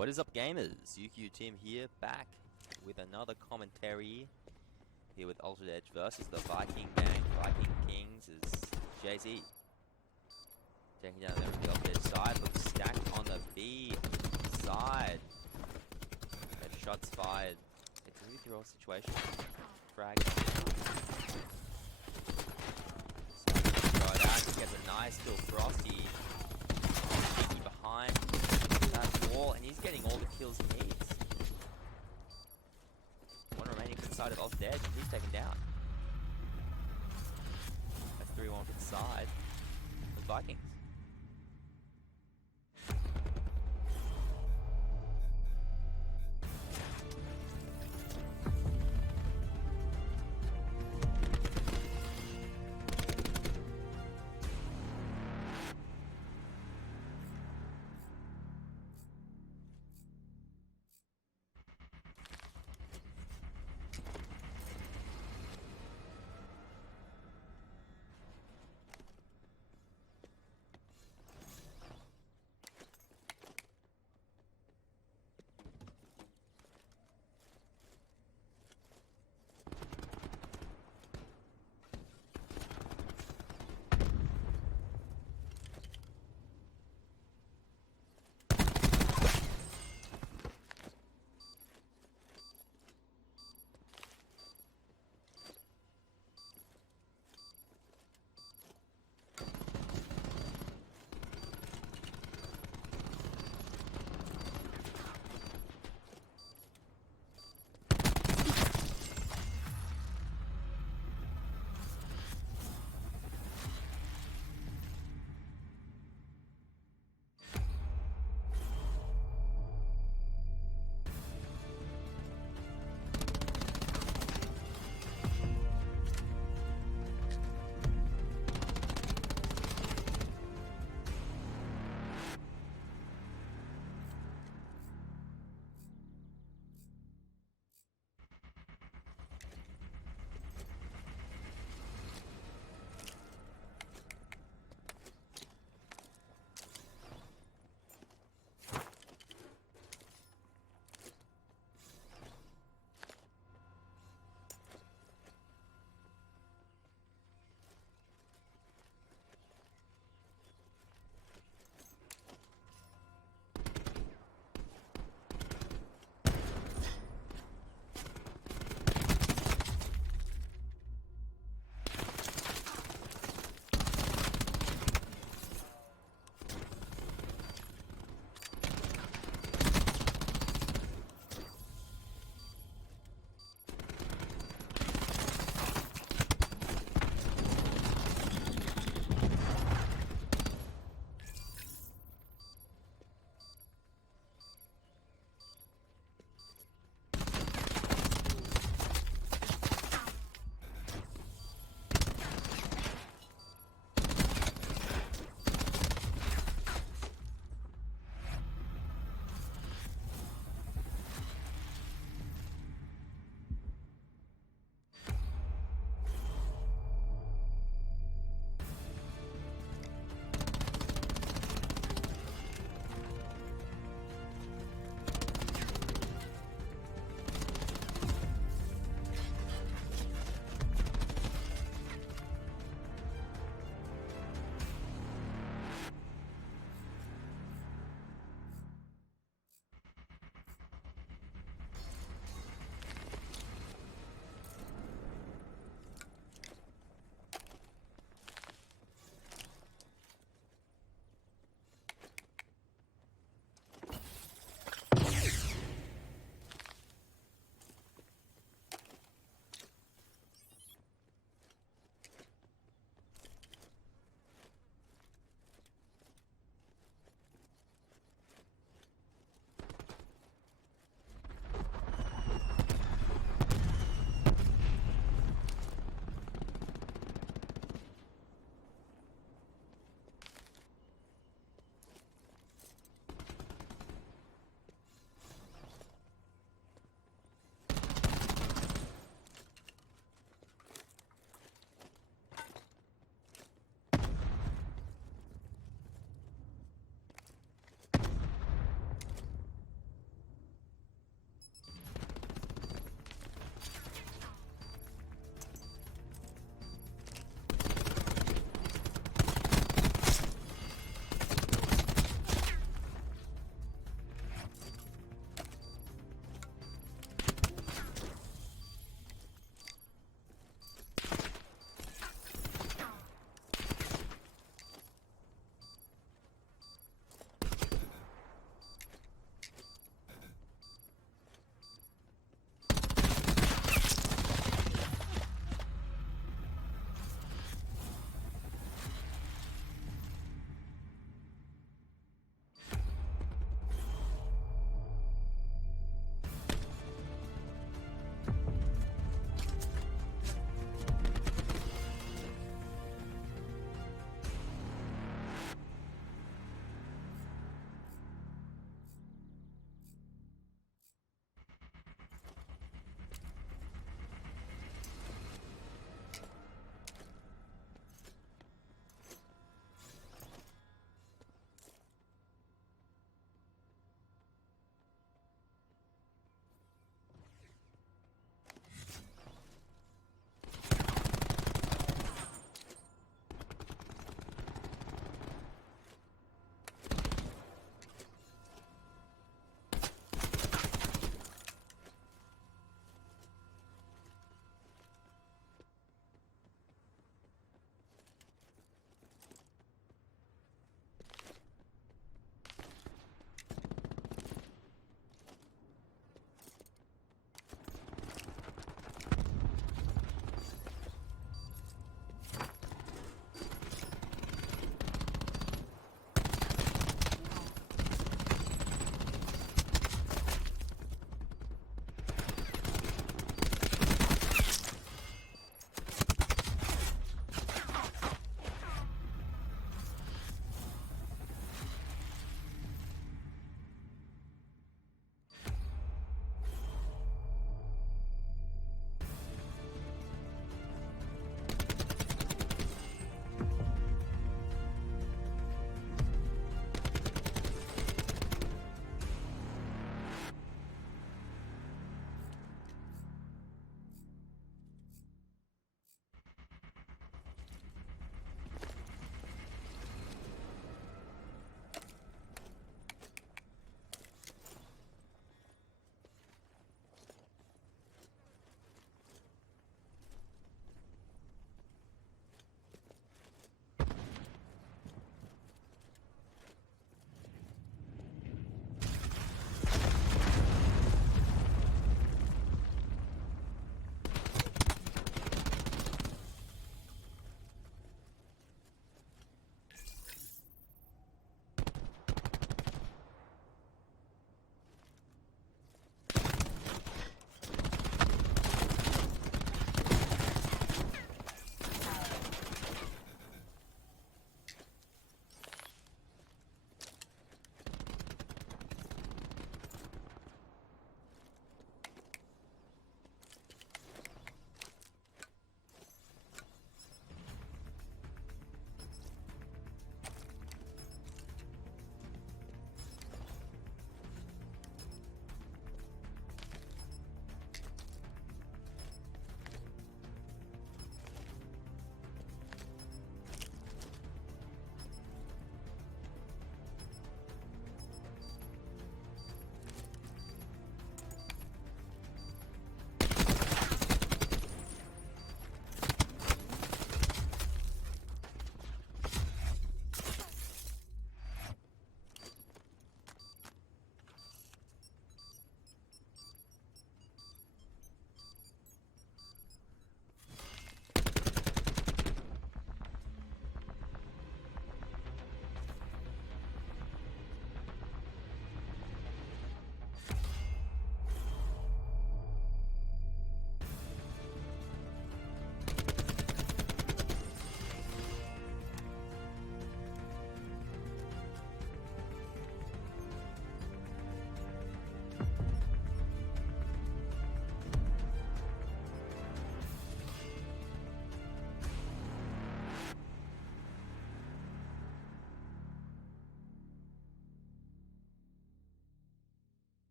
What is up, gamers? UQ Team here, back with another commentary here with Altered Edge versus the Viking gang. Viking Kings is JayZee taking down there on the Altered Edge side. Looks stacked on the B side. That shots fired. It's a really draw situation. Frag. He gets a nice kill. Frostie sneaky behind that wall, and he's getting all the kills he needs. One remaining inside of Altered Edge, and he's taken down. That's 3-1 to the side of the Vikings.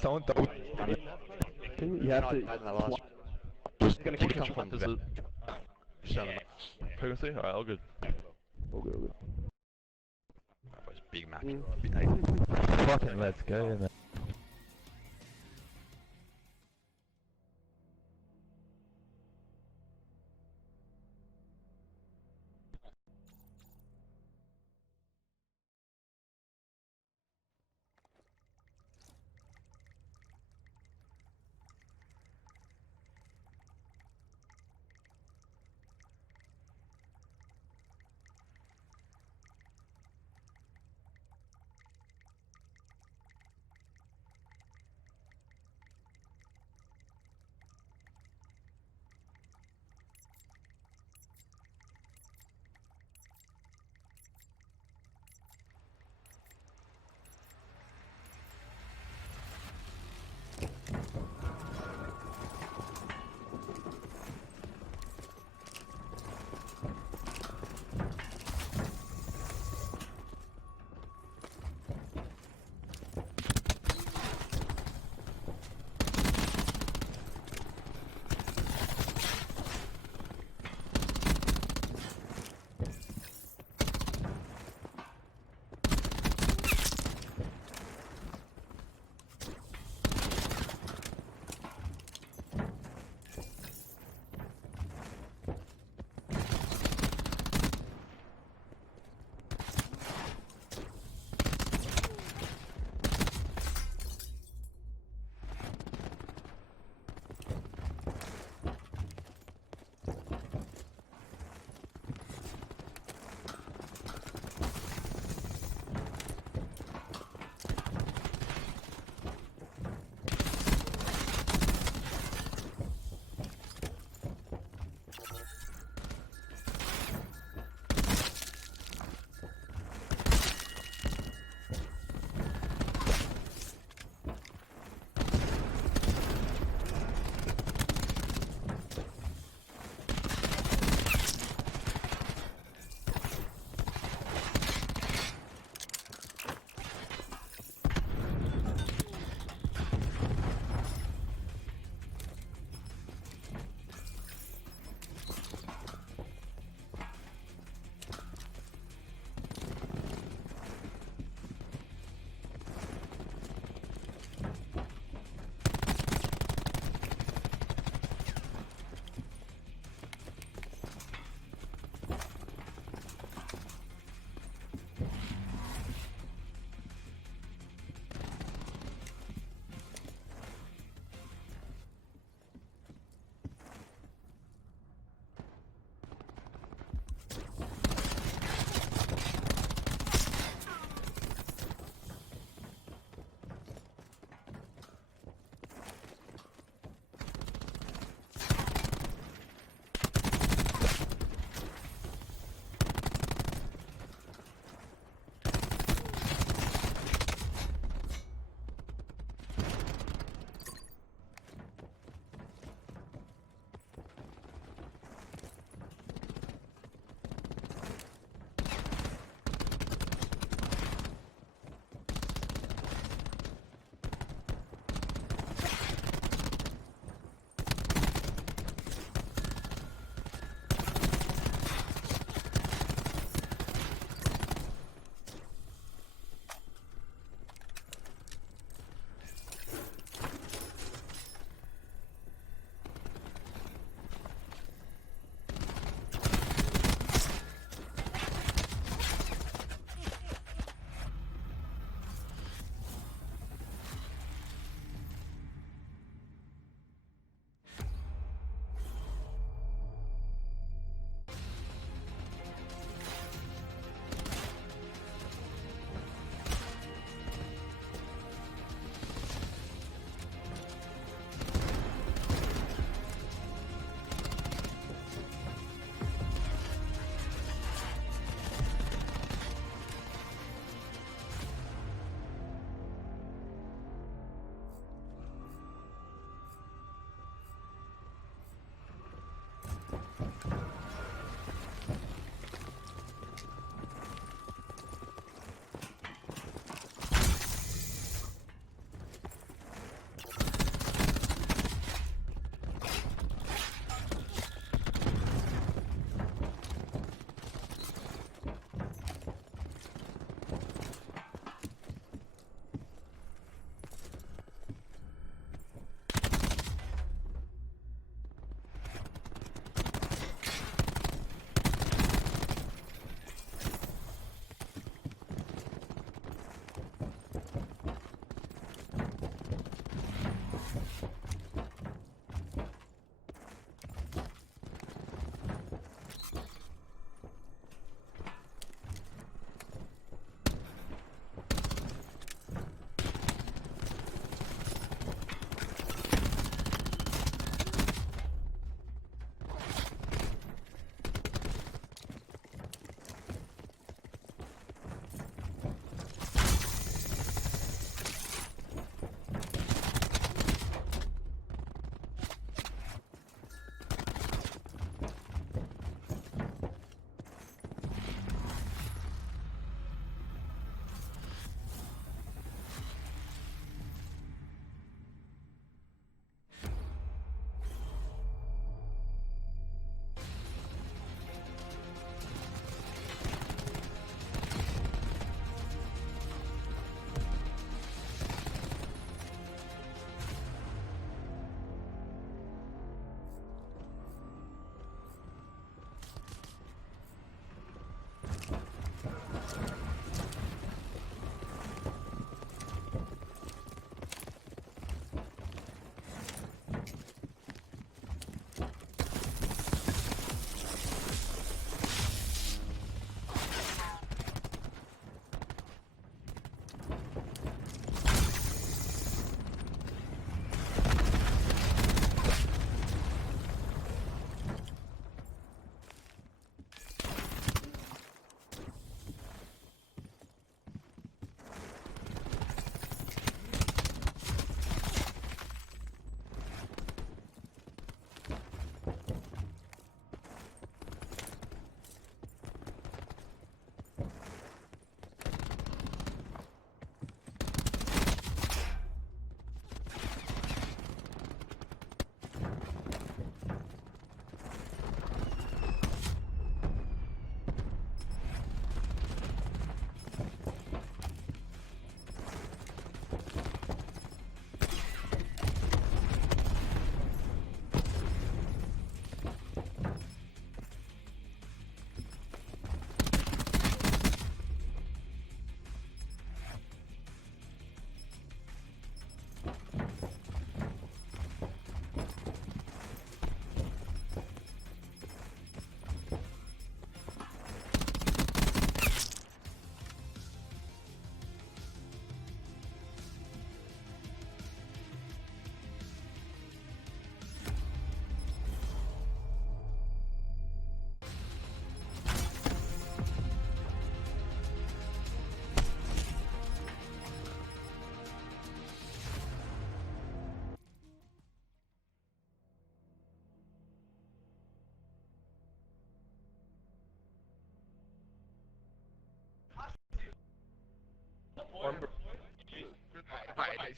Someone double. You have to. Just gonna kick off on the Frequency? Alright, all good. Okay. Big Mac. Fucking let's go, man.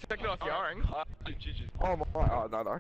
Take it off yarring. GG. Oh my, oh no, no.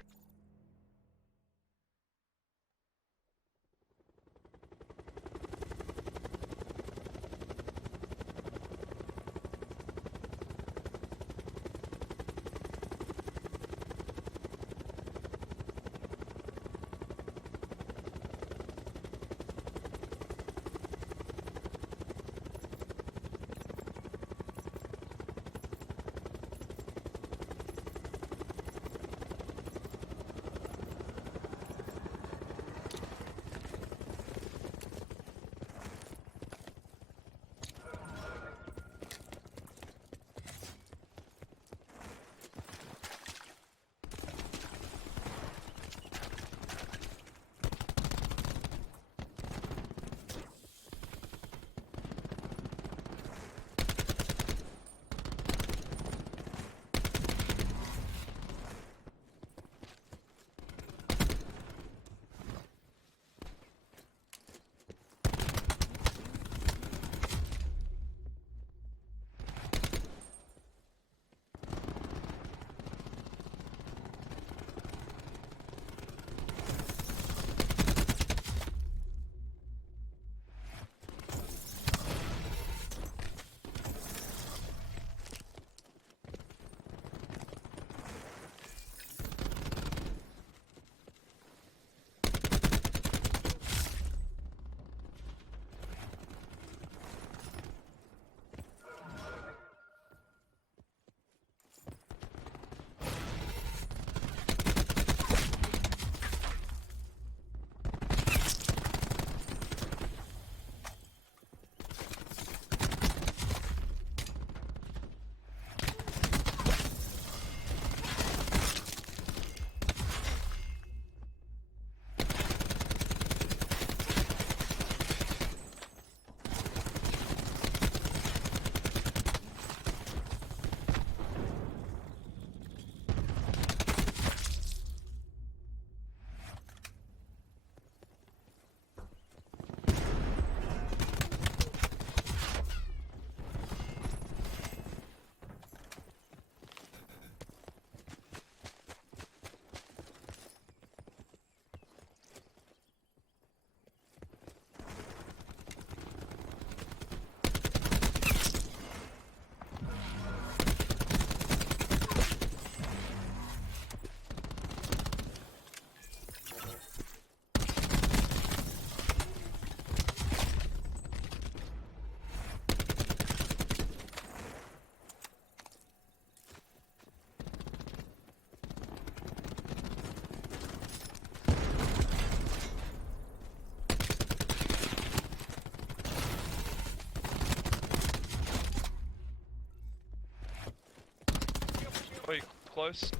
Wait, close.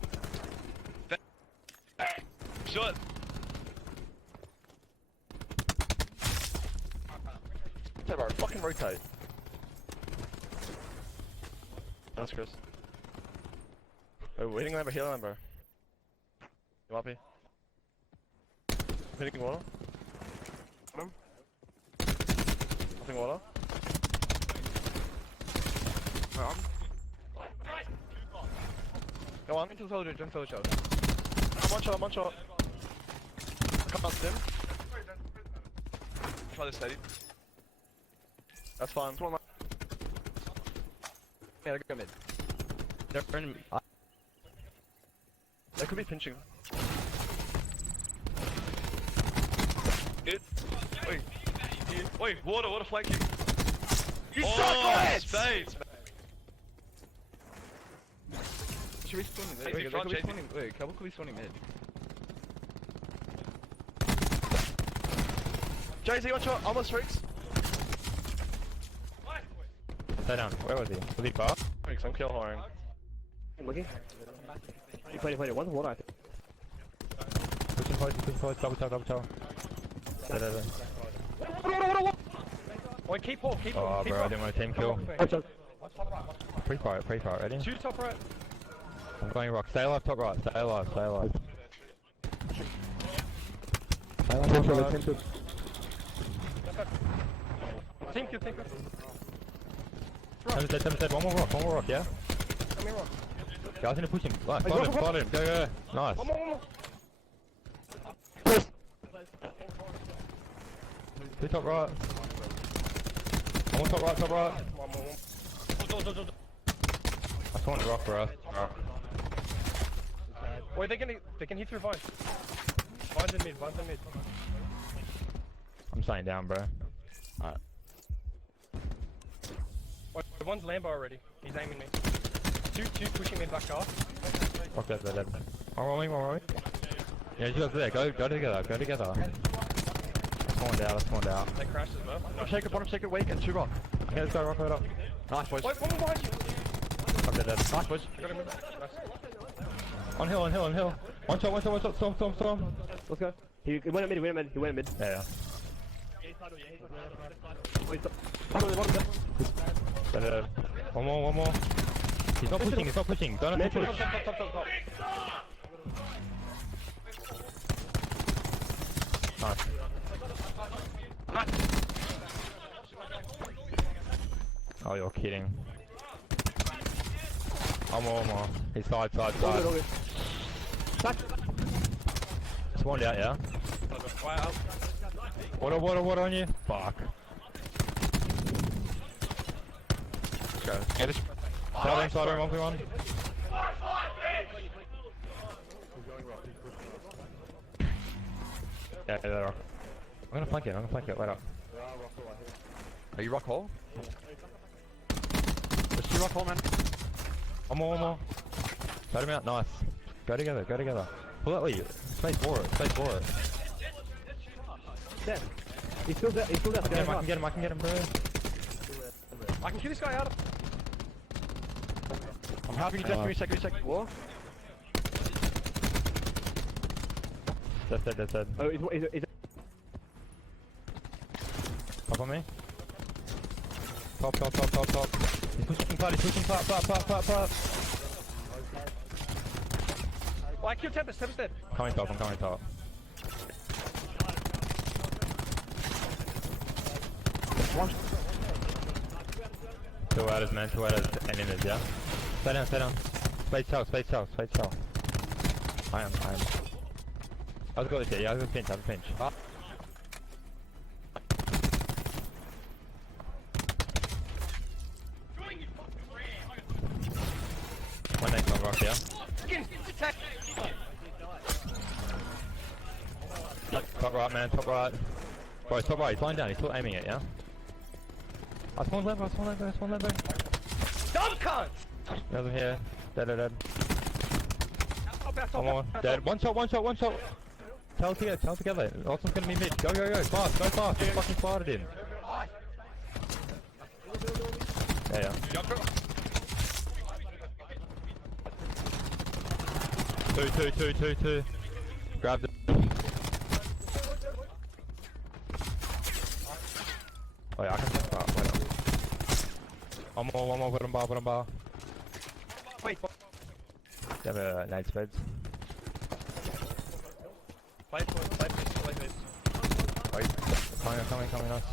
Shot. Hey bro, fucking rotate. That's Chris. Wait, waiting lamp or healing lamp, bro? You want me? Hitting water? Nothing water? Go on. Gentle soldier, gentle soldier. I'm one shot. Come on, Sim. Try this steady. That's fine. Come on, Yeah, go mid. they're in. They could be pinching. Good. Wait. Wait, water flanking. You suck it! Spades, man. Should we spawn mid? Hey, Wait, big they could be front, spawning. Wait, couple could be spawning mid. JayZee, watch out, almost freaks. Stay down. Where was he? Was he far? Freaks, I'm kill whoring. I'm looking. You played it. One's water, I think. Pushing forward, double tower. There. Wait, keep hold, keep Oh, hold. bro, I didn't want a team kill. Pre-fire it, ready? Shoot top right. I'm going rock. Stay alive, top right. Stay alive. Stay alive. Team kill, team kill. Seven dead. One more rock, yeah? Come here, rock. Guys, gonna push him. Right, Hey, slide him, go, go, slide him. Go, go. Nice. One more. Two top right. One top right, top right. One more. I spawned a rock for us. Wait, they can hit through vines. Vines in mid, vines in mid. I'm staying down, bro. Wait, one's Lambo already. He's aiming me. Two pushing me back off. Rock dead, dead, dead. One rolling, one rolling. Yeah, you guys there. Go together, go together. Spawned out, spawned out. They crashed as well. Bottom shake it, wake, and 2 rock. Okay, let's go, rock it up. Nice, boys. Wait, one more behind you. Rock dead, dead. Nice, boys. I got him. Nice. On hill, on hill, on hill. One shot, storm. Let's go. He went at mid. Yeah. Wait, stop. Dead, dead. One more. He's not pushing, Don't have to push. Top. Nice. Oh, you're kidding. One more. He's side. All good. Back. Spawned out, yeah? Wow. Water on you. Fuck. Go. Get this. Side room, 1v1. Yeah, they are. I'm gonna flank it, wait up. Are you rock hole? There's 2 rock hole, man. One more. Cut him out, nice. Go together. Pull that way. Space for it. Dead. He's still there. I can get him, bro. I can kill this guy out. I'm helping you, Jeff. Give me a sec. What? That's dead. Oh, he's Top on me. Top. He's pushing flat. Oh, I killed Tempest dead. I'm coming top. One. 2 outers, man. 2 outers. Enemies, yeah? Stay down. Space south. I am. I was going to say, yeah, I have a pinch. One next on rock, yeah? Top right, man, top right. Bro, top right, he's lying down, he's still aiming it, yeah? I spawned lever. Dumb cunt! Over here. Dead. Top. One more. Dead. One shot. Tell together. Austin's gonna be mid. Go. Fast. Just fucking slide it in. Yeah. Two. Grab the. Wait, I can jump up. Wait up. One more. Put him bar. Wait. Have a night speds. Play this. Wait. Coming, nice.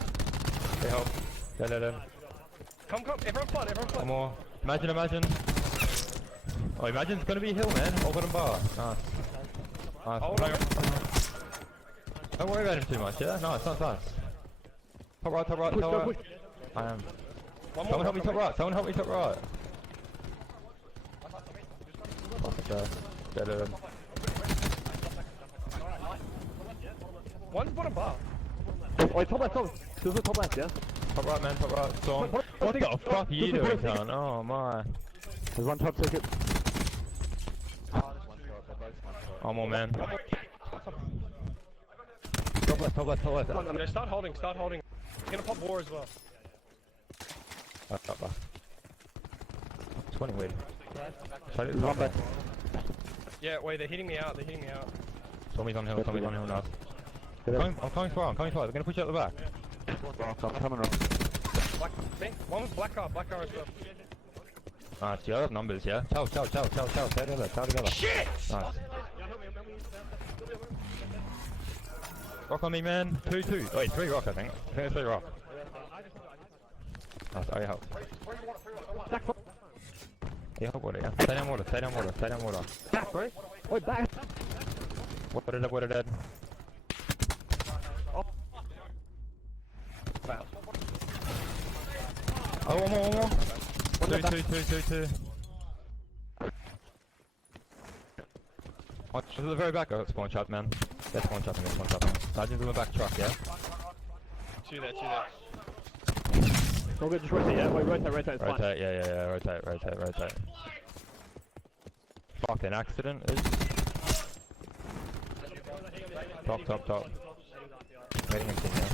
Hey, help. Dead. Come. Everyone flood. One more. Imagine. Oh, Imagine's gonna be a hill, man. All bottom bar. Nice. Oh, Don't worry about him too much, yeah? Nice. Top right. I am. Someone help me top right. Dead. One's bottom bar. Oh, top left. Still top left, yeah? Top right, man. Storm. What the fuck are you doing, son? Oh my. There's one top circuit. One more, man. Top left. Yeah, start holding. He's gonna pop war as well. Top left. 20 wait. Yeah, wait, they're hitting me out. Tommy's on hill, nice. I'm coming far, they're gonna push out the back. I'm coming rock. One was black car as well. Nice, you have numbers, yeah? Chow together. Shit! Nice. Rock on me, man. 2. Wait, 3 rock, I think. It's 3 rock. Nice, I help. Yeah, hold water, yeah. Stay down water, stay down water, stay down water. Back, bro. Oh, back. Water dead, water dead. Wow. Oh, one more, one more. One back. Two. Oh, to the very back. Oh, spawn shot, man. Get spawn shot, get spawn shot. Sergeant's in the back truck, yeah? Two there. All good, just rotate, yeah? Wait, rotate, it's fine. Rotate, yeah, rotate. Fuck, an accident is... Top. Waiting him to now.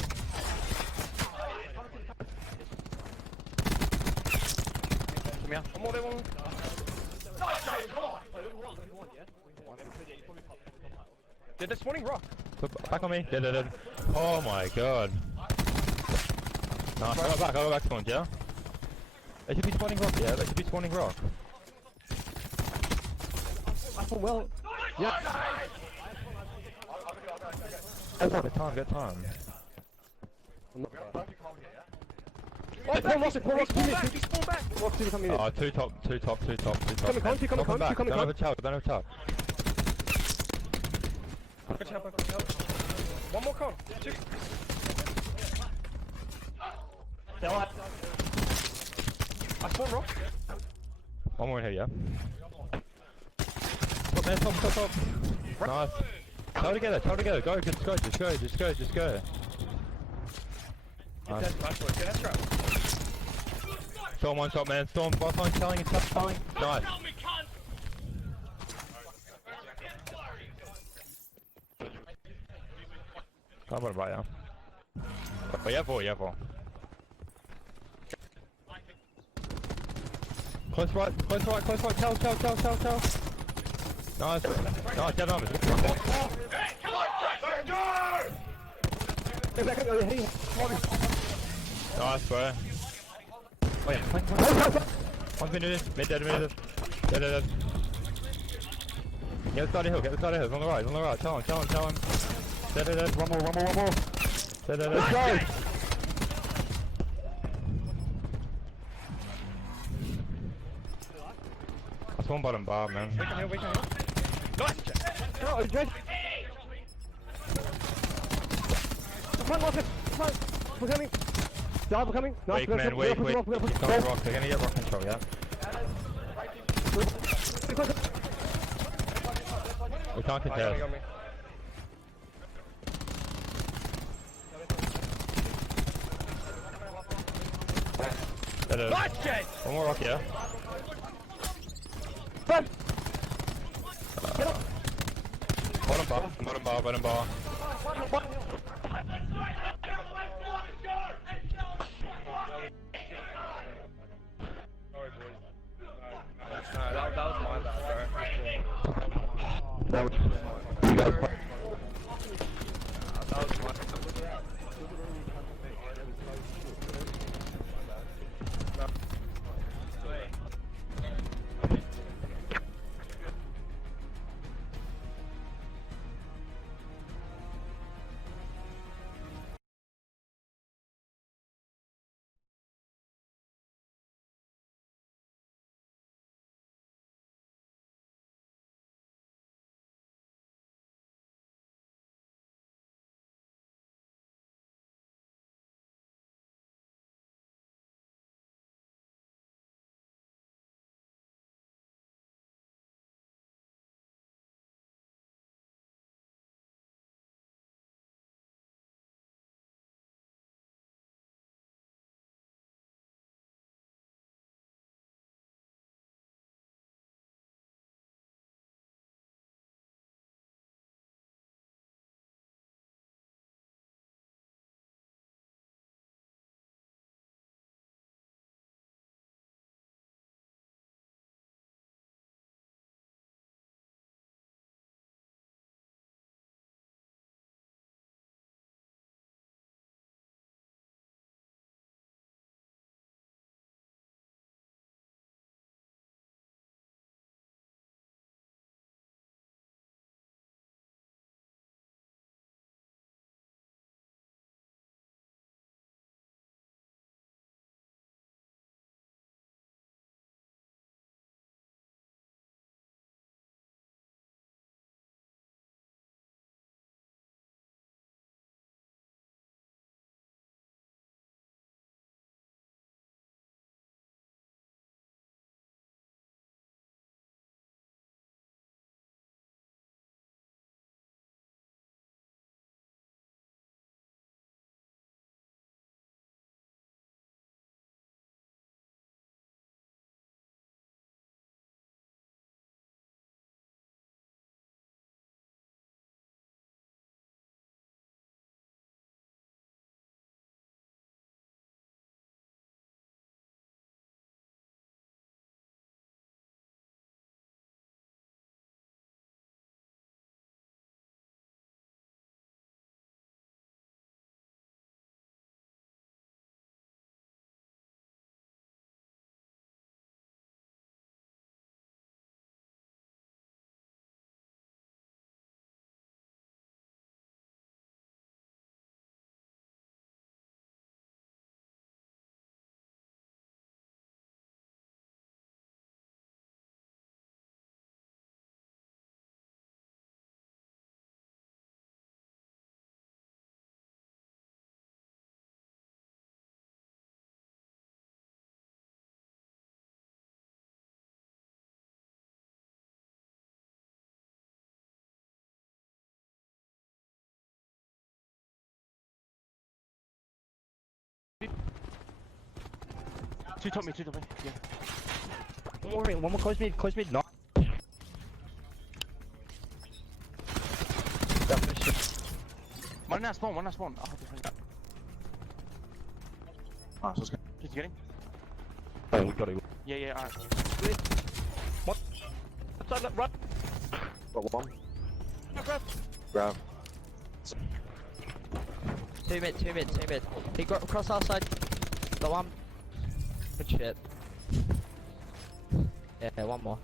Come here. One more there, one more. Yeah, they're spawning rock. Back on me. Dead. Oh my god. Nice. I'll go back spawn, yeah? They should be spawning rock, yeah? They should be spawning rock. I thought, well... Yeah. Get time. Oh, Paul Ross, Spawn back. Ross, two coming in. Oh, two top. Coming, Knock him back. Don't have a child. Good job. One more con. Two. I spawned rock. One more in here, yeah? Top, man, top. Nice. Toe together. Go, just go. Nice. Nice work. Yeah, that's right. Storm one shot, man. Storm, boss line, telling and touch telling. Nice. Can't put it right now. Oh, yeah, four. Close right, tell. Nice, dead numbers. Nice, bro. Oh yeah, flank. One's been doing this. Mid dead. Dead. Get the side of hill. It's on the right. Tell him. Dead. One more. Dead. Let's go! That's one bottom bar, man. We can heal. Nice, Jack. No, Drake. Front. We're coming. We're coming. Nice. Wait. Keep going rock. They're gonna get rock control, yeah? We can't contest. Got me. Nice, Jay! One more rock, yeah? Front. Bottom bar. Two top me. Yeah. One more close mid. No. One now spawn. Oh, nice, let's go. Did you get him? Oh, we got it. Yeah, alright. Outside, look, run. Got one. Grab. Grab. 2 mid. He got across our side. Got one. Good shit. Yeah, one more.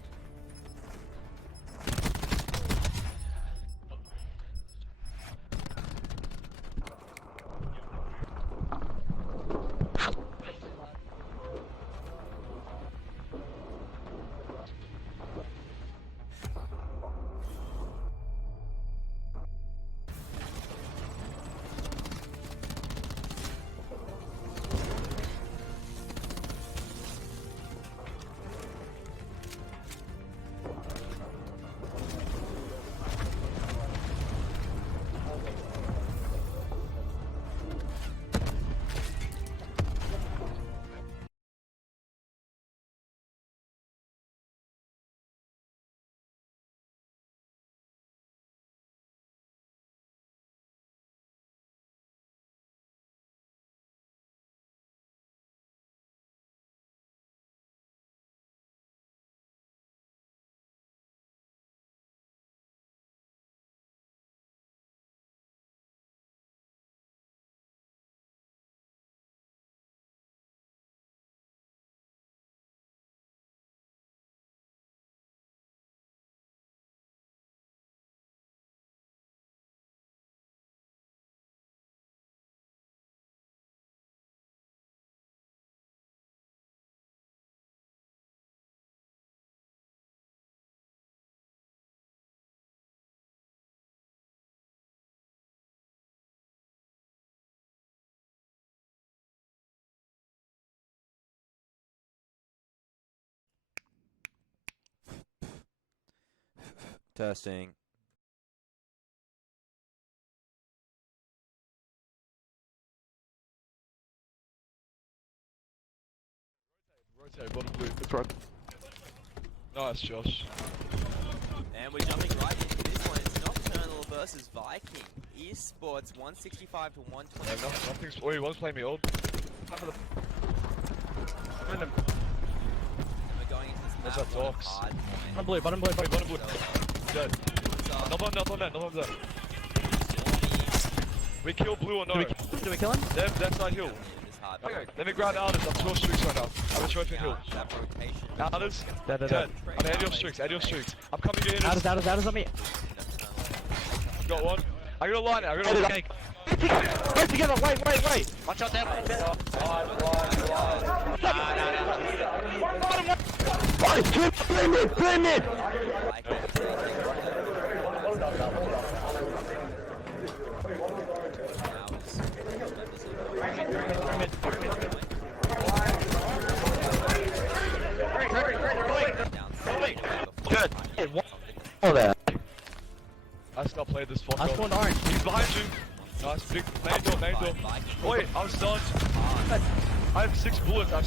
Testing. Rotate, bottom blue. It's right. Nice, Josh. And we're jumping right into this one. It's Nocturnal versus Viking. Esports 165 to 120. Yeah, nothing's. Oh, one's playing me old. And we're going into this What's map that, one Docs? hard point. Bottom blue. Bottom blue. Dead. So, No one dead. We kill blue or no? Do we kill him? Left side hill. this hard Okay, point. let me grab Aldous. I'm 12 streaks right now. I'm a trophy hill. That rotation. Aldous, Dead. dead. I'm add your streaks. I'm coming to hit us. Out on me. Got one. I got a line out. Okay. Wait together. Wait. Watch out there. Play mid. Good. Oh, there. I still played this fuck I off. spawned orange. He's behind you. Nice, big main door. Wait, I'm stunned. I have 6 bullets. I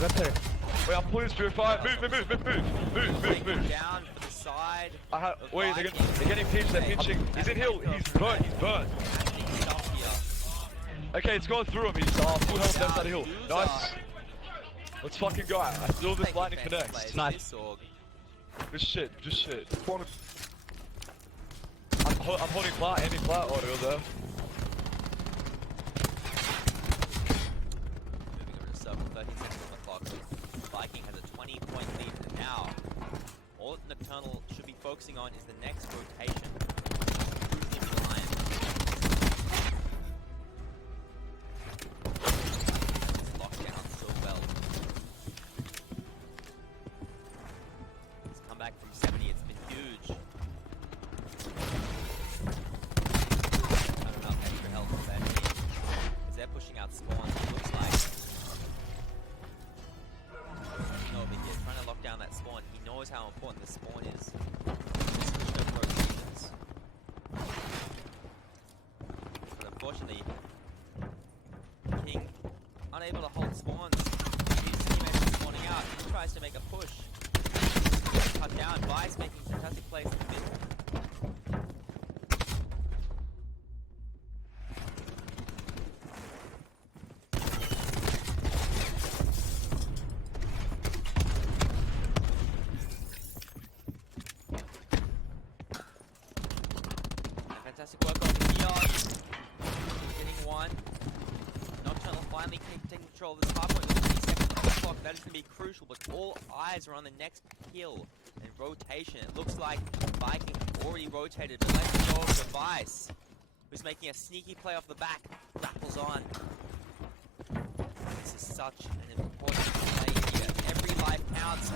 got 2. Wait, I'm pulling this purifier. Move. Down for the side. Wait, they're getting pinched. They're pinching. He's in hill. He's burnt. Stuff here. Okay, it's going through him. He's full health left side of hill. Nice. Let's fucking go. I still this lightning connects. Nice. Just shit. I'm holding flat, aiming flat. Oh, they're there. Moving over to circle, 13 seconds on the clock. Viking has a 20-point lead, and now all Nocturnal should be focusing on is the next rotation. In line. It's locked down so well. It's come back from 70. It's been huge. Not enough extra health for that team. As they're pushing out spawn, it looks like. Over here, trying to lock down that spawn. He knows how important the spawn is. Switch over rotations. But unfortunately, King unable to hold spawn. tries to make a push. Cut down. Vice making fantastic plays in the middle. Fantastic work on the Neon. Getting one. Nocturnal finally taking control of this hardpoint with 3 seconds on the clock. That is going to be crucial, but all eyes are on the next kill and rotation. It looks like Viking already rotated, but let's go of Vice, who's making a sneaky play off the back. Rattles on. This is such an important play here. Every life counts.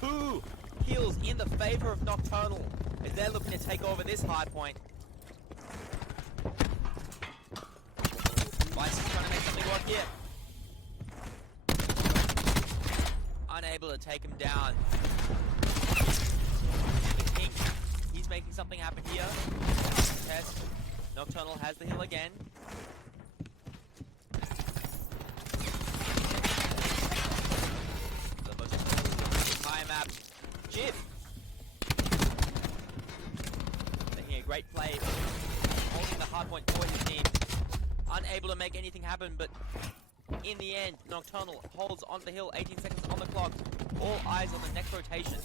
2 kills in the favor of Nocturnal as they're looking to take over this hardpoint. Vice is trying to make something work here. Unable to take him down. The King, he's making something happen here. Test. Nocturnal has the hill again. The most entire map. Jib. Making a great play. Holding the hardpoint for his team. Unable to make anything happen, but in the end, Nocturnal holds on the hill, 18 seconds on the clock. All eyes on the next rotation. The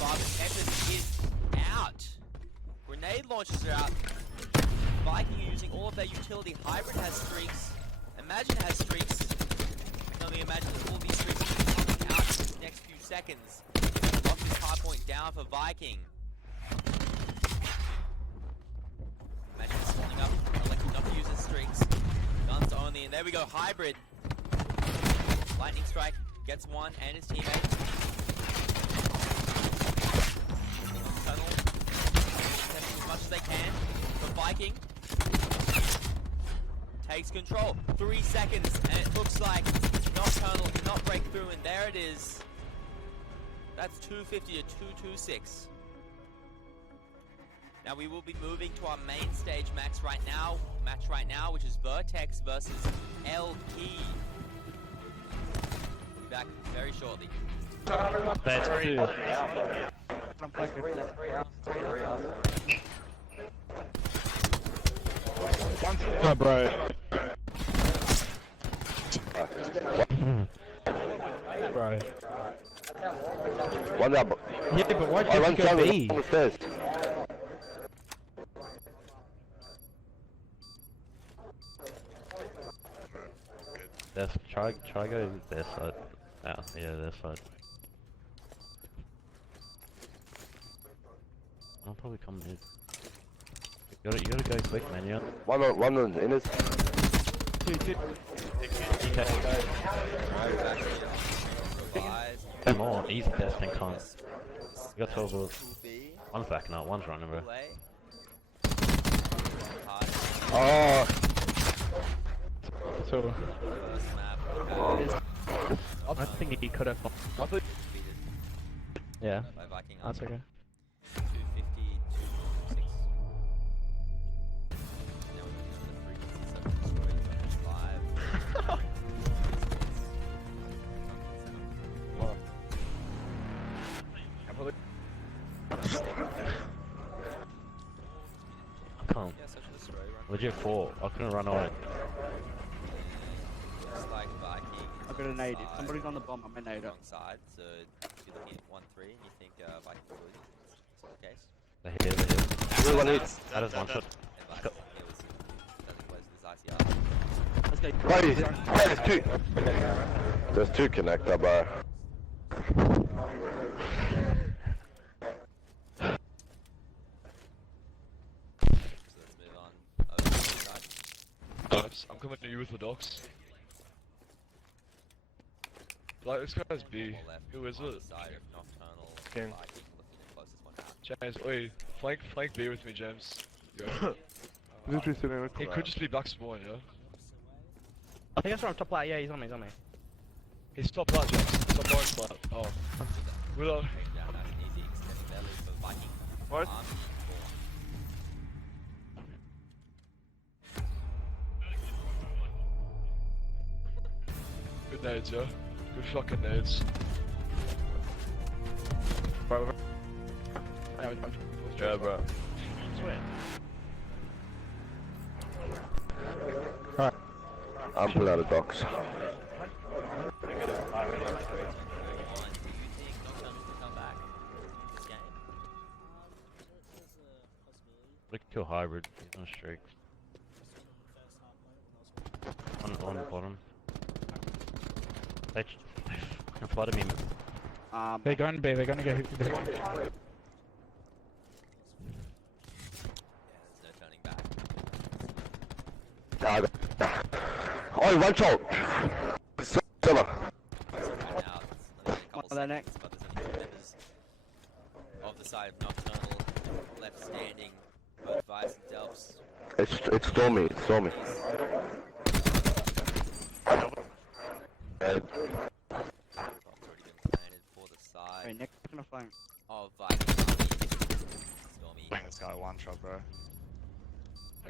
Father Tempest is out. Grenade launchers are out. Viking are using all of their utility. Hybrid has streaks. Imagine has streaks. I can only imagine that all these streaks are coming out in the next few seconds. Lock this hardpoint down for Viking. Imagine it's falling up, electing not to use his streaks. Guns only, and there we go, Hybrid. Lightning Strike gets one and his teammate. Tunnel. Testing as much as they can. The Viking takes control. 3 seconds, and it looks like Nocturnal cannot break through, and there it is. That's 250 to 226. Now we will be moving to our main stage match right now, which is Vertex versus LP. We'll be back very shortly. That's two. Oh, bro. Bro. One up. Yeah, but why'd you go B? On the stairs. That's try go this side. Ah, yeah, this side. I'll probably come in. You gotta go quick, man. Yeah. One on in his. Two. Eyes. Come on, easy testing, can't. You got 12 bullets. One's backing up, one's running, bro. Oh. So, First map. I think he could have. Defeated Yeah, by Viking. that's okay. 250, 226. Now we're looking on the frequency 7 destroyed, 25. I can't. Yeah, such a destroy run. Legit 4. I couldn't run away. Looks like Viking. I'm gonna nade it. Somebody's on the bomb. I'm gonna nade it. Wrong side, so you're looking at 1-3, and you think Viking will lose. Is that the case? They're here. Everyone hits. That is one shot. And Viking doesn't close this ICR. Let's go. Right, there's two connector, bro. So let's move on over to the side. Docs, I'm coming to you with the docs. Like, this guy's B. More left Who is on it? the side of Nocturnal, King. Viking looking the closest one out. James, wait, flank B with me, James. Go. Literally sitting in a He could just be back spawn, yeah? I think that's from top left. Yeah, he's on me. He's top left, James. Top orange flat. Oh. Willow. Down nice and easy, extending their lead for Viking. What? Army nades, yo. Good fucking nades. Bro, yeah, bro. I'm pulling out of docks. Do you think Nocturne will come back this game? Look to a hybrid. He's on streaks. On the bottom. They fucking flooded me. They're going to be, they're going to go. There's no turning back. Oh, one shot! Silver. One of their neck. But there's only 2 members of the side of Nocturnal left standing. Both Vice and Delps. It's Stormy, it's Stormy. Already been planted for the side Hey, Nick, on the phone. of Vice. Stormy. This guy one shot, bro.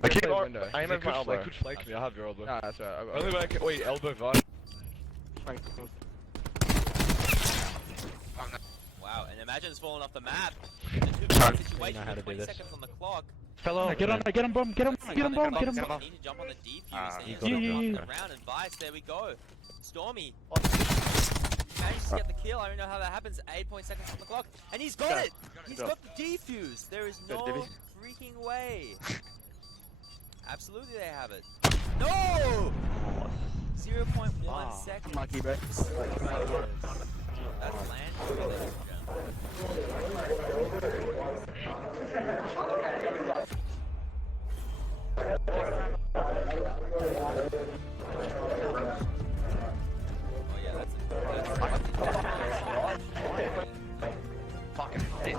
I keep Play on. window. I am They in my could elbow. could flank me, I have your elbow. Nah, that's right. Only when I can. Wait, elbow vibe. Wow, and Imagine's fallen off the map. The 2v1 situation how to with do 20 this. seconds on the clock. Fell off. Get on, get him, bomb, get him, get him, bomb, get him. They need to jump on the defuse. They need you to got it. jump around and Vice, there we go. Stormy. Manages to get the kill. I don't know how that happens. 8 seconds on the clock. And he's got it! He's got the defuse! There is no freaking way. Absolutely they have it. No! 0.1 seconds. Unlucky, bro. That's land, ladies and gentlemen. Oh yeah, that's Fucking hate.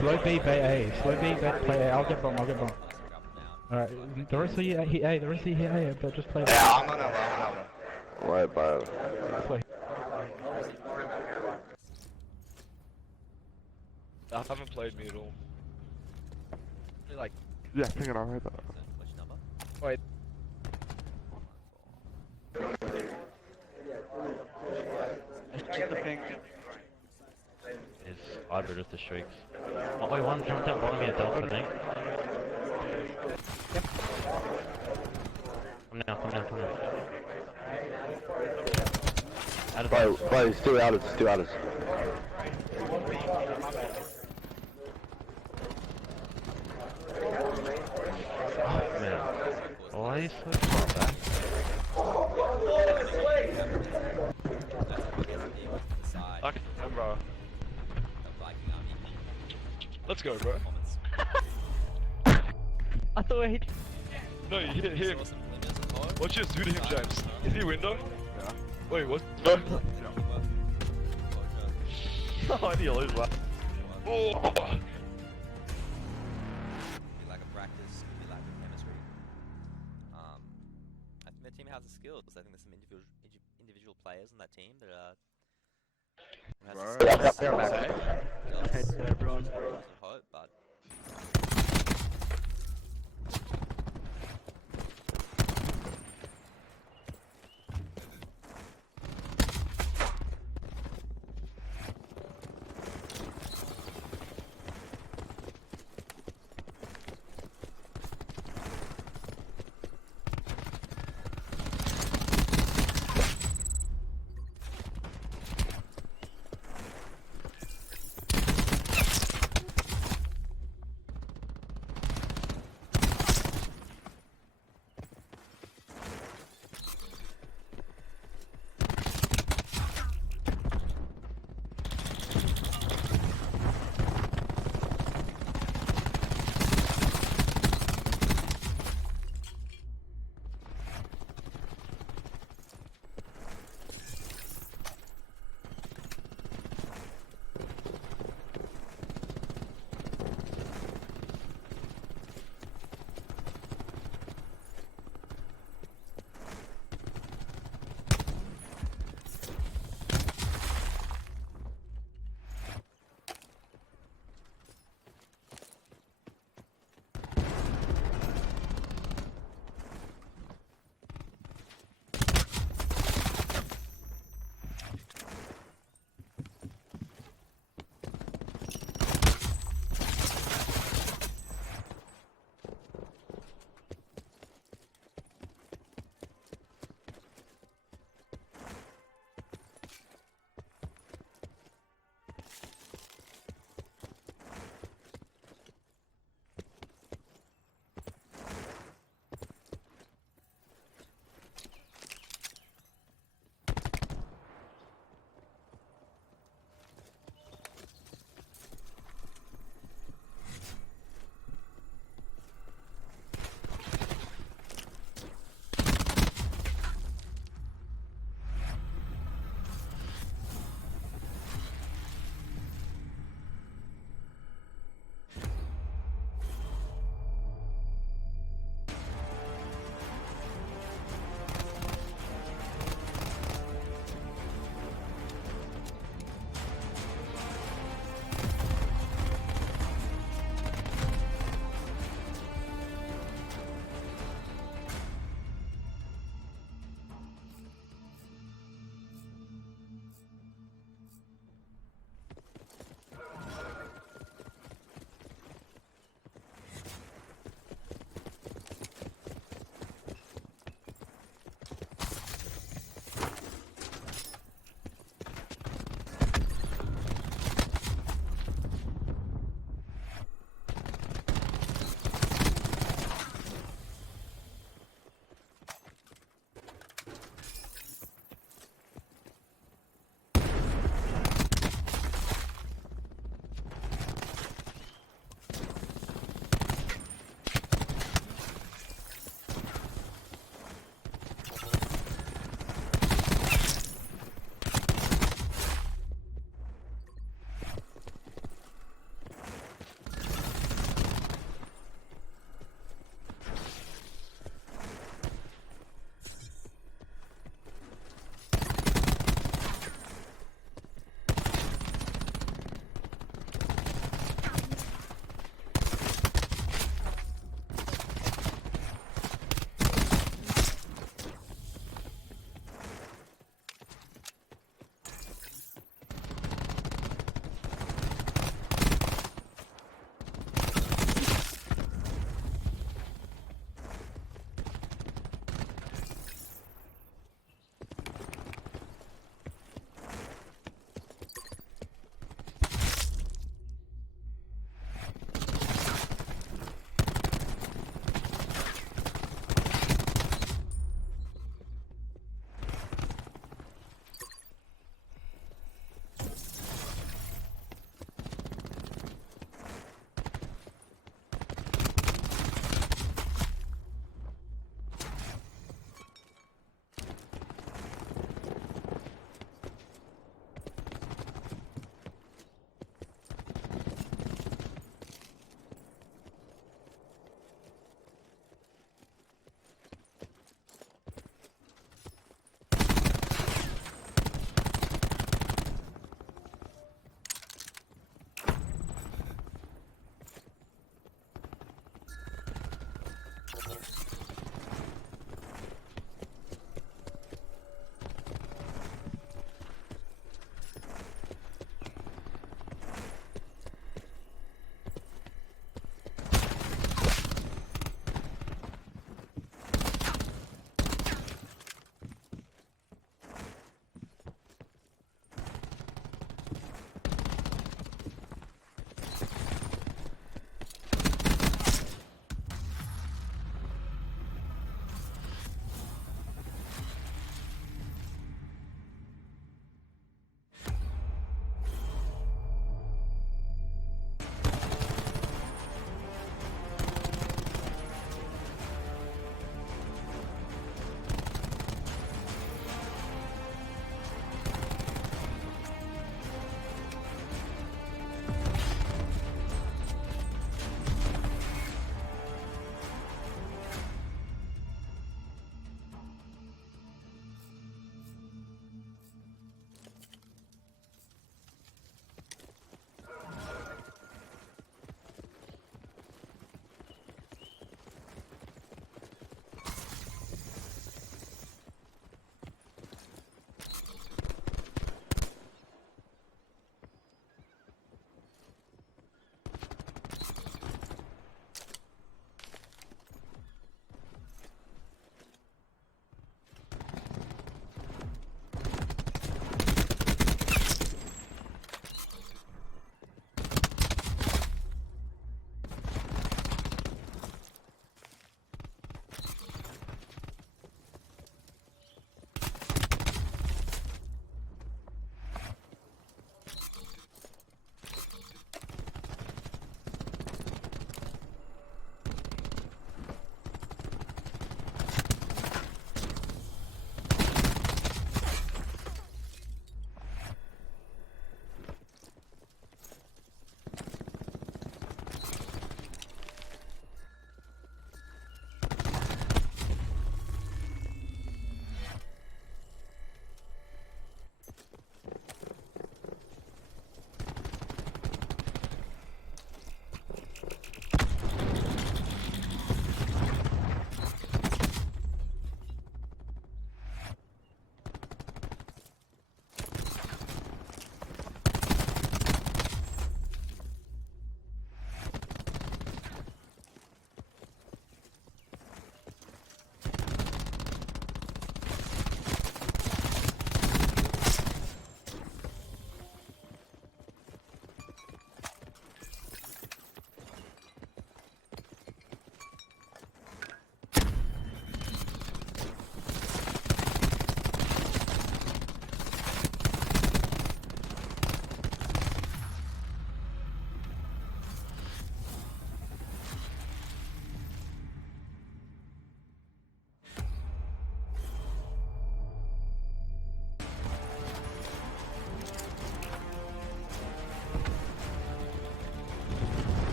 Slow B, play A. Slow B, play A. I'll get bomb, I'll get bomb. Alright, the rest of you hit A, the rest of you hit A, but just play Yeah, I'm gonna run. Right, bro. play. I haven't played me at all. Like, Yeah, I think I'm right there. Which number? wait. Check the ping. Is hybrid with the streaks. Oh wait, one jumped out bottom here, Delta, I think. Come now. Out of Bro, it's still out, it's still out. Oh man. Why are you so far back? Side Okay, bro. of Viking Army. Let's go, bro. I thought he. No, you hit him. Saw some glimmers of hope. What's yours do to him, James? Is he window? Yeah. Wait, what? Oh, I need to lose that. Oh! Could be lack of practice, could be lack of chemistry. I think their team has the skills. I think there's some individual players on that team that are. They're back. Okay, so everyone. Hope, but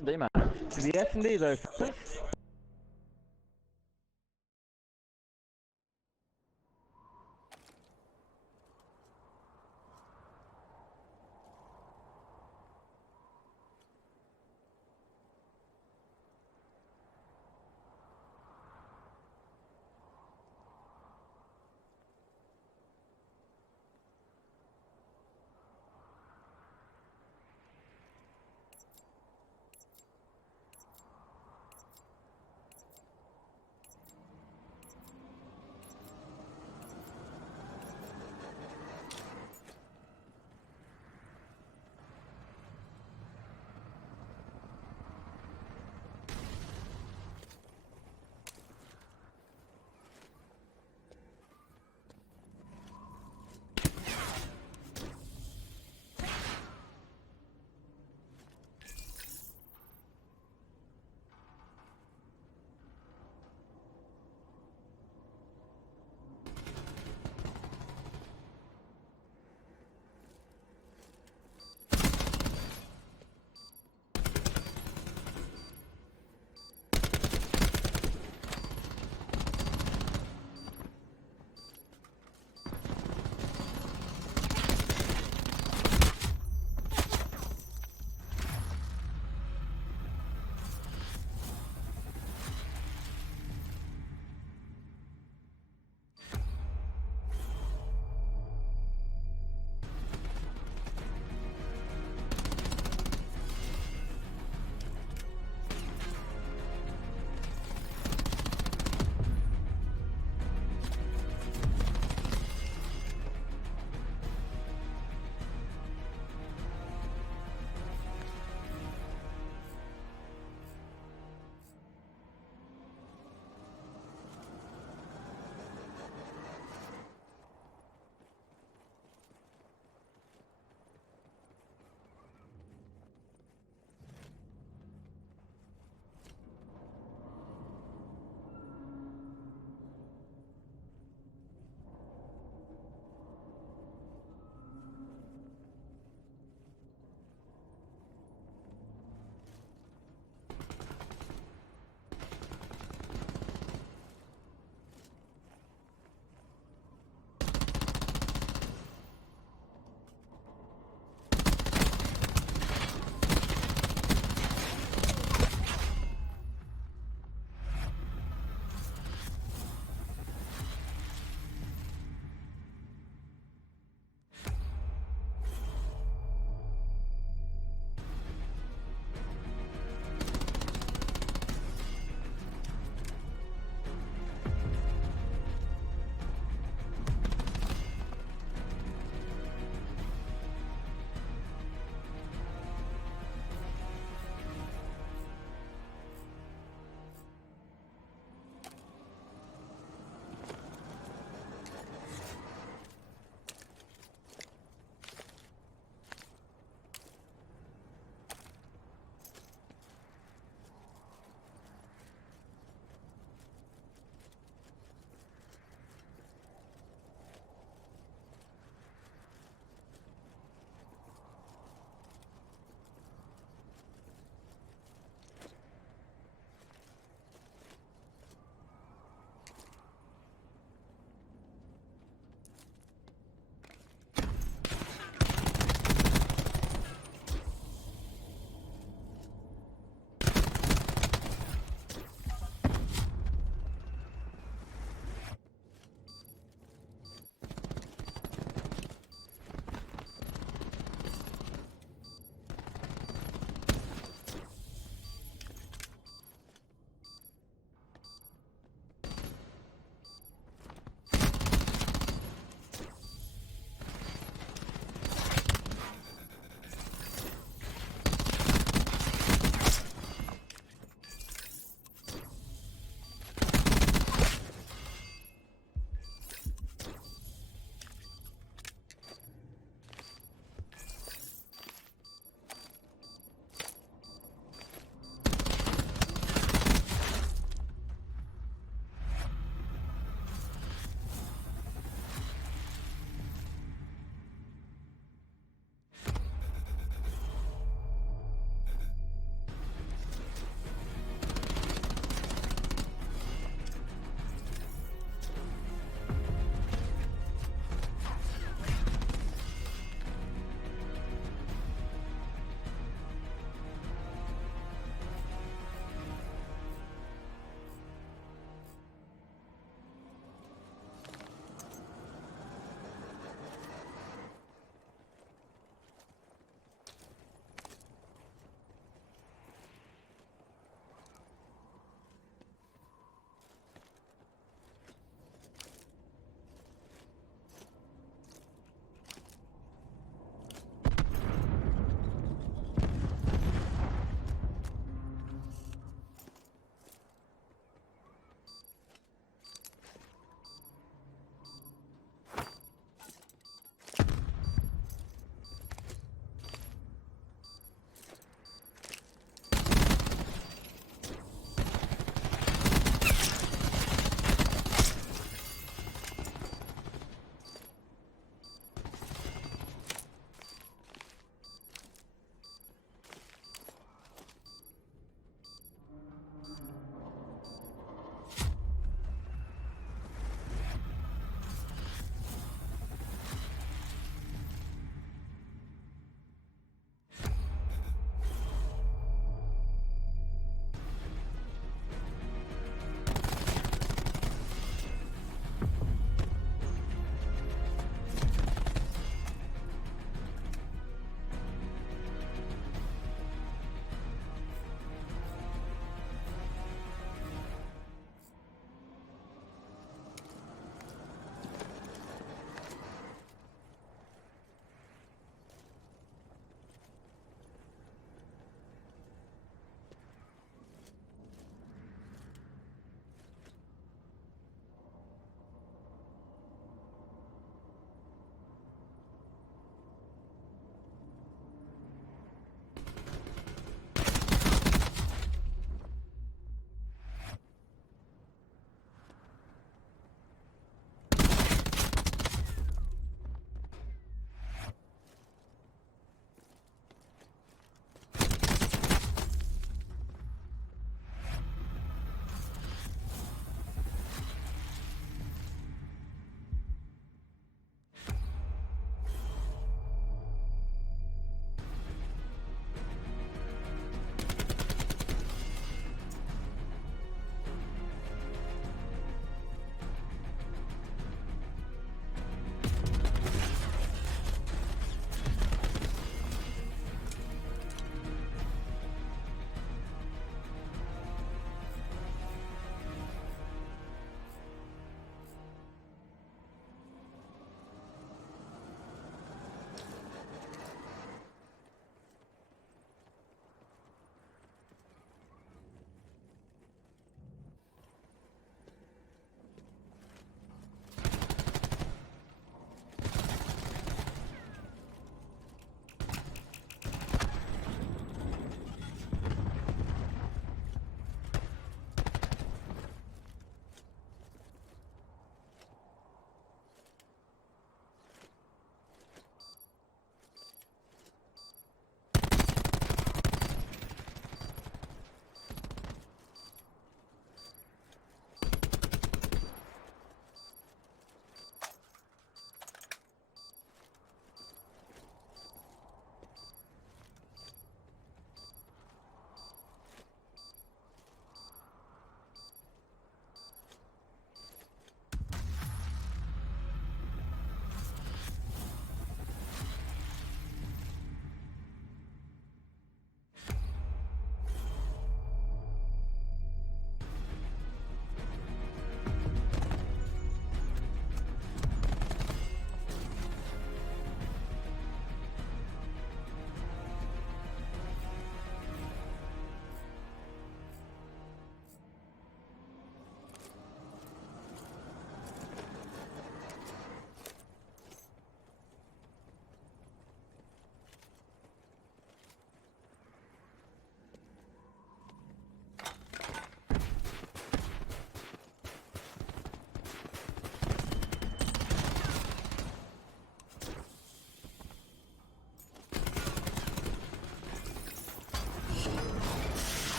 S&D, man. The S&D though.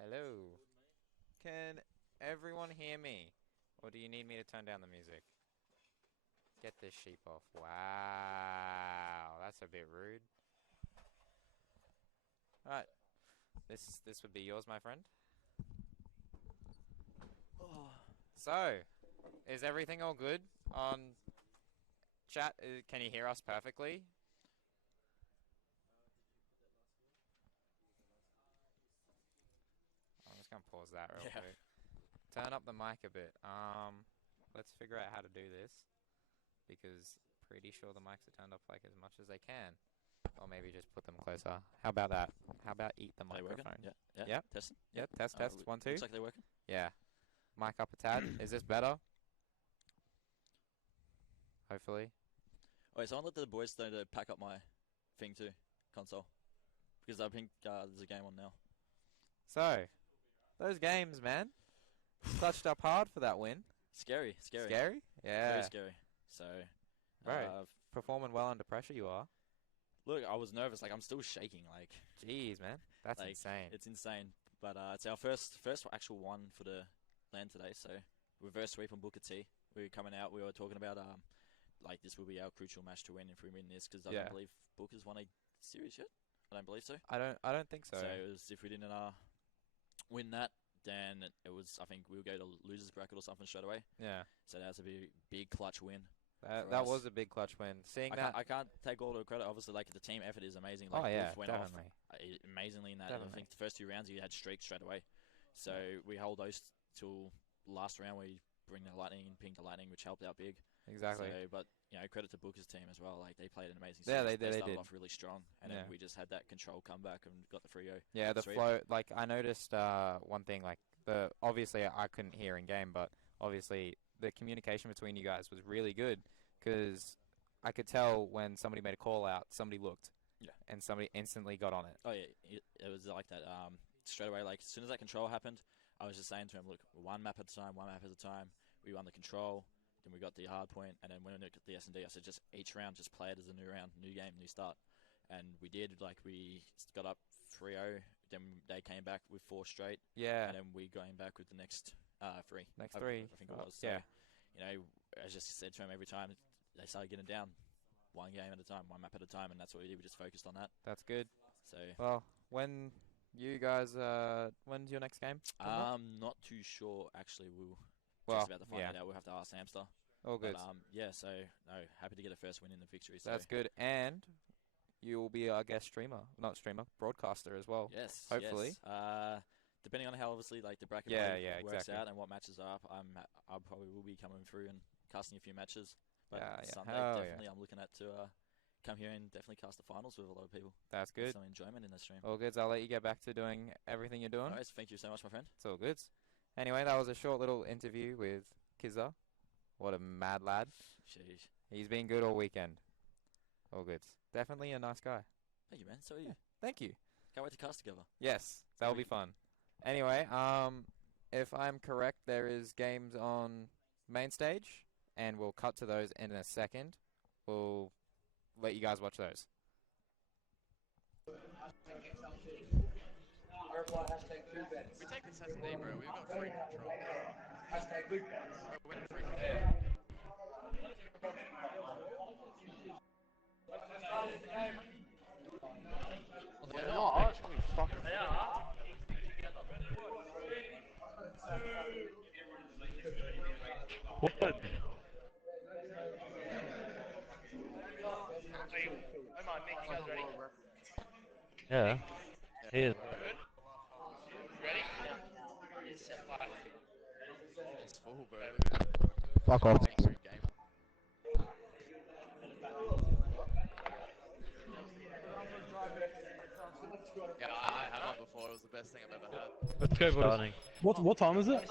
Hello. Can everyone hear me? Or do you need me to turn down the music? Get this sheep off. Wow, that's a bit rude. Alright. This would be yours, my friend. So, is everything all good on chat? Can you hear us perfectly? I'm just gonna pause that real quick. Turn up the mic a bit. Let's figure out how to do this, because pretty sure the mics are turned up like as much as they can, or maybe just put them closer. How about that? How about eat the microphone? Yeah. Yep. Testing. Yep. Test. 1, 2. Looks like they're working. Yeah. Mic up a tad. Is this better? Hopefully. Wait, so I let the boys know to pack up my thing too, console, because I think there's a game on now. So, those games, man. Clutched up hard for that win. Scary. Scary? Yeah. Very scary. So, Right. Performing well under pressure, you are. look, I was nervous. Like, I'm still shaking. Like, Jeez, man. That's like, insane. It's insane. But it's our first actual one for the land today. So, reverse sweep on Booker T. We were coming out. We were talking about like this will be our crucial match to win if we win this, because I don't believe Booker's won a series yet. I don't believe so. I don't think so. So it was, if we didn't win that, then it was, I think we'll go to losers bracket or something straight away. Yeah. So that was a big clutch win. That was a big clutch win. I can't take all the credit. Obviously, like, the team effort is amazing. Like, oh yeah, both went definitely. off amazingly in that. Definitely. I think the first 2 rounds you had streaks straight away. So we hold those till last round where you bring the lightning and ping the lightning, which helped out big. Exactly. So, but credit to Booker's team as well. Like, they played an amazing Yeah, series. they started did. off really strong, and then we just had that control comeback and got the 3-0. Yeah, the flow. Like, I noticed one thing. Like, obviously I couldn't hear in game, but obviously the communication between you guys was really good, because I could tell when somebody made a call out, somebody looked. Yeah. And somebody instantly got on it. Oh yeah, it was like that. Straight away, like, as soon as that control happened, I was just saying to him, look, one map at a time. We won the control, then we got the hard point, and then when we got the S&D, I said, just each round, just play it as a new round, new game, new start. And we did. Like, we got up 3-0, then they came back with 4 straight. Yeah. And then we going back with the next 3. Next 3. I think it was. Yeah. So, I just said to him every time they started getting down, one game at a time, one map at a time, and that's what we did. We just focused on that. That's good. So. Well, when you guys, when's your next game? Not too sure, actually. Just about to find it out. We'll have to ask Hamster. All good. But, so, no, happy to get a first win in the victory. So. That's good. And you will be our guest broadcaster as well. Yes. Hopefully. Yes. Depending on how, obviously, like, the bracket works out and what matches are up, I probably will be coming through and casting a few matches. But Sunday, definitely, I'm looking at to come here and definitely cast the finals with a lot of people. That's good. Some enjoyment in the stream. All good. I'll let you get back to doing everything you're doing. Nice. Thank you so much, my friend. It's all good. Anyway, that was a short little interview with Kizza. What a mad lad. Sheesh. He's been good all weekend. All good. Definitely a nice guy. Thank you, man. So are you. Yeah, thank you. Can't wait to cast together. Yes, that'll be fun. Anyway, if I'm correct, there is games on main stage, and we'll cut to those in a second. We'll let you guys watch those. We take this as a day, bro. We've got free control. We're winning free control. They're not actually fucking. They are. What? Come on, Nick, you guys ready? Yeah. He is. Good? Ready? Set fire. It's full, bro. Fuck off. Great game. Yeah, I had one before. It was the best thing I've ever had. Let's go, boys. What time is it?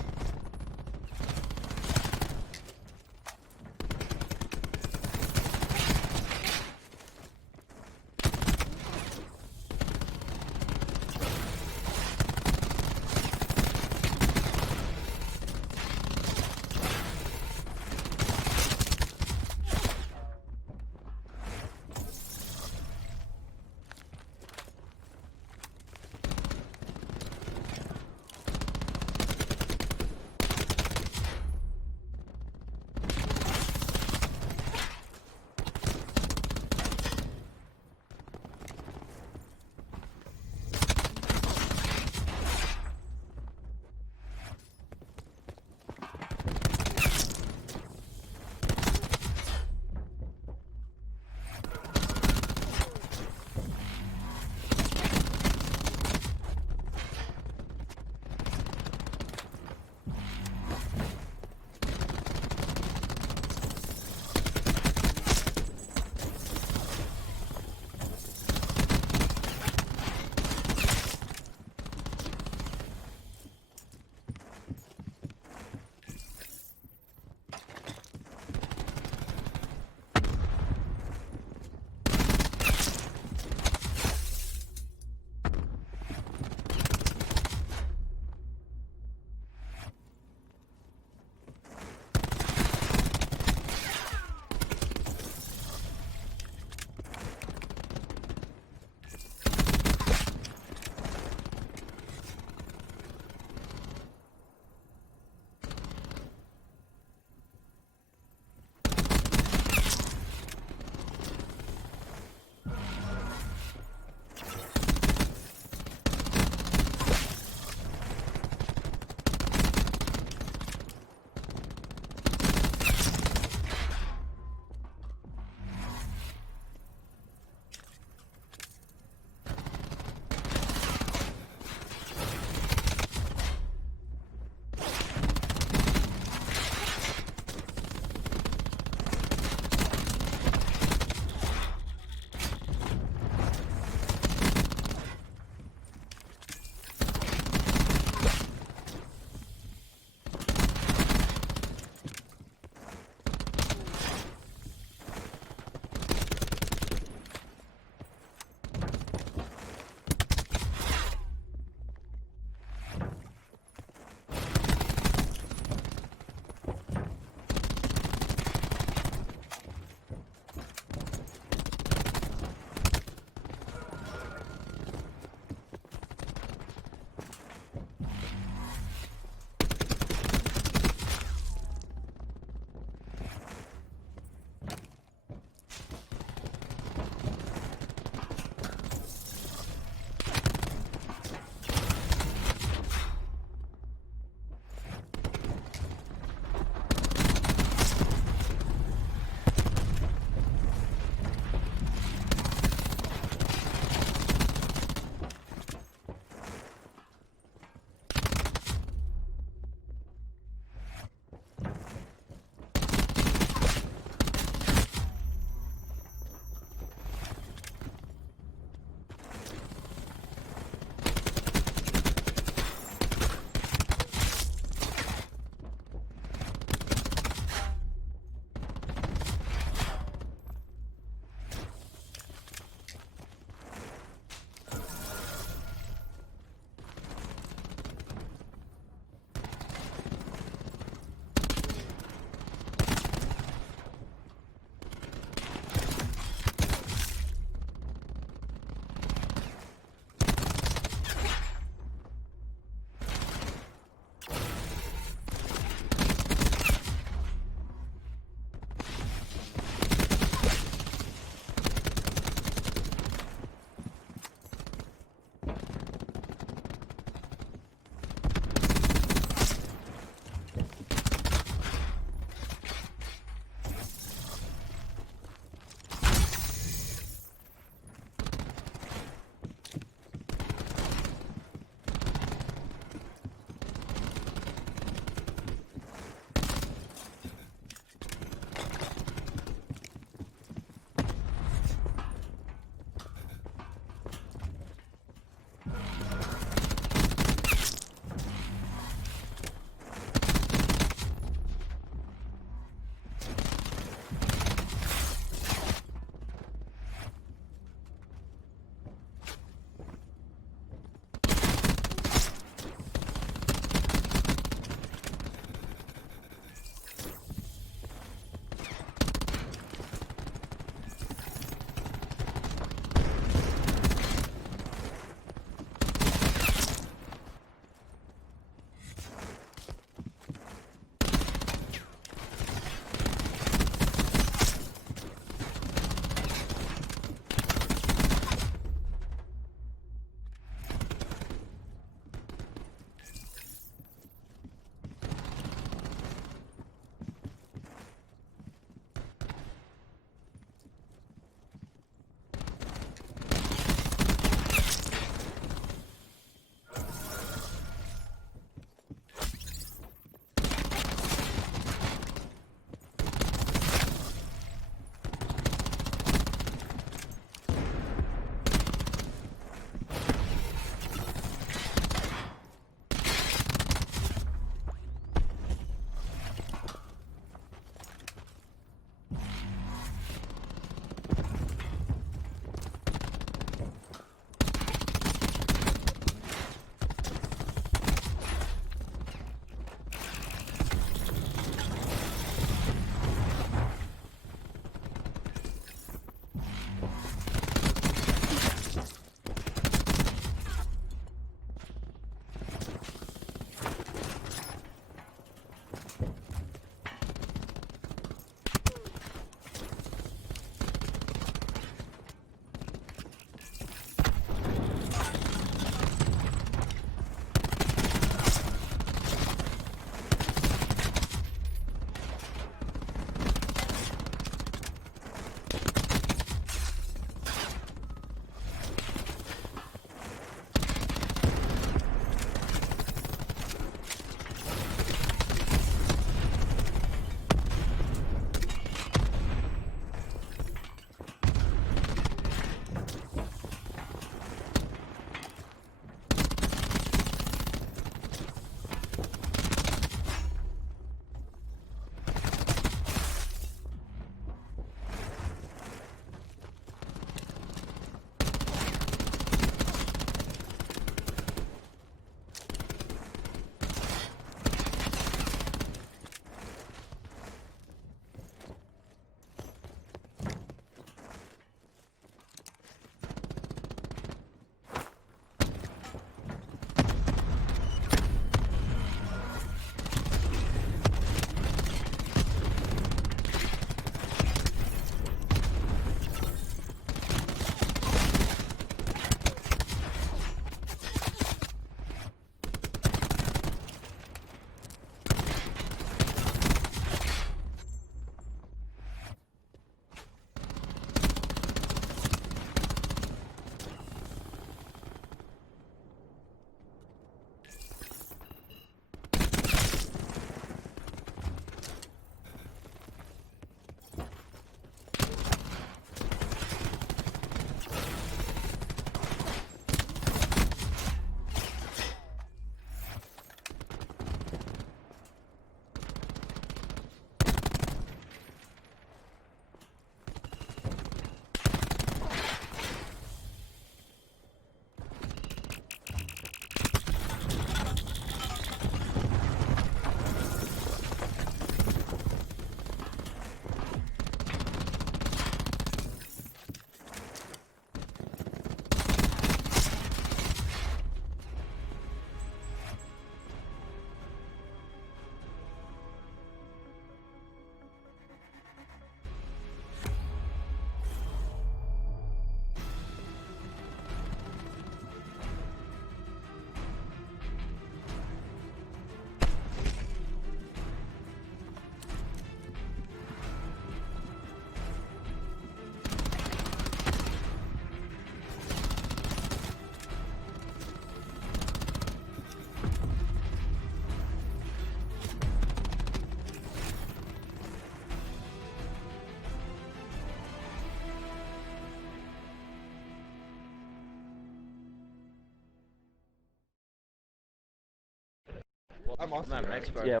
I'm on Man, Max, bro. Yeah.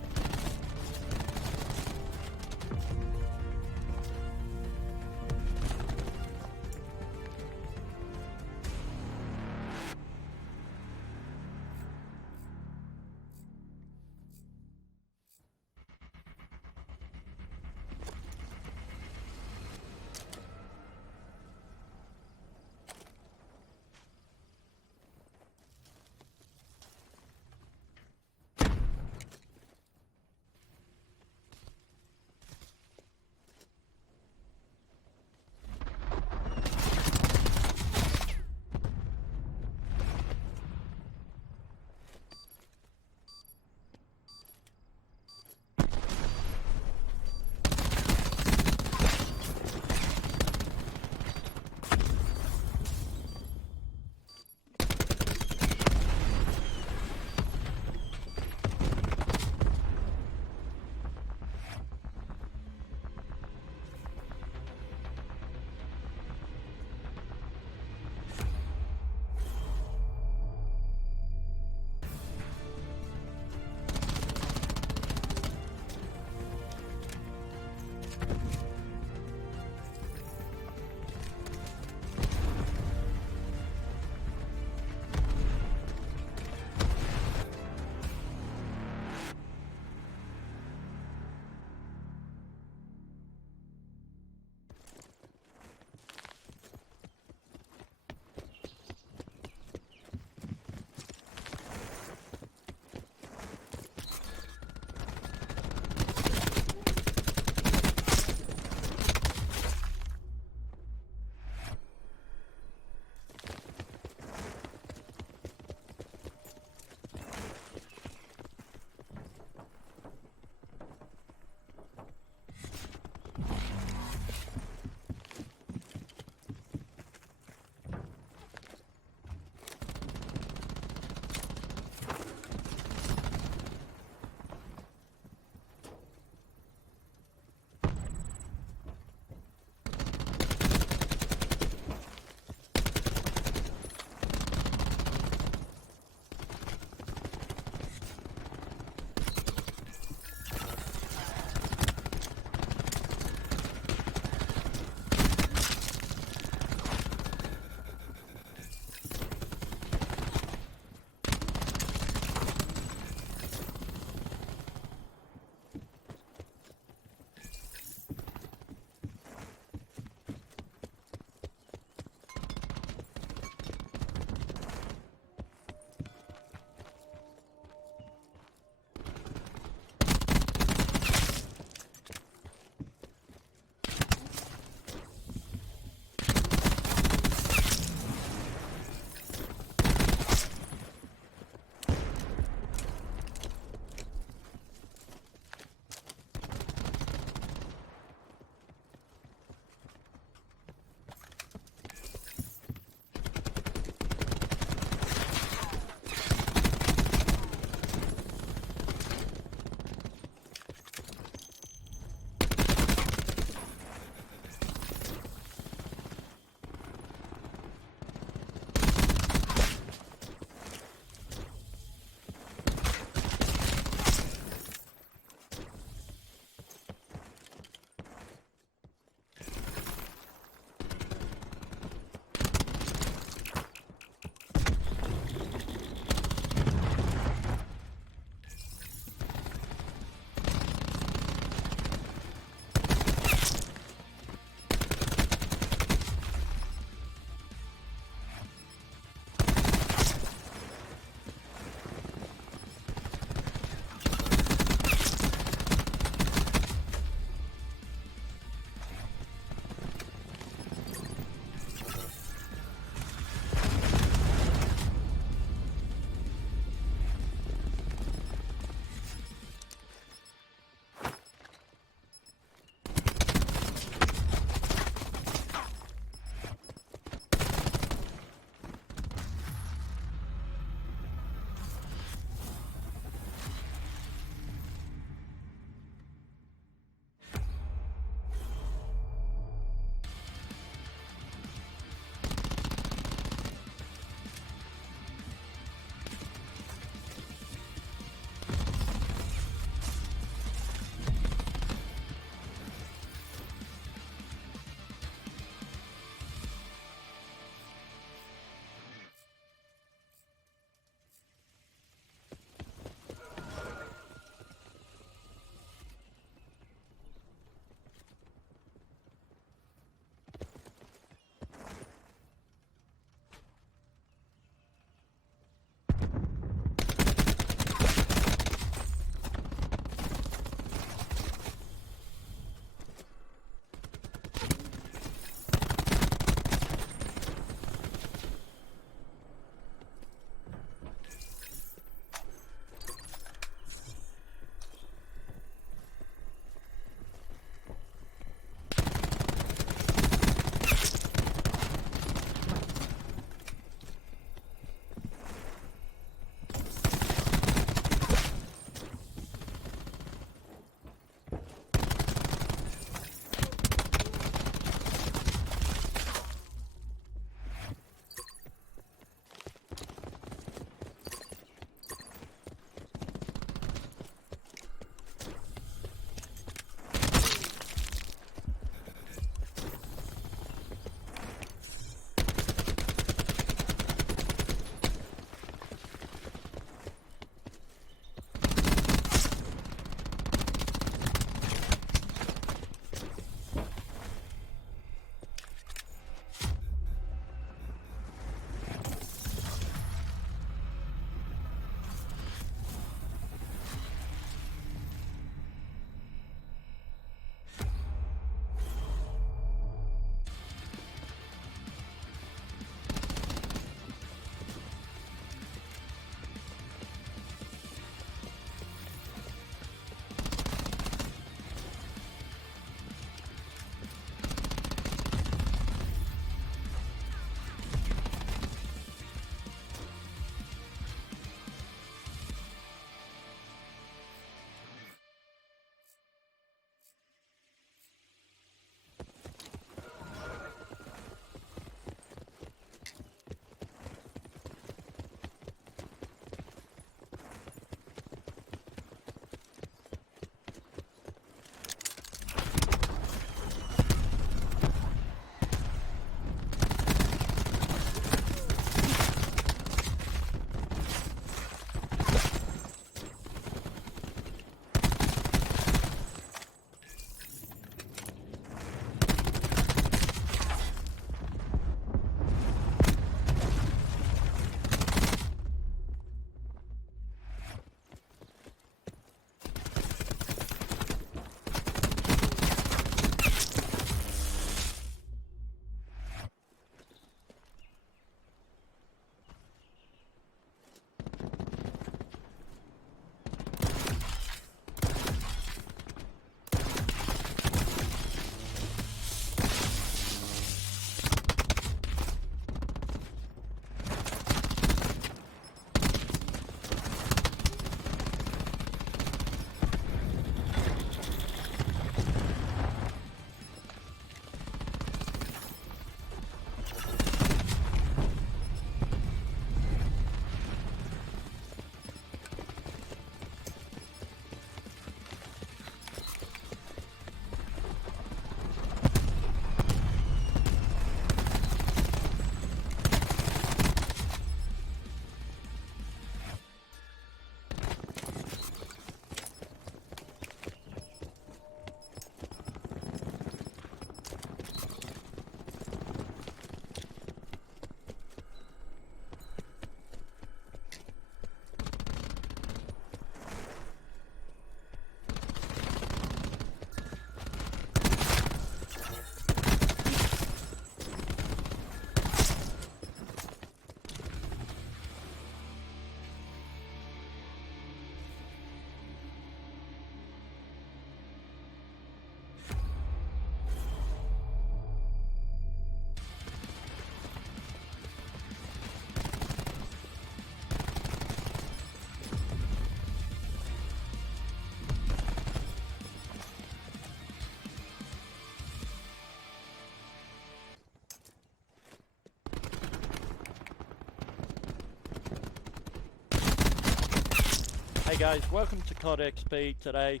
guys, welcome to COD XP today.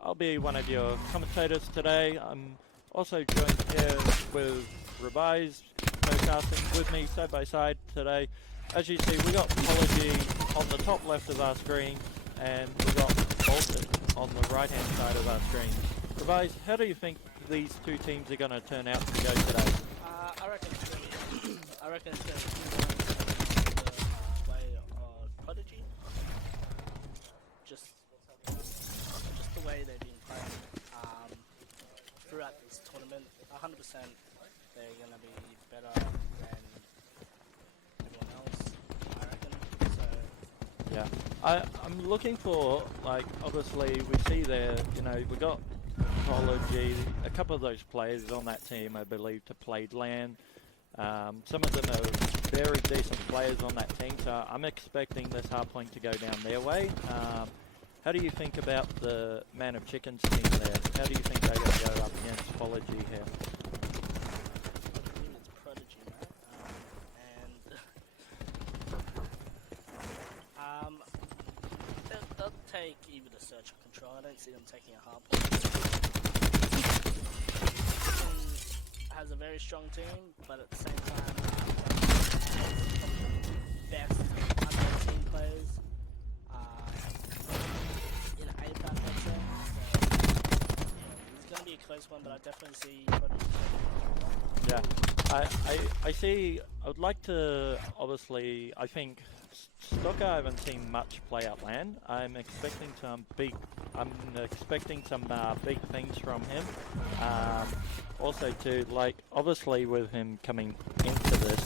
I'll be one of your commentators today. I'm also joined here with Revise, co-casting with me side by side today. As you see, we got Apology on the top left of our screen, and we got Bolton on the right hand side of our screen. Revise, how do you think these two teams are going to turn out to go today? I reckon it's going to play Prodigy. Just the way they've been playing throughout this tournament. 100% they're going to be better than everyone else, I reckon. So Yeah, I'm looking for, like, obviously we see there, you know, we got Apology, a couple of those players on that team I believe to played LAN. Some of them are very decent players on that team, so I'm expecting this hardpoint to go down their way. How do you think about the Man of Chickens team there? How do you think they're going to go up against Apology here? it's Prodigy, and they'll take either the search or control. I don't see them taking a hard point. Has a very strong team, but at the same time, best under team players in APAC, I'd say. So, it's going to be a close one, but I definitely see Prodigy. Yeah, I see. I would like to, obviously, I think Stocker, I haven't seen much play out LAN. I'm expecting some big things from him. Also, too, like, obviously with him coming into this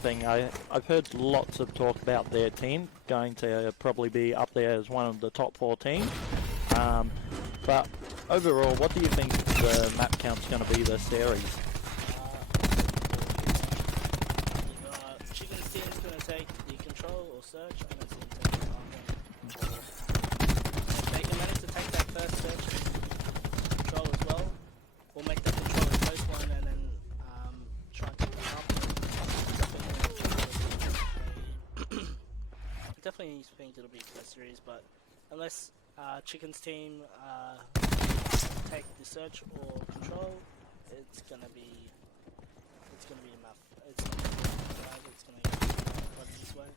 thing, I've heard lots of talk about their team going to probably be up there as one of the top 4 teams. But overall, what do you think the map count's going to be this series? Chicken's team's going to take the control or search, and it's going to take the hardpoint. If they can manage to take that first search and control as well, we'll make that control a close one, and then try and take the hardpoint. I definitely think it'll be a close series, but unless Chicken's team take the search or control, it's gonna be enough. It's gonna go this way.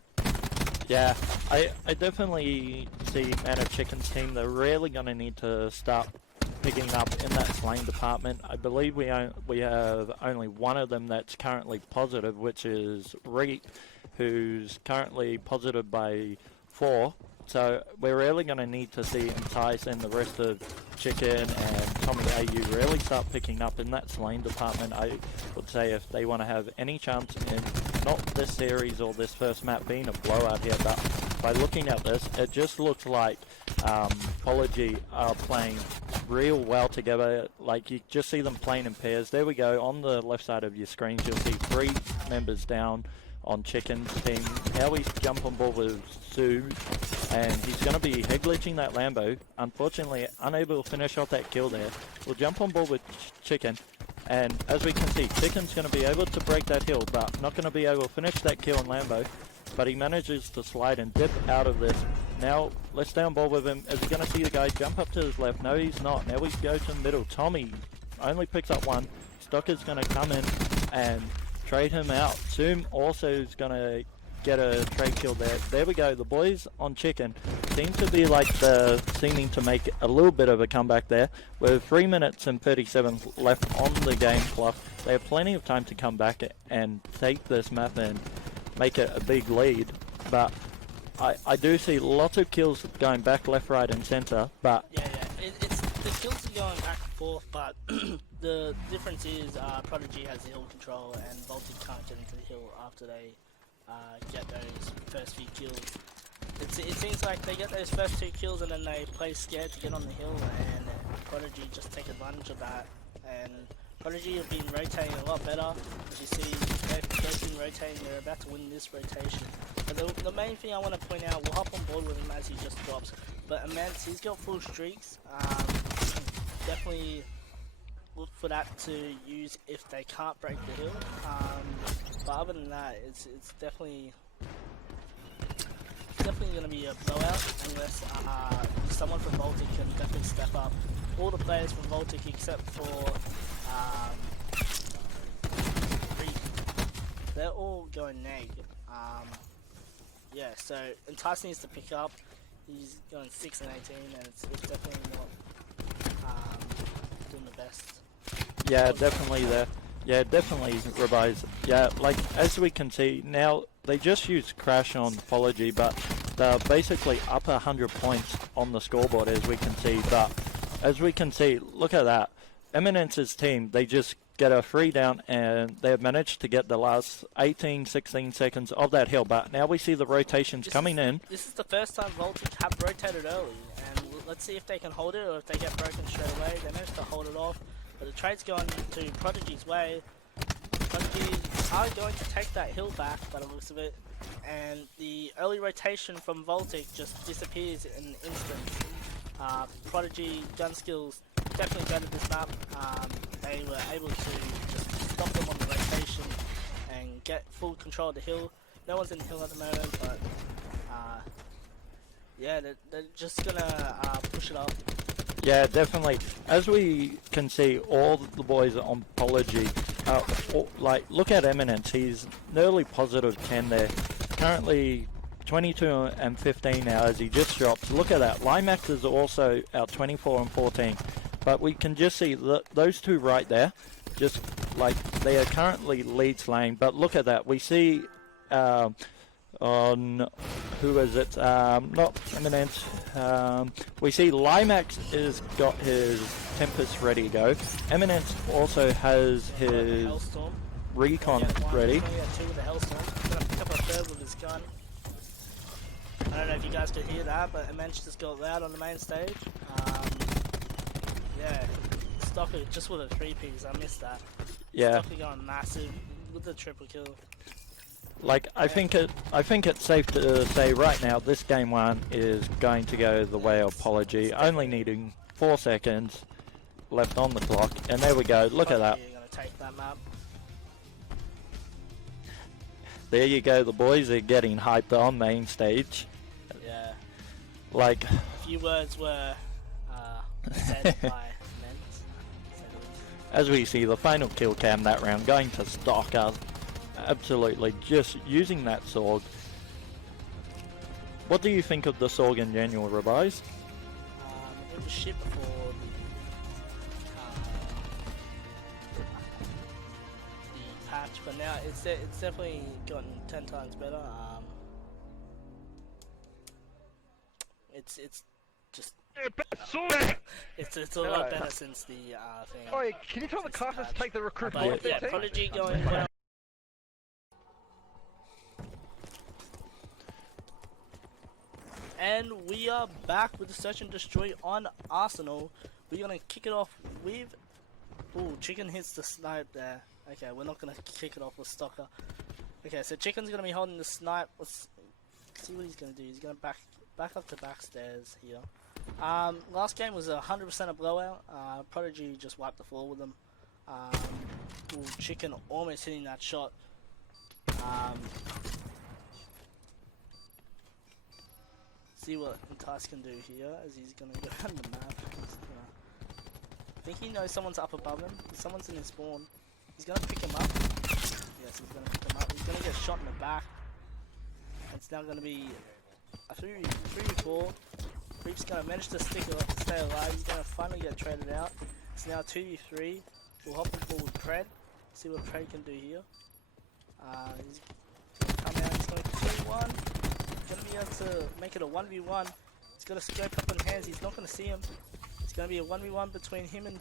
Yeah, I definitely see Man of Chicken's team. They're really going to need to start picking up in that slaying department. I believe we have only one of them that's currently positive, which is Reet, who's currently positive by 4. So we're really going to need to see Entice and the rest of Chicken and Tommy AU really start picking up in that slaying department. I would say if they want to have any chance in not this series or this first map being a blowout here, but by looking at this, it just looks like Apology are playing real well together. Like, you just see them playing in pairs. There we go. On the left side of your screens, you'll see 3 members down on Chicken's team. Now we jump on board with Sue, and he's going to be head glitching that Lambo. Unfortunately, unable to finish off that kill there. We'll jump on board with Chicken, and as we can see, Chicken's going to be able to break that hill, but not going to be able to finish that kill on Lambo. But he manages to slide and dip out of this. Now, let's stay on board with him. Is he going to see the guy jump up to his left? No, he's not. Now we go to the middle. Tommy only picks up 1. Stocker's going to come in and trade him out. Zoom also is going to get a trade kill there. There we go. The boys on Chicken seem to be like seeming to make a little bit of a comeback there. With 3 minutes and 37 left on the game clock, they have plenty of time to come back and take this map and make it a big lead. But I do see lots of kills going back, left, right, and center. But yeah, it's the kills are going back and forth, but the difference is Prodigy has the hill control, and Voltage can't get into the hill after they get those first few kills. It seems like they get those first 2 kills and then they play scared to get on the hill, and Prodigy just take advantage of that. And Prodigy have been rotating a lot better. As you see, they've been rotating. They're about to win this rotation. But the main thing I want to point out, we'll hop on board with him as he just drops. But Immense, he's got full streaks. Definitely look for that to use if they can't break the hill. But other than that, it's definitely definitely going to be a blowout unless someone from Baltic can definitely step up. All the players from Baltic except for they're all going neg. Yeah, so Entice needs to pick up. He's going 6 and 18, and it's definitely not doing the best. Yeah, definitely there. Yeah, definitely revise. Yeah, like as we can see now, they just used Crash on Apology, but they're basically up 100 points on the scoreboard as we can see. But as we can see, look at that. Eminence's team, they just get a 3 down and they've managed to get the last 18, 16 seconds of that hill. But now we see the rotations coming in. This is the first time Baltic have rotated early, and let's see if they can hold it or if they get broken straight away. They managed to hold it off, but the trade's gone to Prodigy's way. Prodigy are going to take that hill back by the looks of it, and the early rotation from Baltic just disappears in an instant. Prodigy gun skills definitely better this map. They were able to just stop them on the rotation and get full control of the hill. No one's in the hill at the moment, but yeah, they're just gonna push it up. Yeah, definitely. As we can see, all the boys on Apology, like, look at Eminence. He's nearly positive 10 there. Currently 22 and 15 now as he just dropped. Look at that. Limax is also out 24 and 14. But we can just see those two right there, just like they are currently leads lane. But look at that. We see on who is it? Not Eminence. We see Limax has got his Tempest ready to go. Eminence also has his Recon ready. Two with the Hellstorm. Gonna pick up a third with his gun. I don't know if you guys could hear that, but Eminence just got loud on the main stage. Yeah, Stocker just with a 3-piece, I missed that. Yeah. Stocker going massive with the triple kill. Like, I think it's safe to say right now this game 1 is going to go the way of Apology, only needing 4 seconds left on the clock, and there we go. Look at that. You're gonna take that map. There you go. The boys are getting hyped on main stage. Yeah. Like. A few words were said by men. As we see the final kill cam that round going to Stalker. Absolutely, just using that sword. What do you think of the sword in general, Revise? It was shit before the patch, but now it's definitely gotten 10 times better. It's just it's a lot better since the thing. Oh, can you tell the classes to take the recruit But forward? yeah, Prodigy going well. And we are back with the search and destroy on Arsenal. We're gonna kick it off with. Ooh, Chicken hits the snipe there. Okay, we're not gonna kick it off with Stalker. Okay, so Chicken's gonna be holding the snipe. Let's see what he's gonna do. He's gonna back up to backstairs here. Last game was 100% a blowout. Prodigy just wiped the floor with them. Ooh, Chicken almost hitting that shot. See what Entice can do here as he's gonna go on the map. I think he knows someone's up above him. Someone's in his spawn. He's gonna pick him up. Yes, he's gonna pick him up. He's gonna get shot in the back. It's now gonna be a 3v4. Creep's gonna manage to stay alive. He's gonna finally get traded out. It's now 2v3. We'll hop on board with Pred. See what Pred can do here. He's gonna come out. He's gonna kill one. He's gonna be able to make it a 1v1. He's got a scope up on hands. He's not gonna see him. It's gonna be a 1v1 between him and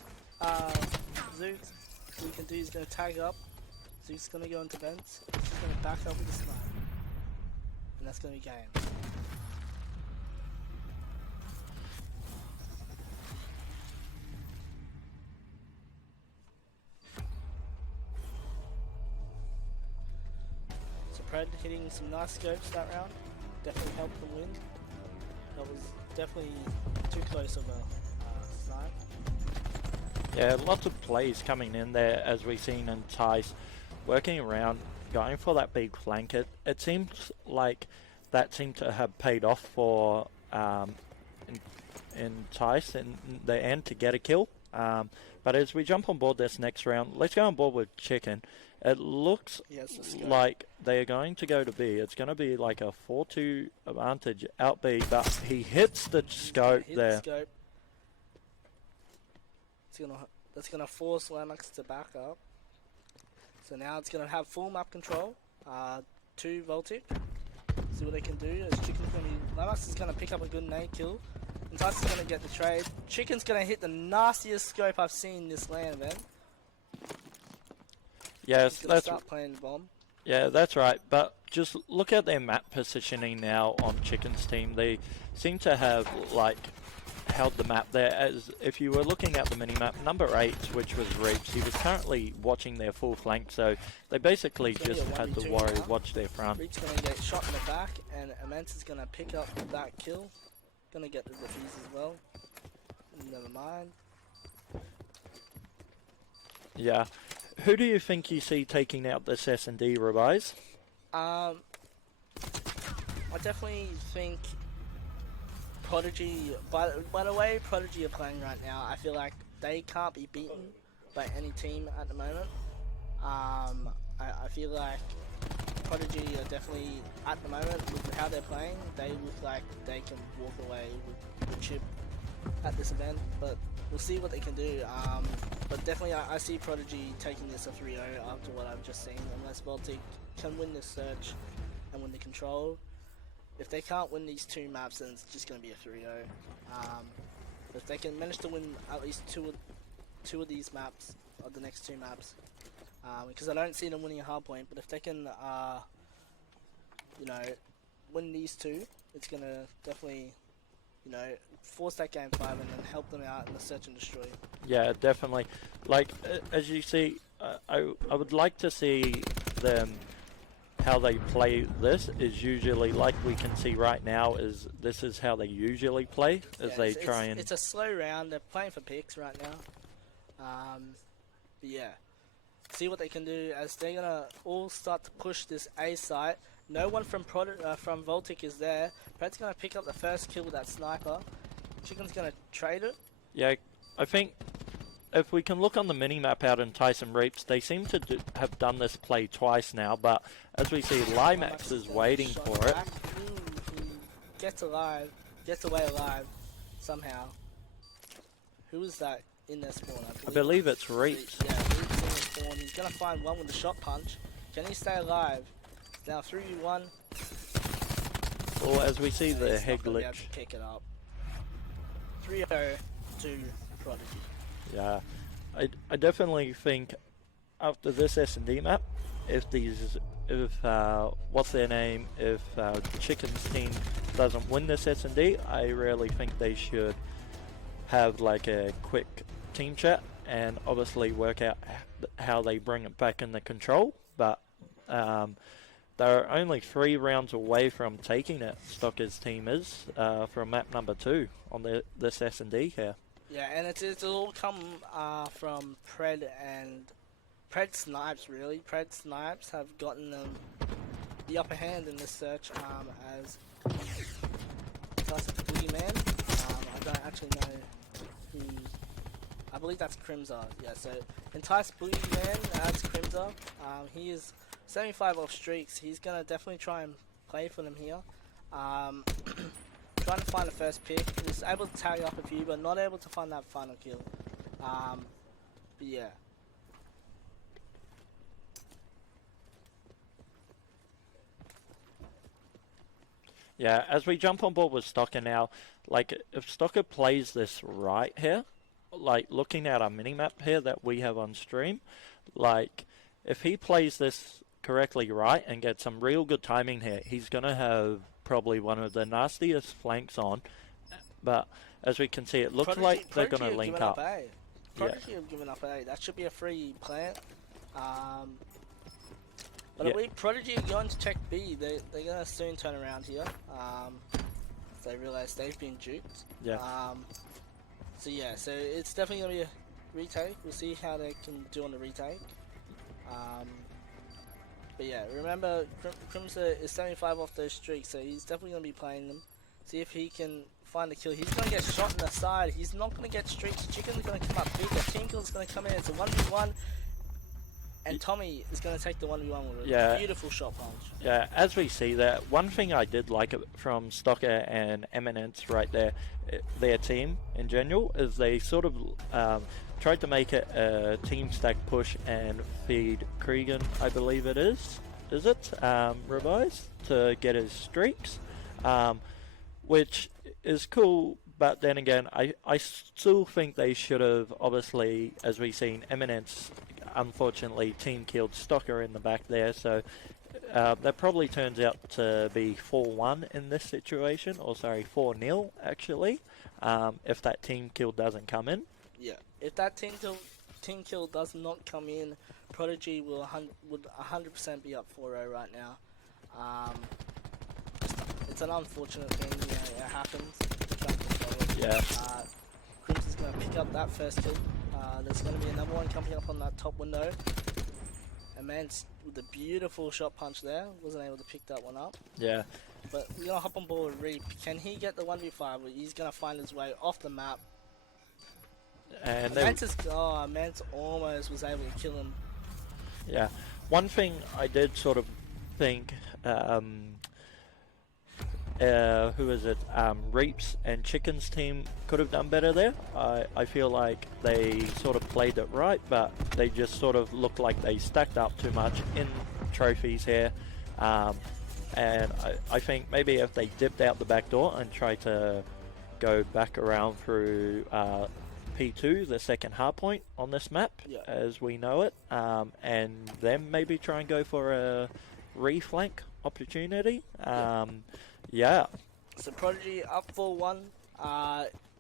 Zook. What he can do is gonna tag up. Zook's gonna go into vents. He's gonna back up with the snipe. And that's gonna be game. So Pred hitting some nice scopes that round. Definitely helped them win. That was definitely too close of a snipe. Yeah, lots of plays coming in there as we've seen Entice working around, going for that big flank. It seems like that seemed to have paid off for Entice in the end to get a kill. But as we jump on board this next round, let's go on board with Chicken. It looks like they are going to go to B. It's going to be like a 4-2 advantage out B, but he hits the scope there. That's gonna force Lennox to back up. So now it's gonna have full map control. 2 Voltic. See what they can do. As Chicken's gonna be, Lennox is gonna pick up a good nade kill. Entice is gonna get the trade. Chicken's gonna hit the nastiest scope I've seen in this LAN event. Yes, that's start playing the bomb. Yeah, that's right. But just look at their map positioning now on Chicken's team. They seem to have like held the map there. As if you were looking at the minimap, number 8, which was Reaps, he was currently watching their full flank. So they basically just had the Warrior watch their front. Reaps gonna get shot in the back, and Immense is gonna pick up that kill. Gonna get the defuse as well. Never mind. Yeah. Who do you think you see taking out this S&D, Revise? I definitely think Prodigy, by the way Prodigy are playing right now, I feel like they can't be beaten by any team at the moment. I feel like Prodigy are definitely, at the moment, with how they're playing, they look like they can walk away with the chip at this event, but we'll see what they can do. But definitely I see Prodigy taking this a 3-0 after what I've just seen, unless Baltic can win this search and win the control. If they can't win these 2 maps, then it's just going to be a 3-0. If they can manage to win at least two of these maps, or the next 2 maps, because I don't see them winning a hard point, but if they can, you know, win these 2, it's going to definitely, you know, force that game 5 and then help them out in the search and destroy. Yeah, definitely. Like, as you see, I would like to see them, how they play this is usually, like we can see right now, is this is how they usually play, as Yeah, they try and... It's a slow round, they're playing for picks right now. But yeah, see what they can do as they're going to all start to push this A site. No one from Voltic is there. Pred's going to pick up the first kill with that sniper. Chicken's going to trade it. Yeah, I think if we can look on the mini-map out in Tyson Reaps, they seem to have done this play twice now, but as we see, Limax is waiting for it. He gets alive, gets away alive, somehow. Who is that in their spawn? I believe it's Reaps. Yeah, Reaps in the spawn. He's going to find one with the shot punch. Can he stay alive? Now 3v1. Well, as we see the head glitch. glitch. Pick it up. 3-0 to Prodigy. Yeah, I definitely think after this S&D map, if what's their name, if Chicken's team doesn't win this S&D, I really think they should have like a quick team chat and obviously work out how they bring it back into control. But they're only 3 rounds away from taking it, Stocker's team is, from map number 2 on this S&D here. Yeah, and it's all come from Pred and Pred Snipes, really. Pred Snipes have gotten them the upper hand in this search as Entice Boogeyman. I don't actually know who. I believe that's Crimza. Yeah, so Entice Boogeyman as Crimza. He is 75 off streaks. He's gonna definitely try and play for them here. Trying to find the first pick. He's able to tag up a few, but not able to find that final kill. But yeah. Yeah, as we jump on board with Stocker now, like if Stocker plays this right here, like looking at our minimap here that we have on stream, like if he plays this correctly right and gets some real good timing here, he's going to have probably one of the nastiest flanks on. But as we can see, it looks like they're going to link up. Prodigy have given up A. That should be a free plant. But I Yeah. believe Prodigy are going to check B. They're going to soon turn around here. They realize they've been juked. Yeah. So yeah, so it's definitely going to be a retake. We'll see how they can do on the retake. But yeah, remember, Crimson is 75 off those streaks, so he's definitely going to be playing them. See if he can find a kill. He's going to get shot in the side. He's not going to get streaks. Chicken's going to come up big. A team kill is going to come in. It's a 1v1. And Tommy is going to take the 1v1 with a beautiful shot punch. Yeah, as we see that, one thing I did like from Stocker and Eminence right there, their team in general, is they sort of tried to make it a team stack push and feed Cregan, I believe it is it, Revise, to get his streaks, which is cool. But then again, I still think they should have, obviously, as we've seen, Eminence unfortunately team killed Stocker in the back there, so that probably turns out to be 4-1 in this situation, or sorry, 4-0 actually, if that team kill doesn't come in. Yeah, if that team kill does not come in, Prodigy would 100% be up 4-0 right now. It's an unfortunate thing, you know, it happens. Yeah. Crimson's going to pick up that first kill. There's going to be another one coming up on that top window. And man, with a beautiful shot punch there, wasn't able to pick that one up. Yeah. But we're going to hop on board with Reap. Can he get the 1v5? He's going to find his way off the map. And Mance almost was able to kill him. Yeah. One thing I did sort of think, who is it? Reaps and Chicken's team could have done better there. I feel like they sort of played it right, but they just sort of looked like they stacked up too much in trophies here. And I think maybe if they dipped out the back door and tried to go back around through P2, the second hard point on this map, as we know it, and then maybe try and go for a reflank opportunity. Yeah. So Prodigy up 4-1.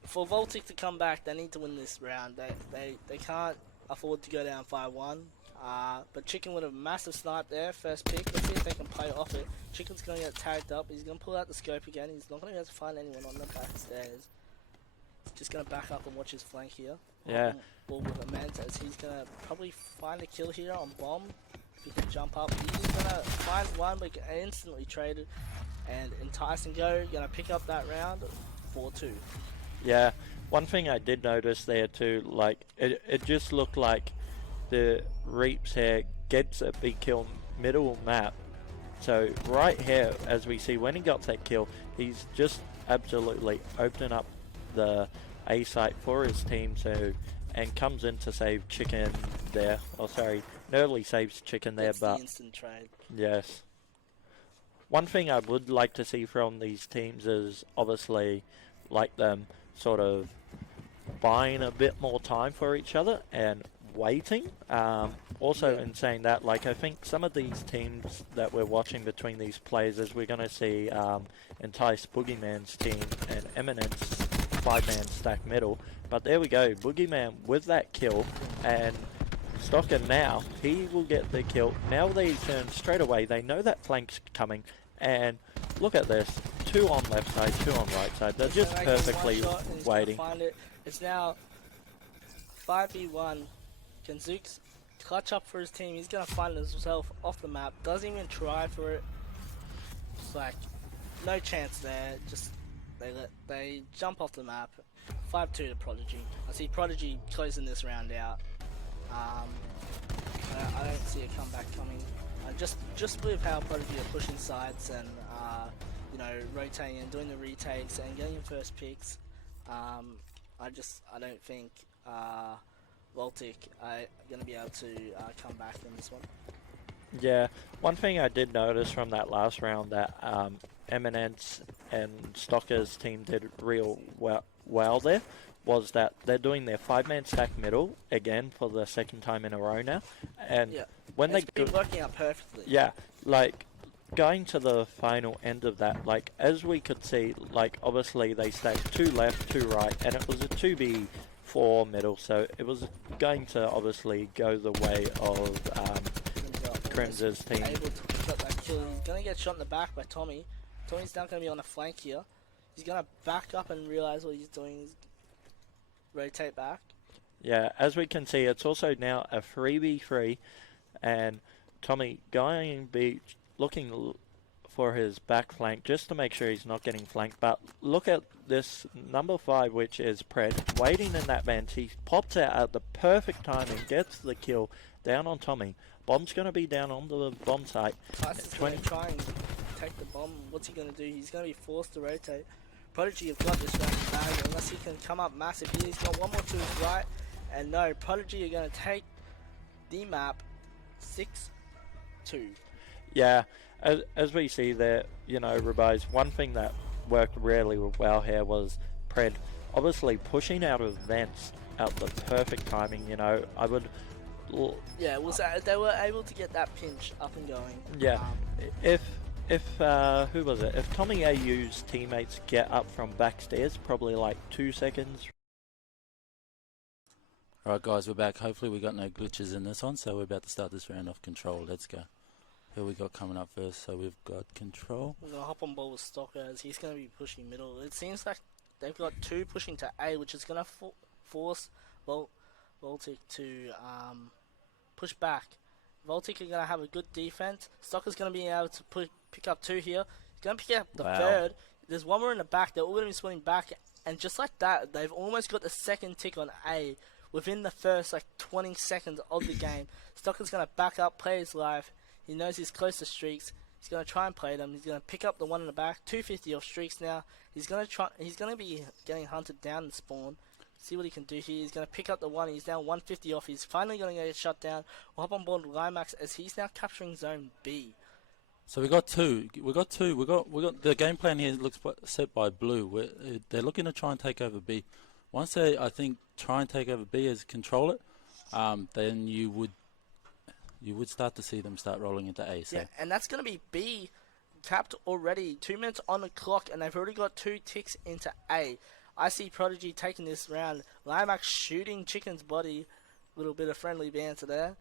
For Voltic to come back, they need to win this round. They can't afford to go down 5-1. But Chicken with a massive snipe there, first pick. Let's see if they can play off it. Chicken's going to get tagged up. He's going to pull out the scope again. He's not going to be able to find anyone on the back stairs. He's just going to back up and watch his flank here. Yeah. Ball with Amantas. He's going to probably find a kill here on Bomb. He can jump up. He's going to find one, but instantly traded. And Entice and Go going to pick up that round, 4-2. Yeah, one thing I did notice there too, like, it just looked like the Reaps here gets a big kill middle map. So right here, as we see, when he got that kill, he's just absolutely opened up the A site for his team, so, and comes in to save Chicken there. Oh, sorry, nearly saves Chicken there, but the instant trade. Yes. One thing I would like to see from these teams is obviously like them sort of buying a bit more time for each other and waiting. Also in saying that, like, I think some of these teams that we're watching between these players, as we're going to see Entice Boogeyman's team and Eminence 5-man stack middle. But there we go, Boogeyman with that kill, and Stocker now, he will get the kill. Now they turn straight away, they know that flank's coming, and look at this, 2 on left side, 2 on right side, they're just perfectly waiting. Find it. It's now 5v1. Can Zooks clutch up for his team? He's going to find himself off the map, doesn't even try for it. It's like, no chance there, just they jump off the map. 5-2 to Prodigy. I see Prodigy closing this round out. I don't see a comeback coming. Just with how Prodigy are pushing sides and you know, rotating and doing the retakes and getting first picks, I don't think Voltic are going to be able to come back in this one. Yeah, one thing I did notice from that last round that Eminence and Stocker's team did real well there was that they're doing their 5-man stack middle again for the second time in a row now, and when it's been working out perfectly. Yeah, like going to the final end of that, like as we could see, like obviously they stacked 2 left, 2 right, and it was a 2v4 middle, so it was going to obviously go the way of Crimson's team. Able to pick up that kill. He's going to get shot in the back by Tommy. Tommy's now going to be on a flank here. He's going to back up and realize what he's doing. He's rotate back. Yeah, as we can see, it's also now a 3v3, and Tommy going to be looking for his back flank just to make sure he's not getting flanked. But look at this number 5, which is Pred, waiting in that bench. He pops out at the perfect time and gets the kill down on Tommy. Bomb's going to be down on the bomb site. Tice is going to try and take the bomb. What's he going to do? He's going to be forced to rotate. Prodigy have got this round bag unless he can come up massive here. He's got one more to his right. And no, Prodigy are going to take the map 6-2. Yeah, as we see there, you know, Rabais, one thing that worked really well here was Pred obviously pushing out of vents at the perfect timing. You know, I would... Yeah, they were able to get that pinch up and going. Yeah, if who was it? If Tommy AU's teammates get up from backstairs, probably like 2 seconds. Alright guys, we're back. Hopefully we got no glitches in this one, so we're about to start this round off Control. Let's go. Who we got coming up first? So we've got Control. We're going to hop on ball with Stocker as he's going to be pushing middle. It seems like they've got 2 pushing to A, which is going to force Voltic to push back. Voltic are going to have a good defense. Stocker's going to be able to pick up 2 here. He's going to pick up the third. There's one more in the back. They're all going to be splitting back. And just like that, they've almost got the second tick on A within the first like 20 seconds of the game. Stocker's going to back up, play his life. He knows he's close to streaks. He's going to try and play them. He's going to pick up the one in the back. 250 off streaks now. He's going to be getting hunted down in spawn. See what he can do here. He's going to pick up the one. He's now 150 off. He's finally going to get shut down. We'll hop on board Limax as he's now capturing zone B. So we got 2. We got the game plan here looks set by Blue. They're looking to try and take over B. Once they, I think, try and take over B as control it, then you would start to see them start rolling into A. So. Yeah, and that's going to be B capped already. 2 minutes on the clock, and they've already got 2 ticks into A. I see Prodigy taking this round. Limax shooting Chicken's body. Little bit of friendly banter there.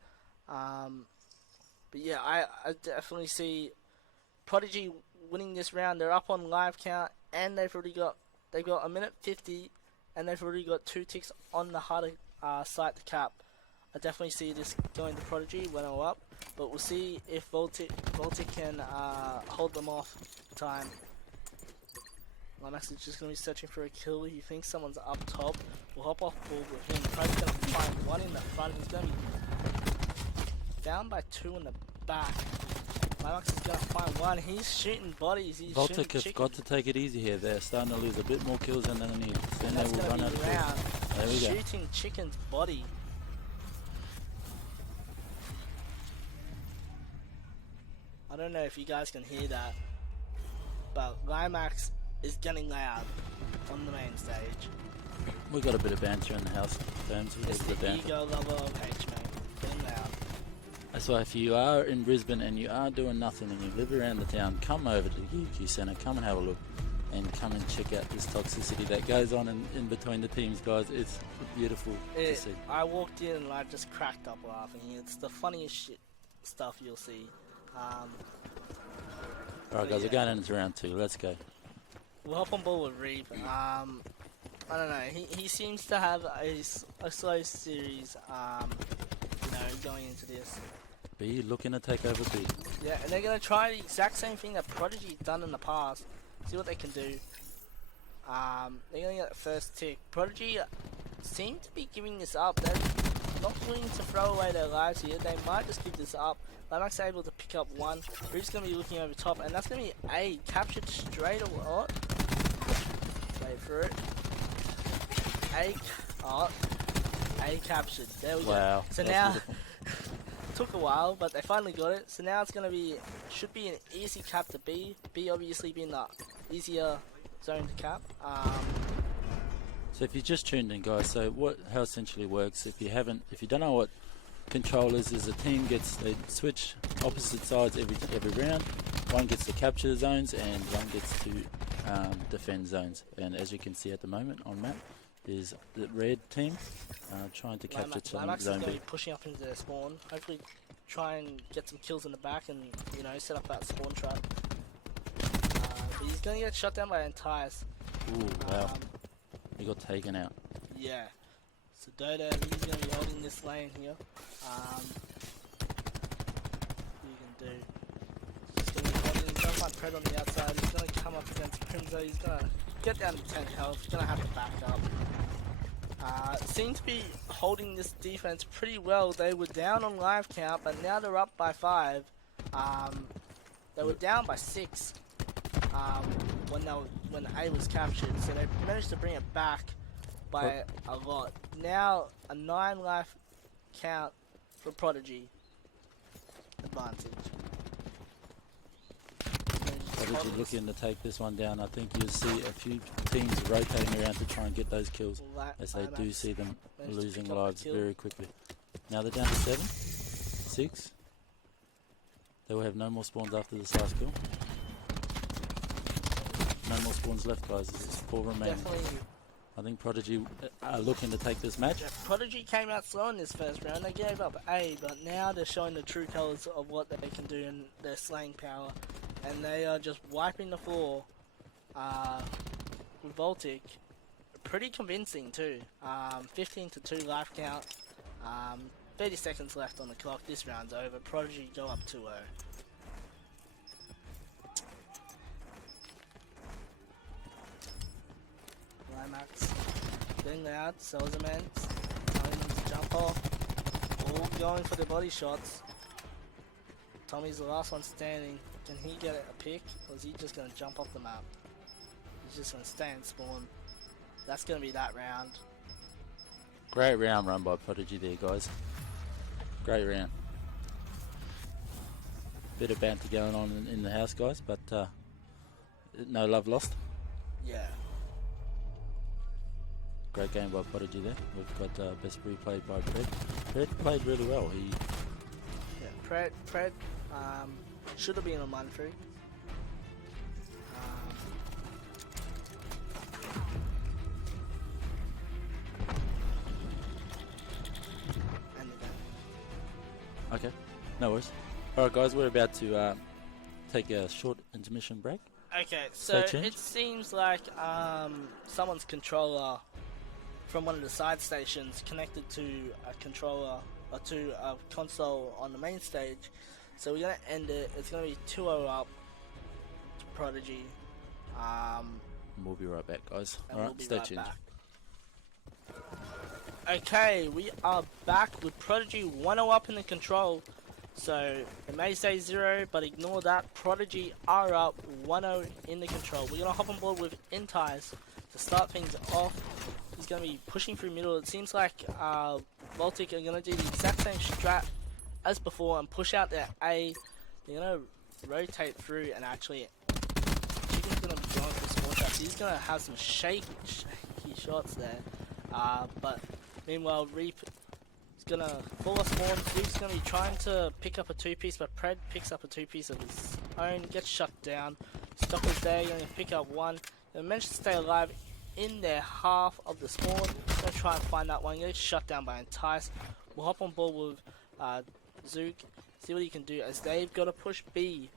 But yeah, I definitely see Prodigy winning this round. They're up on live count, and they've got a minute 50, and they've already got 2 ticks on the harder site to cap. I definitely see this going to Prodigy when I'm up, but we'll see if Voltic can hold them off time. Limax is just going to be searching for a kill. He thinks someone's up top. We'll hop off ball with him. Probably going to find one in the front. He's going to be down by 2 in the back. Limax is going to find one. He's shooting bodies. He's Voltic have got to take it easy here. They're starting to lose a bit more kills than they need. Then they will run out of kills. There we go. Shooting Chicken's body. I don't know if you guys can hear that, but Limax is getting loud on the main stage. We got a bit of banter in the house, Terms. It's the ego level of H, mate. Getting loud. That's why if you are in Brisbane and you are doing nothing and you live around the town, come over to the UQ Centre, come and have a look, and come and check out this toxicity that goes on in between the teams, guys. It's beautiful to see. I walked in and I just cracked up laughing. It's the funniest shit stuff you'll see. Alright guys, we're going into round 2. Let's go. We'll hop on board with Reap. I don't know. He seems to have a slow series, going into this. B looking to take over B. Yeah, and they're going to try the exact same thing that Prodigy's done in the past. See what they can do. They're going to get the first tick. Prodigy seem to be giving this up. They're not willing to throw away their lives here. They might just give this up. Limax able to pick up one. Reap's going to be looking over top, and that's going to be A captured straight away. Wait for it. A captured. There we go. So now, took a while, but they finally got it. So now it's going to be, should be an easy cap to B. B obviously being the easier zone to cap. So if you just tuned in, guys, so how essentially works, if you don't know what control is a team they switch opposite sides every round. One gets to capture zones and one gets to defend zones. And as you can see at the moment on map, is the red team trying to capture Limax is zone going to B. be pushing up into their spawn. Hopefully try and get some kills in the back and, set up that spawn trap. But he's going to get shut down by Entice. Ooh, wow. He got taken out. Yeah. So Dota, he's going to be holding this lane here. Pred on the outside. He's gonna come up against Crimzo. He's gonna get down to 10 health. He's gonna have to back up. Seem to be holding this defense pretty well. They were down on live count, but now they're up by 5. They were down by 6 when A was captured, so they managed to bring it back by a lot. Now a 9 life count for Prodigy advantage. Prodigy looking to take this one down. I think you'll see a few teams rotating around to try and get those kills, as they do see them losing lives very quickly. Now they're down to 7, 6. They will have no more spawns after this last kill. No more spawns left, guys. It's 4 remaining. Definitely. I think Prodigy are looking to take this match. Yeah, Prodigy came out slow in this first round. They gave up A, but now they're showing the true colours of what they can do in their slaying power. And they are just wiping the floor with Voltic. Pretty convincing too. 15-2 life count. 30 seconds left on the clock. This round's over. Prodigy go up 2-0. Climax. Getting loud. Sells immense. Telling them to jump off. All going for the body shots. Tommy's the last one standing. Can he get a pick, or is he just going to jump off the map? He's just going to stay and spawn. That's going to be that round. Great round run by Prodigy there, guys. Great round. Bit of banter going on in the house, guys, but no love lost. Yeah. Great game by Prodigy there. We've got best replay by Pred. Pred played really well. Yeah, Pred should have been on 1-3. Okay, no worries. Alright guys, we're about to take a short intermission break. Okay, so it seems like someone's controller from one of the side stations connected to a controller or to a console on the main stage. So we're going to end it. It's going to be 2-0 up to Prodigy. We'll be right back, guys. Alright, stay tuned. Okay, we are back with Prodigy 1-0 up in the control. So it may say 0, but ignore that. Prodigy are up 1-0 in the control. We're going to hop on board with Entice to start things off. He's going to be pushing through middle. It seems like Voltic are going to do the exact same strat as before and push out their A. They're going to rotate through and actually Chicken's going to be going for spawn traps. He's going to have some shaky shots there. But meanwhile, Reap is going to fall off spawn. Reap's going to be trying to pick up a 2-piece, but Pred picks up a 2-piece of his own, gets shut down. Stopper's there, going to pick up 1. They managed to stay alive in their half of the spawn. Going to try and find that one, gets shut down by Entice. We'll hop on board with Zook, see what he can do as they've got to push B.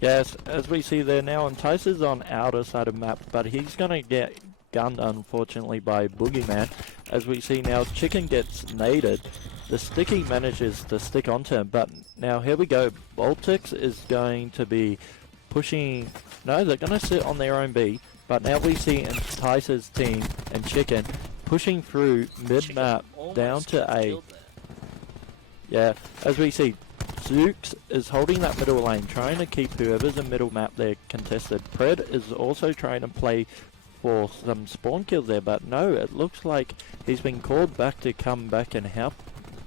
Yes, as we see there now, Entice is on outer side of map, but he's going to get gunned unfortunately by Boogeyman. As we see now, Chicken gets naded. The sticky manages to stick onto him, but now here we go. Voltix is going to be pushing. No, they're going to sit on their own B, but now we see Entice's team and Chicken pushing through mid-map down to A. Yeah, as we see, Zooks is holding that middle lane, trying to keep whoever's in middle map there contested. Pred is also trying to play for some spawn kills there, but no, it looks like he's been called back to come back and help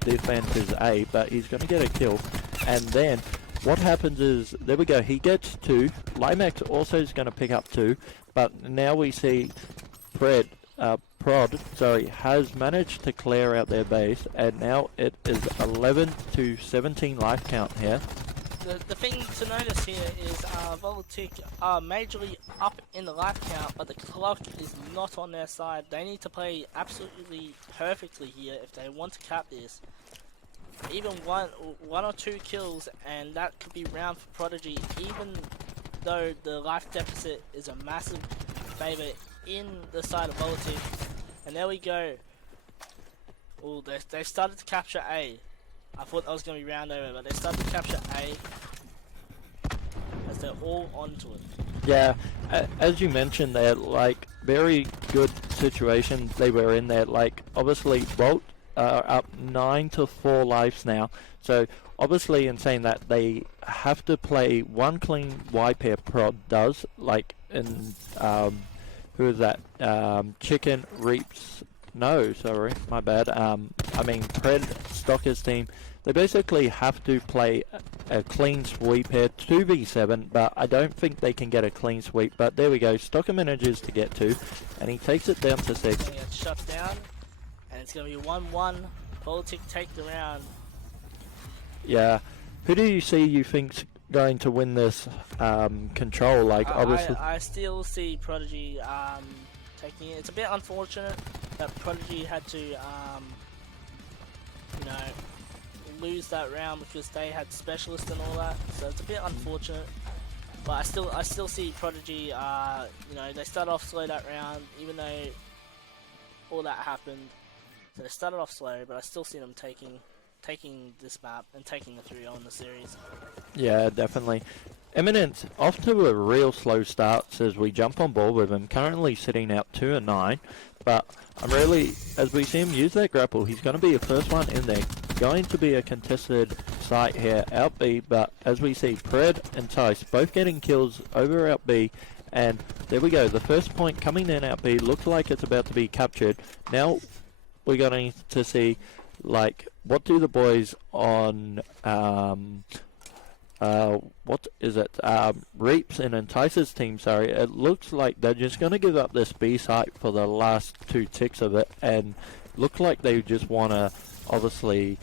defend his A, but he's going to get a kill. And then what happens is, there we go, he gets 2. Limax also is going to pick up 2, but now we see Prod has managed to clear out their base, and now it is 11-17 life count here. The thing to notice here is Voltic are majorly up in the life count, but the clock is not on their side. They need to play absolutely perfectly here if they want to cap this. Even one or 2 kills, and that could be round for Prodigy, even though the life deficit is a massive favour in the side of Voltic. And there we go. Oh, they started to capture A. I thought that was going to be round over, but they started to capture A. As because they're all onto it. Yeah, as you mentioned there, like, very good situation they were in there. Like, obviously, Bolt are up 9-4 lives now. So, obviously, in saying that, they have to play one clean wipe here, Prod does. Like, in, who is that? Chicken, Reaps. No, sorry, my bad. I mean, Pred, Stocker's team. They basically have to play a clean sweep here, 2v7, but I don't think they can get a clean sweep. But there we go, Stocker manages to get 2, and he takes it down to 6. It's going to get shut down, and it's going to be 1-1. Baltic take the round. Yeah. Who do you see you think's going to win this control? Like, obviously... I still see Prodigy taking it. It's a bit unfortunate that Prodigy had to, you know, lose that round because they had specialists and all that, so it's a bit unfortunate. But I still see Prodigy. You know, they started off slow that round, even though all that happened. So they started off slow, but I still see them taking this map and taking the 3-0 in the series. Yeah, definitely. Eminence off to a real slow start as we jump on board with him. Currently sitting out 2-9, but I'm really, as we see him use that grapple, he's going to be the first one in there. Going to be a contested site here, out B, but as we see, Pred and Tice both getting kills over out B, and there we go, the first point coming in out B, looks like it's about to be captured. Now we're going to see, like, what do the boys on, what is it, Reaps and Entice's team, sorry, it looks like they're just going to give up this B site for the last 2 ticks of it, and look like they just want to obviously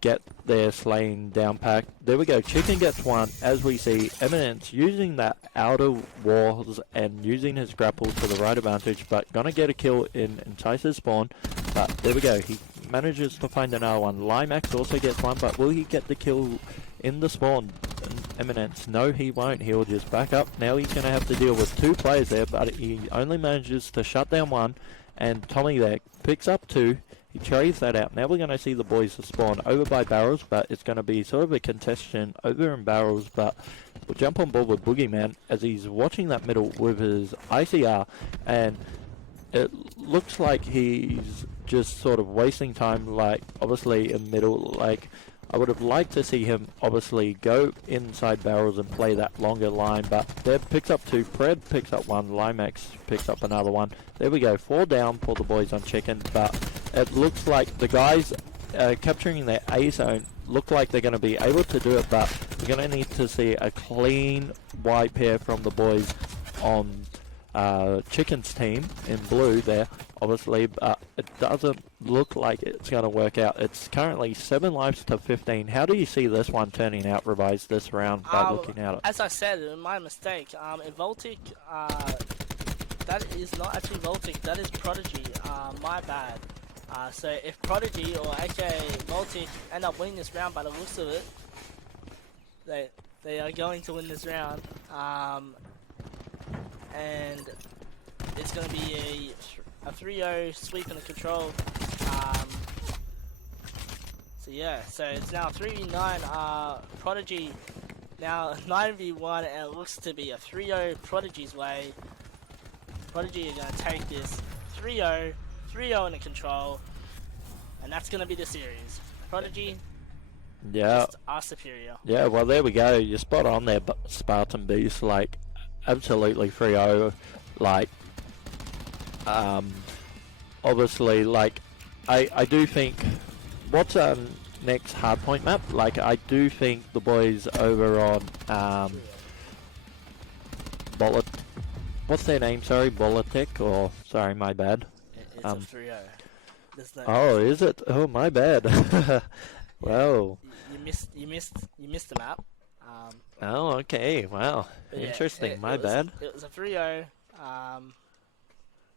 get their slaying down pack. There we go, Chicken gets 1, as we see Eminence using that outer walls and using his grapple to the right advantage, but gonna get a kill in Entice's spawn. But there we go, he manages to find another one. Limax also gets 1, but will he get the kill in the spawn? Eminence, no he won't, he'll just back up. Now he's going to have to deal with 2 players there, but he only manages to shut down 1, and Tommy there picks up 2, he trades that out. Now we're going to see the boys spawn over by barrels, but it's going to be sort of a contestation over in barrels, but we'll jump on board with Boogeyman as he's watching that middle with his ICR, and it looks like he's just sort of wasting time, like, obviously in middle. Like, I would have liked to see him obviously go inside barrels and play that longer line, but Deb picks up 2, Pred picks up 1, Limax picks up another 1. There we go, 4 down for the boys on Chicken, but it looks like the guys capturing their A zone look like they're going to be able to do it, but we're going to need to see a clean wipe here from the boys on Chicken's team in blue there, obviously, but it doesn't look like it's going to work out. It's currently 7 lives to 15. How do you see this one turning out, Revise, this round by looking at it? As I said, my mistake, in Voltic, that is not actually Voltic, that is Prodigy, my bad. So if Prodigy or aka Voltic end up winning this round by the looks of it, they are going to win this round, and it's going to be a 3-0 sweep in the control. So yeah, so it's now 3v9, Prodigy now 9v1, and it looks to be a 3-0 Prodigy's way. Prodigy are going to take this 3-0 in the control, and that's going to be the series. Prodigy, yeah, just are superior. Yeah, well there we go, you're spot on there, but Spartan Beast, like, absolutely 3-0, like, obviously, like, I do think, what's next hardpoint map? Like, I do think the boys over on, what's their name, sorry, Bolitek, or, sorry, my bad. It's a 3-0. Oh, is it? Oh, my bad. Wow. You missed the map. Oh, okay, wow. Yeah, Interesting, my bad. It was a 3-0.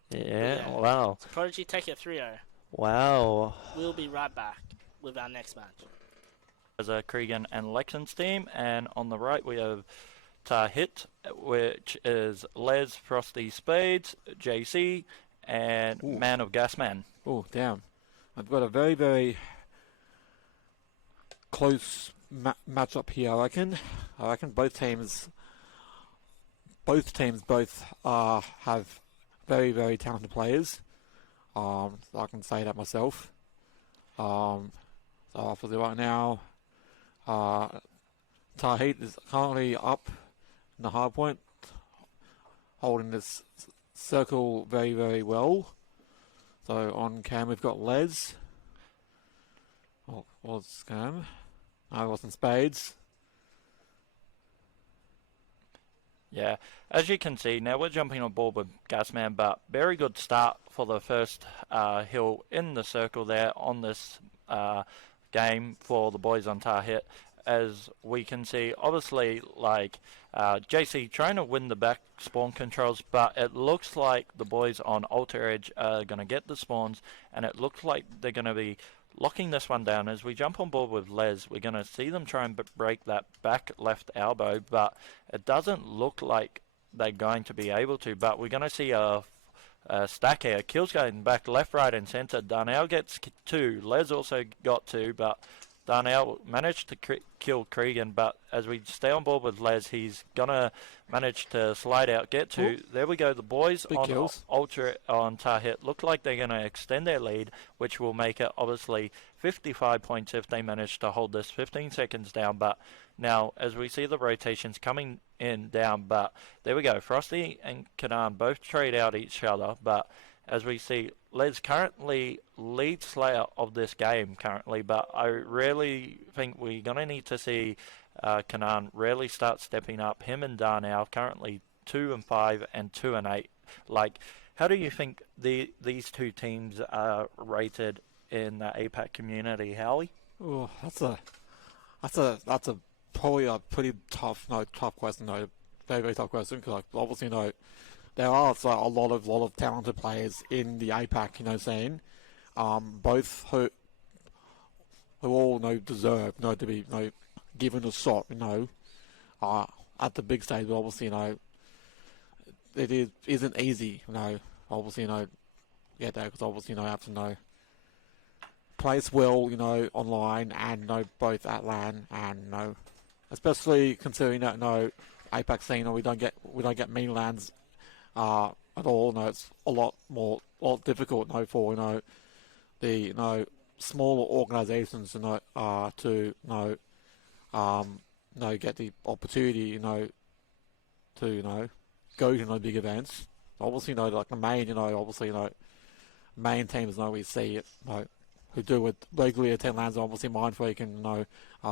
Yeah, wow. So Prodigy take it 3-0. Wow. We'll be right back with our next match. As a Cregan and Lexon's team, and on the right we have Tahit, which is Les, Frostie Spades, JC, and Man of Gasman. Oh, damn. I've got a very, very close match up here, I reckon. I reckon both teams both teams have very, very talented players. So I can say that myself. So obviously right now, Tahit is currently up in the hard point, holding this circle very, very well. So on cam we've got Les. Oh, was cam? No, it wasn't Spades. Yeah, as you can see, now we're jumping on board with Gasman, but very good start for the first hill in the circle there on this game for the boys on Tahit. As we can see, obviously, like JC trying to win the back spawn controls, but it looks like the boys on Alter Edge are going to get the spawns, and it looks like they're going to be locking this one down. As we jump on board with Les, we're going to see them try and break that back left elbow, but it doesn't look like they're going to be able to. But we're going to see a stack here. Kills going back left, right, and center. Darnell gets 2. Les also got 2, but Darnell managed to kill Cregan, but as we stay on board with Les, he's going to manage to slide out, get 2. Ooh. There we go. The boys Big on kills. Ultra on Tahit look like they're going to extend their lead, which will make it obviously 55 points if they manage to hold this 15 seconds down. But now, as we see the rotations coming in down, but there we go. Frostie and Kanan both trade out each other, but as we see, Les currently lead slayer of this game currently, but I really think we're going to need to see Kanan really start stepping up. Him and Darnell currently 2 and 5 and 2 and 8. Like, how do you think these two teams are rated in the APAC community, Howie? Oh, that's a probably a pretty tough question, though. Very, very tough question, because obviously, there are a lot of talented players in the APAC, scene. Both who all deserve to be given a shot, at the big stage. But obviously, it isn't easy, obviously, get there, because obviously, have to place well, online and both at LAN and especially considering that APAC scene, we don't get many LANs at all. It's a lot difficult for the smaller organisations to get the opportunity to go to big events. Obviously, like the main obviously main teams we see it who do it regularly attend LANs, obviously Mindfreak and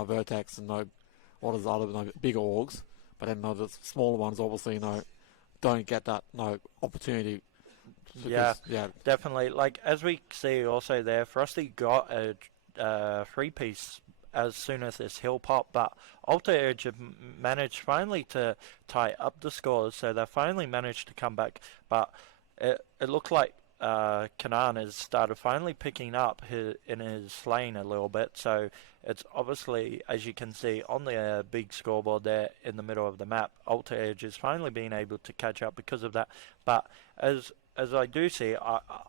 Vertex and all those other bigger orgs, but then the smaller ones obviously don't get that opportunity. Because, yeah, definitely. Like, as we see also there, Frostie got a 3-piece as soon as this hill pop, but Alter Edge have managed finally to tie up the scores, so they finally managed to come back, but it looked like Kanan has started finally picking up in his lane a little bit, so it's obviously, as you can see on the big scoreboard there in the middle of the map, Alter Edge is finally being able to catch up because of that. But as I do see,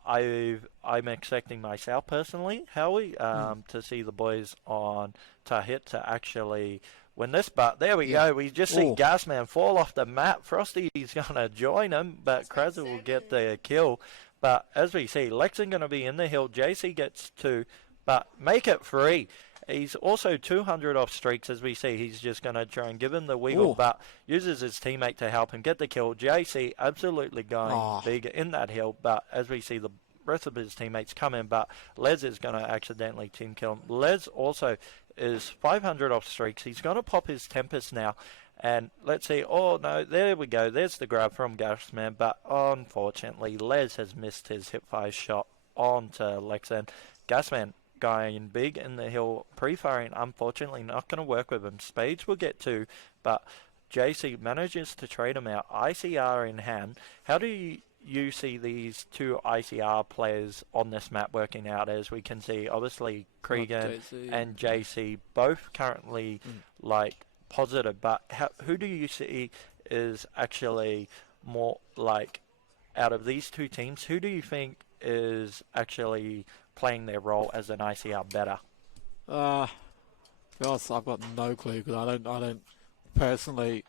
I'm expecting myself personally, Howie, to see the boys on Tahit to actually win this. But there we go. We just see Gasman fall off the map. Frostie's going to join him, but Krazer will get the kill. But as we see, Lexan going to be in the hill. JC gets 2, but make it 3. He's also 200 off streaks, as we see. He's just going to try and give him the wiggle, but uses his teammate to help him get the kill. JC absolutely going big in that hill, but as we see the rest of his teammates come in, but Les is going to accidentally team kill him. Les also is 500 off streaks. He's going to pop his Tempest now. And let's see, oh no, there we go, there's the grab from Gasman, but unfortunately Les has missed his hipfire shot onto Lexan. Gasman going big in the hill, pre-firing, unfortunately not going to work with him. Spades will get 2, but JC manages to trade him out, ICR in hand. How do you see these two ICR players on this map working out? As we can see, obviously Cregan and JC both currently like positive, but who do you see is actually more like, out of these two teams, who do you think is actually playing their role as an ICR better? I've got no clue, because I don't personally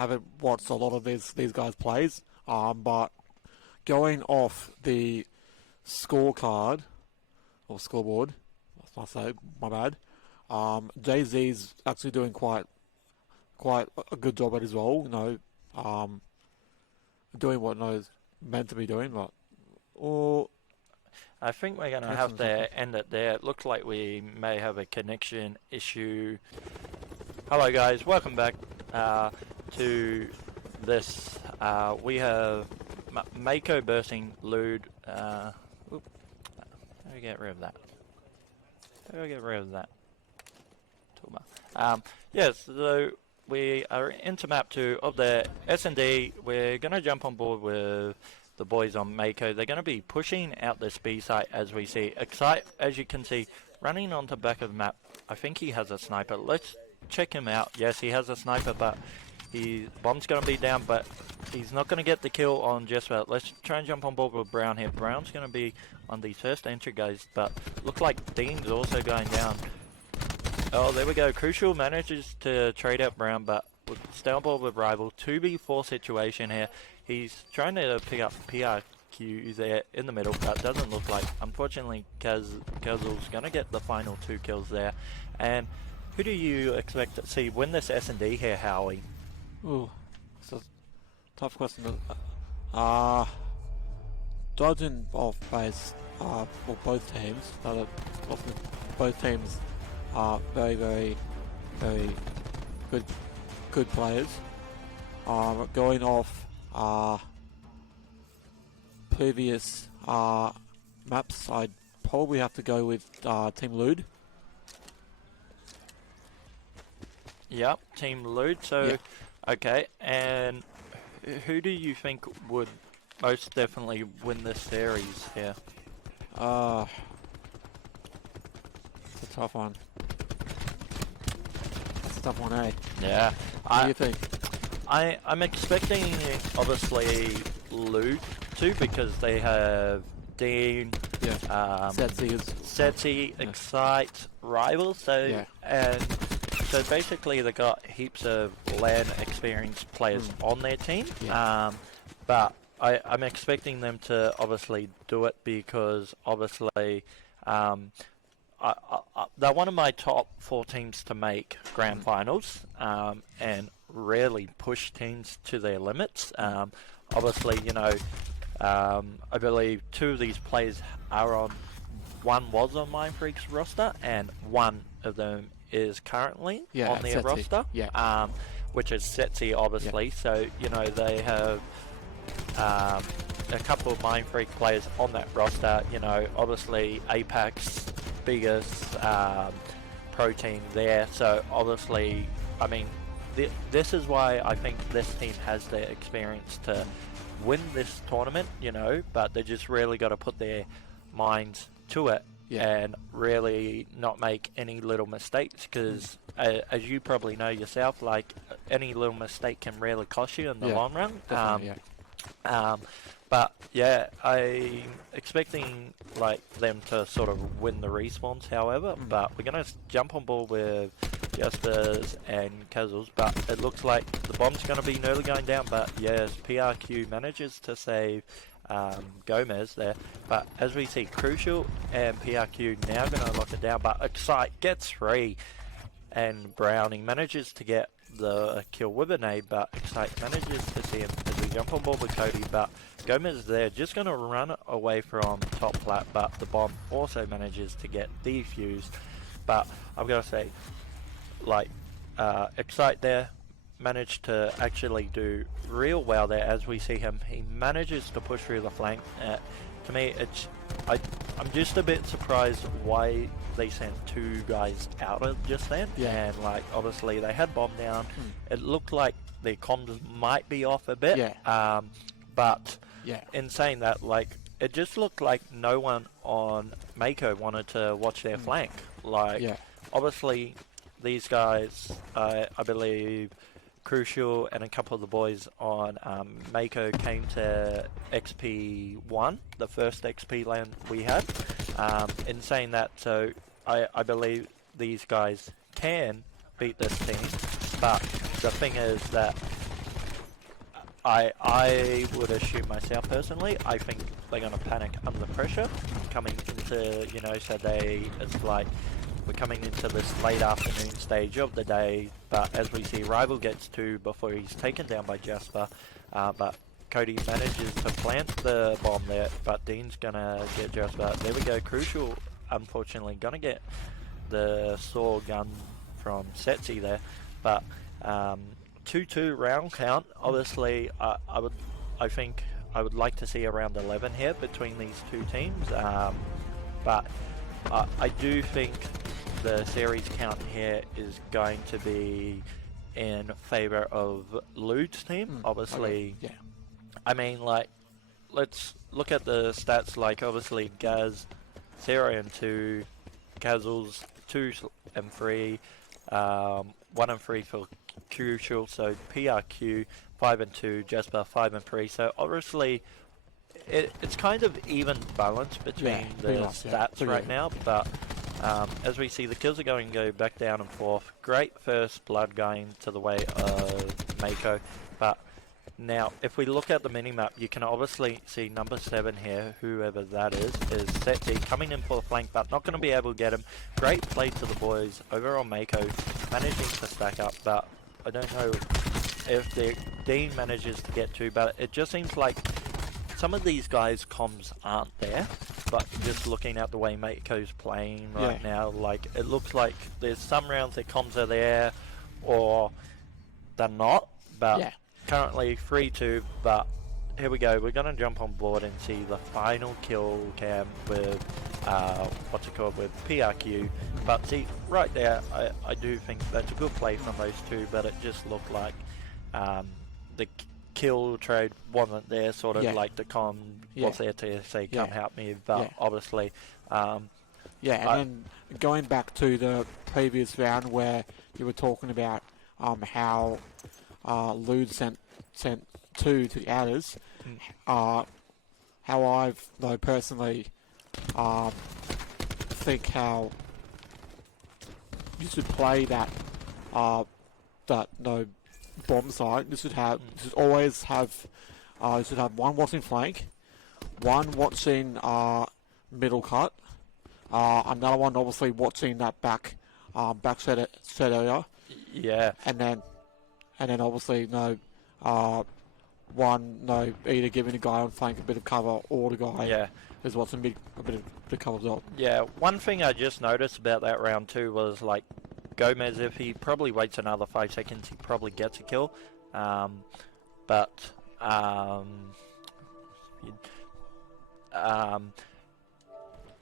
haven't watched a lot of these guys' plays. But going off the scorecard or scoreboard, I say, my bad. JayZee's actually doing quite a good job at his role. Doing what he's meant to be doing, but I think we're going to have to end it there. It looks like we may have a connection issue. Hello guys, welcome back to this. We have Mako bursting Lude. How do we get rid of that? How do I get rid of that? Toolbar. Yes, so we are into map 2 of the S&D. We're going to jump on board with the boys on Mako. They're going to be pushing out this B site as we see. Excite, as you can see, running onto the back of the map. I think he has a sniper. Let's check him out. Yes, he has a sniper, but bomb's going to be down, but he's not going to get the kill on just about. Let's try and jump on board with Brown here. Brown's going to be on the first entry, guys, but looks like Dean's also going down. Oh, there we go. Crucial manages to trade out Brown, but we'll stay on board with Rival. 2v4 situation here. He's trying to pick up PRQ there in the middle, but doesn't look like. Unfortunately, Kazel's going to get the final 2 kills there. And who do you expect to see win this S&D here, Howie? Ooh, it's a tough question. Judging off base for both teams, both teams are very, very, very good players. Going off previous maps, I'd probably have to go with Team Lude. Yep, Team Lude. So, yeah. Okay, and who do you think would most definitely win this series here? It's a tough one. That's a tough one, eh? Yeah. What do you think? I'm expecting, obviously, Lude to, because they have Dean, Setsi, Excite, Rival, so, and so basically they got heaps of LAN experienced players on their team, but I'm expecting them to obviously do it because obviously they're one of my top 4 teams to make grand finals and really push teams to their limits. Obviously, I believe 2 of these players are on, one was on Mindfreak's roster and one of them is currently on their roster, which is Setsi, obviously. So, they have a couple of Mindfreak players on that roster. Obviously Apex, biggest pro team there. So, obviously, I mean, this is why I think this team has the experience to win this tournament, but they just really got to put their minds to it. And really not make any little mistakes, because as you probably know yourself, like any little mistake can really cost you in the long run. But yeah, I'm expecting them to sort of win the respawns, however. But we're gonna jump on board with Justice and Kazzles, but it looks like the bomb's gonna be nearly going down. But yes, PRQ manages to save Gomez there, but as we see, Crucial and PRQ now going to lock it down, but Excite gets 3 and Browning manages to get the kill with a nade, but Excite manages to see him as we jump on board with Cody, but Gomez is there just going to run away from top flat, but the bomb also manages to get defused. But I've got to say, Excite there managed to actually do real well there. As we see him, he manages to push through the flank. To me, I'm just a bit surprised why they sent 2 guys out of just then. And obviously they had bomb down. It looked like their comms might be off a bit. But in saying that, it just looked like no one on Mako wanted to watch their flank. Obviously these guys, I believe Crucial and a couple of the boys on Mako came to XP1, the first XP LAN we had. In saying that, so I believe these guys can beat this team, but the thing is that I would assume myself personally, I think they're going to panic under pressure coming into, you know, so it's like we're coming into this late afternoon stage of the day, but as we see, Rival gets 2 before he's taken down by Jasper, but Cody manages to plant the bomb there, but Dean's going to get Jasper. There we go, Crucial, unfortunately, going to get the saw gun from Setzi there, but 2-2 round count. Obviously, I think I would like to see around 11 here between these two teams, but I do think the series count here is going to be in favor of Lude's team. Obviously, yeah. I mean, like, let's look at the stats. Like, obviously, Gaz 0 and 2, Casuals 2 and 3, 1 and 3 for Crucial. So PRQ 5 and 2, Jasper 5 and 3. So obviously, it's kind of even balance between the stats right now. But as we see, the kills are going to go back down and forth. Great first blood going to the way of Mako, but now, if we look at the minimap, you can obviously see number 7 here, whoever that is Setzi coming in for the flank, but not going to be able to get him. Great play to the boys over on Mako, managing to stack up, but I don't know if the Dean manages to get 2, but it just seems like some of these guys' comms aren't there, but just looking at the way Mako's playing right now, like, it looks like there's some rounds their comms are there, or they're not, but currently 3-2, but here we go. We're going to jump on board and see the final kill cam with, with PRQ. But see, right there, I do think that's a good play from those two, but it just looked like the kill trade wasn't there, sort of like the com was there to say, come help me, but obviously... and then going back to the previous round where you were talking about how Lude sent 2 to the outers. How I've personally think how you should play that bomb side. You should always have one watching flank, one watching middle cut, another one obviously watching that back set area. And then obviously, either giving the guy on flank a bit of cover, or the guy is watching a bit of cover as well. Yeah, one thing I just noticed about that round 2 was, like, Gomez, if he probably waits another 5 seconds, he probably gets a kill.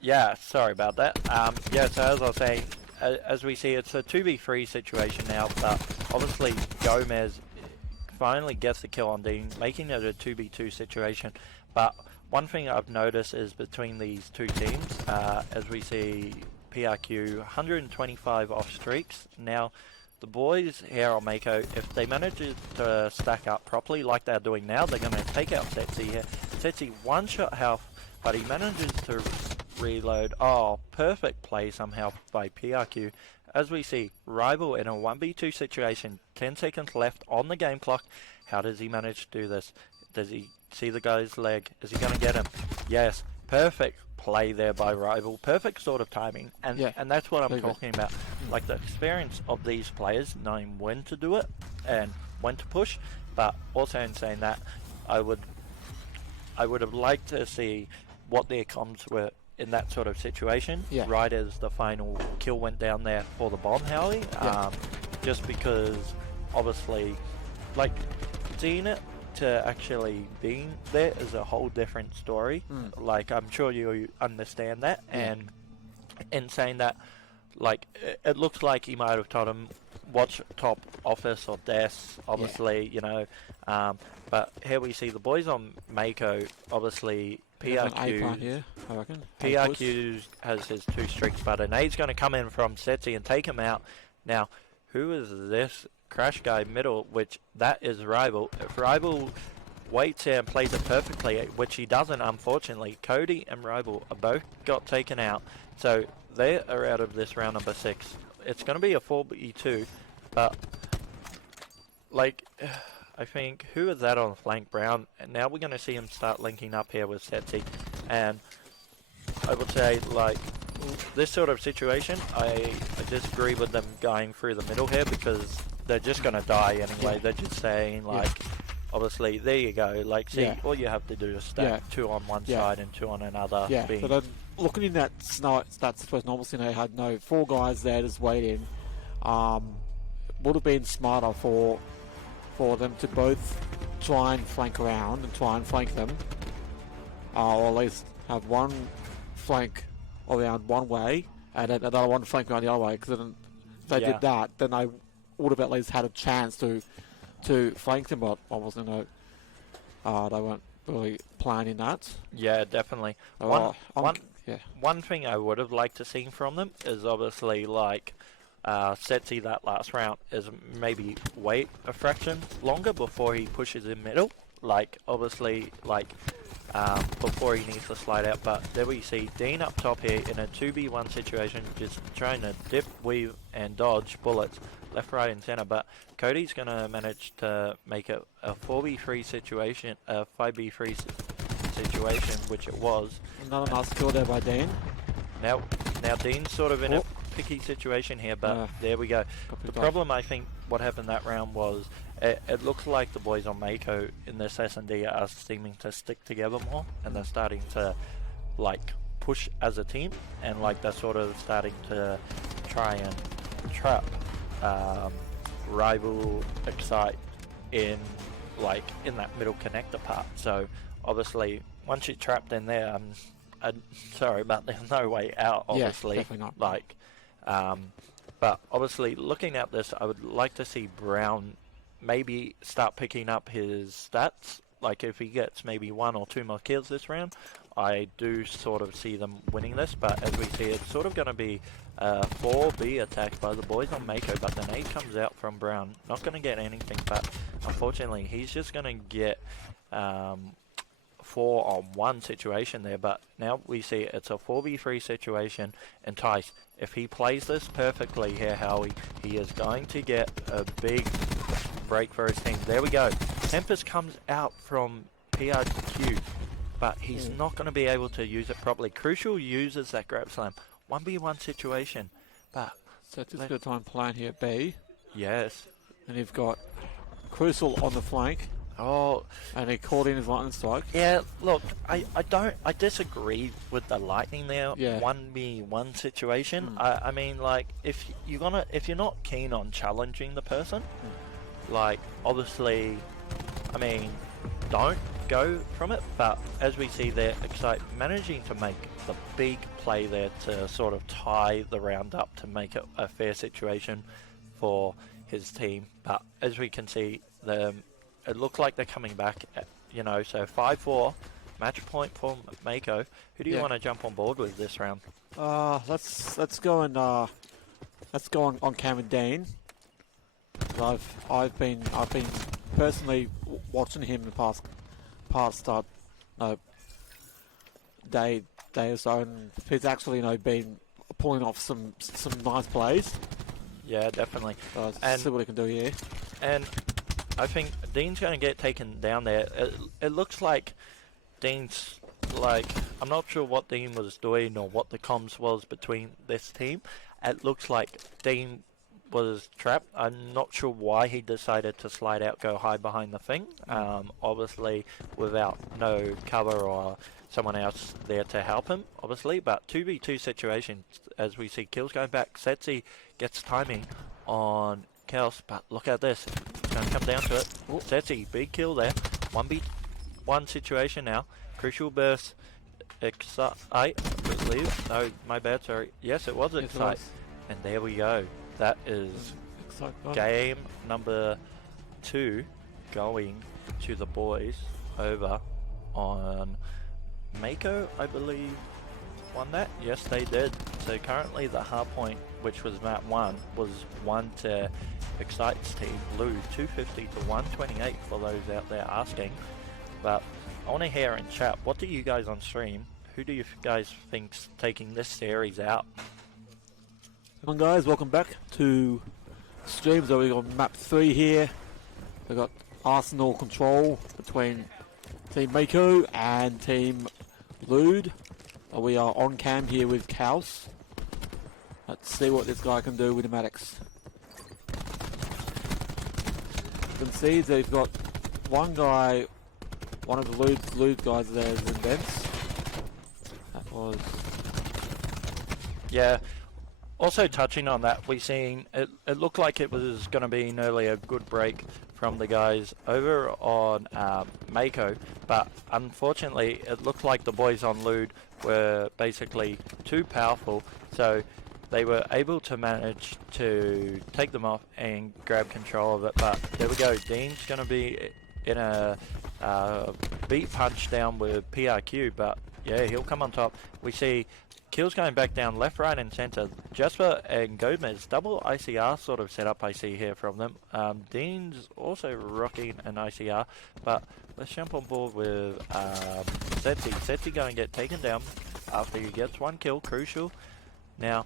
Yeah, sorry about that. So as I was saying, as we see, it's a 2v3 situation now, but obviously Gomez finally gets the kill on Dean, making it a 2v2 situation. But one thing I've noticed is between these two teams, as we see PRQ 125 off streaks. Now, the boys here on Mako, if they manage to stack up properly like they're doing now, they're going to take out Setzi here. Setzi 1-shot health, but he manages to reload. Oh, perfect play somehow by PRQ. As we see, Rival in a 1v2 situation, 10 seconds left on the game clock. How does he manage to do this? Does he see the guy's leg? Is he going to get him? Yes, perfect play there by Rival. Perfect sort of timing. And that's what I'm talking about. Like, the experience of these players, knowing when to do it and when to push. But also in saying that, I would have liked to see what their comms were in that sort of situation, right as the final kill went down there for the bomb, Howie. Just because, obviously, like, seeing it to actually being there is a whole different story. Like, I'm sure you understand that. And in saying that, like, it looks like he might have told him, watch top office or desk, obviously, you know. But here we see the boys on Mako, obviously, PRQ has his 2 streaks, but an A's going to come in from Setzi and take him out. Now, who is this Crash guy middle, which that is Rival. If Rival waits here and plays it perfectly, which he doesn't, unfortunately, Cody and Rival are both got taken out, so they are out of this round number 6. It's going to be a 4v2, but, like, I think, who is that on flank? Brown. And now we're going to see him start linking up here with Setzi. And I would say, like, this sort of situation, I disagree with them going through the middle here because they're just going to die anyway. Yeah. They're just saying, like, obviously, there you go. Like, see, all you have to do is stack 2 on one side and 2 on another. Yeah, but then looking in that situation, obviously they had 4 guys there just waiting. Would have been smarter for them to both try and flank around and try and flank them, or at least have one flank around one way and then another one flank around the other way. Because then if they did that, then they would have at least had a chance to flank them. But obviously, they weren't really planning that. Yeah, definitely. One thing I would have liked to see from them is obviously like Setzi that last round is maybe wait a fraction longer before he pushes in middle. Like obviously before he needs to slide out. But there we see Dean up top here in a 2v1 situation, just trying to dip, weave and dodge bullets left, right and center. But Cody's going to manage to make it a 4v3 situation, a 5v3 situation, which it was. Another nice kill there by Dean. Now Dean's sort of in a picky situation here, but there we go. The problem, I think, what happened that round was it looks like the boys on Mako in this S&D are seeming to stick together more, and they're starting to like push as a team, and like they're sort of starting to try and trap rival Excite in that middle connector part. So obviously once you're trapped in there, sorry, but there's no way out, obviously. Yeah, definitely not. But obviously looking at this, I would like to see Brown maybe start picking up his stats. Like if he gets maybe 1 or 2 more kills this round, I do sort of see them winning this. But as we see, it's sort of going to be a 4B attack by the boys on Mako, but the nade comes out from Brown. Not going to get anything, but unfortunately he's just going to get 4-on-1 situation there. But now we see it's a 4v3 situation, and Tice, if he plays this perfectly here, Howie, he is going to get a big break for his team. There we go. Tempest comes out from PRQ, but he's not going to be able to use it properly. Crucial uses that grab slam. 1v1 situation, but so it's just a good time playing here at B. Yes. And you've got Crucial on the flank. Oh, and he caught in his lightning strike. Yeah, look, I disagree with the lightning there. Yeah. 1v1 situation. I mean, like, if you're not keen on challenging the person, like, obviously, I mean, don't go from it. But as we see there, Excite managing to make the big play there to sort of tie the round up to make it a fair situation for his team. But as we can see, it looks like they're coming back, so 5-4, match point for Mako. Who do you want to jump on board with this round? Let's go on Cam and Dean. I've been personally watching him the past day or so, and he's actually been pulling off some nice plays. Yeah, definitely. And see what he can do here. And I think Dean's going to get taken down there. It looks like Dean's, I'm not sure what Dean was doing or what the comms was between this team. It looks like Dean was trapped. I'm not sure why he decided to slide out, go hide behind the thing. Obviously, without no cover or someone else there to help him, obviously. But 2v2 situation, as we see kills going back. Setzi gets timing on Kels, but look at this. It's going to come down to it. Setzi, big kill there. 1v1 situation now. Crucial burst. Excite, I believe. No, my bad, sorry. Yes, it was Excite. And there we go. That is game number 2 going to the boys over on Mako, I believe, won that. Yes, they did. So currently the hard point, which was map 1, was 1 to Excite's team. Blue 250 to 128 for those out there asking. But I want to hear in chat, what do you guys on stream, who do you guys think's taking this series out? Come on guys, welcome back to stream. So we got map 3 here. We got Arsenal control between Team Mako and Team Lude. We are on cam here with Kaus. Let's see what this guy can do with the Maddox. You can see they've got one guy, one of the Lude guys there is in vents. That was... Yeah. Also touching on that, we seen it looked like it was going to be nearly a good break from the guys over on Mako, but unfortunately it looked like the boys on Lude were basically too powerful, so they were able to manage to take them off and grab control of it. But there we go, Dean's going to be in a beat punch down with PRQ, but yeah, he'll come on top. We see kills going back down left, right and centre. Jasper and Gomez, double ICR sort of setup I see here from them. Dean's also rocking an ICR, but let's jump on board with Setzi. Setzi going to get taken down after he gets one kill, crucial. Now,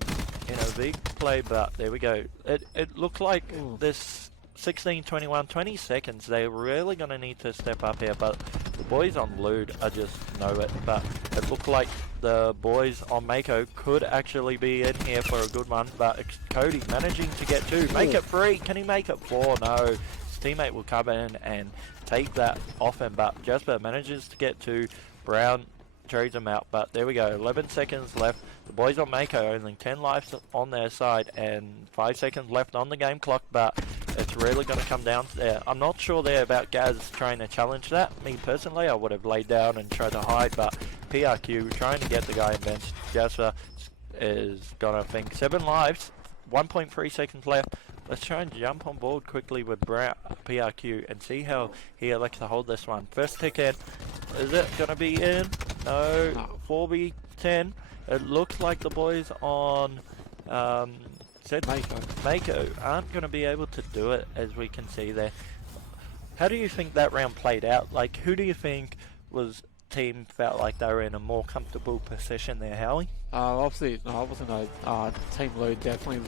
in a big play, but there we go. It looked like this 16, 21, 20 seconds, they're really going to need to step up here, but the boys on Lude are just know it, but it looked like the boys on Mako could actually be in here for a good one, but Cody managing to get 2, make it 3, can he make it 4? No, his teammate will come in and take that off him, but Jasper manages to get 2, Brown trades him out, but there we go, 11 seconds left. The boys on Mako only 10 lives on their side and 5 seconds left on the game clock, but it's really going to come down to there. I'm not sure there about Gaz trying to challenge that. Me personally, I would have laid down and tried to hide, but PRQ trying to get the guy in bench. Jasper is going to think 7 lives, 1.3 seconds left. Let's try and jump on board quickly with PRQ and see how he elects to hold this one. First ticket, is it going to be in? No, 4v10. It looks like the boys on Mako aren't going to be able to do it, as we can see there. How do you think that round played out? Like, who do you think was team felt like they were in a more comfortable position there, Howie? Obviously, Team Lude definitely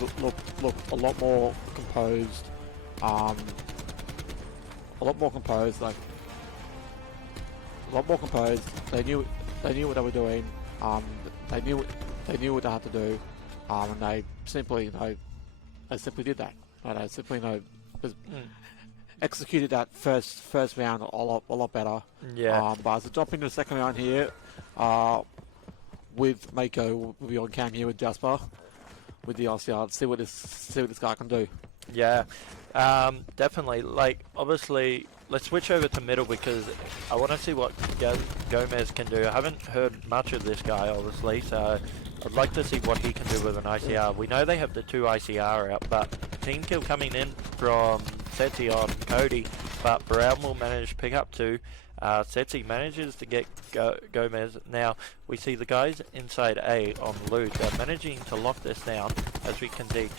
looked a lot more composed. A lot more composed. They knew what they were doing. They knew what they had to do. And they simply, did that. They simply, executed that first round a lot better. Yeah. But as we jump into the second round here, with Mako, we'll be on cam here with Jasper, with the RCR. See what this guy can do. Yeah. Definitely. Like, obviously, let's switch over to middle because I want to see what Gomez can do. I haven't heard much of this guy, obviously, so I'd like to see what he can do with an ICR. We know they have the 2 ICR out, but team kill coming in from Setzi on Cody, but Brown will manage to pick up 2. Setzi manages to get Gomez. Now, we see the guys inside A on Lude. They're managing to lock this down, as we can see.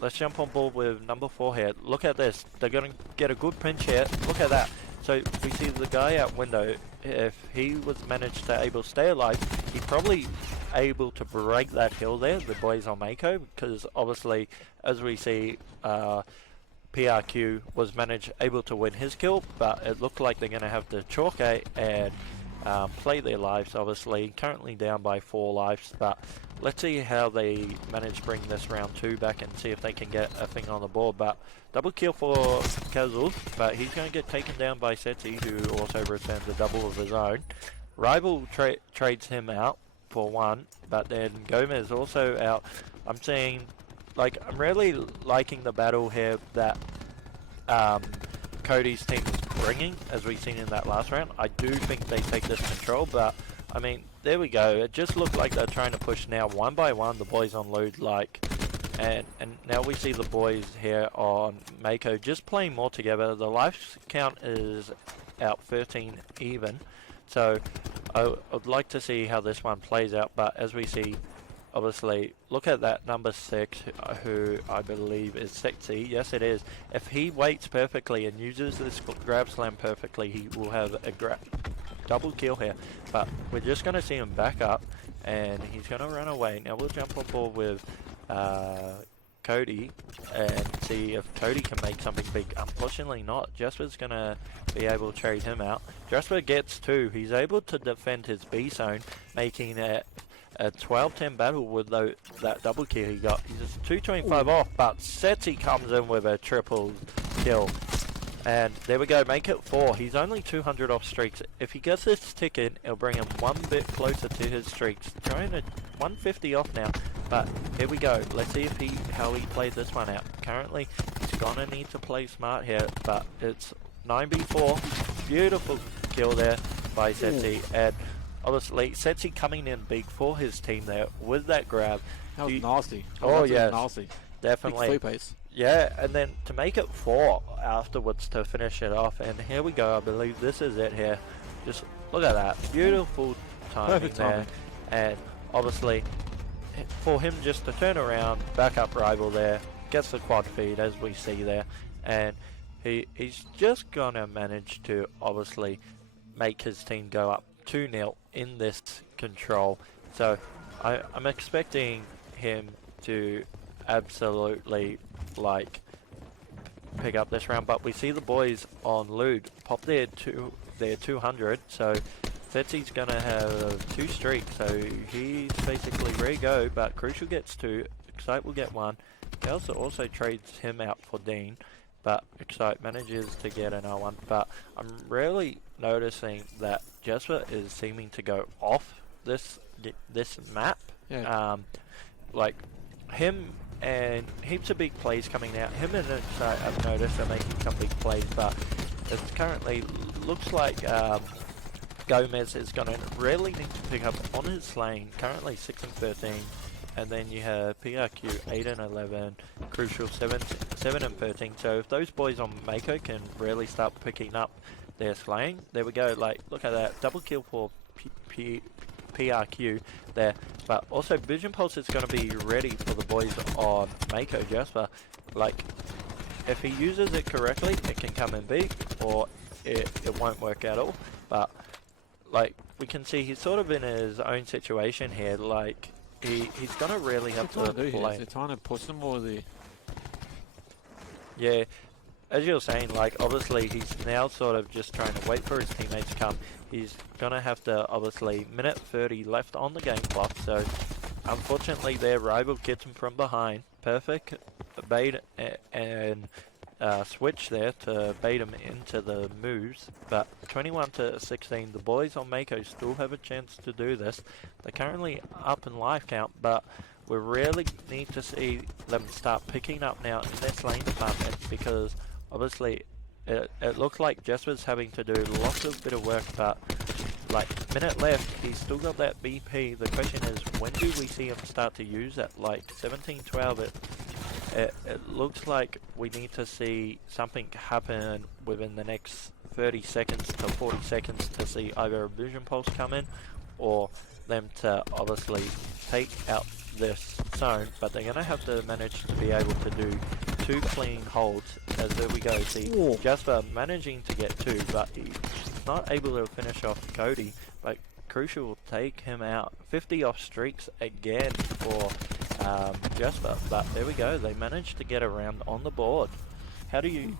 Let's jump on board with number 4 here. Look at this. They're going to get a good pinch here. Look at that. So we see the guy out window. If he was managed to able to stay alive, he probably able to break that hill there, the boys on Mako, because obviously, as we see, PRQ was able to win his kill, but it looked like they're going to have to chalk A and play their lives, obviously. Currently down by 4 lives, but let's see how they manage to bring this round 2 back and see if they can get a thing on the board. But double kill for Kazul, but he's going to get taken down by Setzi, who also returns a double of his own. Rival trades him out for 1, but then Gomez also out. I'm seeing, like, I'm really liking the battle here that Cody's team is bringing, as we've seen in that last round. I do think they take this control, but I mean, there we go. It just looked like they're trying to push now 1 by 1, the boys on Lude, and now we see the boys here on Mako just playing more together. The life count is out 13 even, so I'd like to see how this one plays out, but as we see, obviously, look at that number 6, who I believe is Setzi. Yes, it is. If he waits perfectly and uses this grab slam perfectly, he will have a double kill here. But we're just going to see him back up, and he's going to run away. Now we'll jump on board with Cody and see if Cody can make something big. Unfortunately not. Jasper's gonna be able to trade him out. Jasper gets 2. He's able to defend his B zone, making it a 12-10 battle with that double kill he got. He's just 225 off, but Setzi comes in with a triple kill. And there we go, make it 4. He's only 200 off streaks. If he gets this ticket, it'll bring him one bit closer to his streaks. Trying at 150 off now, but here we go. Let's see if how he played this one out. Currently, he's gonna need to play smart here, but it's 9v4. Beautiful kill there by Setzi, and obviously Setzi coming in big for his team there with that grab. That was nasty. Oh yeah, nasty. Definitely. Big piece. Yeah, and then to make it 4 afterwards to finish it off, and here we go. I believe this is it here. Just look at that, beautiful timing. Perfect there, timing. and obviously for him just to turn around, back up rival there, gets the quad feed as we see there, and he's just gonna manage to obviously make his team go up 2-0 in this control. So I'm expecting him to absolutely like pick up this round, but we see the boys on Lude pop their 200, so Setzi's gonna have 2 streaks, so he's basically ready to go, but Crucial gets 2, Excite will get 1, Kelsa also trades him out for Dean, but Excite manages to get another one. But I'm really noticing that Jasper is seeming to go off this map. Yeah. Like him and heaps of big plays coming out. Him and Excite I've noticed are making some big plays, but it currently looks like Gomez is going to really need to pick up on his lane. Currently 6 and 13. And then you have PRQ 8 and 11, Crucial 7 and 13. So if those boys on Mako can really start picking up their slaying, there we go. Like, look at that, double kill for PRQ there. But also Vision Pulse is going to be ready for the boys on Mako Jasper. Like, if he uses it correctly, it can come in big, or it won't work at all. But like we can see, he's sort of in his own situation here. Like, he's gonna really have to play. They're trying to push them more there. Yeah, as you were saying, like obviously he's now sort of just trying to wait for his teammates to come. He's gonna have to obviously minute 30 left on the game clock. So unfortunately, their rival gets him from behind. Perfect bait and switch there to bait him into the moves, but 21 to 16, the boys on Mako still have a chance to do this. They're currently up in life count, but we really need to see them start picking up now in this lane department, because obviously it looks like Jasper's having to do lots of bit of work, but like minute left, he's still got that BP. The question is, when do we see him start to use it? Like 17-12, it looks like we need to see something happen within the next 30 seconds to 40 seconds to see either a Vision Pulse come in or them to obviously take out this zone, but they're going to have to manage to be able to do 2 clean holds. As there we go, see Jasper managing to get 2, but he's not able to finish off Cody, but Crucial will take him out. 50 off streaks again for Jasper, but there we go, they managed to get around on the board. How do you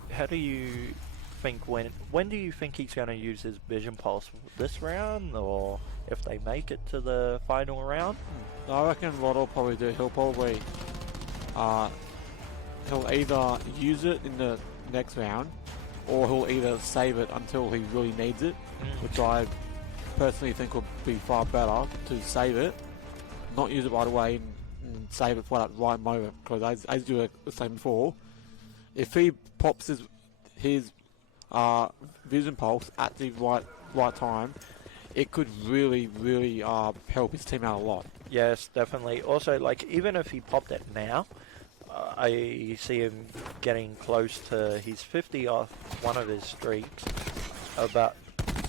think, when do you think he's going to use his Vision Pulse? This round, or if they make it to the final round? I reckon what he'll probably do, he'll probably he'll either use it in the next round, or he'll either save it until he really needs it, which I personally think would be far better to save it, not use it right away, and save it for that right moment. Because as you were saying before, if he pops his Vision Pulse at the right time, it could really help his team out a lot. Yes, definitely. Also, like, even if he popped it now, I see him getting close to his 50 off one of his streaks. But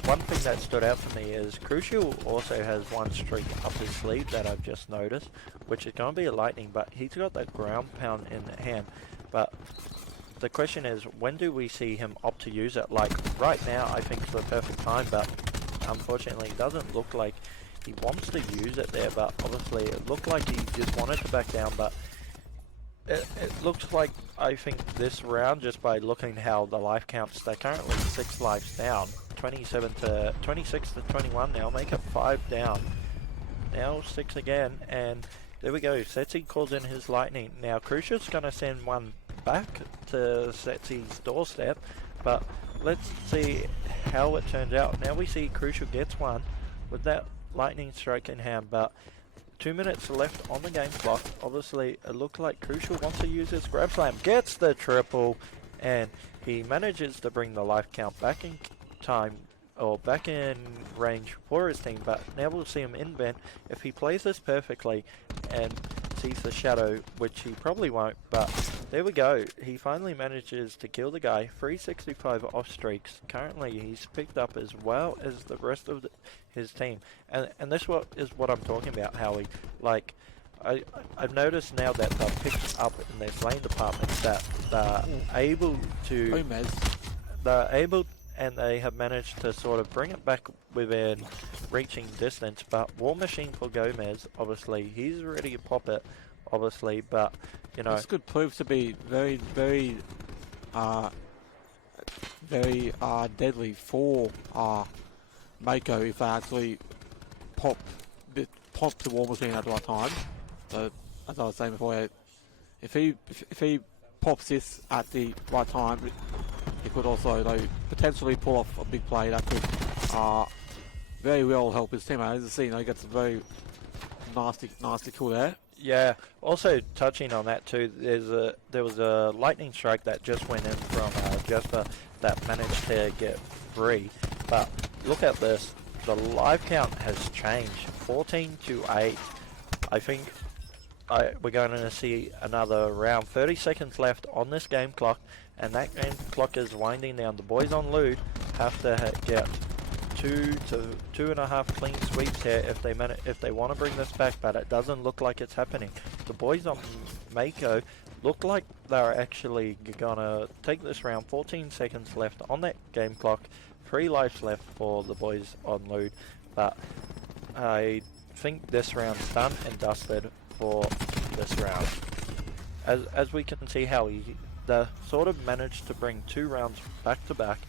one thing that stood out to me is Crucial also has one streak up his sleeve that I've just noticed, which is going to be a lightning, but he's got that ground pound in hand. But the question is, when do we see him opt to use it? Like, right now, I think it's the perfect time, but unfortunately, it doesn't look like he wants to use it there, but obviously, it looked like he just wanted to back down, but It looks like, I think, this round, just by looking how the life counts, they're currently 6 lives down. 26 to 21 now, make it 5 down. Now 6 again, and there we go. Setzi calls in his lightning. Now Crucial's gonna send one back to Setzi's doorstep, but let's see how it turns out. Now we see Crucial gets one with that lightning strike in hand, but 2 minutes left on the game clock. Obviously, it looked like Crucial wants to use his grab slam. Gets the triple, and he manages to bring the life count back in time, or back in range for his team. But now we'll see him invent. If he plays this perfectly and sees the shadow, which he probably won't, but there we go. He finally manages to kill the guy. 365 off streaks. Currently, he's picked up as well as the rest of his team. And this is what I'm talking about, Howie. Like, I've noticed now that they've picked up in their lane departments that they're able to... They're able, and they have managed to sort of bring it back within reaching distance. But War Machine for Gomez, obviously, he's ready to pop it, obviously, but, you know... This could prove to be very, very, deadly for Mako if they actually pop the War Machine at the right time. So, as I was saying before, if he pops this at the right time, he could also, potentially pull off a big play that could very well help his team out. As you see, he gets a very nasty kill there. Yeah. Also touching on that too, there was a lightning strike that just went in from Jesper that managed to get free. But look at this. The live count has changed. 14 to 8. I think we're going to see another round. 30 seconds left on this game clock, and that game clock is winding down. The boys on Lude have to get 2 to 2.5 clean sweeps here if they want to bring this back, but it doesn't look like it's happening. The boys on Mako look like they're actually gonna take this round. 14 seconds left on that game clock. 3 lives left for the boys on Lude, but I think this round's done and dusted for this round. As we can see how they sort of managed to bring 2 rounds back to back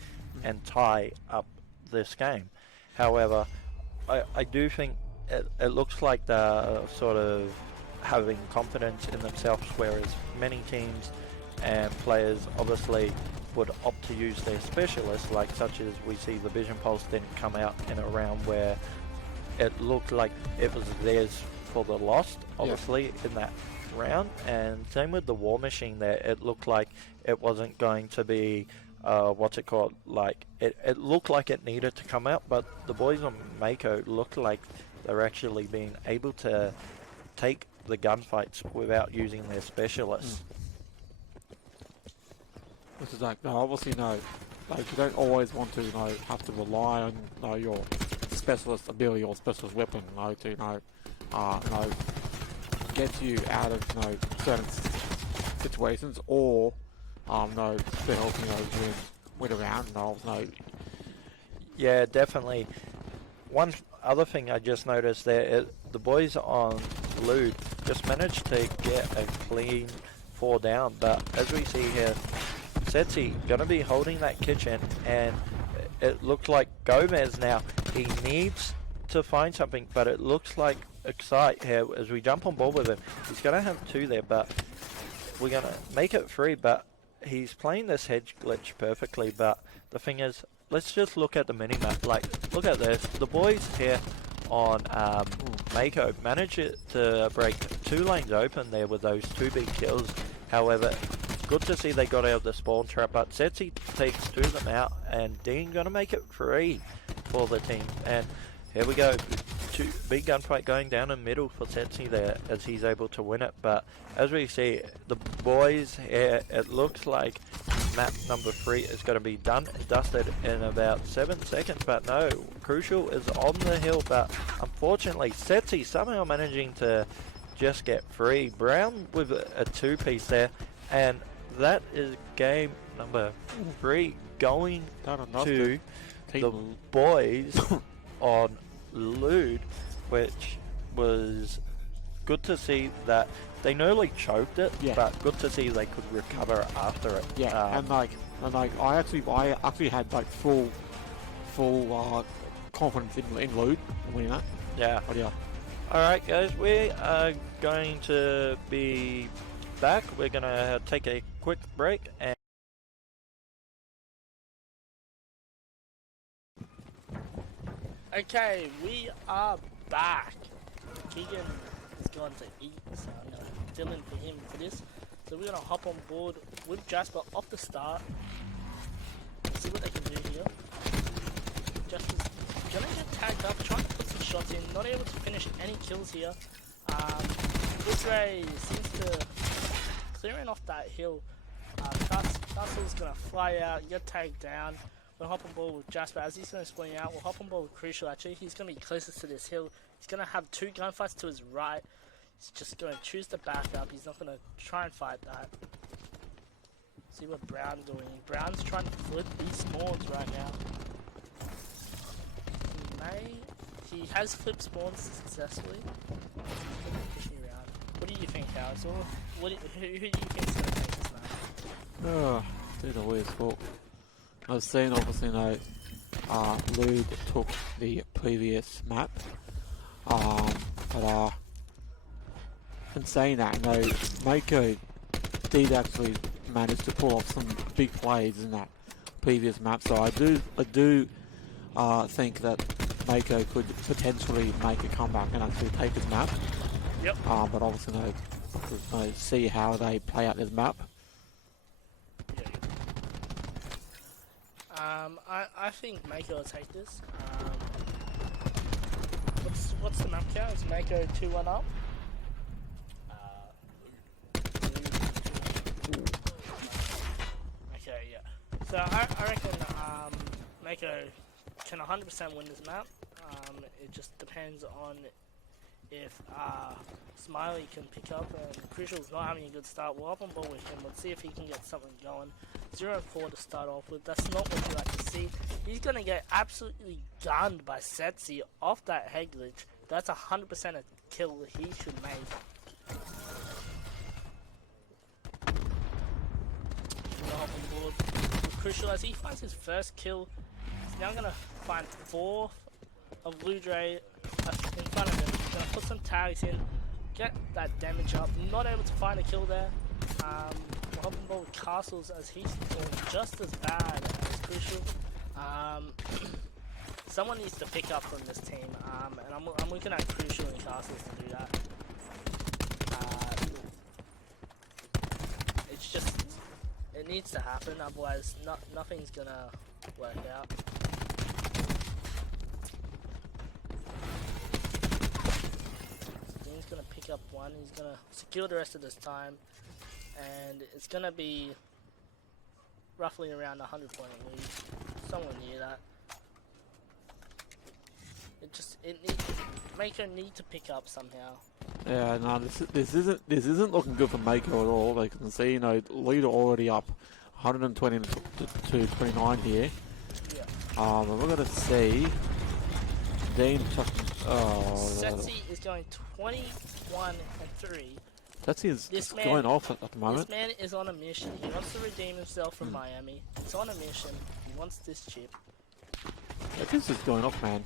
and tie up this game. However, I do think it looks like they're sort of having confidence in themselves, whereas many teams and players obviously would opt to use their specialists, like such as we see the Vision Pulse didn't come out in a round where it looked like it was theirs for the lost, obviously, in that round. And same with the War Machine there, it looked like it wasn't going to be what's it called, like it looked like it needed to come out, but the boys on Mako looked like they're actually being able to take the gunfights without using their specialists. This is obviously you don't always want to have to rely on your specialist ability or specialist weapon to get you out of certain situations, or to help win around. Yeah, definitely. One other thing I just noticed there, the boys on Lude just managed to get a clean 4 down, but as we see here, Setzi gonna be holding that kitchen, and it looked like Gomez now, he needs to find something, but it looks like Excite here, as we jump on board with him, he's gonna have 2 there, but we're gonna make it 3, but he's playing this hedge glitch perfectly. But the thing is, let's just look at the minimap. Like, look at this. The boys here on Mako managed to break 2 lanes open there with those 2 big kills. However, it's good to see they got out of the spawn trap, but Setzi takes 2 of them out, and Dean gonna make it 3 for the team. And here we go. 2 big gunfight going down in middle for Setzi there, as he's able to win it. But as we see, the boys here, it looks like map number 3 is going to be done and dusted in about 7 seconds. But no, Crucial is on the hill, but unfortunately Setzi somehow managing to just get free. Brown with a 2-piece there, and that is game number 3 going to the boys on Lude, which was good to see that they nearly choked it, Yeah. but good to see they could recover after it. Yeah, and I actually had like full confidence in loot winning that. Yeah. But yeah. Alright guys, we are going to be back. We're going to take a quick break and Okay, we are back. Keegan has gone to eat, so I'm going to fill in for him for this. So we're going to hop on board with Jasper off the start. See what they can do here. Jasper's going to get tagged up, trying to put some shots in, not able to finish any kills here. Woodray seems to clearing off that hill. Castle's going to fly out, get tagged down. We'll hop on board with Jasper as he's going to spring out. We'll hop on board with Crucial actually. He's going to be closest to this hill. He's going to have 2 gunfights to his right. He's just going to choose to back up. He's not going to try and fight that. See what Brown's doing. Brown's trying to flip these spawns right now. He has flipped spawns successfully. Push me around. What do you think, Howard? So who do you think is going to take this match? Oh, dude, always well. I've seen obviously Lude took the previous map. But in saying that, Mako did actually manage to pull off some big plays in that previous map. So I do think that Mako could potentially make a comeback and actually take his map. Yep. But obviously see how they play out this map. I think Mako will take this. What's the map count? Is Mako 2-1 up? Okay, yeah. So I reckon Mako can 100% win this map. It just depends on if Smiley can pick up, and Crucial's not having a good start. We'll hop on board with him. Let's see if he can get something going. 0-4 to start off with. That's not what you like to see. He's going to get absolutely gunned by Setsi off that head glitch. That's 100% a kill he should make. We'll hop on board with Crucial as he finds his first kill. He's now going to find 4 of Ludre in front of him. He's going to put some tags in, get that damage up. Not able to find a kill there. We'll hop on board with Castles as he's doing just as bad as Crucial. Someone needs to pick up from this team, and I'm looking at Crucial and Castles to do that. It's just, it needs to happen, otherwise nothing's gonna work out. Dean's gonna pick up one, he's gonna secure the rest of this time. And it's gonna be roughly around 100 point lead, somewhere near that. Mako need to pick up somehow. Yeah, no, this isn't looking good for Mako at all. They can see, leader already up 120 to 29 here. Yeah. And we're gonna see Dean chucking. Setsi is going 21-3. That's going off at the moment. This man is on a mission. He wants to redeem himself from Miami. He's on a mission. He wants this chip. This is going off, man.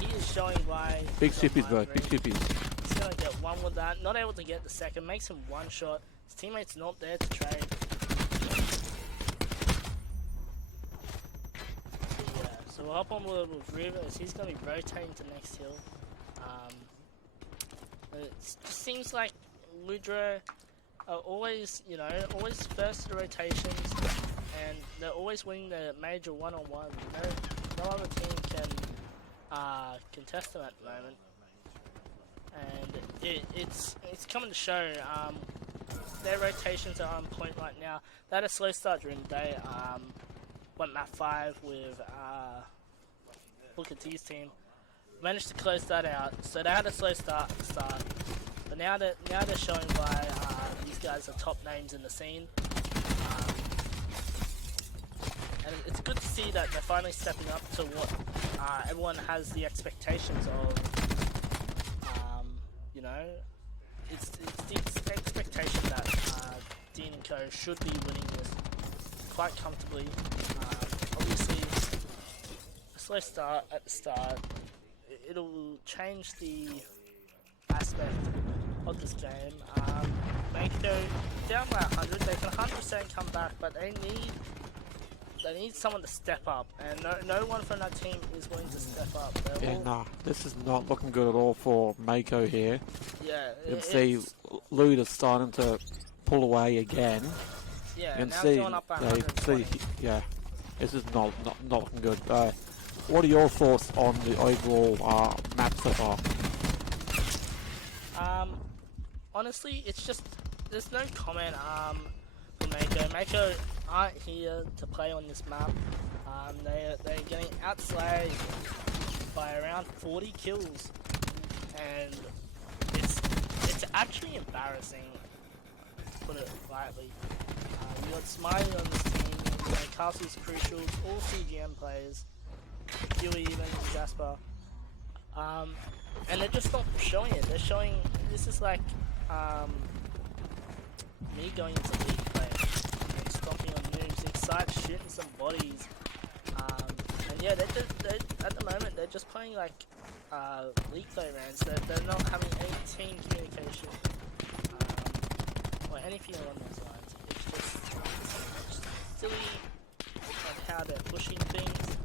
He is showing why. Big chippies, bro. Big chippies. He's gonna get one with that. Not able to get the second. Makes him one shot. His teammate's not there to trade. So we'll hop on with River as he's gonna be rotating to next hill. It just seems like Ludra are always, always first to the rotations, and they're always winning the major one-on-one. No other team can contest them at the moment, and it's coming to show. Their rotations are on point right now. They had a slow start during the day. Went map 5 with Booker T's team. Managed to close that out, so they had a slow start, but now they're showing why these guys are top names in the scene, and it's good to see that they're finally stepping up to what everyone has the expectations of. it's the expectation that Dean and Co should be winning this quite comfortably. Obviously, a slow start at the start, it'll change the aspect of this game. Mako down by 100, they can 100% come back, but they need someone to step up, and no one from that team is willing to step up. Yeah, nah, this is not looking good at all for Mako here. Yeah, you can see Lude is starting to pull away again. Yeah, you can now see, going up by yeah, you can 120. see, yeah, this is not looking good. What are your thoughts on the overall map so far? Honestly, it's just there's no comment for Mako. Mako aren't here to play on this map. They're getting outslayed by around 40 kills, and it's actually embarrassing, to put it lightly. You got Smiley on this team, you know, Castle's Crucial, all CGM players, Huey even, Jasper. And they're just not showing it. They're showing, this is like me going into league play and stomping on noobs, Excite shooting some bodies. And yeah, at the moment they're just playing like league play rounds. They're not having any team communication or anything along those lines. It's just silly on how they're pushing things.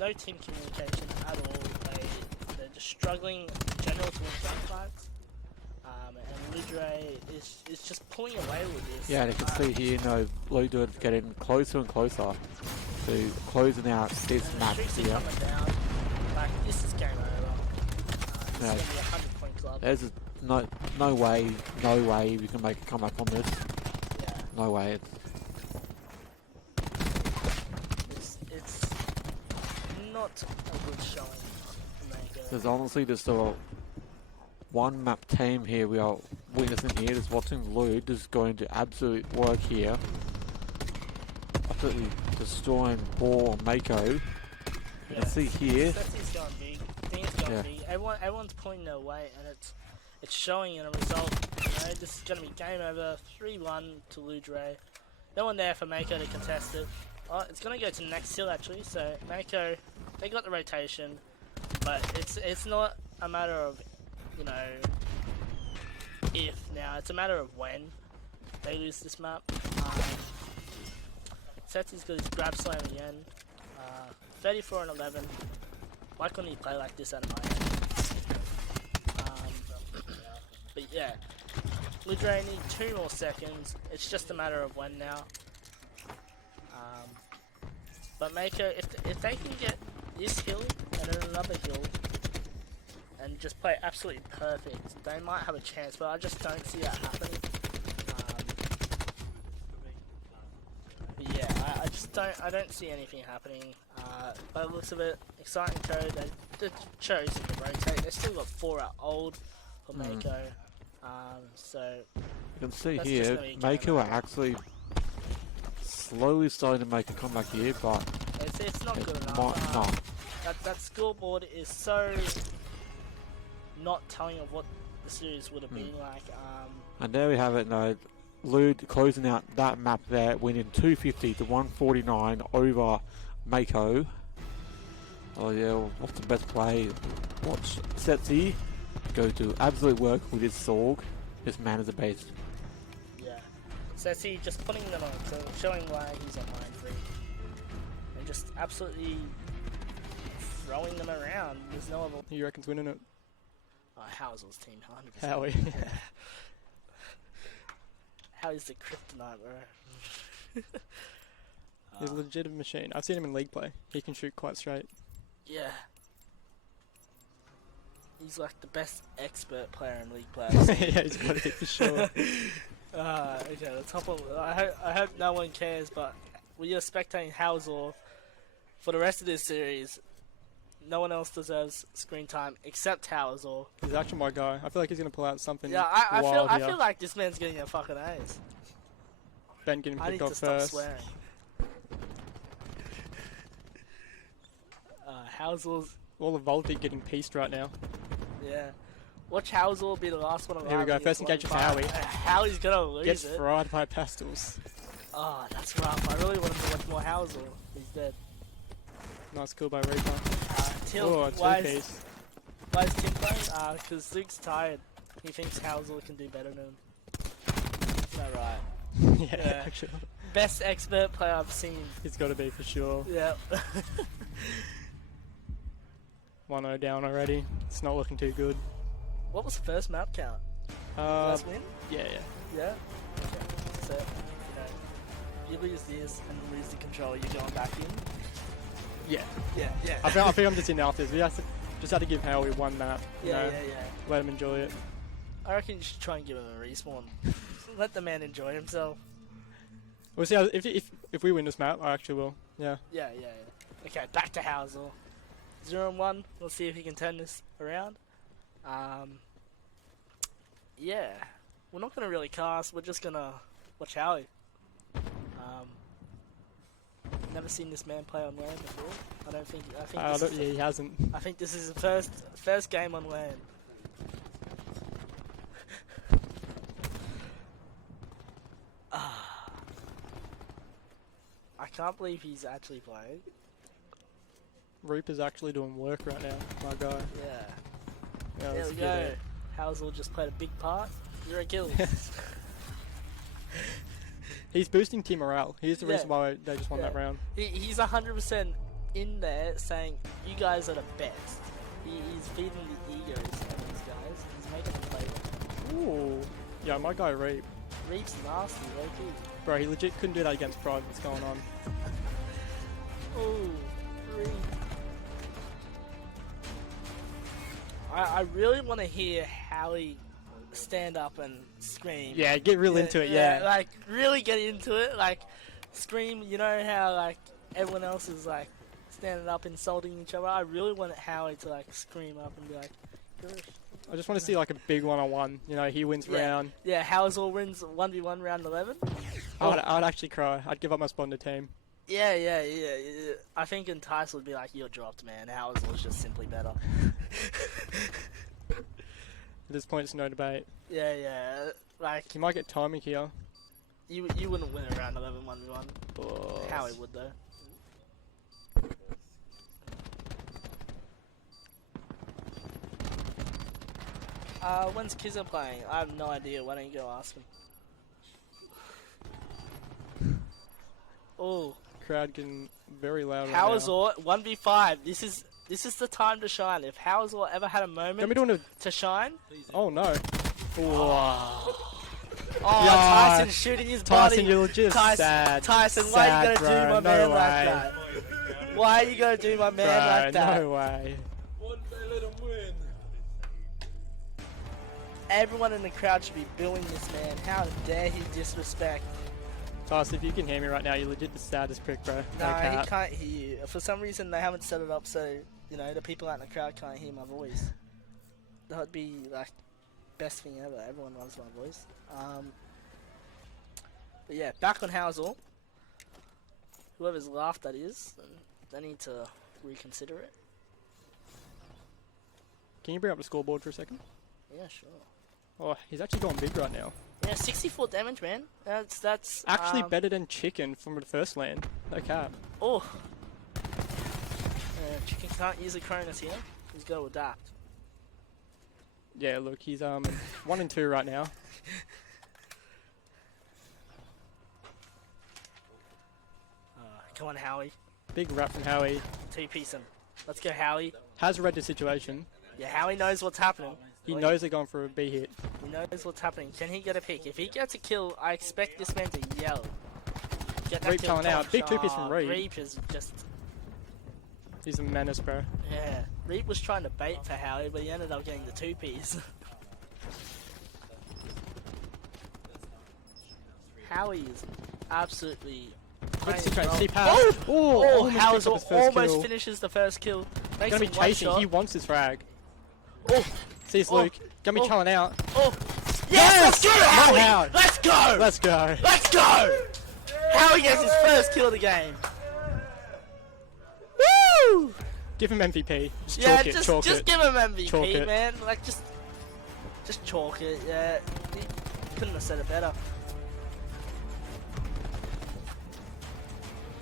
No team communication at all. They're just struggling in general to win gunfights. And Ludre is just pulling away with this. Yeah, and you can see here, you know, Lude getting closer and closer to closing out this map here. Coming down. Like, this is game over. This is going to be a 100-point club. There's no way we can make a comeback on this. Yeah. No way. It's not a good showing for Mako. There's honestly just a one map team here we are witnessing here, just watching Lude just going to absolute work here. Absolutely destroying Ball and Mako. You can see here. Setsy's going big. Dean's going big. Everyone's pulling their weight, and it's showing in a result. You know, this is going to be game over. 3-1 to Ludre. No one there for Mako to contest it. Oh, it's going to go to the next hill actually. So Mako, they got the rotation, but it's not a matter of, you know, if now. It's a matter of when they lose this map. Setsy's got his grab slam again. 34 and 11. Why couldn't he play like this out of my hand? But yeah, Ludre need 2 more seconds. It's just a matter of when now. But Mako, if they can get this hill and then another hill and just play absolutely perfect, they might have a chance. But I just don't see that happening. But yeah, I don't see anything happening. By the looks of it, exciting code. They chose to rotate. They still got 4 out old for Mako. So you can see here, Mako are actually slowly starting to make a comeback here, but it's not good enough. That scoreboard is so not telling of what the series would have been like. And there we have it now. Lude closing out that map there, winning 250 to 149 over Mako. Oh yeah, what's the best play? Watch Setzy go to absolute work with his Sorg. This man is a beast. Yeah. Setzy just putting them on, showing why he's on line 3. And just absolutely throwing them around. There's no other... Who you reckon's winning it? Hausel's team, 100%. Howie. Howie's the kryptonite, bro. He's a legitimate machine. I've seen him in league play. He can shoot quite straight. Yeah. He's like the best expert player in league play. Yeah, he's got it for sure. Okay, the top of... I hope no one cares, but we are spectating Hausel for the rest of this series. No one else deserves screen time except Hausel. He's actually my guy. I feel like he's going to pull out something I feel like this man's getting a fucking ace. Ben getting picked off first. I need to stop swearing. Hausel's... All the Voltic getting pieced right now. Yeah. Watch Howes will be the last one. Here we go. First engagement for Howie. Howie's gonna lose Gets it. fried by Pastels. Oh, that's rough. I really wanted to watch more Housel. He's dead. Nice kill by Reaper. Till, Oh, why is two-piece. Tim playing? Because Luke's tired. He thinks Housel can do better than him. Is that right? Yeah, actually. Best expert player I've seen. He's got to be for sure. Yeah. 1-0 down already. It's not looking too good. What was the first map count? First win? Yeah. Yeah? Okay. So, you lose this and lose the control, you're going back in? Yeah. Yeah. I think I'm just in after this. We just had to give Howie one map. Yeah. Let him enjoy it. I reckon you should try and give him a respawn. Let the man enjoy himself. We'll see how, if we win this map, I actually will. Yeah. Yeah. Okay, back to Housel. 0-1. We'll see if he can turn this around. Yeah. We're not going to really cast. We're just going to watch Howie. Never seen this man play on land before. I think he hasn't. I think this is the first game on land. I can't believe he's actually playing. Reaper's actually doing work right now, my guy. Yeah, there we go. Housel just played a big part. 0 kills. He's boosting team morale. He's the reason why they just won that round. He's 100% in there saying, you guys are the best. He's feeding the egos of these guys. He's making them play. Ooh. Yeah, my guy Reap. Reap's nasty, low-key. Bro, he legit couldn't do that against Pride. What's going on? Ooh, Reap. I really want to hear Howie stand up and scream. Yeah, get real into it, yeah. Like, really get into it. Like, scream, you know how, like, everyone else is, like, standing up insulting each other? I really want Howie to, like, scream up and be like, gosh. I just want to see, like, a big one-on-one. You know, he wins round. Yeah, Housel wins 1v1 round 11. I'd actually cry. I'd give up my spawn to team. Yeah. I think Entice would be like, you're dropped, man. Housel's just simply better. At this point, it's no debate. Yeah. Like, he might get timing here. You wouldn't win a round 11 1v1. Oh. Howie would though. When's Kizza playing? I have no idea. Why don't you go ask him? Oh. Crowd getting very loud. Howazor 1v5. This is the time to shine. If Howazor ever had a moment to shine. Oh no. Oh, Tyson's shooting his body. Tyson, you're just sad. Tyson, why are you gonna do my man like that? Why are you gonna do my man like that? No way. One day let him win. Everyone in the crowd should be booing this man. How dare he disrespect? Tyson, if you can hear me right now, you're legit the saddest prick, bro. No, he can't hear you. For some reason, they haven't set it up so, you know, the people out in the crowd can't hear my voice. That would be, like, best thing ever. Everyone loves my voice. But yeah, back on Housel. Whoever's laughed that is, they need to reconsider it. Can you bring up the scoreboard for a second? Yeah, sure. Oh, he's actually going big right now. Yeah, 64 damage, man. That's actually better than Chicken from the first land. No cap. Oh. Chicken can't use a Cronus here. He's got to adapt. Yeah, look, he's 1 and 2 right now. Come on, Howie. Big rap from Howie. Two-piece him. Let's go, Howie. Has read the situation. Yeah, Howie knows what's happening. He knows they're going for a B hit. He knows what's happening. Can he get a pick? If he gets a kill, I expect this man to yell. Get that Reap kill. coming out. Big two-piece from Reap. Reap is just... He's a menace, bro. Yeah. Reap was trying to bait for Howie, but he ended up getting the two-piece. Howie is absolutely... Oh, Howie almost finishes the first kill. He's gonna be chasing. He wants his frag. Oh, sees Luke. Gonna be chilling out. Oh, yes! Let's go, Howie! Let's go! Let's go! Let's go! Howie gets his first kill of the game. Woo! Give him MVP. Just give him MVP, man. Like, just Just chalk it, yeah. He couldn't have said it better.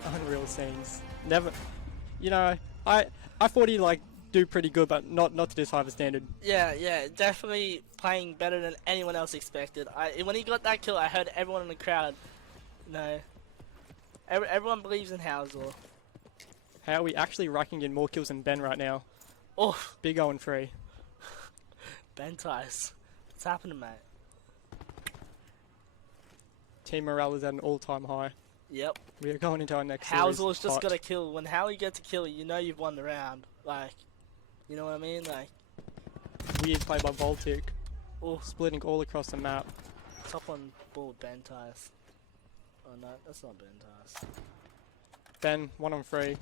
Unreal scenes. Never, you know, I thought he'd like do pretty good, but not to this high of a standard. Yeah, definitely playing better than anyone else expected. When he got that kill, I heard everyone in the crowd. No, everyone believes in Hauser. How are we actually racking in more kills than Ben right now? Oh, big 0-3. Ben Tice, what's happening, mate? Team morale is at an all-time high. Yep. We are going into our next Hauser's series. just got a kill. When Howie gets a kill, you know you've won the round. Like, you know what I mean? Like, weird play by Voltic. Oh, splitting all across the map. Top on ball with Ben Tice. Oh no, that's not Ben Tice. Ben, 1-on-3.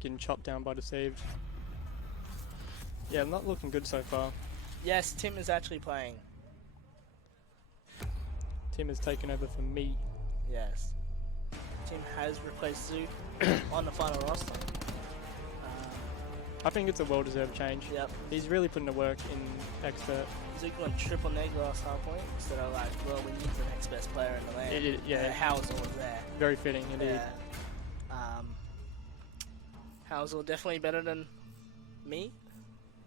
Getting chopped down by Deceived. Yeah, not looking good so far. Yes, Tim is actually playing. Tim has taken over for me. Yes. Tim has replaced Zoo on the final roster. I think it's a well-deserved change. Yep. He's really putting the work in Expert. Zook went triple neg last half point instead of like, well, we need the next best player in the lane. Yeah. Hauser was there. Very fitting, indeed. Yeah. Hauser definitely better than me.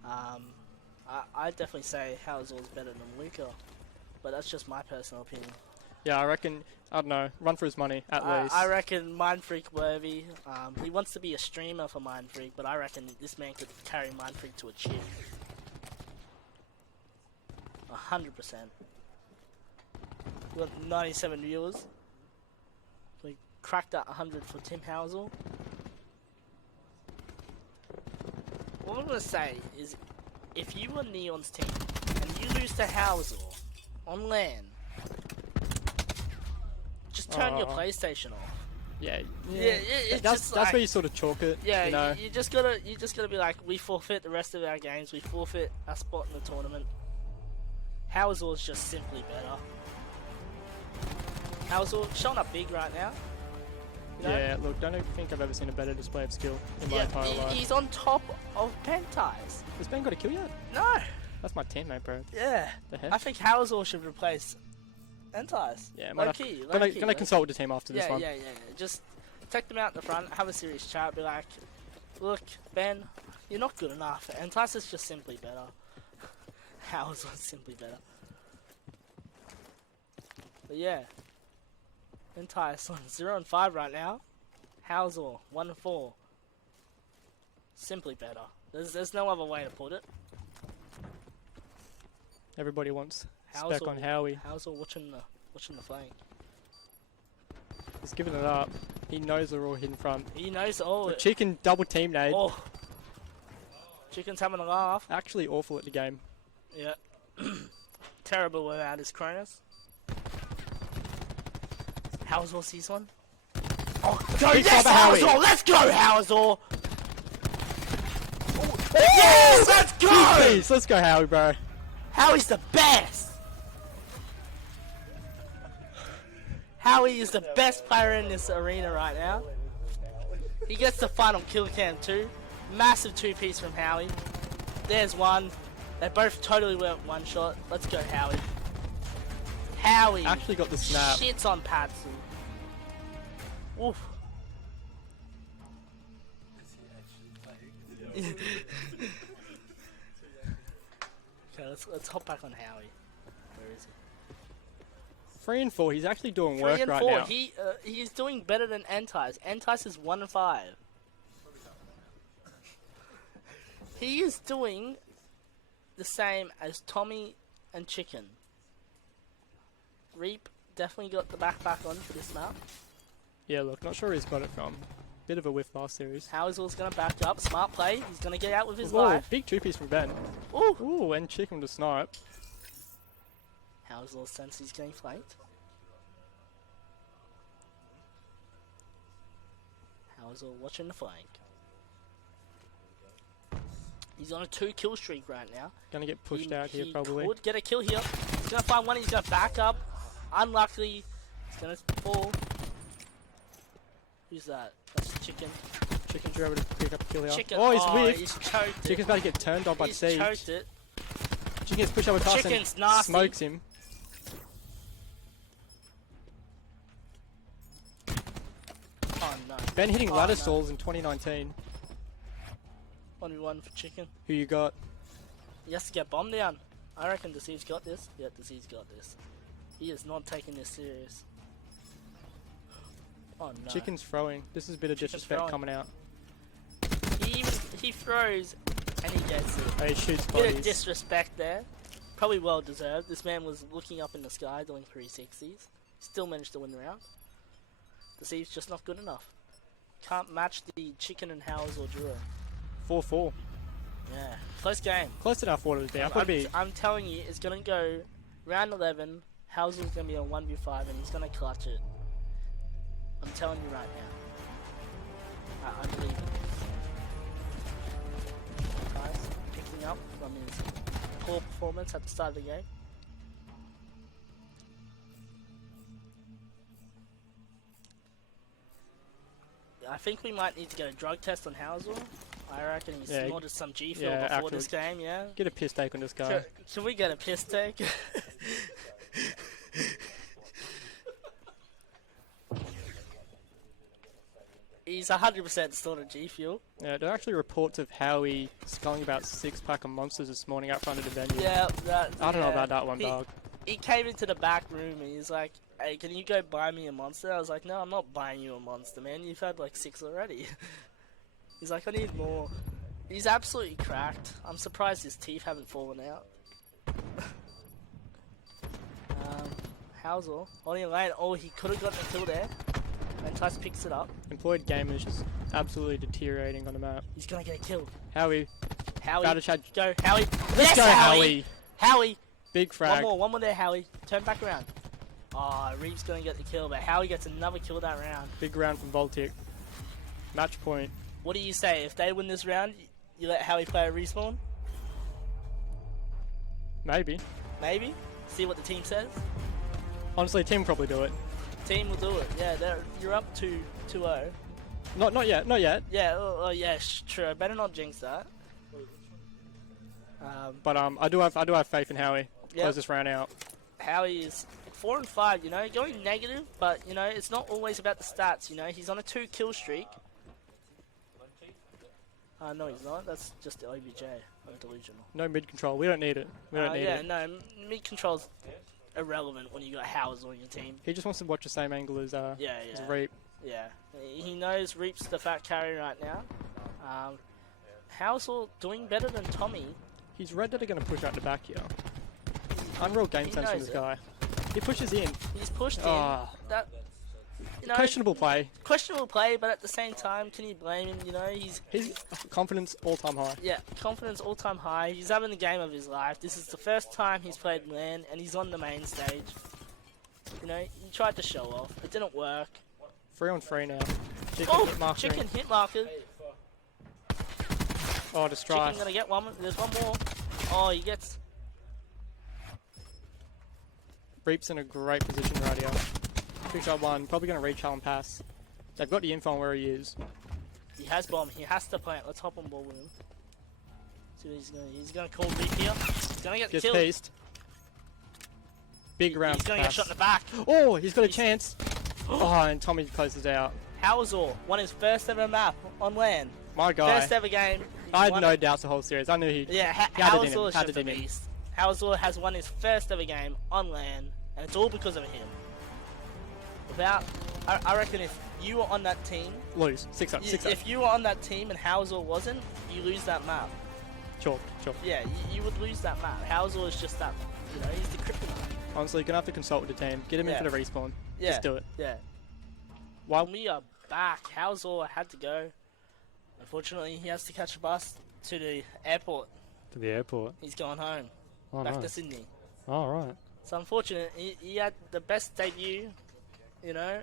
I'd definitely say Hauser was better than Luca, but that's just my personal opinion. Yeah, I reckon, I don't know, run for his money, at least. I reckon Mind Freak worthy. He wants to be a streamer for Mind Freak, but I reckon this man could carry Mind Freak to a chip. 100%. We got 97 viewers. We cracked that 100 for Tim Hauser. What I'm gonna say is, if you were Neon's team and you lose to Hauser on LAN, just turn your PlayStation off. Yeah, it's that's just like, where you sort of chalk it. Yeah, you know? you just gotta be like, we forfeit the rest of our games. We forfeit our spot in the tournament. Hauser is just simply better. Hauser showing up big right now. You know? Yeah, look, don't think I've ever seen a better display of skill in my entire life. He's on top of Penties. Has Ben got a kill yet? No. That's my teammate, bro. Yeah. The heck? I think Hauser should replace Penties. Yeah, low key. Gonna consult with the team after this one. Yeah. Just take them out in the front, have a serious chat, be like, look, Ben, you're not good enough. Entice is just simply better. Hauser is simply better. But yeah. Entice on 0-5 right now. Hauser 1-4. Simply better. There's no other way to put it. Everybody wants spec on Howie. Hauser watching the flank. He's giving it up. He knows they're all in front. He knows all. The Chicken double team nade. Oh. Chicken's having a laugh. Actually awful at the game. Yeah. Terrible without his Cronus. Hauser sees one. Oh, go! Yes, Hauser! Let's go, Hauser! Oh, yes, let's go! Please, let's go, Howie, bro. Howie's the best. Howie is the best player in this arena right now. He gets the final kill cam too. Massive two-piece from Howie. There's one. They both totally went one shot. Let's go, Howie. Howie actually got the snap. Shits on Patsu. Oof. Okay, let's hop back on Howie. Where is he? 3 and 4. He's actually doing 3 work and right 4. now. He's doing better than Entice. Entice is 1-5. He is doing the same as Tommy and Chicken. Reap definitely got the backpack on for this map. Yeah, look, not sure where he's got it from. Bit of a whiff last series. Hauser's gonna back up. Smart play. He's gonna get out with his Whoa, life. big two-piece from Ben. Ooh. Ooh, and Chicken to snipe. Hauser sense he's getting flanked. Hauser watching the flank. He's on a 2-kill streak right now. Gonna get pushed out here probably. He could get a kill here. He's gonna find one. He's gonna back up. Unluckily, he's gonna fall. Who's that? That's Chicken. Chicken's able to pick up a kill here. Chicken. Oh, he's whiffed. He's choked Chicken's about to get turned on by Siege. He's choked it. Chicken gets pushed over Tyson. Chicken's nasty. Smokes him. Oh no. Ben hitting Oh, ladder no. stalls in 2019. 1v1 for Chicken. Who you got? He has to get bombed down. I reckon Deceive's got this. Yeah, Deceive's got this. He is not taking this serious. Oh no. Chicken's throwing. This is a bit of Chicken's disrespect throwing. coming out. He throws and he gets it. Oh, he shoots Bit of bodies. disrespect there. Probably well deserved. This man was looking up in the sky doing 360s. Still managed to win the round. Deceive's just not good enough. Can't match the Chicken and Howes or duo. 4-4. Yeah, close game. Close to enough water to be. I could be. I'm telling you, it's gonna go round 11. Housel's gonna be on 1v5 and he's gonna clutch it. I'm telling you right now. I believe it. Nice, picking up from his poor performance at the start of the game. I think we might need to get a drug test on Housel. I reckon he snorted some G Fuel before this game, yeah? Get a piss take on this guy. Should we get a piss take? He's 100% snorted G Fuel. Yeah, there are actually reports of Howie sculling about 6-pack of monsters this morning out front of the venue. Yeah, I don't know about that one, dog. He came into the back room and he's like, hey, can you go buy me a monster? I was like, no, I'm not buying you a monster, man. You've had like 6 already. He's like, I need more. He's absolutely cracked. I'm surprised his teeth haven't fallen out. Housel, holding a lane. Oh, he could have gotten a kill there. And Tyson picks it up. Employed gamers just absolutely deteriorating on the map. He's gonna get killed. Howie. Howie. Gotta chat. Go, Howie. Let's go, Howie. Howie. Big frag. One more there, Howie. Turn back around. Oh, Reeves gonna get the kill, but Howie gets another kill that round. Big round from Voltic. Match point. What do you say? If they win this round, you let Howie play a respawn? Maybe. Maybe? See what the team says? Honestly, team will probably do it. Team will do it. Yeah, you're up 2-0. Not yet. Not yet. Yeah. Yeah. True. I better not jinx that. But I do have faith in Howie. Yep. Close this round out. Howie is 4-5. You know, going negative, but you know it's not always about the stats. You know, he's on a 2-kill streak. No, he's not. That's just the OBJ. I'm delusional. No mid control. We don't need it. We don't need it. No, mid control's irrelevant when you got Howes on your team. He just wants to watch the same angle as as Reap. Yeah, he knows Reap's the fat carry right now. Housel doing better than Tommy. He's red that are going to push out the back here. Unreal game sense from this guy. He pushes in. He's pushed in. That, you know, questionable play. Questionable play, but at the same time, can you blame him? You know, he's confidence all-time high. Yeah, confidence all-time high. He's having the game of his life. This is the first time he's played LAN, and he's on the main stage. You know, he tried to show off. It didn't work. 3-on-3 now. Chicken hit marker. Oh, the strike. Chicken gonna get one. There's one more. Oh, he gets. Reap's in a great position right here. 2-shot-1. Probably gonna reach and pass. They've got the info on where he is. He has bomb. He has to plant. Let's hop on ball with him. See what he's gonna call Reap here. He's gonna get Gets killed. pieced. Big round. He's gonna get shot in the back. Oh, he's got a chance. Oh, and Tommy closes out. Howsel won his first ever map on LAN. My guy. First ever game. I had no doubts the whole series. I knew he. Yeah, Howsel is just a beast. Howsel has won his first ever game on LAN, and it's all because of him. Without, I reckon if you were on that team, lose 6-up. If you were on that team and Howsel wasn't, you lose that map. Sure. Yeah, you would lose that map. Howsel is just that. You know, he's the kryptonite. Honestly, you're gonna have to consult with the team. Get him in for the respawn. Yeah. Just do it. Yeah. While we are back, Howsel had to go. Unfortunately, he has to catch a bus to the airport. To the airport? He's going home. Oh, back nice. to Sydney. Oh, right. It's unfortunate. He had the best debut, you know.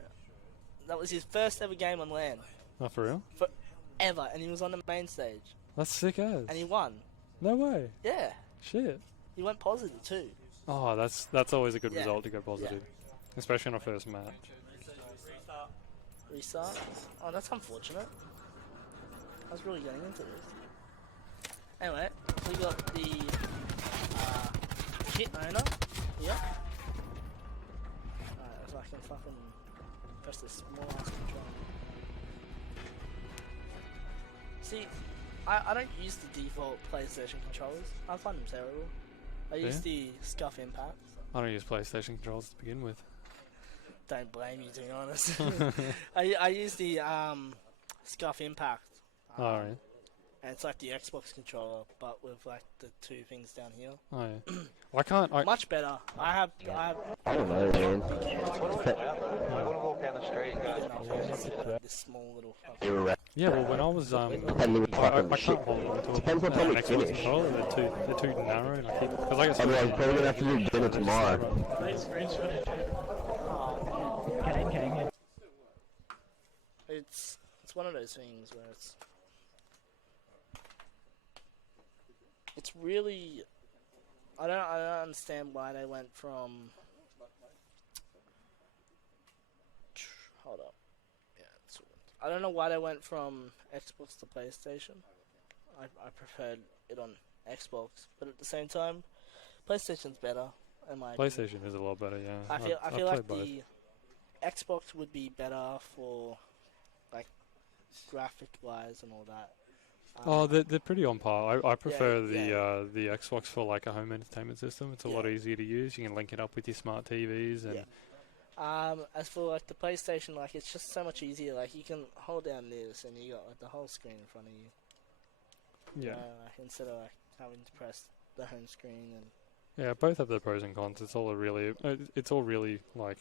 That was his first ever game on LAN. Oh, for real? Ever. And he was on the main stage. That's sick as. And he won. No way. Yeah. Shit. He went positive too. Oh, that's always a good result to go positive. Especially on a first match. Restart? Oh, that's unfortunate. I was really getting into this. Anyway, we got the hit owner. Yep. Alright, if I can fucking press this small ass control. See, I don't use the default PlayStation controllers. I find them terrible. I use the Scuff Impact. I don't use PlayStation controls to begin with. Don't blame you, to be honest. I use the Scuff Impact. Alright. And it's like the Xbox controller, but with like the two things down here. Oh yeah. Why can't I? Much better. I don't know, man. I want to walk down the street and go. This small little. Yeah, well, when I was I can't hold on to Depends what time we Xbox finish. controller. They're too narrow, and I keep because I guess. Otherwise, probably gonna have to do dinner tomorrow. It's one of those things where it's really I don't understand why they went from hold up. Yeah, I don't know why they went from Xbox to PlayStation. I preferred it on Xbox, but at the same time, PlayStation's better in my opinion. PlayStation is a lot better, yeah. I feel like both. the Xbox would be better for like graphic wise and all that. Oh, they're pretty on par. I prefer yeah. the Xbox for like a home entertainment system. It's a lot easier to use. You can link it up with your smart TVs and. As for like the PlayStation, like it's just so much easier. Like you can hold down this and you got like the whole screen in front of you. Yeah. Like, instead of like having to press the home screen and. Yeah, both have their pros and cons. It's all really like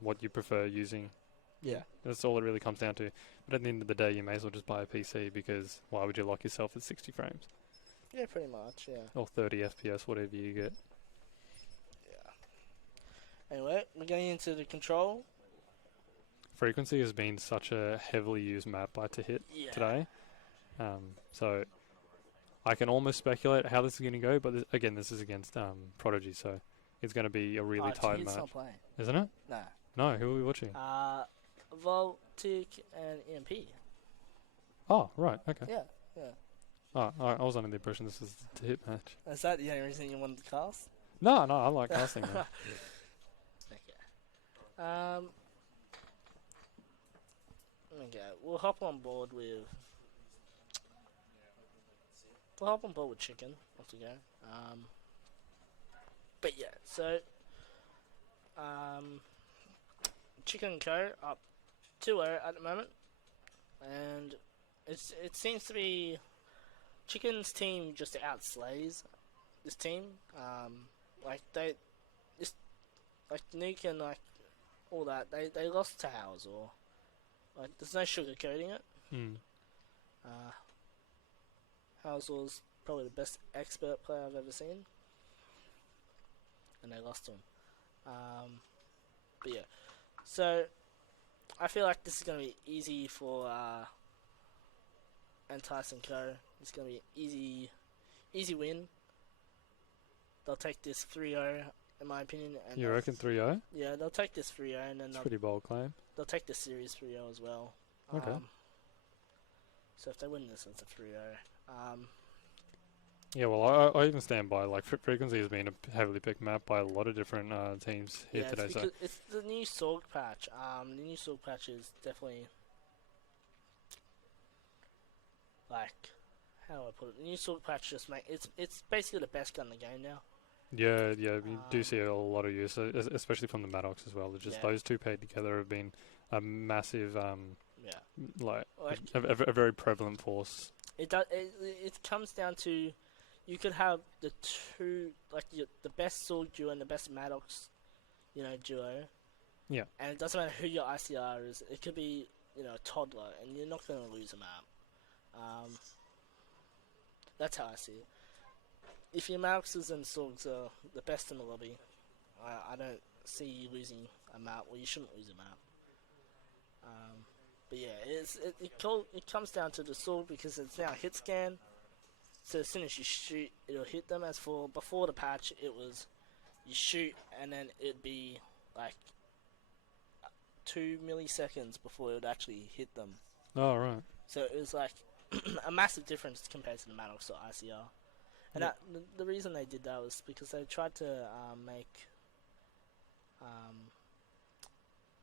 what you prefer using. Yeah. That's all it really comes down to. But at the end of the day, you may as well just buy a PC because why would you lock yourself at 60 frames? Yeah, pretty much, yeah. Or 30 FPS, whatever you get. Yeah. Anyway, we're getting into the control. Frequency has been such a heavily used map by to hit today. So I can almost speculate how this is going to go, but again, this is against Prodigy, so it's going to be a really tight match. Not playing. Isn't it? Nah. No, who are we watching? Voltic and EMP. Oh, right, okay. Yeah. Oh, I was under the impression this was the hit match. Is that the only reason you wanted to cast? No, I like casting them. Okay. Okay, we'll hop on board with Chicken once we go. But yeah, so Chicken & Co. up 2-0 at the moment, and it seems to be Chicken's team just outslays this team. Like Nuke and like all that, they lost to Howes, or like there's no sugarcoating it. Howes was probably the best expert player I've ever seen, and they lost to him. But yeah, so I feel like this is going to be easy for Entice & Co. It's going to be an easy win. They'll take this 3-0 in my opinion. And You reckon 3-0? Yeah, they'll take this 3-0 and then That's pretty bold claim. They'll take the series 3-0 as well. Okay. So if they win this, it's a 3-0. Yeah, well, I even stand by. Like, Frequency has been a heavily picked map by a lot of different teams here today. It's, it's the new Sorg patch. The new Sorg patch is definitely like, how do I put it? The new Sorg patch just it's basically the best gun in the game now. Yeah, you do see a lot of use, especially from the Maddox as well. It's just those two paired together have been a massive, like a very prevalent force. It comes down to, you could have the two, like the best Sorg duo and the best Maddox, duo. Yeah. And it doesn't matter who your ICR is. It could be, a toddler, and you're not going to lose a map. That's how I see it. If your Maddoxes and Sorgs are the best in the lobby, I don't see you losing a map, or you shouldn't lose a map. But yeah, it comes down to the Sorg because it's now hit scan. So as soon as you shoot, it'll hit them. As for before the patch, it was you shoot and then it'd be like 2 milliseconds before it would actually hit them. Oh, right. So it was like a massive difference compared to the Maddox or ICR. And the reason they did that was because they tried to make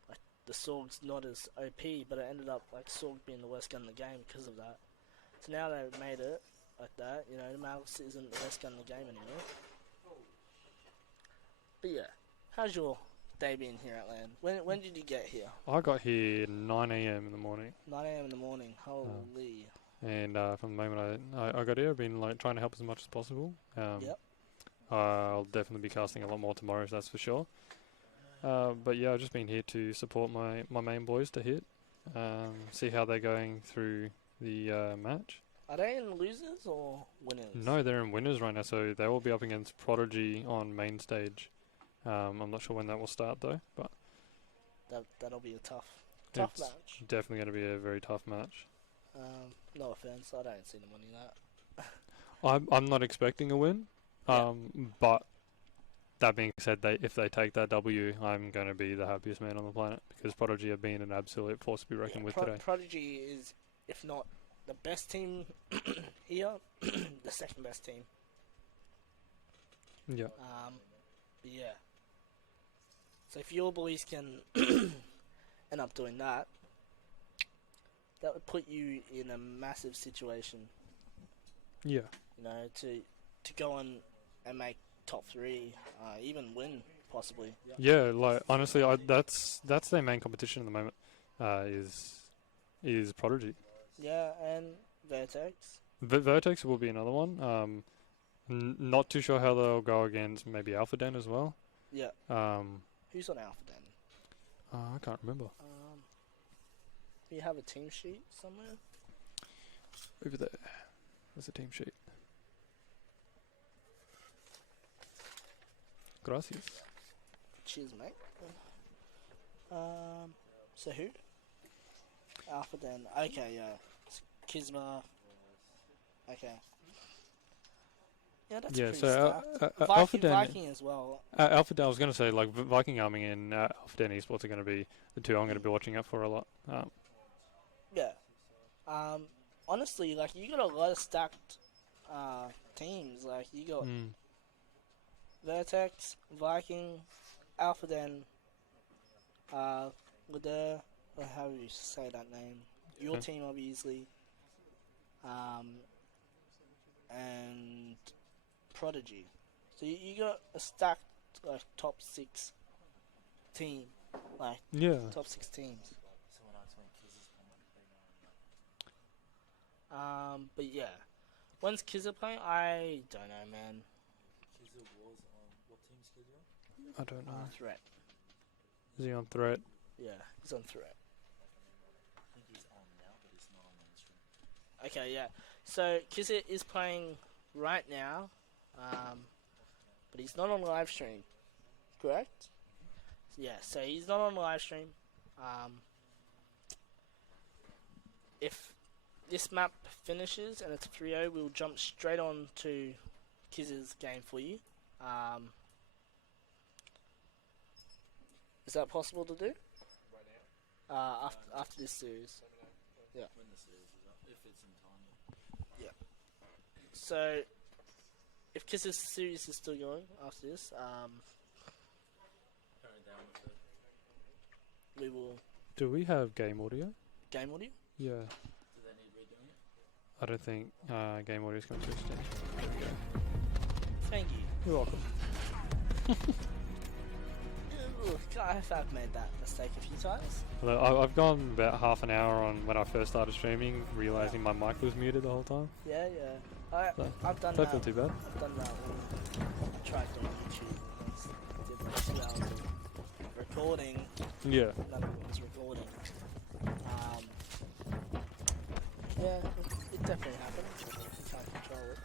like the Sorgs not as OP, but it ended up like Sorg being the worst gun in the game because of that. So now they've made it like that. You know, the Mouse isn't the best gun in the game anymore. But yeah, how's your day been here at LAN? When did you get here? I got here 9 AM in the morning. 9 AM in the morning. Holy. And from the moment I got here, I've been like trying to help as much as possible. Yep. I'll definitely be casting a lot more tomorrow, that's for sure. But yeah, I've just been here to support my main boys to hit, see how they're going through the match. Are they in losers or winners? No, they're in winners right now, so they will be up against Prodigy on main stage. I'm not sure when that will start though, but that'll be a tough it's match. Definitely going to be a very tough match. No offense, I don't see them winning that. I'm not expecting a win, but that being said, if they take that W, I'm going to be the happiest man on the planet because Prodigy have been an absolute force to be reckoned with today. Prodigy is, if not the best team here, the second best team. Yeah. But yeah. So if your boys can end up doing that, that would put you in a massive situation. Yeah. You know, to go on and make top 3, even win possibly. Yeah, like honestly, that's their main competition at the moment. Is Prodigy. Yeah, and Vertex. Vertex will be another one. Not too sure how they'll go against maybe Alpha Den as well. Yeah. Who's on Alpha Den? I can't remember. Do you have a team sheet somewhere? Over there. There's a team sheet. Gracias. Cheers, mate. So who? Alpha Den. Okay, yeah. Kizma. Okay. Yeah, that's pretty so Alpha Den, Viking as well. Alpha Den, I was going to say, like, Viking Arming and Alpha Den Esports are going to be the two I'm going to be watching out for a lot. Yeah. Honestly, like, you got a lot of stacked teams. Like, you got Vertex, Viking, Alpha Den, Leder, or how do you say that name? Your team, obviously. And Prodigy. So you got a stacked, like, top 6 team. Like, top 6 teams. But yeah. When's Kizza playing? I don't know, man. Kizza was on what team's Kizza? I don't know. Threat. Is he on Threat? Yeah, he's on Threat. I think he's on now, but he's not on mainstream. Okay, yeah. So Kizza is playing right now, but he's not on live stream. Correct? Yeah, so he's not on live stream. If this map finishes and it's 3-0, we'll jump straight on to Kizza's game for you. Is that possible to do? Right now? After this series. Yeah. When the series is up, if it's in time. Yeah. So, if Kizza's series is still going after this, Carry down with it. we will... Do we have game audio? Game audio? Yeah. Do they need redoing it? I don't think game audio is going to extend. Thank you. You're welcome. Look, I've made that mistake a few times. Look, I've gone about half an hour on when I first started streaming, realizing my mic was muted the whole time. Yeah, yeah. I've done Don't that. feel too bad. I've done that when I tried doing YouTube. Did like 2 hours of recording. Yeah. None of it was recording. Yeah, it definitely happened. You can't control it.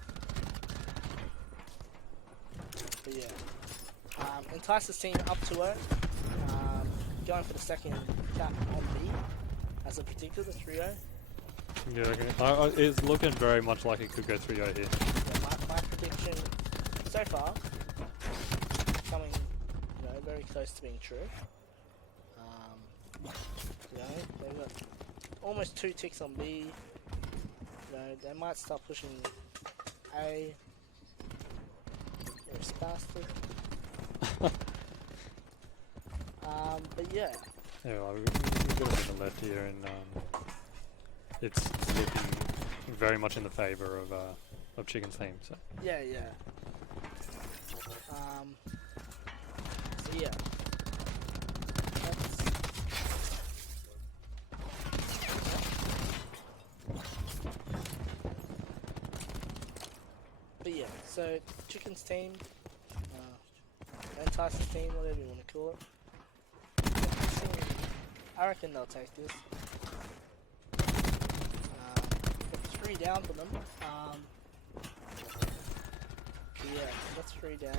But yeah. Entice's team up to it. Going for the second cap on B as a predictor, the 3-0. Yeah, okay. It's looking very much like it could go 3-0 here. Yeah, my prediction so far coming, very close to being true. They've got almost 2 ticks on B. They might start pushing A. You're a spastic. But yeah. Yeah, well, we've got a bit of left here, and it's looking very much in the favour of Chicken's team. So. Yeah. So yeah. But yeah, so Chicken's team, Entice's team, whatever you want to call it. I reckon they'll take this. It's 3 down for them. Yeah, that's 3 down.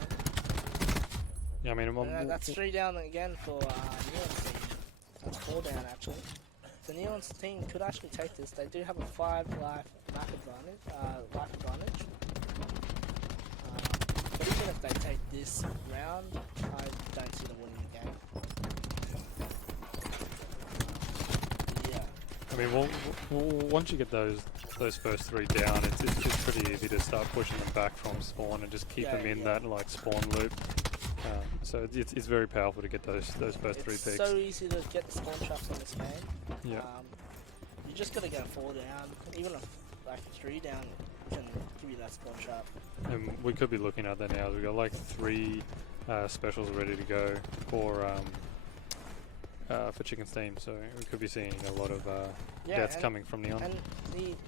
Yeah, I mean, that's 3 down again for Neon's team. That's 4 down actually. So Neon's team could actually take this. They do have a 5 life map advantage. But even if they take this round, I don't see them winning the game. I mean, once you get those first 3 down, it's pretty easy to start pushing them back from spawn and just keep them in that like spawn loop. So it's very powerful to get those first 3 picks. It's so easy to get the spawn traps on this game. Yeah. You just gotta go 4 down, even if like 3 down can give you that spawn trap. And we could be looking at that now. We've got like 3 specials ready to go for Chicken's team, so we could be seeing a lot of deaths coming from Neon. And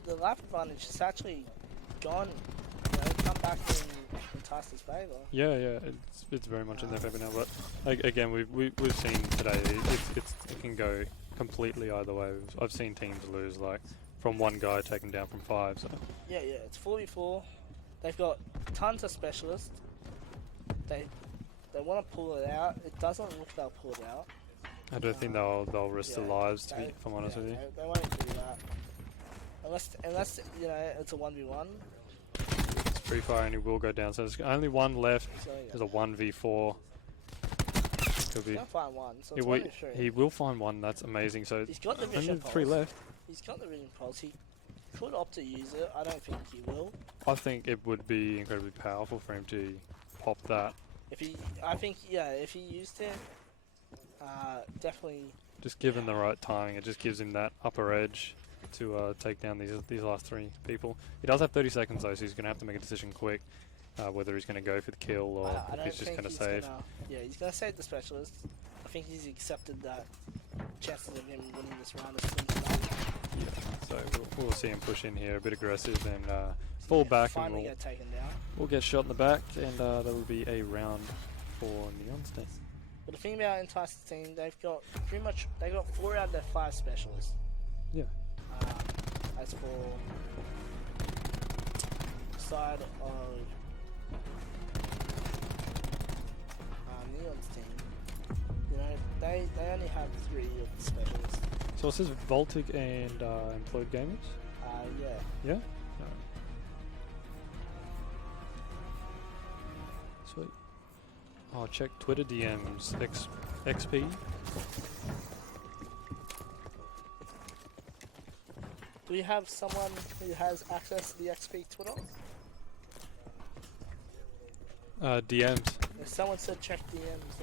the life advantage has actually gone, come back in Entice's favour. Yeah, it's very much in their favour now. But again, we've seen today it can go completely either way. I've seen teams lose like from 1 guy taken down from 5. So yeah, it's 4v4. They've got tons of specialists. They want to pull it out. It doesn't look they'll pull it out. I don't think they'll risk their lives, to be, if I'm honest with you. They won't do that. Unless it's a 1v1. It's free fire and he will go down. So there's only 1 left. So, there's a 1v4. Could be. He'll find 1. So it's 1v3. He will find 1. That's amazing. So he's got the only vision 3 pulse. left. He's got the vision pulse. He could opt to use it. I don't think he will. I think it would be incredibly powerful for him to pop that. If he used it, definitely. Just given the right timing, it just gives him that upper edge to take down these last 3 people. He does have 30 seconds though, so he's going to have to make a decision quick, whether he's going to go for the kill or if he's just going to save. He's going to save the specialist. I think he's accepted that chances of him winning this round is slim to none. Yeah, so we'll see him push in here, a bit aggressive, and fall back, and we'll get shot in the back, and that will be a round for Neon's team. But the thing about Entice's team, they've got 4 out of their 5 specialists. Yeah. As for the side of Neon's team, they only have 3 of the specialists. So it says Voltic and Employed Gamers? Yeah. Yeah? Sweet. Oh, check Twitter DMs. XP. Do we have someone who has access to the XP Twitter? DMs. If someone said check DMs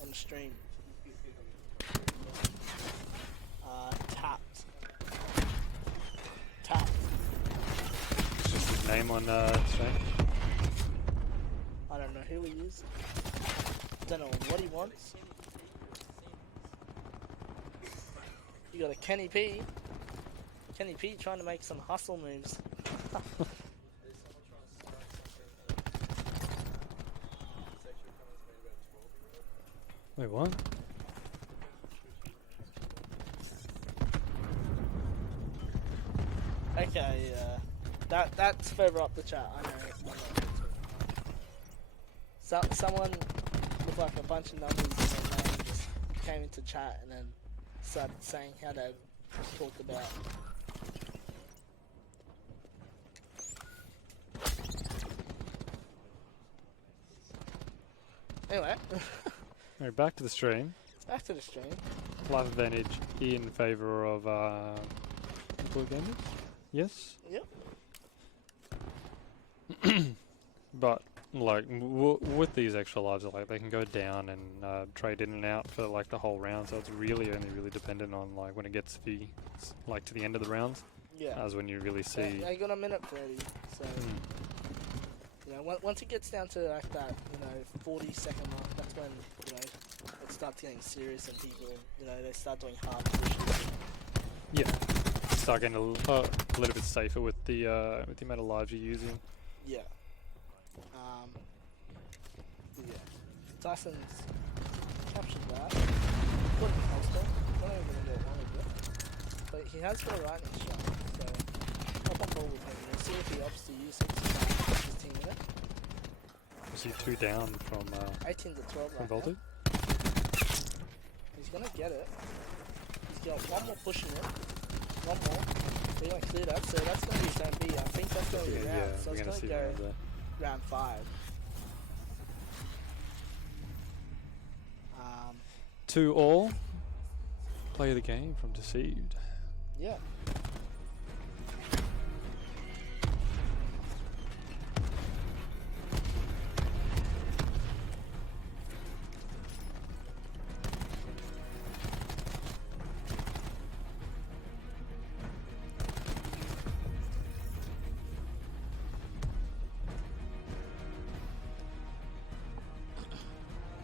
on the stream. Tapped. Just his name on stream. I don't know who he is. Don't know what he wants. You got a Kenny P. Kenny P trying to make some hustle moves. Wait, what? Okay, that's further up the chat. I know. Someone with like a bunch of numbers in their name just came into chat and then started saying how they talked about. Anyway. Alright, back to the stream. Back to the stream. Life advantage in favour of Employed Gamers? Yes? Yep. But like with these extra lives, like they can go down and trade in and out for like the whole round. So it's really only really dependent on like when it gets to the end of the rounds. Yeah. As when you really see. Yeah, you got a minute 30, so you know once it gets down to like that 40-second mark, that's when it starts getting serious and people they start doing hard pushes. Yeah. Start getting a little bit safer with the amount of lives you're using. Yeah. Yeah. Tyson's captured that. Put in holster. Not even gonna get one of it. But he has got a lightning shot, so hop on ball with him. We'll see if he opts to use it to push his team in it. Was he 2 down from 18 to 12 from right Voltic? now. He's gonna get it. He's got one more push in it. One more. They're gonna clear that, so that's gonna be zone B. I think that's gonna be round. So it's gonna go round 5. 2 all. Play the game from Deceived. Yeah.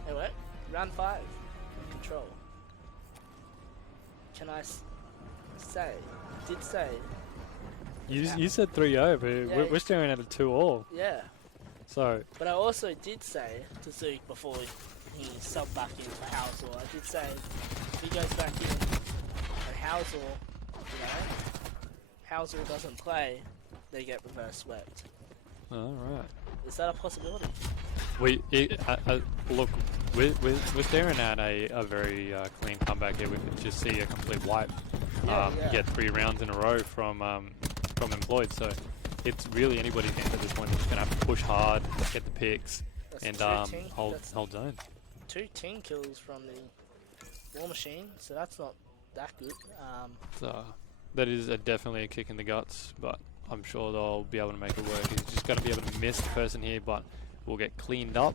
Anyway, round 5. Control. Can I did say. You said 3-0, but Yeah, we're staring at a 2 all. Yeah. So. But I also did say to Zook before he subbed back in for Housel, I did say if he goes back in and Housel doesn't play, they get reverse swept. Alright. Is that a possibility? Look, we're staring at a very clean comeback here. We could just see a complete wipe. Get 3 rounds in a row from Employed. So it's really anybody's game at this point. They're just gonna have to push hard, get the picks, and hold zone. 2 team kills from the War Machine, so that's not that good. So that is definitely a kick in the guts, but I'm sure they'll be able to make it work. He's just going to be able to miss the person here, but we'll get cleaned up.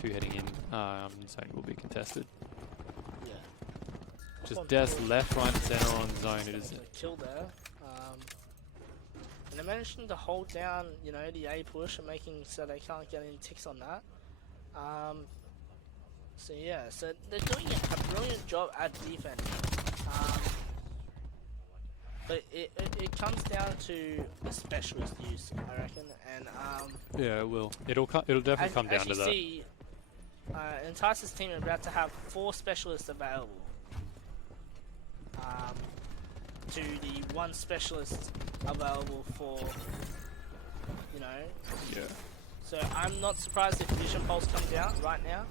2 heading in, zone will be contested. Yeah. Just Death left, right, and center on zone. It is a kill there. And they're managing to hold down, the A push and making so they can't get any ticks on that. So yeah, so they're doing a brilliant job at defense. But it comes down to the specialist use, I reckon, and yeah, it will. It'll definitely come down to that. As you see, Entice's team are about to have 4 specialists available. To the 1 specialist available for, Yeah. So I'm not surprised if Vision Pulse comes out right now.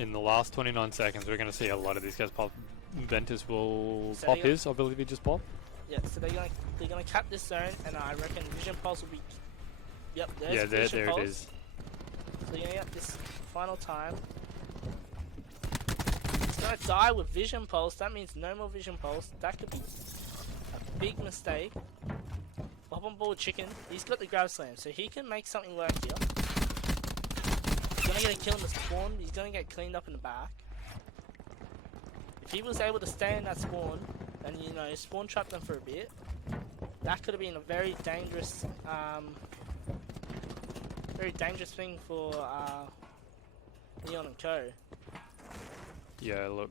In the last 29 seconds, we're going to see a lot of these guys pop. Ventus will So pop his, I believe he just popped. Yeah, so they're gonna cap this zone, and I reckon Vision Pulse will be. Yep, there's Yeah, Vision there Pulse. it is. So you're gonna get this final time. He's gonna die with Vision Pulse. That means no more Vision Pulse. That could be a big mistake. Hop on board Chicken. He's got the grab slam, so he can make something work here. He's gonna get a kill in the spawn. He's gonna get cleaned up in the back. If he was able to stay in that spawn and spawn trap them for a bit, that could have been a very dangerous thing for Neon and Co. Yeah, look,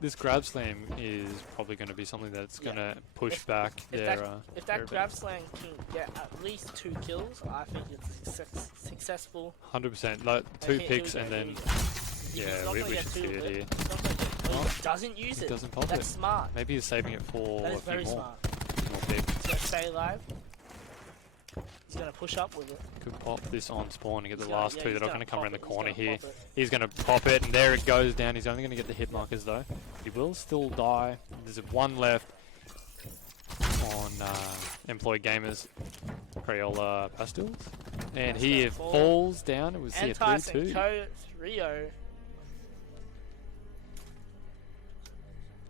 this grab slam is probably going to be something that's going to push back their. If that grab slam can get at least 2 kills, I think it's successful. 100%, like 2 picks and then. Yeah, we should see it here. He doesn't use it. Doesn't pop That's it. smart. Maybe he's saving it for That a is few very more. smart. More picks. He's gonna stay alive. He's gonna push up with it. Could pop this on spawn and get the He's gonna- last yeah, 2 he's that are gonna going to come pop around the it, he's corner gonna here. pop it. He's going to pop it, and there it goes down. He's only going to get the hit markers though. He will still die. There's 1 left on Employed Gamers, Crayola Pastels. And he falls down. It was here 3-2. Co Rio.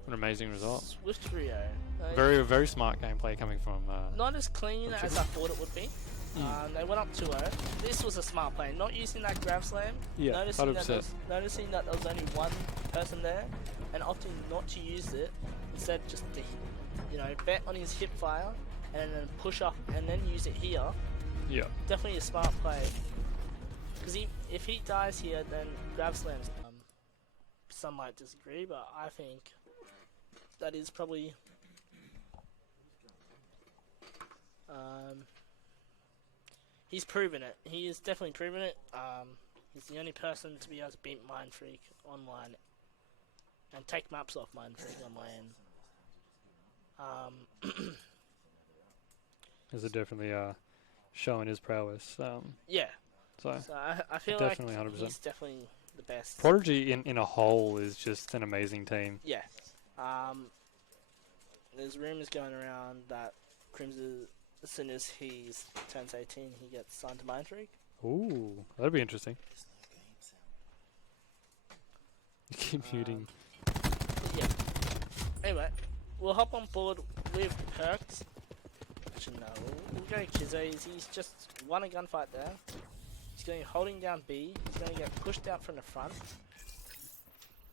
What an amazing result. Swift Rio. Very, very smart gameplay coming from. Not as clean as I thought it would be. They went up 2-0. This was a smart play, not using that grab slam. Yeah, noticing 100%. Noticing that there was only one person there, and opting not to use it, instead just to, bet on his hip fire, and then push up and then use it here. Yeah. Definitely a smart play. Because if he dies here, then grab slams. Some might disagree, but I think that is probably he's proven it. He has definitely proven it. He's the only person to be able to beat Mind Freak online and take maps off Mind Freak online. Is it definitely showing his prowess? Yeah. So I feel definitely like 100%. he's definitely the best. Prodigy in a whole is just an amazing team. Yeah. There's rumors going around that Crimson, as soon as he turns 18, he gets signed to Mind Freak. Ooh, that'd be interesting. You keep muting. Yeah. Anyway, we'll hop on board with Perks. Actually, no, we'll go Kizzo. He's just won a gunfight there. He's going holding down B. He's going to get pushed out from the front.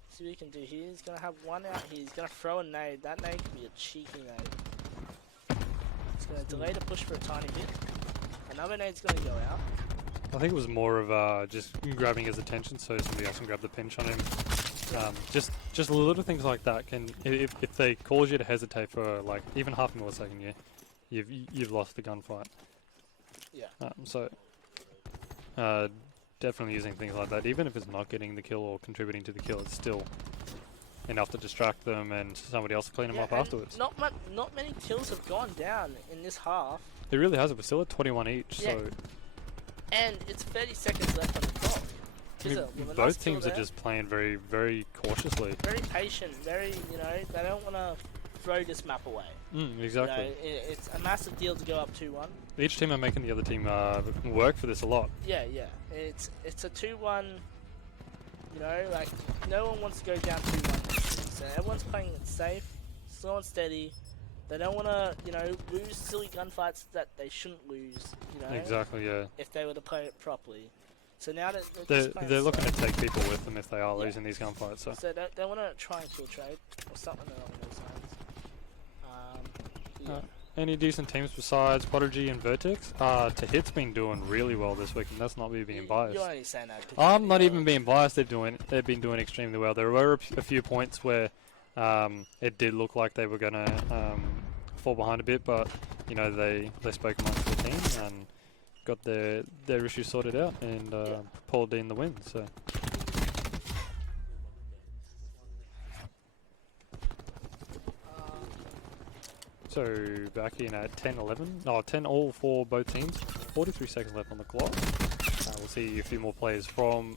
See what he can do here. He's going to have one out here. He's going to throw a nade. That nade can be a cheeky nade. He's going to delay the push for a tiny bit. Another nade's going to go out. I think it was more of just grabbing his attention so somebody else can grab the pinch on him. Just little things like that can, if they cause you to hesitate for like even half a millisecond, you've lost the gunfight. Yeah. Definitely using things like that, even if it's not getting the kill or contributing to the kill, it's still enough to distract them and somebody else clean them up afterwards. Not many kills have gone down in this half. It really has. It was still at 21 each, Yeah. so. And it's 30 seconds left on the clock. I mean, both teams are just playing very, very cautiously. Very patient, very, they don't want to throw this map away. Exactly. It's a massive deal to go up 2-1. Each team are making the other team work for this a lot. Yeah. It's a 2-1, like, no one wants to go down 2-1. So everyone's playing it safe, slow and steady. They don't want to, lose silly gunfights that they shouldn't lose, Exactly, yeah. if they were to play it properly. So now that they're looking to take people with them if they are losing these gunfights. So they want to try and kill trade or something along those lines. Any decent teams besides Prodigy and Vertex? Tahit's been doing really well this week, and that's not me being biased. You're only saying that. I'm not even being biased. They've been doing extremely well. There were a few points where it did look like they were gonna fall behind a bit, but they spoke amongst the team and got their issues sorted out and pulled in the win. So back in at 10-11, no 10 all for both teams. 43 seconds left on the clock. We'll see a few more players from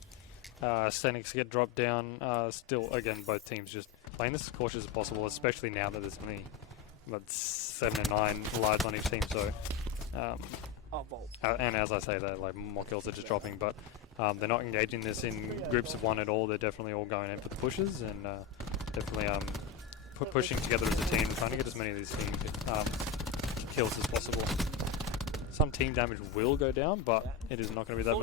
Senix get dropped down. Still, again, both teams just playing this as cautious as possible, especially now that there's only about 7 and 9 lives on each team. So, and as I say that, like more kills are just dropping, but they're not engaging this in groups of one at all. They're definitely all going in for the pushes and definitely pushing together as a team, trying to get as many of these team kills as possible. Some team damage will go down, but it is not going to be that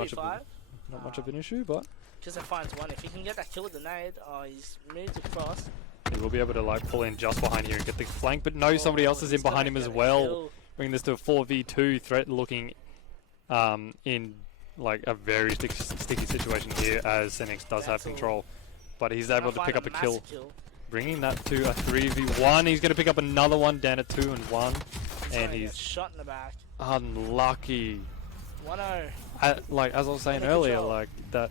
much of an issue. But Kizzo finds one. If he can get that kill with the nade, he's moved across. he will be able to like pull in just behind here and get the flank. But no, somebody else is in behind him as well, bringing this to a 4v2 threat. Looking in like a very sticky situation here, as Senix does have control, but he's able to pick up a kill. Bringing that to a 3v1. He's going to pick up another one down at 2 and 1. And he's shot in the back. Unlucky. 1-0. Like as I was saying earlier, like that,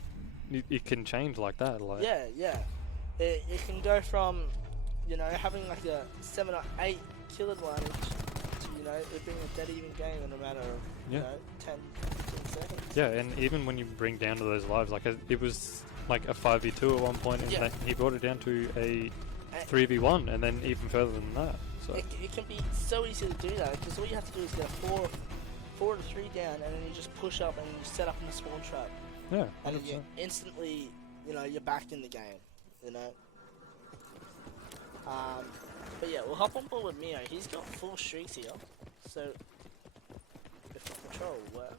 it can change like that. Like yeah. It can go from, having like a 7 or 8 kill advantage to, it being a dead even game in a matter of 10, 15 seconds. Yeah, and even when you bring down to those lives, like it was like a 5v2 at one point, and he brought it down to a 3v1, and then even further than that. So it can be so easy to do that, because all you have to do is get a 4 to 3 down, and then you just push up and you set up in the spawn trap. Yeah, 100%. And then you instantly, you're back in the game. But yeah, we'll hop on board with Mio. He's got full streaks here, so if not control work.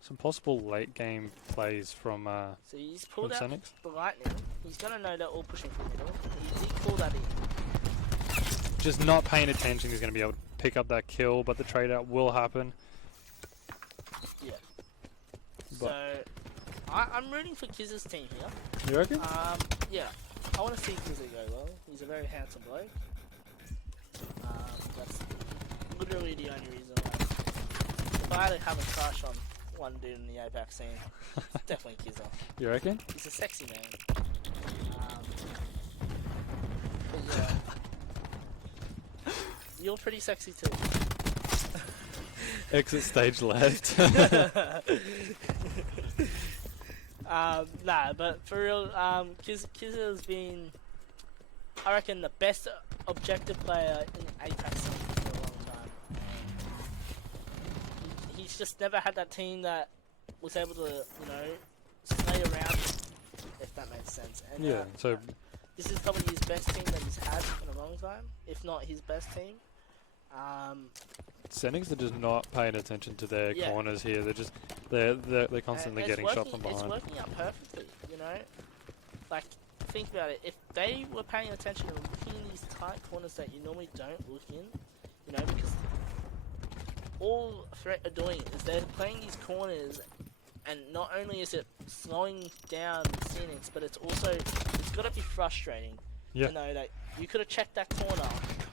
Some possible late game plays from So he's pulled from out Senix. the lightning. He's gonna know they're all pushing for the middle. He did pull that in. Just not paying attention, he's going to be able to pick up that kill, but the trade out will happen. Yeah. But So I'm rooting for Kiz's team here. You reckon? Yeah. I want to see Kizza go well. He's a very handsome bloke. That's literally the only reason why. If I had to have a crush on one dude in the APAC scene, it's definitely Kizza. You reckon? He's a sexy man. But yeah. You're pretty sexy too. Exit stage left. Nah, but for real, Kizza's been, I reckon, the best objective player in APAC scene for a long time. He's just never had that team that was able to, you know, slay around him, if that makes sense. And, Yeah, so this is probably his best team that he's had in a long time, if not his best team. Senix are just not paying attention to their corners here. They're constantly getting shot from behind. It's working out perfectly, you know. Like, think about it. If they were paying attention and looking in these tight corners that you normally don't look in, you know, because all Threat are doing is they're playing these corners, and not only is it slowing down Phoenix, but it's got to be frustrating to know that you could have checked that corner.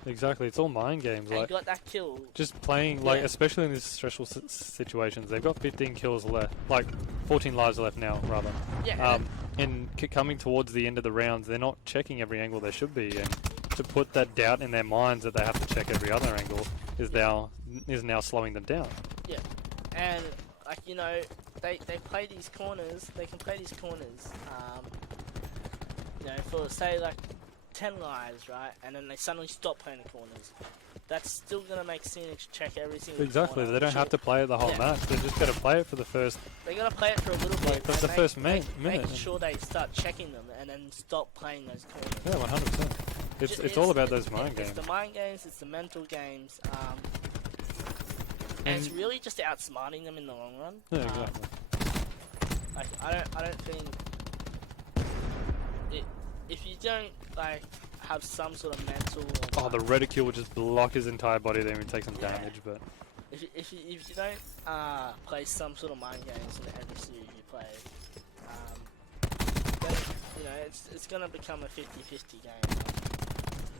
Exactly, it's all mind games. And Like got that kill. Just playing, like especially in these stressful situations, they've got 15 kills left, like 14 lives left now, rather. Yeah. And coming towards the end of the rounds, they're not checking every angle they should be, and to put that doubt in their minds that they have to check every other angle is now slowing them down. Yeah, and like you know, they play these corners. They can play these corners. You know, for say like 10 lives, right? And then they suddenly stop playing the corners. That's still gonna make Scenic check every single Exactly, corner. they don't have to play it the whole match. They just got to play it for the first. They gotta play it for a little bit. The first minute. Make sure they start checking them and then stop playing those corners. Yeah, 100%. It's all about those mind games. It's the mind games. It's the mental games. And it's really just outsmarting them in the long run. Yeah, exactly. Like I don't think if you don't like have some sort of mental. Oh, the reticule would just block his entire body, then he would take some damage. But if you don't play some sort of mind games in every series you play, then you know it's gonna become a 50-50 game.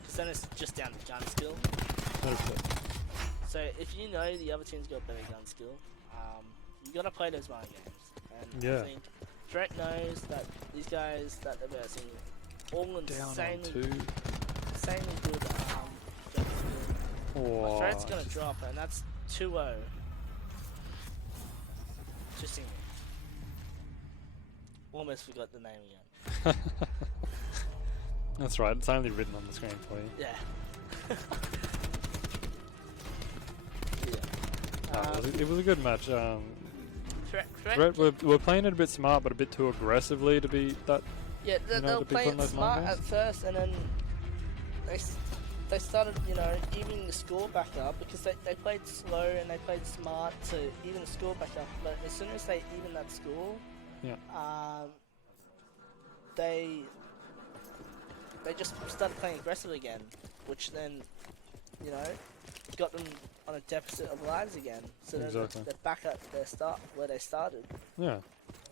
Because then it's just down to gun skill. 100%. So if you know the other team's got better gun skill, you gotta play those mind games. And I think Threat knows that these guys that they're versing all insanely good gun skill. Oh, Threat's gonna drop, and that's 2-0. Just sing it. Almost forgot the name again. That's right, it's only written on the screen for you. Yeah. It was a good match. Threat we're playing it a bit smart, but a bit too aggressively to be that. Yeah, they'll play it smart at first, and then they started, you know, evening the score back up because they played slow and they played smart to even the score back up. But as soon as they even that score, they just started playing aggressive again, which then, you know, got them on a deficit of lives again. So they're back at their start where they started. Yeah.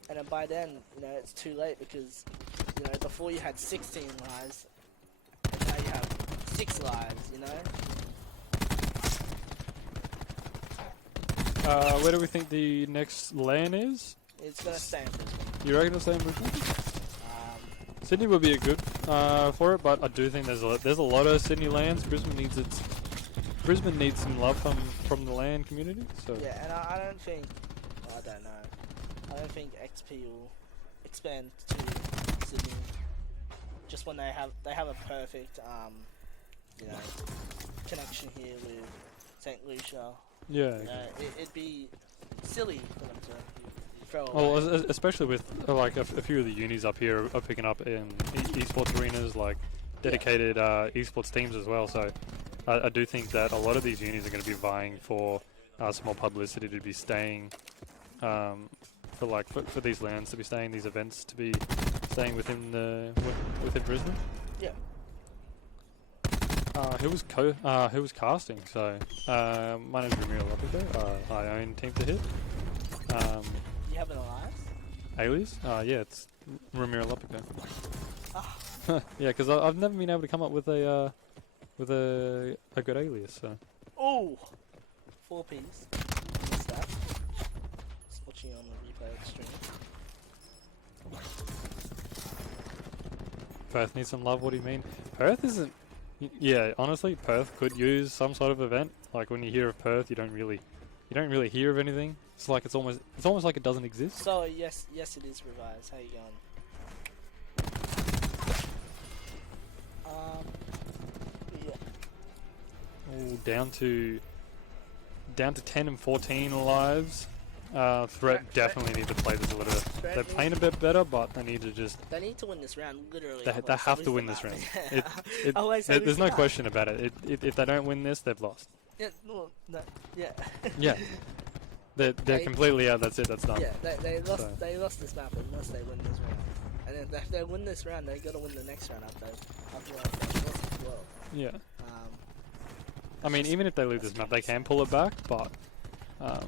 And then by then, you know, it's too late because, you know, before you had 16 lives, and now you have 6 lives, you know? Where do we think the next LAN is? It's going to stay in Brisbane. You reckon it'll stay in Brisbane? Sydney would be a good for it, but I do think there's a lot of Sydney LANs. Brisbane needs some love from the LAN community. So yeah, and I don't think, well, I don't know. I don't think XP will expand to Sydney. Just when they have a perfect, you know, connection here with St. Lucia. Yeah. It'd be silly for them to throw away. Well, especially with like a few of the unis up here are picking up in esports arenas, like dedicated esports teams as well. So I do think that a lot of these unis are going to be vying for some more publicity to be staying, for these lands to be staying, these events to be staying within within Brisbane. Yeah. Who was casting? So, my name's Ramiro Lopico. I own Team to Hit. You have an alias? Alias? Yeah, it's Ramiro Lopico. Ah. Yeah, because I've never been able to come up with a good alias. So. Oh, 4 Ps. Missed that. Just watching on the replay of the stream. Perth needs some love. What do you mean? Perth isn't. Yeah, honestly, Perth could use some sort of event. Like when you hear of Perth, you don't really hear of anything. It's like it's almost like it doesn't exist. So yes, it is revised. How you going? Yeah. Oh, down to 10 and 14 lives. Threat definitely need to play this a little bit. They're playing a bit better, but they need to just. They need to win this round, literally. They have to win this round. There's no question about it. If they don't win this, they've lost. Yeah. No. Yeah. Yeah. They're completely out. That's it. That's done. Yeah. They lost this map unless they win this round. And if they win this round, they got to win the next round after they lost as well. Yeah. I mean, even if they lose this map, they can pull it back, but I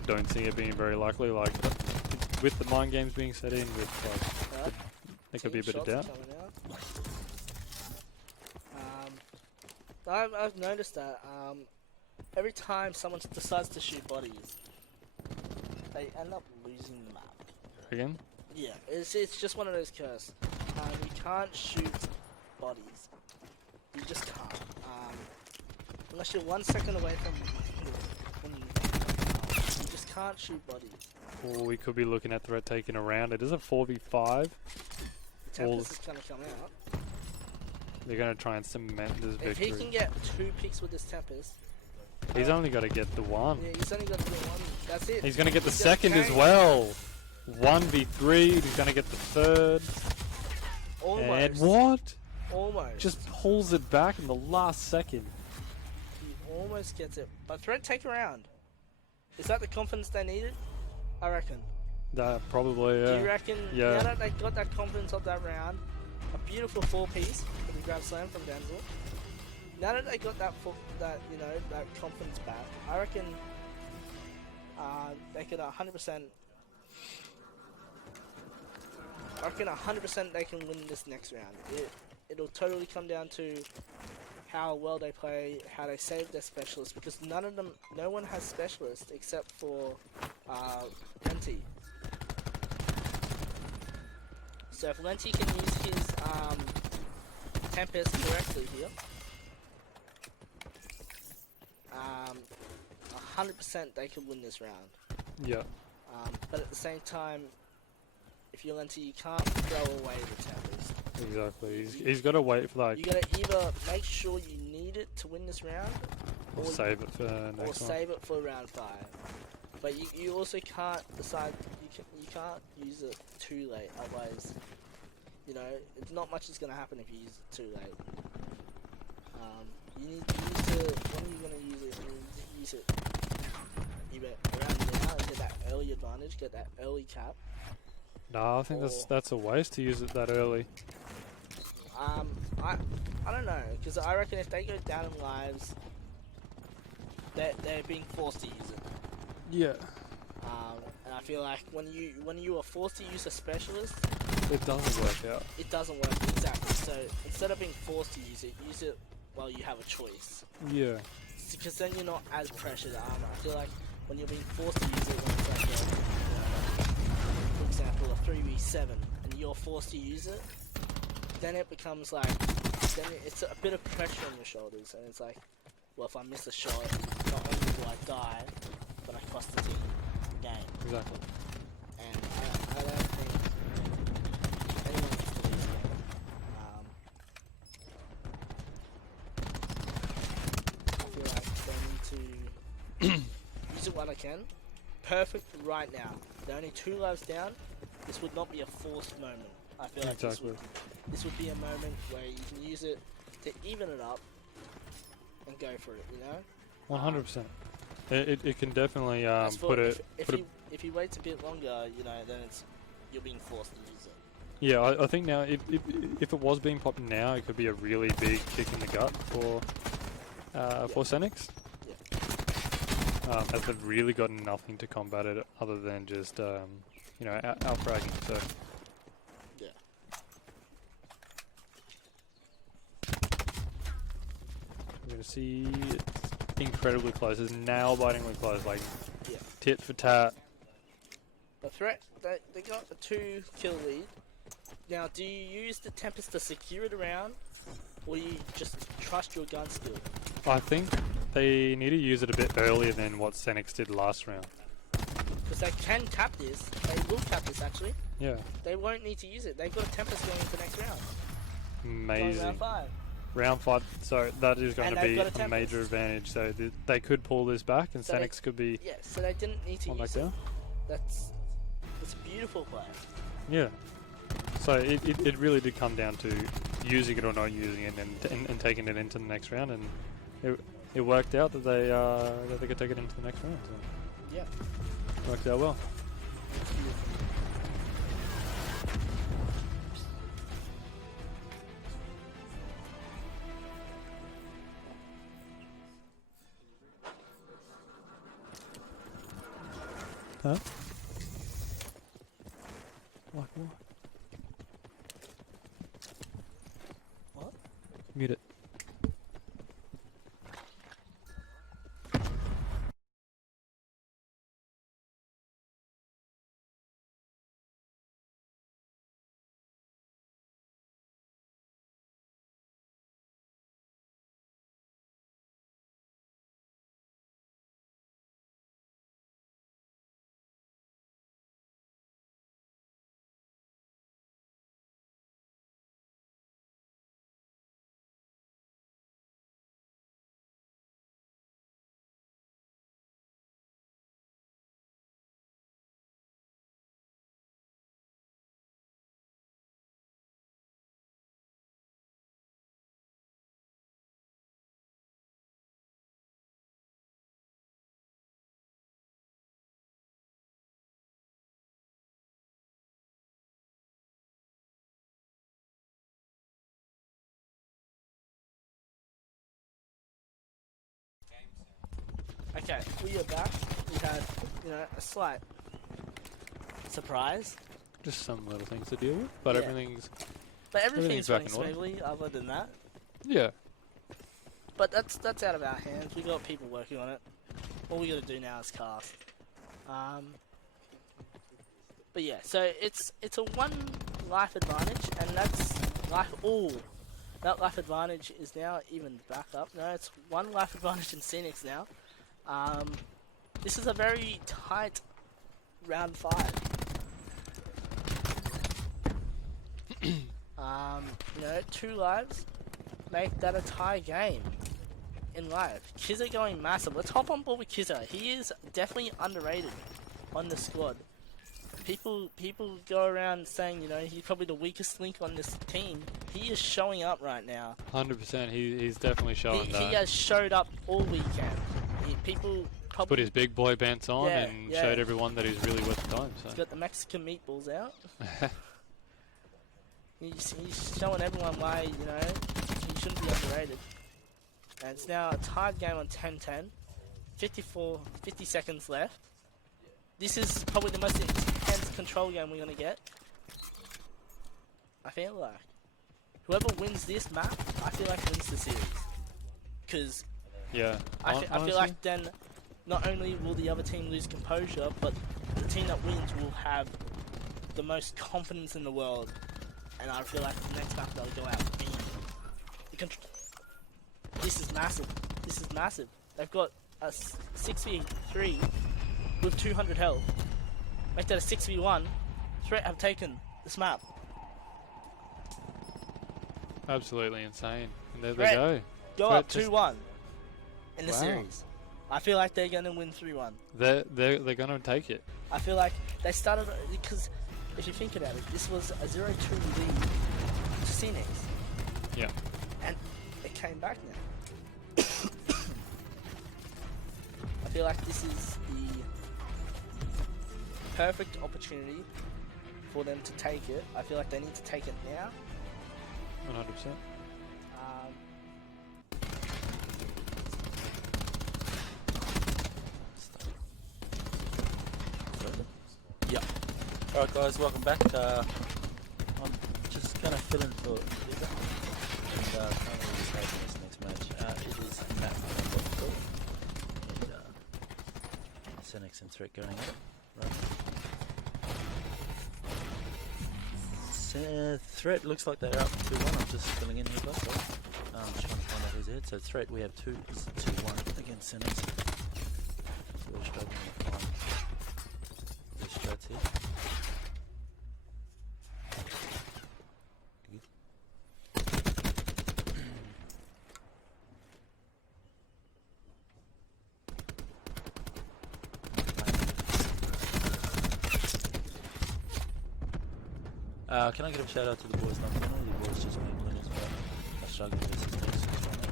don't see it being very likely. Like with the mind games being set in, with like, there could be a bit of doubt. I've noticed that every time someone decides to shoot bodies, they end up losing the map. Again? Yeah, it's just one of those curses. You can't shoot bodies. You just can't. Unless you're 1 second away from when you just can't shoot bodies. Or we could be looking at threat taking a round. It is a 4v5. Tempest is going to come out. They're going to try and cement this victory. If he can get 2 picks with this Tempest... He's only got to get the 1. Yeah, he's only got to get 1. That's it. He's going to get the second as well. 1v3. He's going to get the third. Almost. And what? Almost. Just pulls it back in the last second. He almost gets it. But threat take around. Is that the confidence they needed? I reckon. That probably, yeah. Do you reckon? Yeah. Now that they got that confidence of that round, a beautiful 4-piece for the grab slam from Denzel. Now that they got that confidence back, I reckon they could 100%. I reckon 100% they can win this next round. It'll totally come down to how well they play, how they save their specialists, because no one has specialists except for Lenti. So if Lenti can use his Tempest correctly here, 100% they could win this round. Yeah. But at the same time, if you're Lenti, you can't throw away the Tempest. Exactly. He's got to wait for like. You gotta either make sure you need it to win this round, or save it for next one. Or save it for round 5. But you also can't decide. You can't use it too late. Otherwise, it's not much is gonna happen if you use it too late. You need to. When are you gonna use it? You need to use it either around now and get that early advantage, get that early cap. No, I think that's a waste to use it that early. I don't know, because I reckon if they go down in lives, they're being forced to use it. Yeah. And I feel like when you are forced to use a specialist, it doesn't work out. It doesn't work exactly. So instead of being forced to use it while you have a choice. Yeah. Because then you're not as pressured. I feel like when you're being forced to use it, when it's like for example, a 3v7, and you're forced to use it, then it becomes like, then it's a bit of pressure on your shoulders, and it's like, well, if I miss a shot, not only will I die, but I cost the team the game. Exactly. And I don't think anyone wants to lose it. I feel like they need to use it while I can. Perfect right now. They're only 2 lives down. This would not be a forced moment. I feel like this would be a moment where you can use it to even it up and go for it, 100%. It can definitely As for put it. if he waits a bit longer, you know, then you're being forced to use it. Yeah, I think now if it was being popped now, it could be a really big kick in the gut for Senix. Yeah. As they've really got nothing to combat it other than just you know, out-fragging. So. Yeah. We're gonna see it's incredibly close. It's nail-bitingly close, like Yeah. tit for tat. The threat, they got a 2-kill lead. Now, do you use the Tempest to secure it around, or do you just trust your gun skill? I think they need to use it a bit earlier than what Senix did last round. Because they can cap this. They will cap this, actually. Yeah. They won't need to use it. They've got a Tempest going into the next round. Amazing. Round 5. Round 5, so that is going And to they've be got a a Tempest. major advantage. So they could pull this back, and So Senix could be Yeah, so they didn't need to on back use it. down. It's a beautiful play. Yeah. So it really did come down to using it or not using it, and taking it into the next round, and it worked out that they could take it into the next round. So Yeah. worked out well. Huh? Like what? What? Mute it. Okay, we are back. We had, you know, a slight surprise. Just some little things to deal with, but Yeah. everything's Everything's back running in order. smoothly, other than that. Yeah. But that's out of our hands. We got people working on it. All we got to do now is cast. But yeah, so it's a 1 life advantage, and that's life. That life advantage is now even back up. No, it's 1 life advantage in Phoenix now. This is a very tight round 5. You know, 2 lives make that a tie game in live. Kizza going massive. Let's hop on board with Kizza. He is definitely underrated on the squad. People go around saying, you know, he's probably the weakest link on this team. He is showing up right now. 100%. He's definitely showing that. He has showed up all weekend. People probably Put his big boy pants on and yeah. showed everyone that he's really worth the time. So. He's got the Mexican meatballs out. He's showing everyone why, you know, he shouldn't be underrated. And it's now a tied game on 10-10. 50 seconds left. This is probably the most intense control game we're going to get. I feel like. Whoever wins this map, I feel like wins the series. Because yeah, I feel like then not only will the other team lose composure, but the team that wins will have the most confidence in the world. And I feel like the next map they'll go out being. This is massive. This is massive. They've got a 6v3 with 200 health. Make that a 6v1. Threat have taken this map. Absolutely insane. And there Threat they go. Go Threat up 2-1 in the Wow. series. I feel like they're going to win 3-1. They're going to take it. I feel like they started because if you think about it, this was a 0-2 lead to Phoenix. Yeah. And it came back now. I feel like this is the perfect opportunity for them to take it. I feel like they need to take it now. 100%. Yeah. Alright guys, welcome back. I'm just going to fill in for Diva. And currently just having this next match. It is map number 4. And Senex and Threat going up. Right. Threat looks like they're up 2-1. I'm just filling in here, guys. Right? Just trying to find out who's ahead. So Threat, we have 2-1 against Senex. So we're struggling to find the strats here. Can I get a shout out to the boys? Not the boys just mingling as well. I struggle with this next.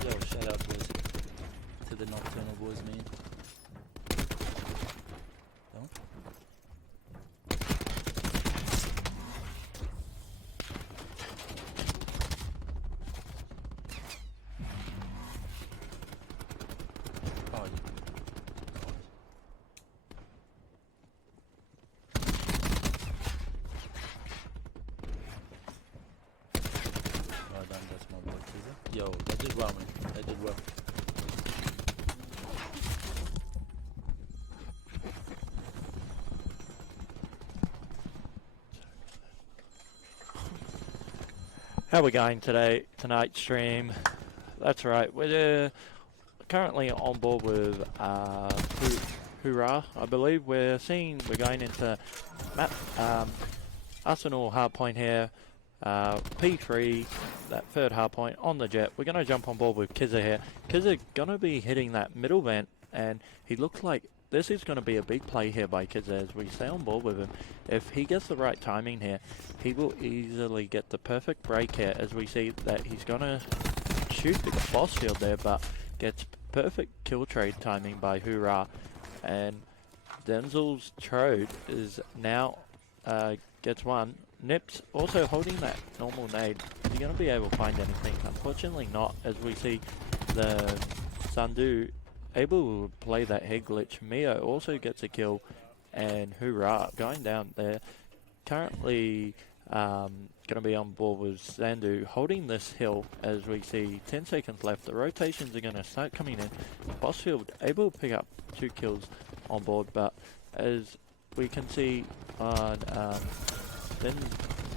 Yo, shout out boys to the Nocturnal boys, man. No? Oh, yeah. Yo, they did well, man. They did well. How we going tonight's stream? That's right, we're currently on board with Hoorah. I believe we're going into map Arsenal hardpoint here. P3, that third hardpoint on the jet. We're going to jump on board with Kizza here. Kizza going to be hitting that middle vent, and he looks like this is going to be a big play here by Kizza as we stay on board with him. If he gets the right timing here, he will easily get the perfect break here as we see that he's going to shoot the boss shield there, but gets perfect kill trade timing by Hoorah. And Denzel's Trode is now gets one. Nips also holding that normal nade. Is he going to be able to find anything? Unfortunately not, as we see the Sandu able to play that head glitch. Mio also gets a kill, and Hoorah going down there. Currently going to be on board with Sandu holding this hill as we see 10 seconds left. The rotations are going to start coming in. Bossfield able to pick up 2 kills on board, but as we can see on then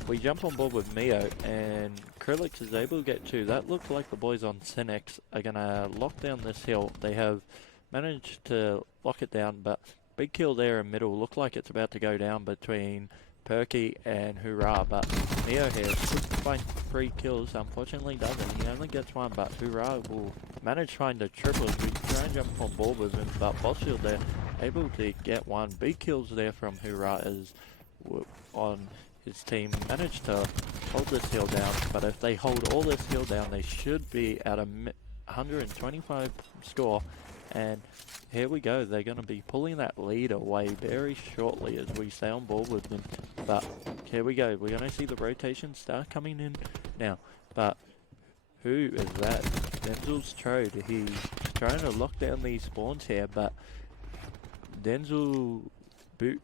we jump on board with Mio, and Krillix is able to get 2. That looks like the boys on Senex are going to lock down this hill. They have managed to lock it down, but big kill there in middle. Look like it's about to go down between Perky and Hoorah, but Mio here could find 3 kills. Unfortunately doesn't. He only gets 1, but Hoorah will manage to find a triple as we try and jump on board with him, but Bossfield there able to get 1. Big kills there from Hoorah as on his team managed to hold this hill down, but if they hold all this hill down, they should be at a 125 score, and here we go. They're going to be pulling that lead away very shortly as we stay on board with them, but here we go. We're going to see the rotation start coming in now, but who is that? Denzel's Trode. He's trying to lock down these spawns here, but Denzel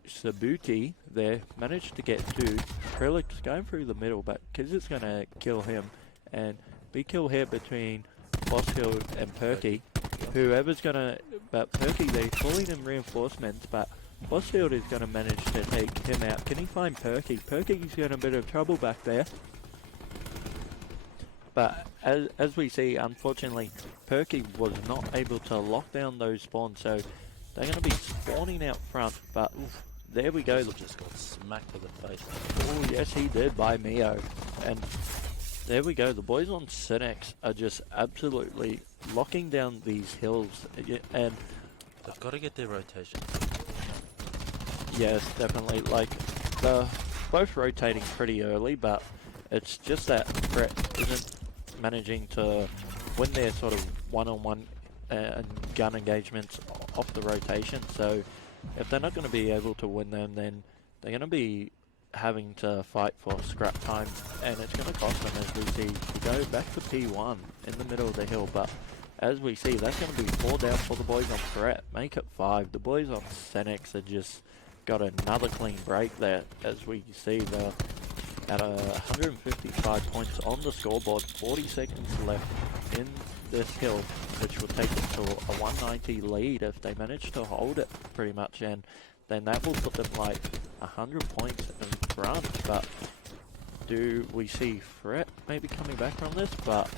Sabuti there managed to get 2. Krillix going through the middle, but Kiz's going to kill him, and big kill here between Bossfield and Perky. Whoever's going to, but Perky, they're calling him reinforcements, but Bossfield is going to manage to take him out. Can he find Perky? Perky's got a bit of trouble back there, but as we see, unfortunately, Perky was not able to lock down those spawns, so they're going to be spawning out front, but oof, there we go. Just got smacked to the face. Oh yes, he did by Mio, and there we go. The boys on Cinex are just absolutely locking down these hills, and they've got to get their rotation. Yes, definitely. Like they're both rotating pretty early, but it's just that Threat isn't managing to win their sort of one-on-one and gun engagements off the rotation. So if they're not going to be able to win them, then they're going to be having to fight for scrap time, and it's going to cost them, as we see. We go back to P1 in the middle of the hill, but as we see, that's going to be 4 down for the boys on Threat. Make it 5. The boys on Senex have just got another clean break there. As we see, they're at 155 points on the scoreboard, 40 seconds left in this hill, which will take them to a 190 lead if they manage to hold it, pretty much, and then that will put them like 100 points in front. But do we see Threat maybe coming back from this? But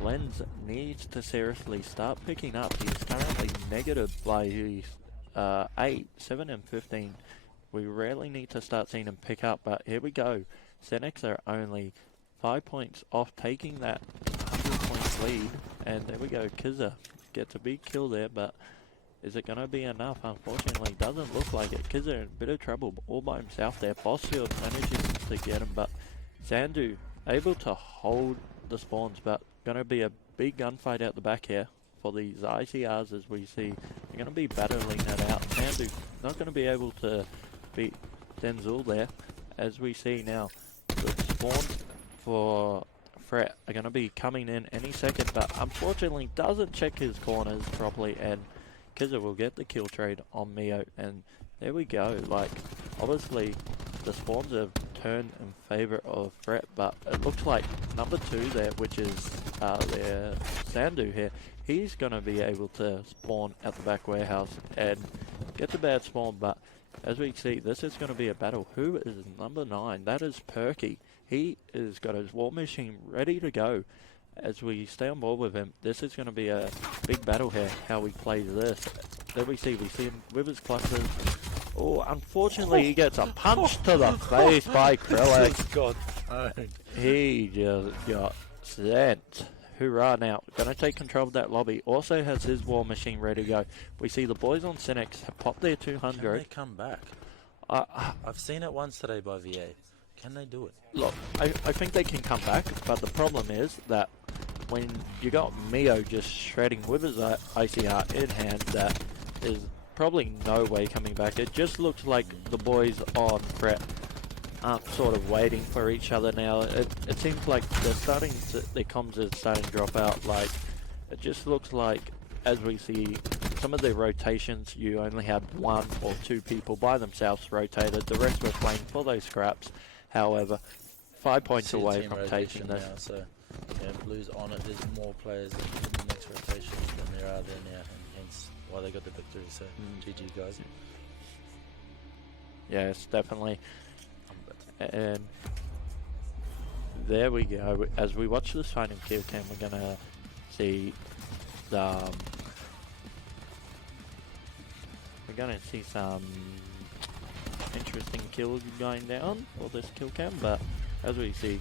Lens needs to seriously start picking up. He's currently negative by 8, 7 and 15. We really need to start seeing him pick up, but here we go. Senex are only 5 points off taking that 100 points lead, and there we go. Kizza gets a big kill there, but is it going to be enough? Unfortunately, doesn't look like it. Kizza in a bit of trouble all by himself there. Bossfield manages to get him, but Sandu able to hold the spawns, but going to be a big gunfight out the back here for these ICRs, as we see. They're going to be battling it out. Sandu not going to be able to beat Denzel there, as we see now. The spawns for Threat are going to be coming in any second, but unfortunately doesn't check his corners properly, and Kizza will get the kill trade on Mio, and there we go. Like, obviously the spawns have turned in favour of Threat, but it looks like number 2 there, which is their Sandu here, he's going to be able to spawn at the back warehouse and get the bad spawn. But as we see, this is going to be a battle. Who is number 9? That is Perky. He has got his war machine ready to go. As we stay on board with him, this is going to be a big battle here, how we play this. There we see him with his clusters. Oh, unfortunately he gets a punch to the face by Krellick. He just got sent. Hoorah. Now, going to take control of that lobby. Also has his war machine ready to go. We see the boys on Senex have popped their 200. Can they come back? I've seen it once today by VA. Can they do it? Look, I think they can come back, but the problem is that when you got Mio just shredding with his ICR in hand, that is probably no way coming back. It just looks like the boys on Threat aren't sort of waiting for each other now. It seems like they're starting to, their comms is starting to drop out. Like, it just looks like, as we see some of the rotations, you only had 1 or 2 people by themselves rotated. The rest were playing for those scraps. However, 5 points away from taking this. Now, so yeah, Blues on it. There's more players in the next rotation than there are there now, and hence why they got the victory. So GG guys. Yes, definitely. And there we go. As we watch this final kill cam, we're gonna see we're gonna see some interesting kills going down for this kill cam, but as we see,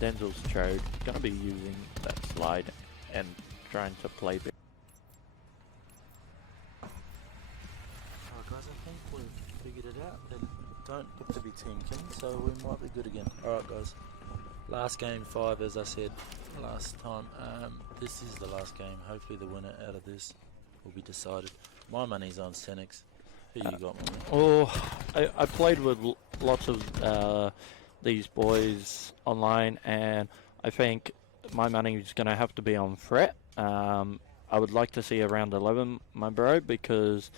Denzel's Trode gonna be using that slide and trying to play big. Alright guys, I think we've figured it out. They don't look to be Team King, so we might be good again. Alright guys, last game 5, as I said last time. This is the last game. Hopefully the winner out of this will be decided. My money's on Senex. Who you got, man? Oh, I played with lots of these boys online, and I think my money is going to have to be on Threat. I would like to see around 11, my bro, because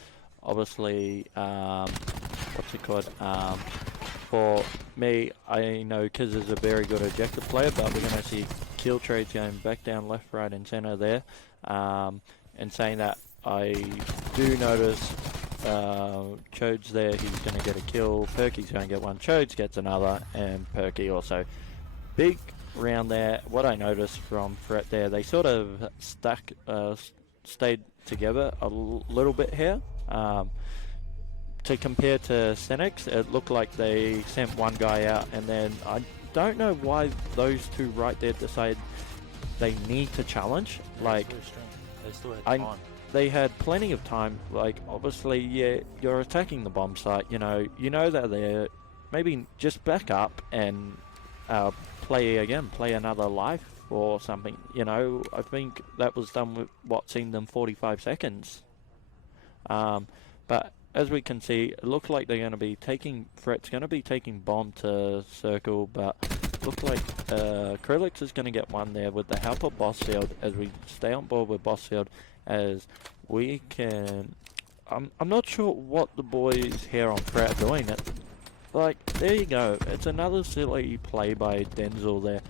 obviously, what's it called? For me, I know Kiz is a very good objective player, but we're going to see kill trades going back down left, right, and center there. And saying that, I do notice Chode's there, he's going to get a kill, Perky's going to get one, Chode's gets another, and Perky also. Big round there. What I noticed from Threat there, they sort of stayed together a little bit here. To compare to Senex, it looked like they sent one guy out, and then I don't know why those two right there decided they need to challenge. Like, they still had time. They had plenty of time. Like, obviously, yeah, you're attacking the bomb site. You know that they're maybe just back up and play again, play another life or something. You know, I think that was done with what seemed them 45 seconds. But as we can see, it looks like they're going to be taking, Fret's going to be taking bomb to circle, but looks like Krillix is going to get one there with the help of Bossfield as we stay on board with Bossfield as we can... I'm not sure what the boys here on Fret are doing. Like, there you go. It's another silly play by Denzel there.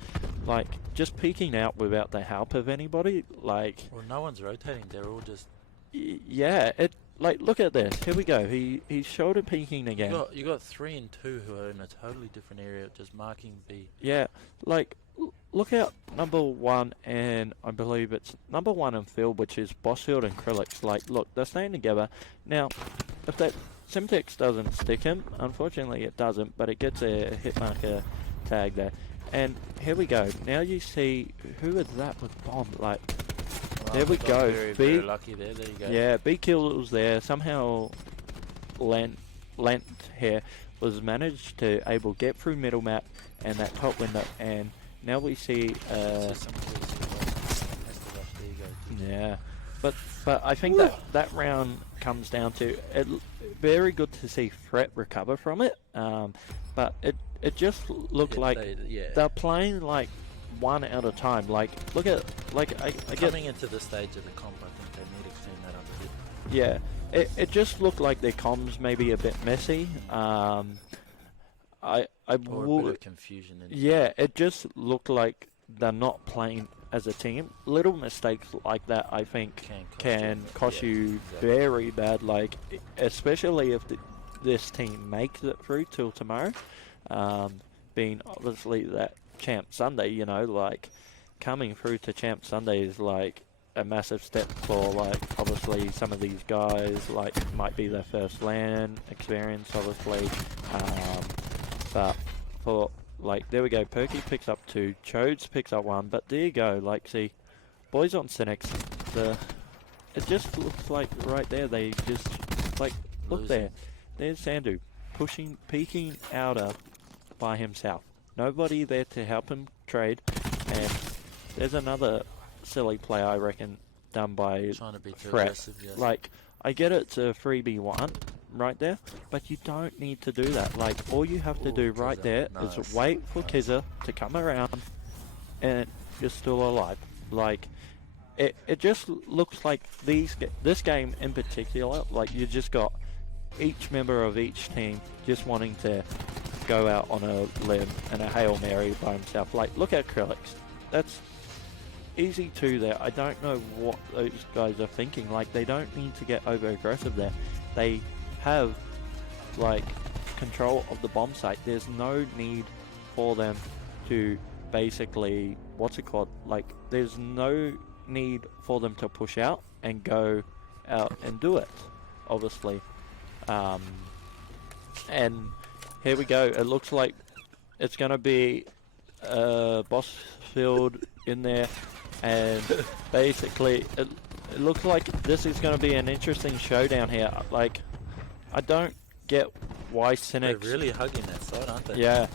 Like, just peeking out without the help of anybody. Like... Well, no one's rotating. They're all just... Yeah, it... Like, look at this. Here we go. He's shoulder peeking again. You got 3 and 2 who are in a totally different area, just marking B. Yeah, like, look out number 1 and I believe it's number 1 and field, which is Bossfield and Krillix. Like, look, they're staying together. Now, if that Simtex doesn't stick him, unfortunately it doesn't, but it gets a hit marker tag there. And here we go. Now you see, who is that with bomb? Like, there we go. Very lucky there. There you go. Yeah, B kills there. Somehow, Lent here was managed to able get through middle map and that top window, and now we see. Yeah, but I think that round comes down to it. Very good to see Fret recover from it. But it just looked like they're playing like one at a time. Like, look at, like, I get... Coming into the stage of the comp, I think they need to clean that up a bit. Yeah, it just looked like their comms maybe a bit messy. Or a bit of confusion. Yeah, it just looked like they're not playing as a team. Little mistakes like that, I think, can cost you very bad. Like, especially if this team makes it through till tomorrow. Being obviously that Champ Sunday, you know, like, coming through to Champ Sunday is like a massive step for, like, obviously some of these guys, like, might be their first LAN experience, obviously, but for, like, there we go, Perky picks up 2, Chodes picks up 1, but there you go, like, see, boys on Cynics, it just looks like right there, they just, like, look there, there's Sandu, peeking outer by himself. Nobody there to help him trade, and there's another silly play I reckon done by Fret. Like, I get it's a 3v1 right there, but you don't need to do that. Like, all you have to do right there is wait for Kizza to come around, and you're still alive. Like, it just looks like this game in particular, like, you just got each member of each team just wanting to go out on a limb and a Hail Mary by himself. Like, look at Krillix. That's easy 2 there. I don't know what those guys are thinking. Like, they don't need to get over aggressive there. They have, like, control of the bomb site. There's no need for them to basically, what's it called? Like, there's no need for them to push out and go out and do it, obviously. And here we go. It looks like it's going to be Bossfield in there, and basically it looks like this is going to be an interesting showdown here. Like, I don't get why Cynics... They're really hugging that side, aren't they? Yeah.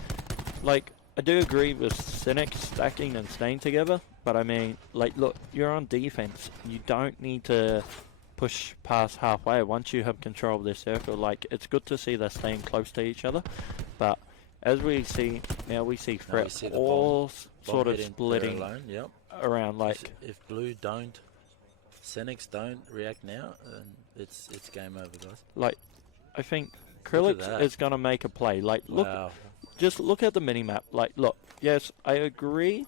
Like, I do agree with Cynics stacking and staying together, but I mean, like, look, you're on defense. You don't need to push past halfway once you have control of this circle. Like, it's good to see they're staying close to each other, but as we see now, we see Fret all sort of splitting around. Like, if Blue don't, Cynics don't react now, and it's game over, guys. Like, I think Krillix is gonna make a play. Like, look, just look at the mini map. Like, look, yes, I agree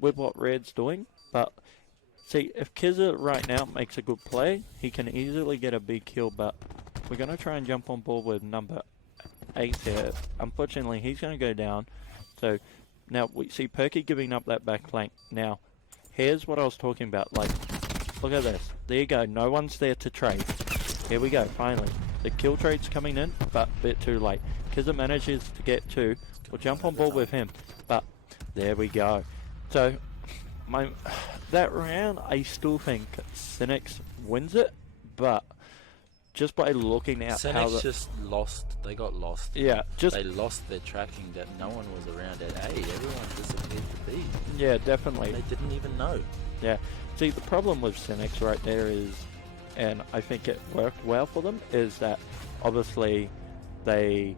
with what Red's doing, but see, if Kizza right now makes a good play, he can easily get a big kill, but we're going to try and jump on board with number 8 here. Unfortunately, he's going to go down. So, now we see Perky giving up that back flank. Now, here's what I was talking about. Like, look at this. There you go. No one's there to trade. Here we go, finally. The kill trade's coming in, but a bit too late. Kizza manages to get 2. We'll jump on board with him. But, there we go. So, that round, I still think Cynics wins it, but just by looking at how Senex just lost. They got lost. Yeah, they lost their tracking that no one was around at A. Everyone disappeared to B. Yeah, definitely. They didn't even know. Yeah. See, the problem with Senex right there is, and I think it worked well for them, is that obviously they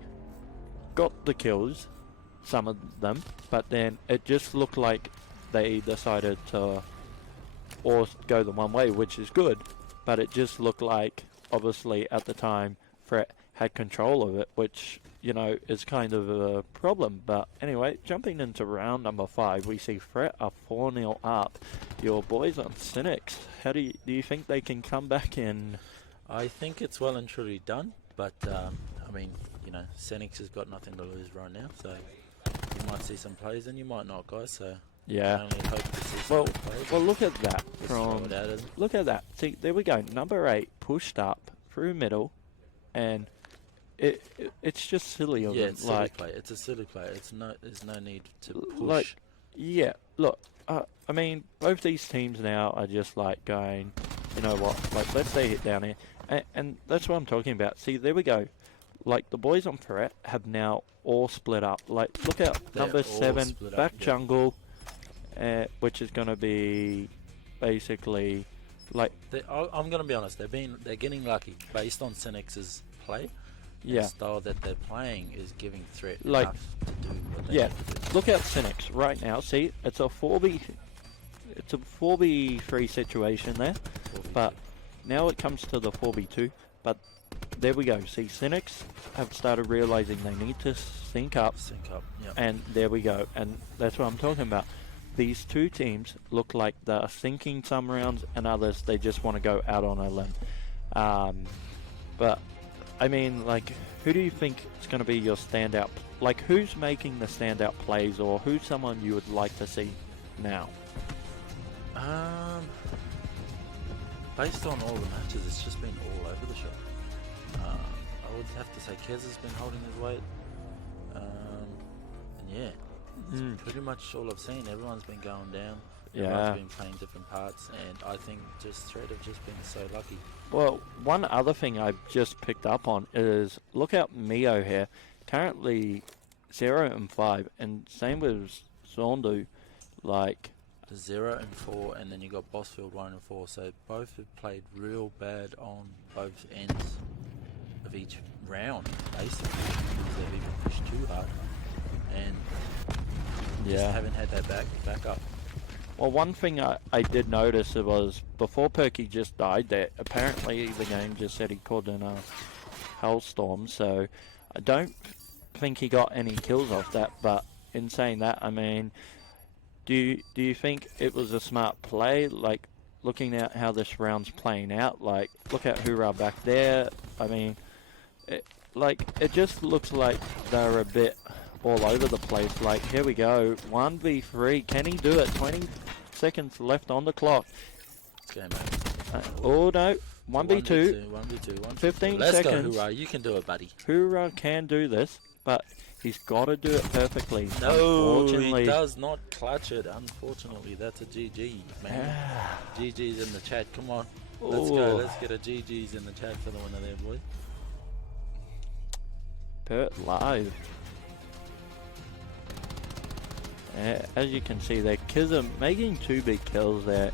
got the kills, some of them, but then it just looked like they decided to all go the one way, which is good, but it just looked like, obviously, at the time, Fret had control of it, which, you know, is kind of a problem. But anyway, jumping into round number 5, we see Fret are 4-0 up. Your boys on Cynics, how do you think they can come back in? I think it's well and truly done, but I mean, you know, Cynics has got nothing to lose right now, so you might see some plays and you might not, guys. So yeah. I only hope to see some good plays. Well, look at that. Look at that. See, there we go. Number 8 pushed up through middle, and it's just silly of yeah, them. it's silly play. It's a silly play. There's no need to push. Like, yeah. Look, I mean, both these teams now are just like going, you know what? Like, let's stay hit down here, and that's what I'm talking about. See, there we go. Like, the boys on Ferret have now all split up. Like, look out, number 7 back jungle, which is going to be basically like. I'm going to be honest. They're getting lucky based on Senex's play. Yeah. The style that they're playing is giving Threat like, enough to do what they yeah. need to do. Look out, Cynics right now. See, it's a 4v3 situation there, 4v2. But now it comes to the 4v2. But there we go. See, Cynics have started realizing they need to sync up. Yep. And there we go. And that's what I'm talking about. These two teams look like they're syncing some rounds, and others they just want to go out on a limb. But I mean, like, who do you think is going to be your standout? Like, who's making the standout plays, or who's someone you would like to see now? Based on all the matches, it's just been all over the shop. I would have to say Kez has been holding his weight. And yeah, it's pretty much all I've seen. Everyone's been going down. Everyone's been playing different parts, and I think just Thread have just been so lucky. Well, one other thing I've just picked up on is, look out Mio here. Currently 0 and 5, and same with Zondu. Like, 0 and 4, and then you got Bossfield 1 and 4. So both have played real bad on both ends of each round, basically, because they've even pushed too hard, and just haven't had that back up. Well, one thing I did notice was before Perky just died there, apparently the game just said he called in a hellstorm, so I don't think he got any kills off that, but in saying that, I mean, do you think it was a smart play, like, looking at how this round's playing out? Like, look at Hoorah back there. I mean, it just looks like they're a bit all over the place. Like, here we go, 1v3, can he do it? 20 seconds left on the clock. It's game over. Oh no, 1v2, 1v2, 15 Let's seconds. go, Hoorah, you can do it, buddy. Hoorah can do this, but he's got to do it perfectly. No, unfortunately. he does not clutch it. Unfortunately, that's a GG, man. GG's in the chat. Come on, let's go. Let's get a GG's in the chat for the winner there, boy. Pert live. As you can see there, Kizza making 2 big kills there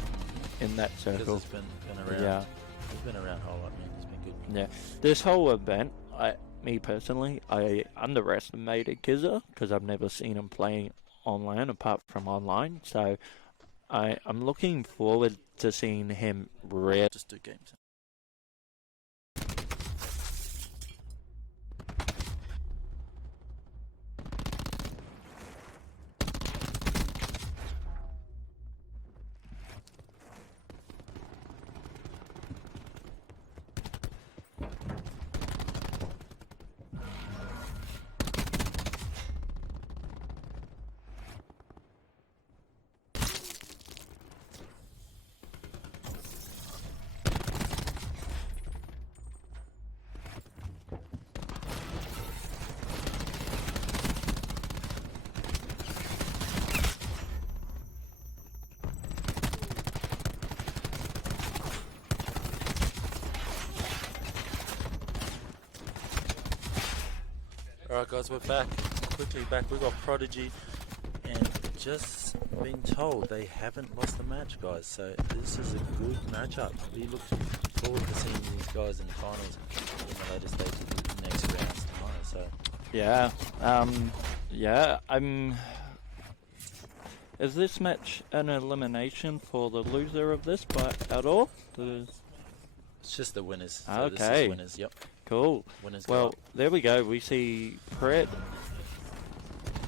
in that circle. Kizza's been around. Yeah. He's been around a whole lot, man. He's been good. Yeah. This whole event, me personally, I underestimated Kizza because I've never seen him playing online apart from online. So I'm looking forward to seeing him Just do games. Alright guys, we're back. Quickly back. We've got Prodigy and just been told they haven't lost the match, guys. So this is a good matchup. We look forward to seeing these guys in the finals in the later stages of the next rounds tomorrow. So Yeah, is this match an elimination for the loser of this at all? it's just the winners. So Okay. This is winners, yep. Cool. Winners go Well, up. there we go. We see Pred.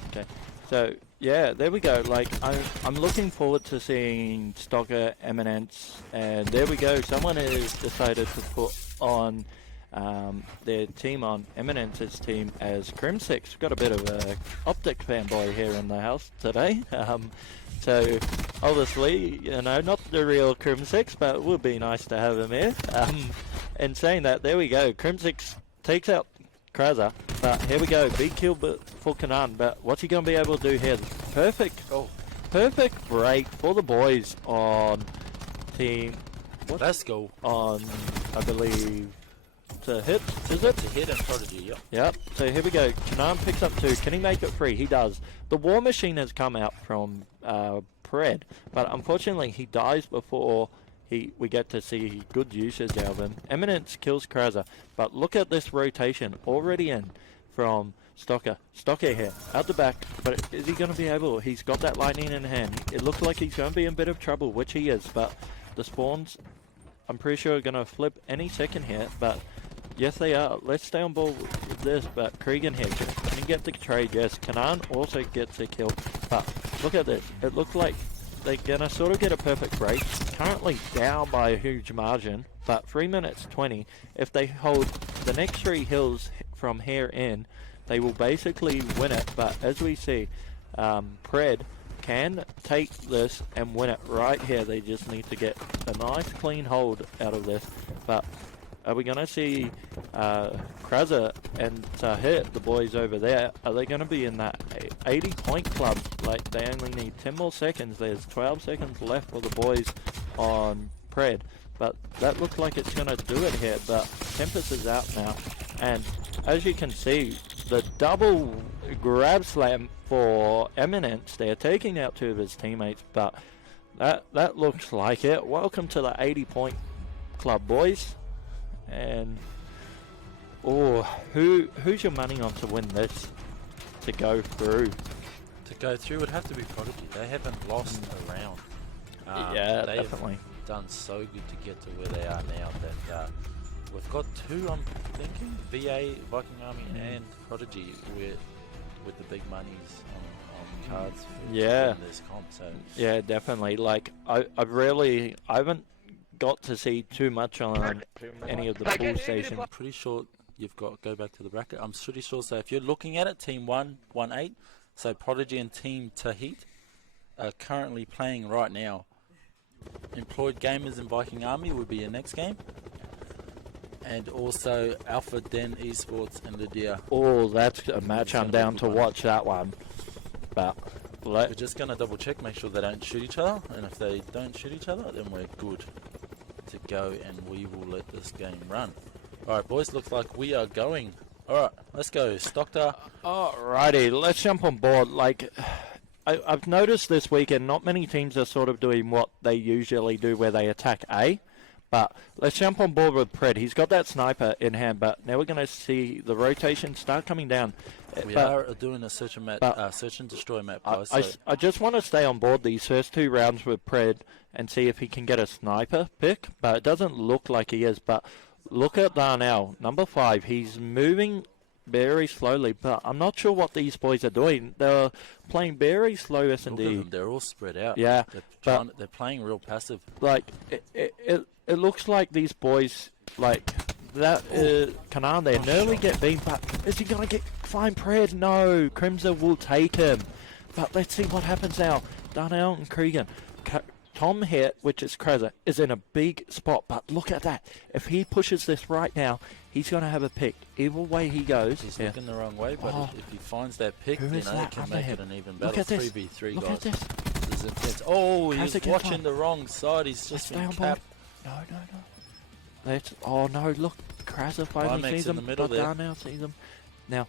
Okay. So, yeah, there we go. Like, I'm looking forward to seeing Stocker, Eminence, and there we go. Someone has decided to put on their team on Eminence's team as Crimsix. Got a bit of a Optic fanboy here in the house today. So, obviously, you know, not the real Crimsix, but it would be nice to have him here. And saying that, there we go. Crimsix takes out Kraza, but here we go. Big kill for Kanan, but what's he going to be able to do here? Perfect break for the boys on team. Let's go. On, I believe, to hit, is it? To hit and Prodigy, yep. Yep, so here we go. Kanan picks up 2. Can he make it 3? He does. The War Machine has come out from Pred, but unfortunately he dies before we get to see good usage out of him. Eminence kills Kraza, but look at this rotation already in from Stocker. Stocker here, out the back, but is he going to be able? He's got that lightning in hand. It looks like he's going to be in a bit of trouble, which he is, but the spawns, I'm pretty sure, are going to flip any second here, but yes they are. Let's stay on board with this, but Cregan here, can he get the trade? Yes, Kanan also gets a kill, but look at this. It looks like they're going to sort of get a perfect break. Currently down by a huge margin, but 3 minutes 20. If they hold the next 3 hills from here in, they will basically win it. But as we see, Pred can take this and win it right here. They just need to get a nice clean hold out of this. But are we going to see Kraza and hit the boys over there? Are they going to be in that 80-point club? Like, they only need 10 more seconds. There's 12 seconds left for the boys on Pred. But that looks like it's going to do it here. But Tempest is out now. And as you can see, the double grab slam for Eminence. They're taking out 2 of his teammates. But that looks like it. Welcome to the 80-point club, boys. And who's your money on to win this to go through? To go through would have to be Prodigy. They haven't lost a round. Yeah, they've definitely done so good to get to where they are now that we've got 2, I'm thinking, VA, Viking Army and Prodigy with the big monies on cards for yeah. to win this comp. So yeah, definitely. Like I haven't got to see too much on any of the pool stations. I'm pretty sure you've got go back to the bracket. I'm pretty sure. So if you're looking at it, Team 1-1-8. So Prodigy and Team Tahit are currently playing right now. Employed Gamers and Viking Army would be your next game. And also Alpha Den Esports and Lydia. Oh, that's a match I'm down to watch that one. But we're just going to double check, make sure they don't shoot each other. And if they don't shoot each other, then we're good to go and we will let this game run. Alright boys, looks like we are going. Alright, let's go. Stocker. Alrighty, let's jump on board. Like, I've noticed this weekend not many teams are sort of doing what they usually do where they attack A. But let's jump on board with Pred. He's got that sniper in hand, but now we're going to see the rotation start coming down. We are doing a search and destroy map, guys. I just want to stay on board these first 2 rounds with Pred and see if he can get a sniper pick, but it doesn't look like he is. But look at Darnell, number 5. He's moving very slowly, but I'm not sure what these boys are doing. They're playing very slow S&D. They're all spread out. Yeah, they're playing real passive. Like, it looks like these boys, like, that Kanan there nearly get beaten, but is he going to find Pred? No, Crimson will take him. But let's see what happens now. Darnell and Cregan. Tom here, which is Kraza, is in a big spot, but look at that. If he pushes this right now, he's going to have a pick. Either way he goes. He's looking the wrong way, but if he finds that pick, then it can make it an even battle. Look at this. 3v3, Look guys. at this. This is intense. Oh, he's Kraza watching the wrong side. He's just been capped. No. Oh no, look. Kraza finally Climax sees in him, the middle but there. Darnell sees him. Now,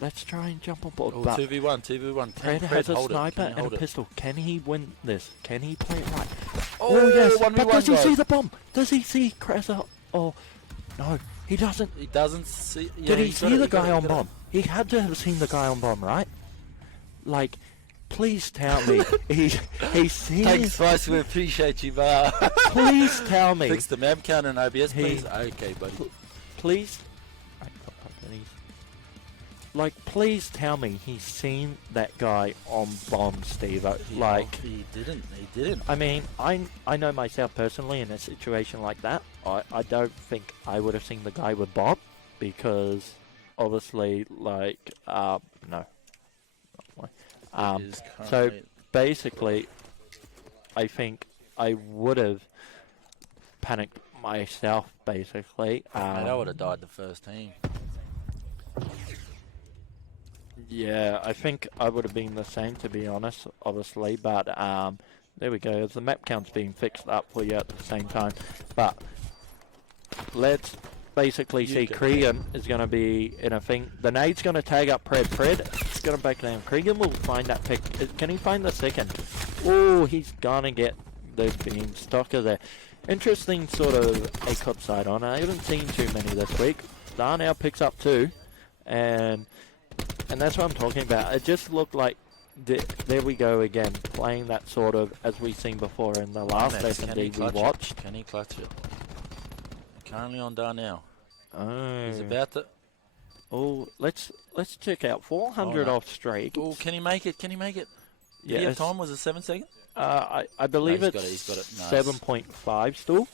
Let's try and jump on board. Oh, but 2v1, 2v1. Fred Can has a hold it? sniper Can he and a hold it? pistol. Can he win this? Can he play it right? Oh, yes. 1v1, But does he guys. see the bomb? Does he see Kreza? Oh, no. He doesn't. He doesn't see. Yeah, Did he he's got see it, the he got guy it, on he got it. bomb? He had to have seen the guy on bomb, right? Like, please tell me he's seen. Thanks, Spice. We appreciate you, but Please tell me. fix the map count and OBS, He- please. Okay, buddy. Please. Like, please tell me he's seen that guy on bomb, Steve. Like, he didn't. He didn't. I mean, I know myself personally in a situation like that. I don't think I would have seen the guy with bomb because obviously, like, no. It is So currently- basically, I think I would have panicked myself. Basically, Mate, I would have died the first team. Yeah, I think I would have been the same, to be honest, obviously, but there we go. The map count's being fixed up for you at the same time, but let's basically see Cregan is going to be in a thing. The nade's going to tag up Fred. Fred is going to back down. Cregan will find that pick. Can he find the second? Oh, he's going to get the beam stalker there. Interesting sort of ACOP side on. I haven't seen too many this week. Darnell picks up 2, and that's what I'm talking about. It just looked like, there we go again, playing that sort of, as we've seen before in the last S&D we watched. Can he clutch it? Currently on Darnell. Oh. He's about to... Oh, let's check out 400 off streak. Oh, can he make it? Can he make it? Did he have Yes. time? Was it 7 seconds? I believe No, it's he's got it. Nice. 7.5 still.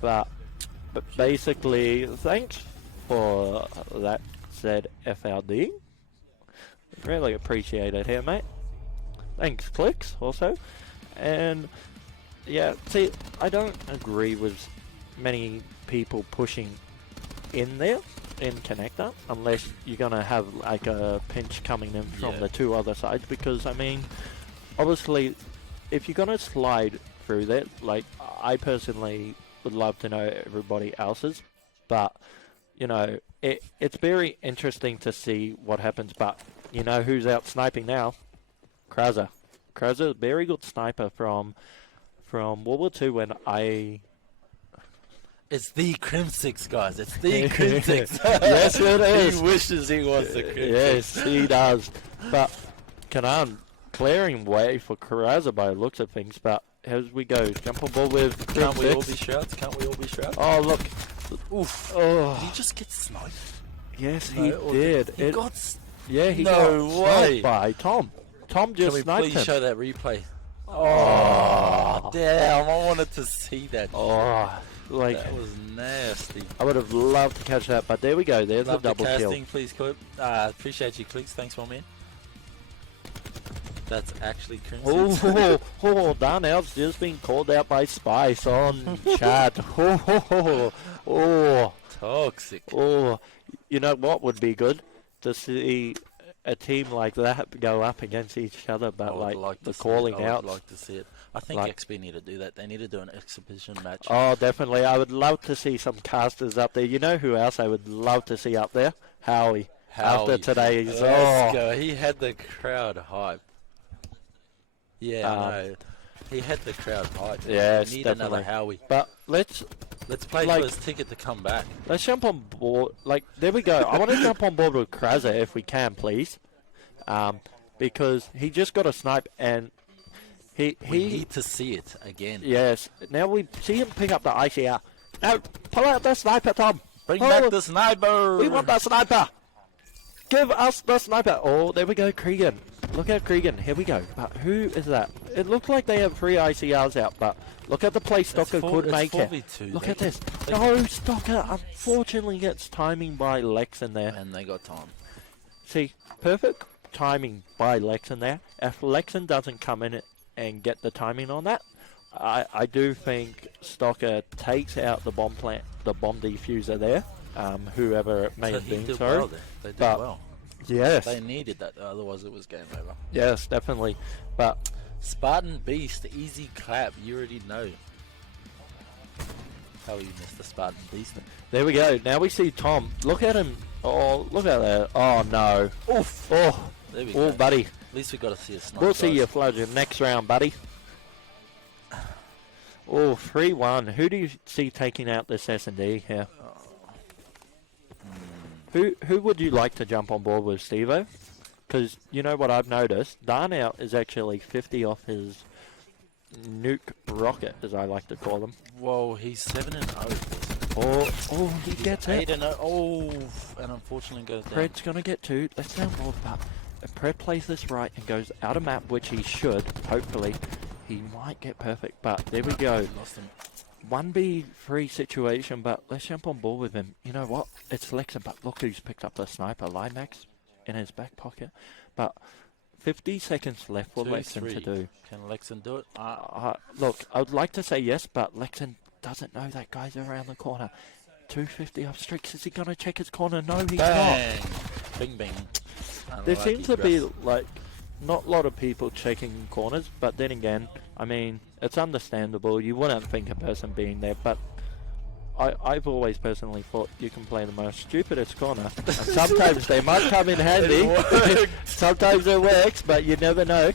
But basically, thanks for that said FLD. Really appreciate it here, mate. Thanks, Clicks, also. And yeah, see, I don't agree with many people pushing in there in connector unless you're gonna have like a pinch coming in from the two other sides, because I mean, obviously, if you're gonna slide through that, like I personally would love to know everybody else's, but you know, it's very interesting to see what happens. But you know who's out sniping now? Krauser. Krauser, very good sniper from World War II when I... It's the Crimsix, guys. It's the Crimsix. Yes, it is. He wishes he was the Crimsix. Yes, he does. But Kanan clearing way for Krauser by the looks of things. But as we go, jump on board with Crimsix. Can't we all be shrouds? Can't we all be shrouds? Oh, look. Oof. Oh. Did he just get sniped? Yes, No, he or did. He got... Yeah, he No got way. sniped by Tom. Tom just Can we sniped please him. show that replay? Oh, damn. I wanted to see that. Oh, like... That was nasty. I would have loved to catch that, but there we go. There's Love the double the kill. casting, please, Clip. Appreciate you, Clicks. Thanks, my man. That's actually Crimson. Oh, Darnell's just been called out by Spice on chat. Oh, toxic. Oh, you know what would be good? To see a team like that go up against each other, but I would like to the see calling it. I out. would like to see it. I think Like- XP need to do that. They need to do an exhibition match. Oh, definitely. I would love to see some casters up there. You know who else I would love to see up there? Howie. After today's... Let's go. He had the crowd hype. Yeah, I know. He had the crowd hype. Yes, we need definitely. another Howie. But let's play like- for his ticket to come back. Let's jump on board. Like, there we go. I want to jump on board with Krauser if we can, please. Because he just got a snipe and We need to see it again. Yes. Now we see him pick up the ICR. Now, pull out the sniper, Tom. Bring Pull- back the sniper. We want that sniper. Give us the sniper. Oh, there we go, Cregan. Look at Cregan. Here we go. But who is that? It looks like they have 3 ICRs out, but look at the play Stalker could make it. 4v2. Look They at this. they- No, Stalker unfortunately gets timing by Lex in there. And they got time. See, perfect timing by Lexon there. If Lexon doesn't come in and get the timing on that, I do think Stalker takes out the bomb plant, the bomb diffuser there, whoever it may So have he been. did Sorry, well there. They did but well. yes, They needed that, otherwise it was game over. yes, definitely. But Spartan Beast, easy clap. You already know. How you missed the Spartan Beast. there we go. Now we see Tom. Look at him Oh, look at that. Oh, no. Oof. Oh, There we oh go. buddy. At least we got to see a snipe. We'll see guys. you flooding next round, buddy. Oh, 3-1. Who do you see taking out this S&D here? Who would you like to jump on board with, Steve-O? Because you know what I've noticed? Darnout is actually 50 off his nuke rocket, as I like to call them. Whoa, he's 7-0. Oh, he gets it. 8-0. Oh, and unfortunately goes down. Pred's going to get 2. Let's down board, but if Pred plays this right and goes out of map, which he should, hopefully, he might get perfect. But there we go. Lost him. 1v3 situation, but let's jump on board with him. You know what? It's Lexan, but look who's picked up the sniper. Limax in his back pocket. But 50 seconds left for Lexan to do. Can Lexan do it? Look, I would like to say yes, but Lexan doesn't know that guy's around the corner. 250 off streaks. Is he going to check his corner? No, he's Bang. not. Bing, bing. There seems to be, like, not a lot of people checking corners, but then again, I mean, it's understandable. You wouldn't think a person being there, but I've always personally thought you can play the most stupidest corner, and sometimes they might come in handy. Sometimes it works, but you never know.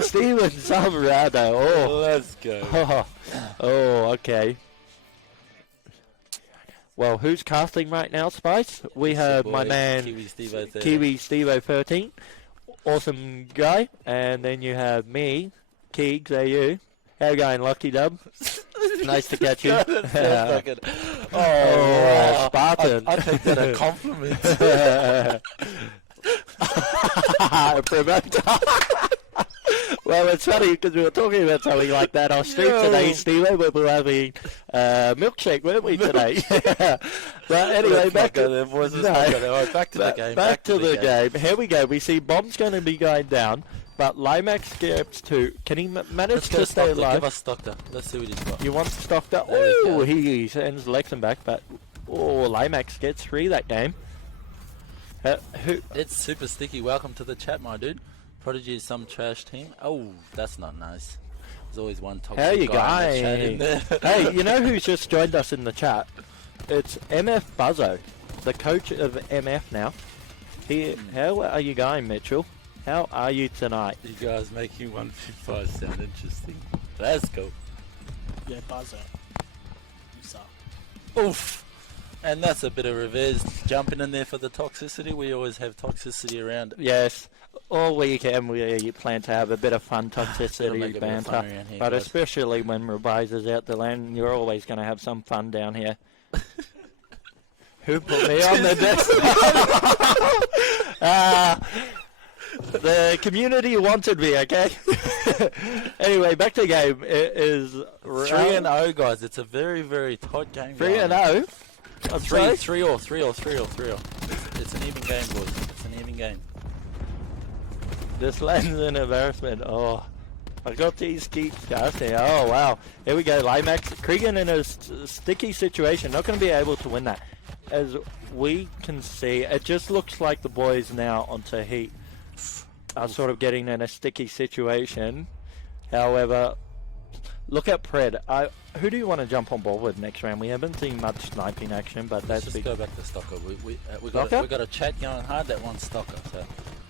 Steven Zamorado. Oh, let's go. Oh, okay. Well, who's casting right now, Spice? We have my man Kiwi Stevo 13. Awesome guy. And then you have me, Keegs AU. How you going, Lucky Dub? Nice to catch you. Spartan. I take that a compliment. Well, it's funny because we were talking about something like that off street today, Steve. We were having milkshake, weren't we, today? But anyway, back to the game. Back to the game. Here we go. We see Bomb's going to be going down, but Limax gets 2. Can he manage to stay alive? Give us Stockter. Let's see what he's got. You want Stockter? Oh, he sends Lexan back, but Limax gets 3 that game. It's super sticky. Welcome to the chat, my dude. Prodigy is some trash team. Oh, that's not nice. There's always one toxic How you guy in the chat in there. Hey, you know who's just joined us in the chat? It's MF Buzzo, the coach of MF now. How are you going, Mitchell? How are you tonight? You guys making 155 sound interesting. Let's go. Yeah, Buzzo. You suck. Oof. And that's a bit of revenge. Jumping in there for the toxicity. We always have toxicity around. Yes. All weekend we plan to have a bit of fun, toxicity, banter. Here, but guys. especially when Rebise is out the land, you're always going to have some fun down here. Who put me on the desk? The community wanted me, okay? Anyway, back to the game. It is 3-0, guys. It's a very, very tight game. 3-0? Three all. It's an even game, boys. It's an even game. This lands an embarrassment. Oh, I got these keeps casting. Oh, wow. Here we go. Limax. Cregan in a sticky situation. Not going to be able to win that. As we can see, it just looks like the boys now on Tahiti are sort of getting in a sticky situation. However, look at Pred. Who do you want to jump on board with next round? We haven't seen much sniping action, but Let's that's just go back to Stocker. We got a chat going hard that wants Stocker. So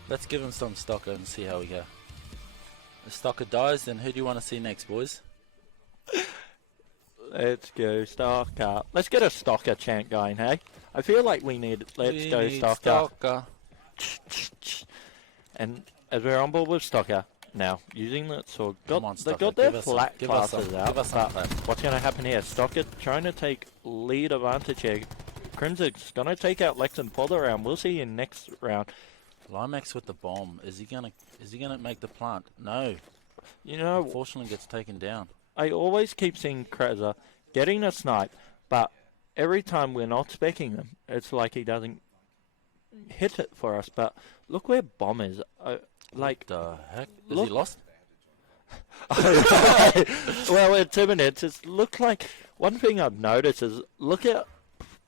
let's give him some Stocker and see how we go. If Stocker dies, then who do you want to see next, boys? Let's go Stocker. Let's get a Stocker chant going, hey? I feel like we need Stocker. And as we're on board with Stocker, now, using that sword, they got their flat classes out, but what's going to happen here? Stocker trying to take lead advantage here. Crimson's going to take out Lexan for the round. We'll see you next round. Limax with the bomb. Is he gonna make the plant? No. You know, unfortunately gets taken down. I always keep seeing Kreza getting a snipe, but every time we're not specking him, it's like he doesn't hit it for us. But look where Bomb is. Like what the heck? Is he lost? Well, in 2 minutes, it looks like one thing I've noticed is look at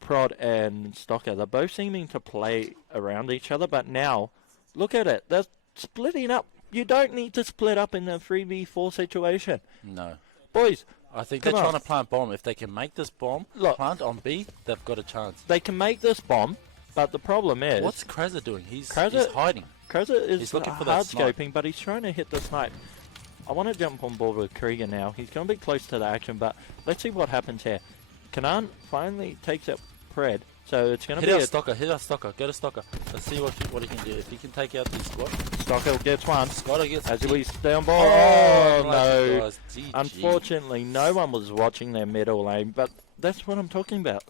Prod and Stocker. They're both seeming to play around each other, but now look at it. They're splitting up. You don't need to split up in a 3v4 situation. No. Boys, I think they're trying to plant bomb. If they can make this bomb plant on B, they've got a chance. They can make this bomb, But the problem is... What's Kraza doing? He's Kraza- hiding. Kraza is He's looking for that hard snipe. scoping, but he's trying to hit the snipe. I want to jump on board with Krieger now. He's going to be close to the action, but let's see what happens here. Kanan finally takes out Pred, so it's going to Hit be our Stalker, hit our Stalker, get a Stalker. Let's see what he can do. If he can take out this squad. Stalker gets one. Squatter gets As we stay on Oh, board. Oh, lucky no. guys. GG. Unfortunately, no one was watching their middle lane, but that's what I'm talking about.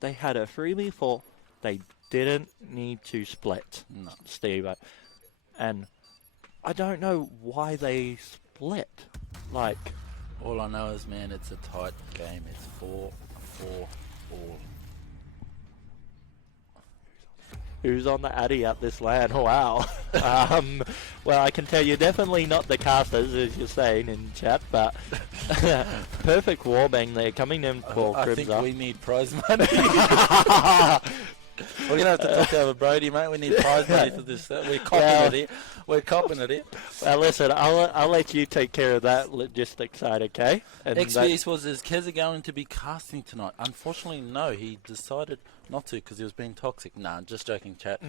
They had a 3v4. They didn't need to split, No. Steve. And I don't know why they split. Like, All I know is, man, it's a tight game. It's 4-4 all. who's on the Addy at this LAN? Wow. Well, I can tell you're definitely not the casters, as you're saying in chat, but perfect warbang there coming in for I think Cribza. we need prize money. We're gonna have to talk over Brody, mate. We need prize money for this. We're copping it here. We're copping it here. Well, listen, I'll let you take care of that logistics side, okay? And XP that- Esports, is Keza going to be casting tonight? Unfortunately, no. He decided not to because he was being toxic. Nah, just joking, chat.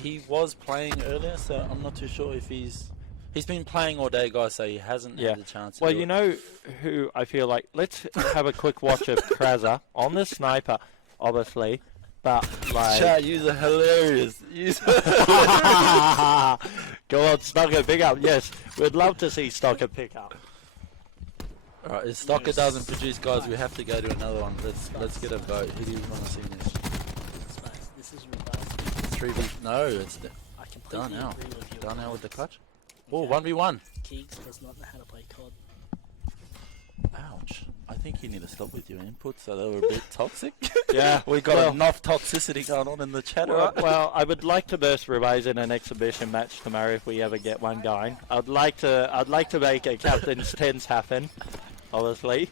He was playing earlier, so I'm not too sure if he's been playing all day, guys. So he hasn't had a chance. To Well, do you it. know who I feel like. Let's have a quick watch of Kraza on the sniper, obviously. But like, chat, you're hilarious. Go on, Stocker, pick up. Yes, we'd love to see Stocker pick up. Alright, if Stocker doesn't produce, guys, we have to go to another one. Let's get a vote. Who do you want to see this? Spice, this is revised. 3v. No, it's I completely done now. agree with you. Done now with the clutch. Oh, 1v1. Keegs does not know how to play COD. Ouch. I think you need to stop with your inputs, so they were a bit toxic. Yeah, we got well- enough toxicity going on in the chat. Well, alright? well, I would like to burst Revise in an exhibition match tomorrow if we ever get one going. I'd like to make a captain's tens happen, obviously,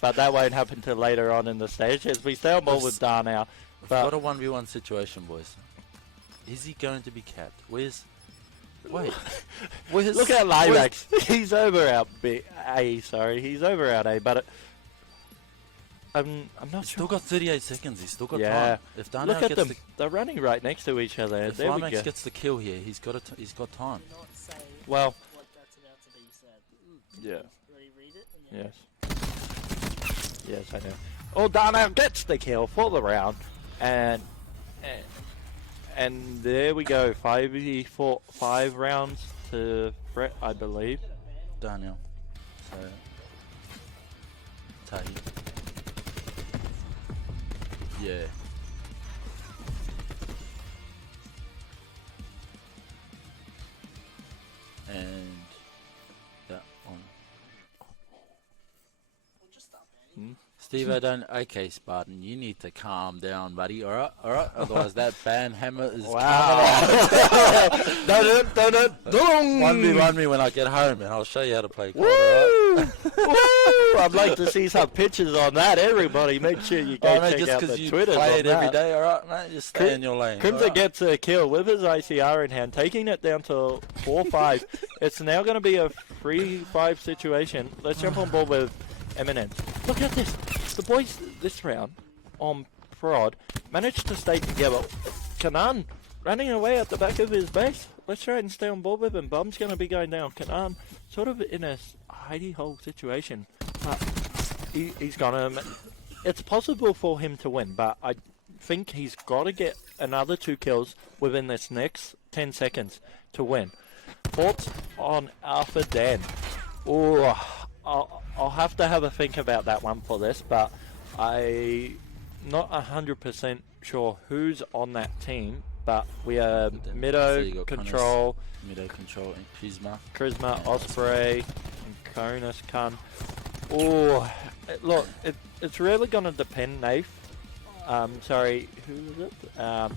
but that won't happen till later on in the stage as we stay on board with Dar now. We've But got a 1v1 situation, boys. Is he going to be capped? Where's Where's look at Limax. He's over out B A. Sorry, he's over out A. But I'm not Still got 38 seconds. He's still got yeah. time. If Darnell Look at gets them. They're running right next to each other. if There we Limax go. gets the kill here, he's got time. Well, What that's about to be said. yeah. Reread it. And then Yes. Yes, I know. Oh, Darnell gets the kill for the round, and there we go. 5v4, 5 rounds to Brett, I believe. Darnell. So Tahi. Yeah. And that one. Steve, I don't. Okay, Spartan, you need to calm down, buddy. All right. Otherwise, that ban hammer is Don't. 1v1 me when I get home, and I'll show you how to play COD. Woo! All right? Woo! I'd like to see some pictures on that. Everybody, make sure you go mate, check just out because the you Twitters play on it every that. day, all right, mate. Just stay in your lane. Crimza all right? gets a kill with his ICR in hand, taking it down to 4-5. It's now going to be a 3-5 situation. Let's jump on board with Eminence. Look at this. The boys this round on prod managed to stay together. Kanan running away at the back of his base. Let's try and stay on board with him. Bomb's going to be going down. Kanan sort of in a hidey hole situation. He's going to... It's possible for him to win, but I think he's got to get another 2 kills within this next 10 seconds to win. Thoughts on Alpha Dan? Oh, I'll have to have a think about that one for this, but I'm not 100% sure who's on that team. But we have So Mido, you got Control, Mido, Control, and Charisma, Osprey, and Cronus, Kun. Oh, look, it's really going to depend, Nath. Sorry, who was it? Can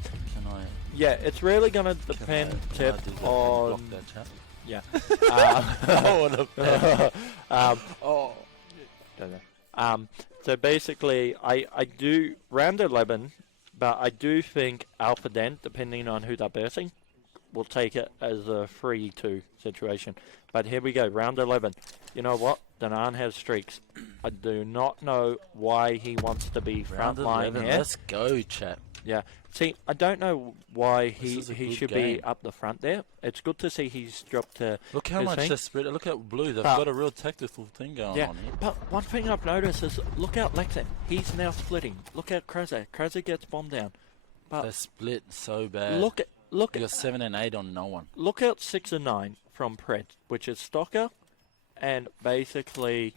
I? Yeah, it's really going to depend, Tip, on... Block that chat? Yeah. Don't know. So basically, I do round 11, but I do think Alpha Den, depending on who they're bursting, will take it as a 3-2 situation. But here we go, round 11. You know what? Danan has streaks. I do not know why he wants to be front Round line 11, here. let's go, chat. Yeah. See, I don't know why This is a he good should game. be up the front there. It's good to see he's dropped to. Look how his much thing. they're spread. Look at blue. They've But- got a real tactical thing going Yeah, on here. but one thing I've noticed is look out Lexan. He's now splitting. Look out Krazer. Krazer gets bombed down. But They split so bad. look You got 7 and 8 on no one. look out 6 and 9 from Pred, which is Stocker, and basically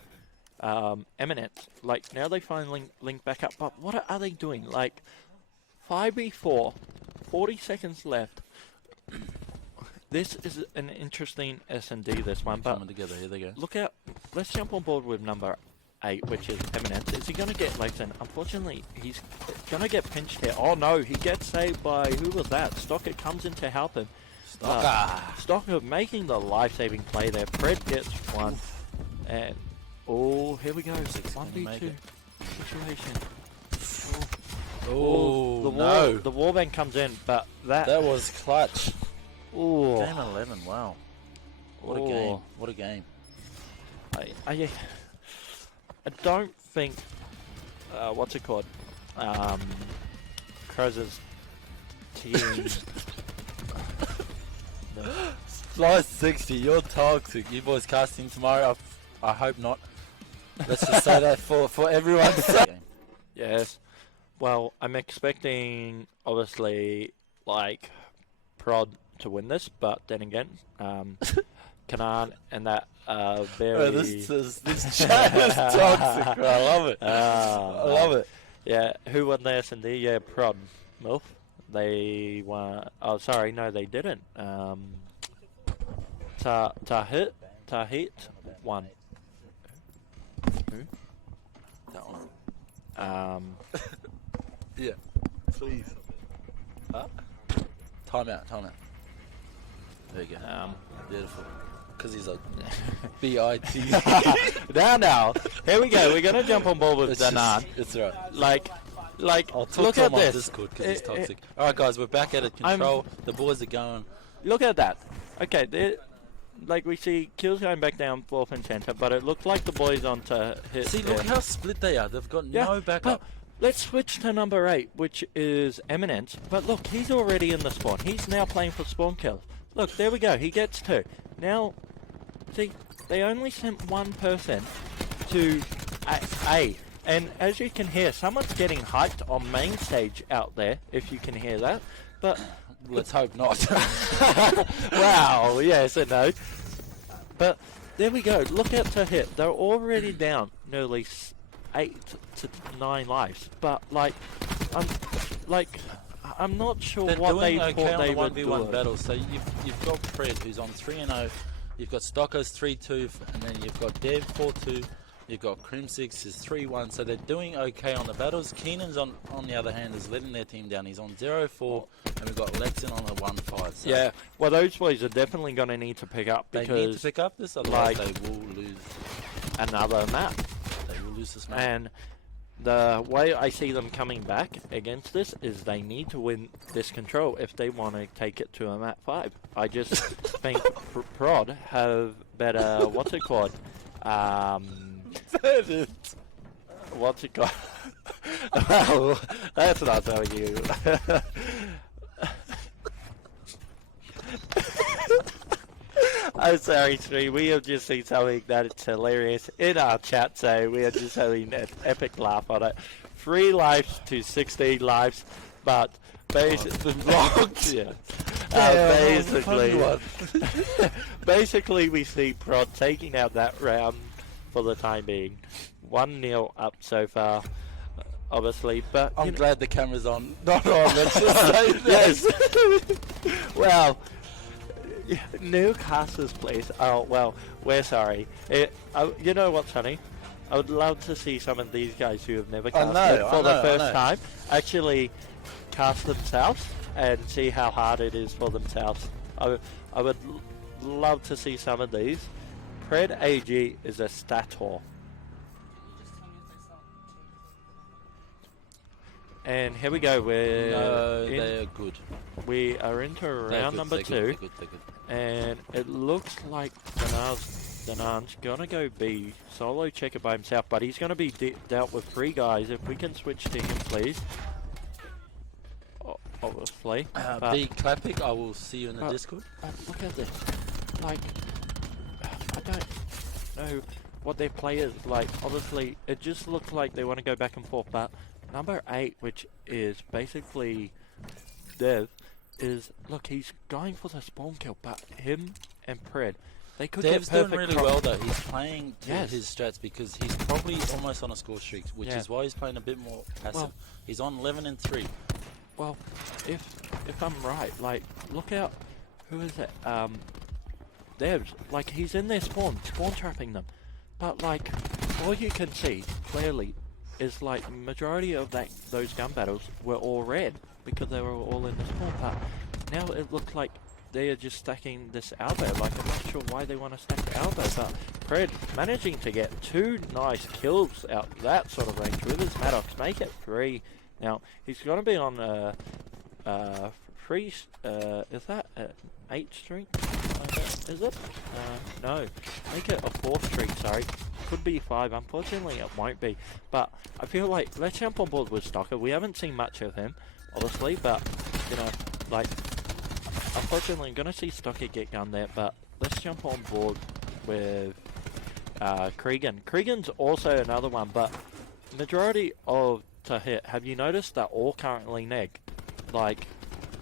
Eminence. Like now they finally link back up. But what are they doing? Like 5v4, 40 seconds left. This is an interesting S&D, this one, but Coming together. Here they go. look out. Let's jump on board with number 8, which is Eminence. Is he going to get Lexan? Unfortunately, he's going to get pinched here. Oh no, he gets saved by, who was that? Stocker comes in to help him. Stocker making the life-saving play there. Fred gets one. And, oh, here we go. 1v2 situation. Oh, the no. The warband comes in, but that was clutch. Oh. Game 11, wow. What a Oh. game. What a game. I don't think what's it called? Croz's team. Slice 60, you're toxic. You boys casting tomorrow? I hope not. Let's just say that for everyone's sake. Yes. Well, I'm expecting, obviously, like, Prod to win this, but then again, Kanan and that very... Oh, this chat is toxic, bro. I love it. I love it. Yeah, who won the S&D? Yeah, Prod. Milf. They won... Oh, sorry, no, they didn't. Tahit won. Who? That one. Yeah, please. Time out. There you go. Beautiful. Because he's a B-I-T. Now, here we go. We're going to jump on board with Danan. It's right. Like, I'll talk look to at him on this. Discord because he's toxic. Alright guys, we're back at it. Control. The boys are going. Look at that. Okay, like we see kills going back down 4th and center, but it looks like the boys on to hit. See, look how split they are. They've got no backup. Let's switch to number 8, which is Eminence. But look, he's already in the spawn. He's now playing for spawn kills. Look, there we go. He gets 2. Now, see, they only sent one person to A. And as you can hear, someone's getting hyped on main stage out there, if you can hear that. But let's hope not. Wow, yes and no. But there we go. Look out to hit. They're already down nearly 8 to 9 lives. But I'm not sure They're what doing they okay thought they on would the do. 1v1 battle. So you've got Fred who's on 3-0. You've got Stockers 3-2, and then you've got Dev 4-2. You've got Crim6 is 3-1, so they're doing okay on the battles. Keenan's on the other hand is letting their team down. He's on 0-4, and we've got Lexan on a 1-5. So Yeah, well those boys are definitely going to need to pick up they because need to pick up this, otherwise like, they will lose. Another map. They will lose this map. And the way I see them coming back against this is they need to win this control if they want to take it to a map 5. I just think Prod have better, what's it called? What's it called? Well, that's not telling you. I'm sorry, Sri. We have just seen something that is hilarious in our chat, so we are just having an epic laugh on it. 3 lives to 16 lives, but basically, basically we see Prod taking out that round for the time being. 1-0 up so far, obviously, but I'm glad the camera's on. Not on, let's just say that. Yes. Well, Newcastle's place. Oh, well, we're sorry. You know what's funny? I would love to see some of these guys who have never cast for the first time actually cast themselves and see how hard it is for themselves. I would love to see some of these. Pred AG is a stat whore. And here we go. They're good. We are into round number 2. They're good. And it looks like Danan's gonna go B. Solo checker by himself, but he's gonna be dealt with 3 guys. If we can switch to him, please. obviously. Be clapping. I will see you in the Discord. Look at this. Like, I don't know what their play is. Like, obviously, it just looks like they want to go back and forth. But number 8, which is basically Dev, look, he's going for the spawn kill. But him and Pred, they could Dev's get doing perfect really well though. He's playing to Yes. his strats because he's probably almost on a score streak, which is why he's playing a bit more passive. Well, he's on 11 and 3. Well, if I'm right, like, look out, who is it? Devs, like, he's in their spawn trapping them. But, like, all you can see, clearly, is, like, majority of those gun battles were all red, because they were all in the spawn. But now it looks like they are just stacking this elbow. Like, I'm not sure why they want to stack the elbow, but Pred managing to get 2 nice kills out that sort of range with his Maddox, make it 3. Now, he's going to be on free, is that 8 streak? Is it? No. Make it a 4 streak, sorry. Could be 5, unfortunately it won't be. But I feel like, let's jump on board with Stocker. We haven't seen much of him, obviously, but, you know, like, unfortunately I'm going to see Stocker get gunned there, but let's jump on board with Cregan. Cregan's also another one, but majority of to hit, have you noticed that all currently neg? Like,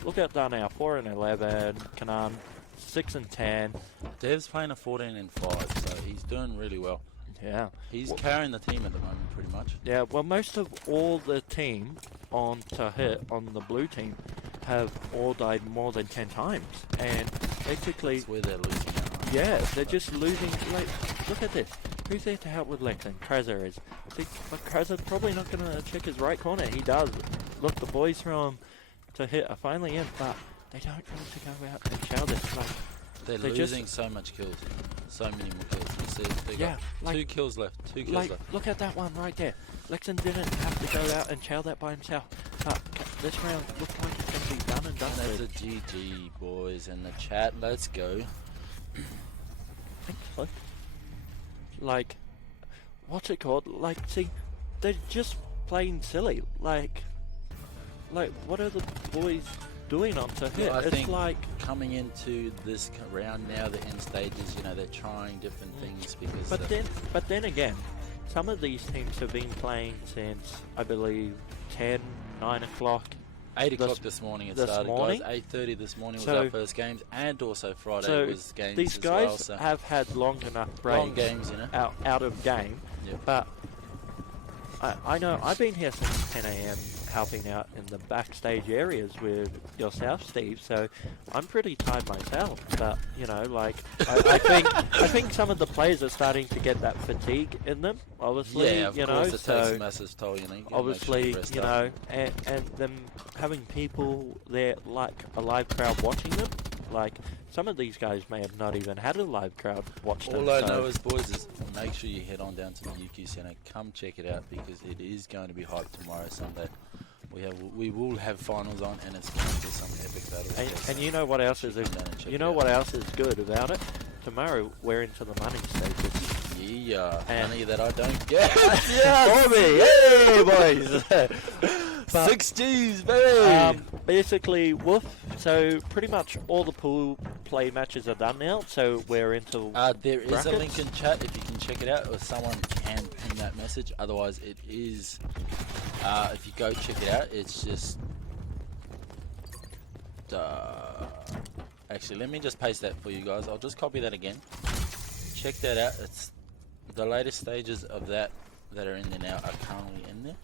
look at that now, 4 and 11, Kanan 6 and 10. Dev's playing a 14 and 5, so he's doing really well. Yeah. He's carrying the team at the moment, pretty much. Yeah, well, most of all the team on to hit on the blue team have all died more than 10 times, and basically that's where they're losing out. Yeah, they're just losing. Like, look at this. Who's there to help with Lexington? Krazer is. See, but Krazer's probably not going to check his right corner. He does. Look, the boys from to hit are finally in, but they don't want to go out and shout this. Like, they're losing so much kills. So many more kills. You see, they got like, 2 kills left. 2 kills left. Look at that one right there. Lexington didn't have to go out and chow that by himself. But this round looks like it's going to be done and dusted. And that's a GG, boys, in the chat. Let's go. Thanks, bud. Like, what's it called? Like, see, they're just playing silly. Like, what are the boys doing on to hit? I It's think like coming into this round now, the end stages, you know, they're trying different things because. But then again, some of these teams have been playing since, I believe, 10, 9 o'clock. 8 o'clock this morning it started, guys. 8:30 this morning was our first games, and also Friday was games these as guys well. So have had long enough breaks, long games, you know, out of game. Yep. But I know I've been here since 10 a.m. helping out in the backstage areas with yourself, Steve. So I'm pretty tired myself. But you know, like I think some of the players are starting to get that fatigue in them. Obviously, yeah, of you course know, it so takes a massive toll. You know, obviously, you know, and them having people there like a live crowd watching them. Like, some of these guys may have not even had a live crowd watch them. All I know is, boys, is make sure you head on down to the UQ Centre. Come check it out because it is going to be hyped tomorrow, Sunday. We will have finals on, and it's going to be some epic battles. And you know what else is what else is good about it? Tomorrow we're into the money stages. Yeah, money that I don't get. Yeah, for me, hey boys. 6 G's, baby. Basically, woof. So pretty much all the pool play matches are done now. So we're into. There is brackets. a link in chat if you can check it out, or someone can ping that message. Otherwise, it is. If you go check it out, it's just. Actually, let me just paste that for you guys. I'll just copy that again. Check that out. It's the latest stages of that are in there now are currently in there.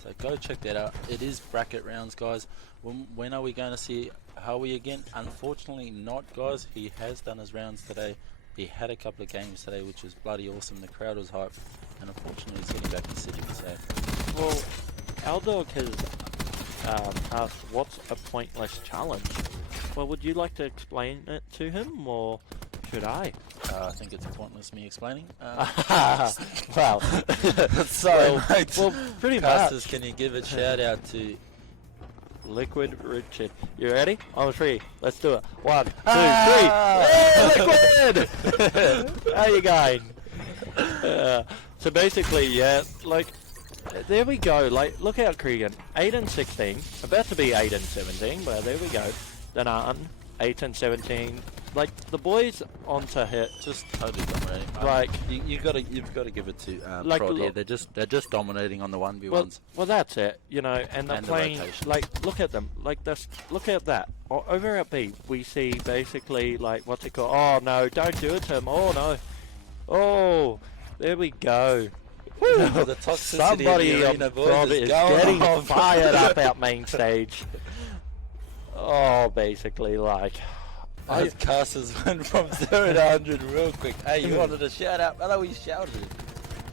So go check that out. It is bracket rounds, guys. When are we going to see Howie again? Unfortunately not, guys. He has done his rounds today. He had a couple of games today, which was bloody awesome. The crowd was hyped. And unfortunately he's getting back in City. So. Well, our dog has asked, what's a pointless challenge? Well, would you like to explain it to him, or should I? I think it's pointless me explaining. Well, sorry, mate. Well, pretty Casters, much. can you give a shout out to Liquid Richard? You ready? On 3. Let's do it. 1, 2, 3. Hey, Liquid! How you going? So basically, yeah, like, there we go. Like, look out, Cregan. 8 and 16. About to be 8 and 17, but there we go. Danan, 8 and 17. Like, the boys onto hit. Just totally dominating. Like, you've got to give it to like, Prod here. look- They're just dominating on the 1v1s. Well, that's it, you know, and they're And the playing, rotation. like, look at them, like, this, look at that. Over at B, we see basically, like, what's it called? Oh, no, don't do it to him. Oh, no. Oh, there we go. Woo! The toxicity in Somebody the arena, boys, Prod is is going getting on. fired up out main stage. Oh, basically, like... Those casters went from 0 to 100 real quick. Hey, you wanted a shout out? Hello, we shouted.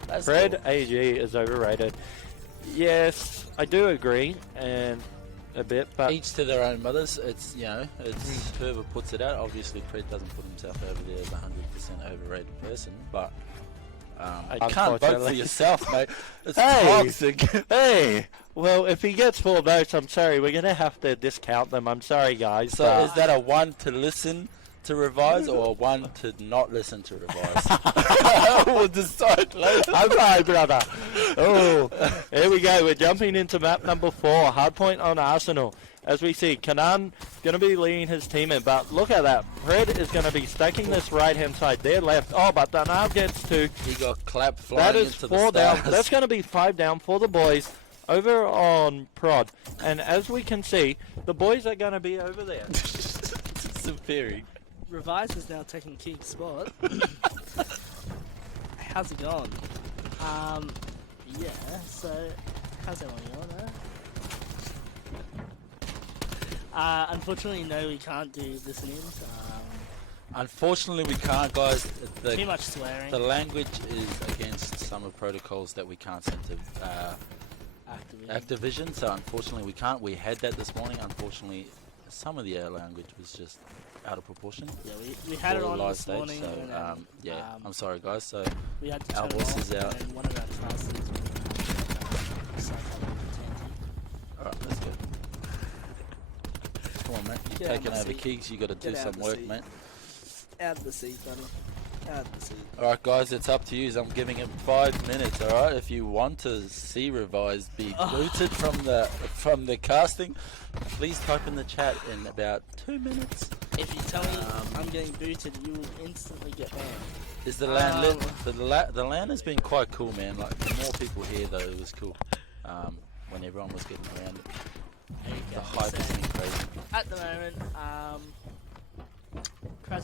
That's Fred cool. AG is overrated. Yes, I do agree, and a bit, but Each to their own mothers. It's, you know, it's whoever puts it out. Obviously, Fred doesn't put himself over there as a 100% overrated person, but I can't vote for Unfortunately. yourself, mate. It's Hey! toxic. Hey, well, if he gets 4 votes, I'm sorry, we're gonna have to discount them. I'm sorry, guys. So but- is that a 1 to listen to revise or a 1 to not listen to revise? We'll decide later. I'm sorry, brother. Oh, here we go. We're jumping into map number 4. Hardpoint on Arsenal. As we see, Kanan going to be leading his team in, but look at that. Fred is going to be stacking this right-hand side. They're left. Oh, but Danar gets 2. He got clapped flying That is into 4 the down. stars. That's going to be 5 down for the boys over on Prod. And as we can see, the boys are going to be over there. Disappearing. Revise is now taking King's spot. How's it going? Yeah, so how's everyone going? Unfortunately, no, we can't do listening-ins. Unfortunately, we can't, guys. Too much swearing. The language is against some of protocols that we can't send to Activision. So unfortunately, we can't. We had that this morning. Unfortunately, some of the language was just out of proportion. Yeah, we had it for on live this stage, morning. So and then, yeah, I'm sorry, guys. So we had to our turn it voice off, is out. and one of our classes. Alright, let's go. Come on, mate. You're Get out taking the over seat. keys. You got to do Get out some the work, seat. mate. Out of the seat, buddy. Out of the seat. Alright, guys, it's up to you. I'm giving it 5 minutes. Alright, if you want to see Revise be booted from the casting, please type in the chat in about 2 minutes. If you tell me I'm getting booted, you will instantly get banned. Is the LAN lit? The LAN has been quite cool, man. Like, the more people here, though, it was cool. When everyone was getting around it. The hype has been crazy. At the moment,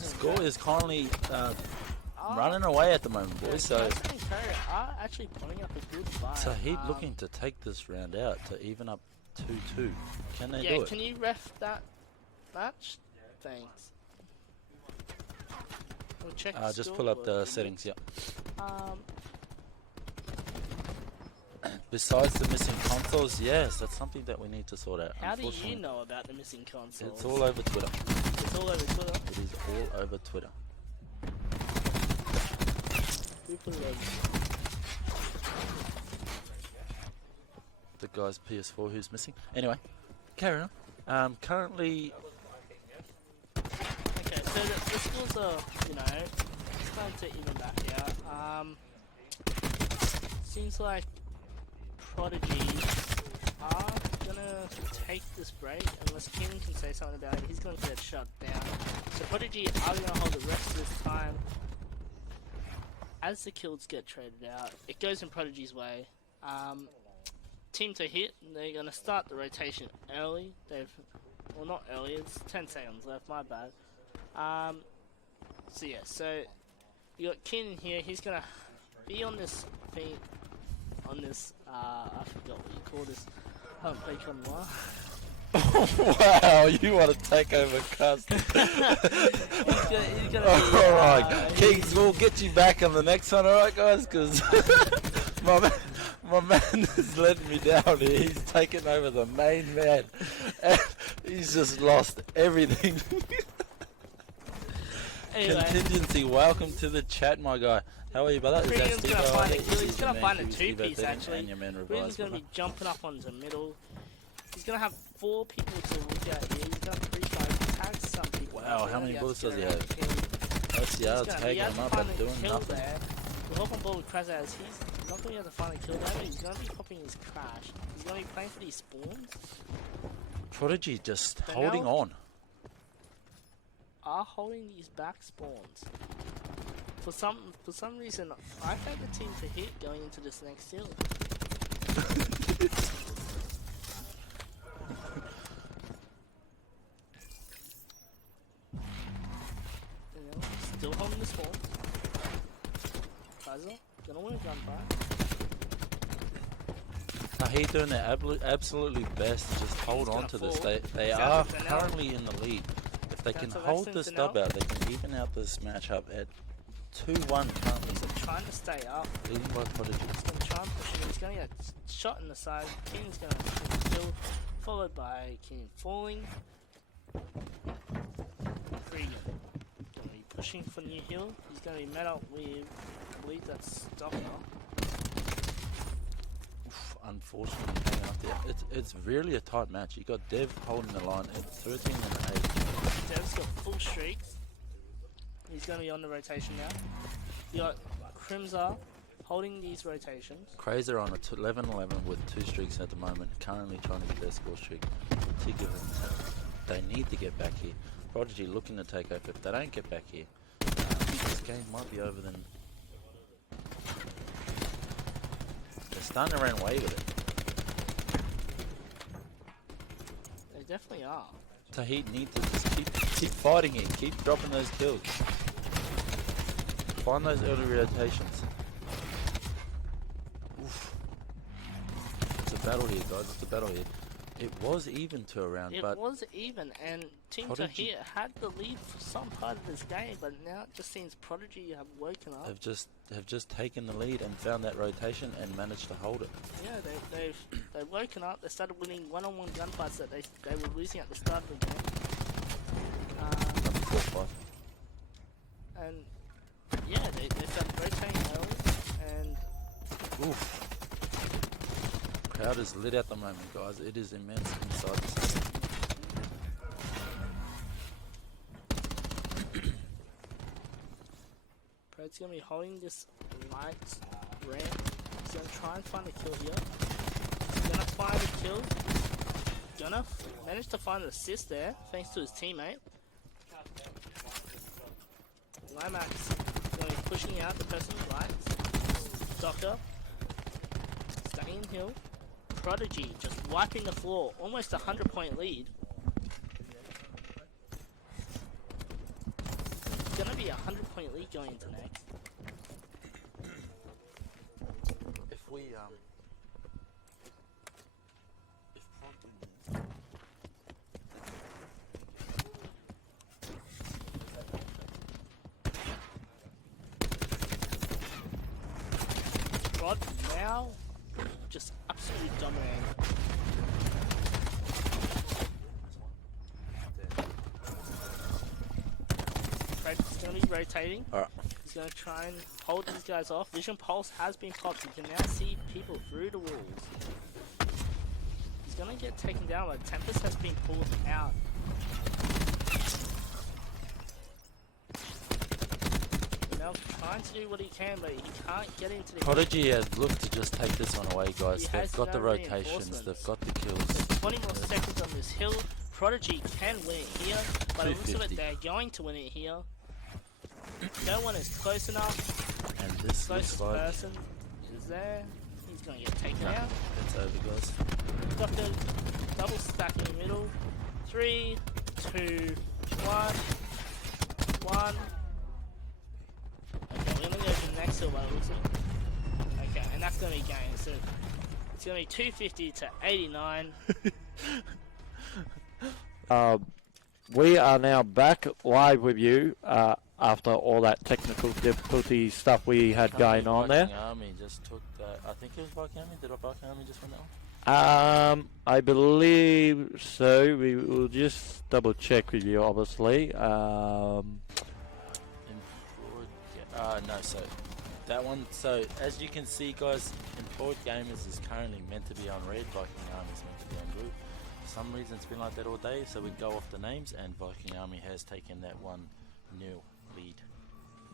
Score is currently running away at the moment, boys. So President and Curry are actually putting up a good fight. Tahid looking to take this round out to even up 2-2. Can they do it? Can you ref that match? Thanks. We'll check the Just pull up the settings, yeah. Besides the missing consoles, yes, that's something that we need to sort out. How do you know about the missing consoles? It's all over Twitter. It's all over Twitter? It is all over Twitter. Who put it over? The guy's PS4 who's missing. Anyway, carry on. Currently... Okay, so the scores are, you know, starting to even back out. Seems like Prodigy are gonna take this break unless Kim can say something about it. He's gonna get shut down. So Prodigy are gonna hold the rest of this time. As the kills get traded out, it goes in Prodigy's way. Team to hit, they're gonna start the rotation early. Well, not early, it's 10 seconds left, my bad. So yeah, so you got Kin in here, he's gonna be on this thing, on this, I forgot what you call this, I haven't played Con Wow, you want to take over custom. he's gonna Alright, Kings, we'll get you back on the next one, alright guys? Because my man is letting me down here. He's taking over the main man. And he's just lost everything. Anyway. Contingency, welcome to the chat, my guy. How are you, brother? Is that Freedom's Steve? gonna Oh, find I it. think He's gonna your find man a who's Steve two-piece O'Feather actually. and your man Freedom's Revised, gonna be brother. jumping up onto middle. He's gonna have 4 people to look at here. He's gonna tag some people. Wow, how many bullets does he have? Let's see, I'll tagging him up and doing nothing. We'll hop on board with Crash as he's not going to be able to find a kill there, but he's going to be popping his Crash. He's going to be playing for these spawns. Prodigy just But holding now- on. Are holding these back spawns. For some reason, I found the team to hit going into this next hill. You know, still holding the spawn. Kaiser, gonna win a gunfight. Tahir doing their absolutely best to just hold on to this. They He's are out to Denel. currently in the lead. If they Down can to hold Weston this Denel. dub out, they can even out this matchup at 2-1 currently. He's trying to stay up. Leading by Prodigy. He's gonna try and push him. He's gonna get shot in the side. Keenan's gonna push him still, followed by Keenan falling. Regan gonna be pushing for New Hill. He's gonna be met up with, I believe that's Docker. Oof, unfortunately, hanging up there. It's really a tight match. You got Dev holding the line at 13 and 8. Dev's got full streaks. He's gonna be on the rotation now. You got Crimza holding these rotations. Crazer on a 11-11 with 2 streaks at the moment, currently trying to get their score streak to give them. They need to get back here. Prodigy looking to take over. If they don't get back here, this game might be over then. They're starting to run away with it. They definitely are. Tahit need to just keep fighting it, keep dropping those kills. Find those early rotations. Oof. It's a battle here, guys. It's a battle here. It was even to a round, It but was even, and Team Prodigy- Tahir had the lead for some part of this game, but now it just seems Prodigy have woken up. have just taken the lead and found that rotation and managed to hold it. Yeah, they've woken up. They started winning one-on-one gunfights that they were losing at the start of the game. Number 4-5. And yeah, they started rotating early, and Oof. Crowd is lit at the moment, guys. It is immense inside the stadium. Pred's gonna be holding this light ramp. He's gonna try and find a kill here. He's gonna find a kill. Gonna manage to find an assist there, thanks to his teammate. Limax gonna be pushing out the person with lights. Docker staying hill. Prodigy just wiping the floor, almost a 100-point lead. It's gonna be a 100-point lead going into next. If we Rod now just absolutely dominating. Fred's gonna be rotating. Alright. He's gonna try and hold these guys off. Vision Pulse has been popped. You can now see people through the walls. He's gonna get taken down, but Tempest has been pulled out. Now trying to do what he can, but he can't get into the Prodigy has looked to just take this one away, guys. He They've has got no the rotations, reinforcements. they've got the kills. There's 20 more seconds on this hill. Prodigy can win it here, but it looks like 250. they're going to win it here. No one is close enough. And this looks Closest like person is there. He's going to get taken out. it's over, guys. Doctor double stack in the middle. 3, 2, 1. 1. Okay, we're going to go to the next hill by the looks of it. Okay, and that's going to be game. So it's going to be 250 to 89. We are now back live with you after all that technical difficulty stuff we had going on there. Viking Army just took that. I think it was Viking Army. Did Viking Army just win that one? I believe so. We will just double check with you, obviously. No, so that one. So as you can see, guys, Employed Gamers is currently meant to be on red. Viking Army is meant to be on blue. For some reason, it's been like that all day. So we go off the names, and Viking Army has taken that 1-0 lead.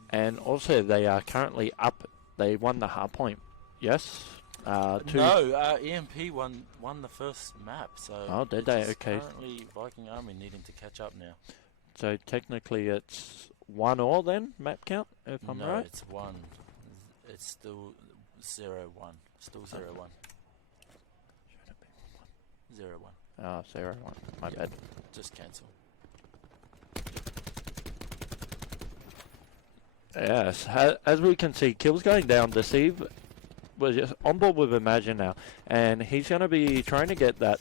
And also, they are currently up they won the hard point. Yes. No, EMP won the first map. So oh, did they? it's Okay. Currently, Viking Army needing to catch up now. So technically, it's 1-1 then map count, if I'm no, right. it's 1. It's still 0-1. Still 0-1. 0-1. Oh, 0-1. My bad. Just cancel. Yes, as we can see, kills going down. Deceive was just on board with Imagine now, and he's going to be trying to get that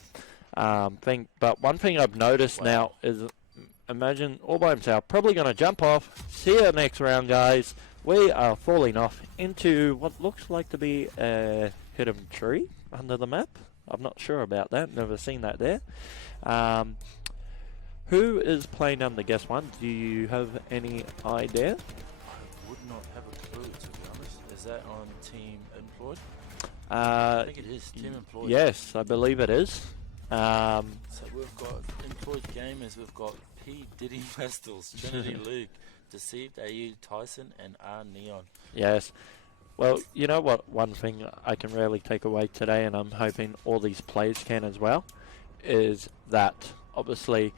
thing. But one thing I've noticed now is Imagine all by himself, probably going to jump off. See you next round, guys. We are falling off into what looks like to be a hidden tree under the map. I'm not sure about that. Never seen that there. Who is playing under Guess One? Do you have any idea? I would not have a clue, to be honest. Is that on Team Employed? I think it is Team Employed. Yes, I believe it is. So we've got Employed Gamers, we've got P. Diddy Westals, Trinity Luke, Deceived AU Tyson, and R. Neon. Yes. Well, you know what? One thing I can really take away today, and I'm hoping all these players can as well, is that obviously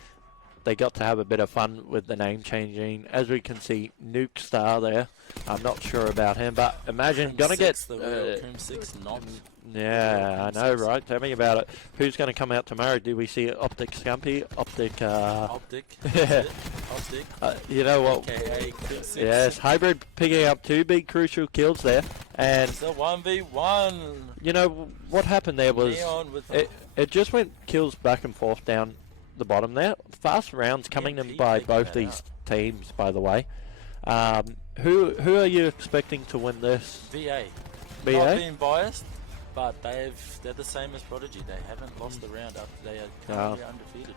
they got to have a bit of fun with the name changing. As we can see, Nuke Star there. I'm not sure about him, but imagine gonna get. Crim 6 not. Yeah, I know, right? Tell me about it. Who's going to come out tomorrow? Do we see Optic Scumpy? Optic. Optic. Yeah. Optic. You know what? AKA Crim 6. Yes, Hybrid picking up 2 big crucial kills there, and it's a 1v1. You know what happened there was it just went kills back and forth down the bottom there. Fast rounds coming in by both these teams, by the way. Who are you expecting to win this? VA. VA? Not being biased, but they're the same as Prodigy. They haven't lost a round up. They are currently undefeated.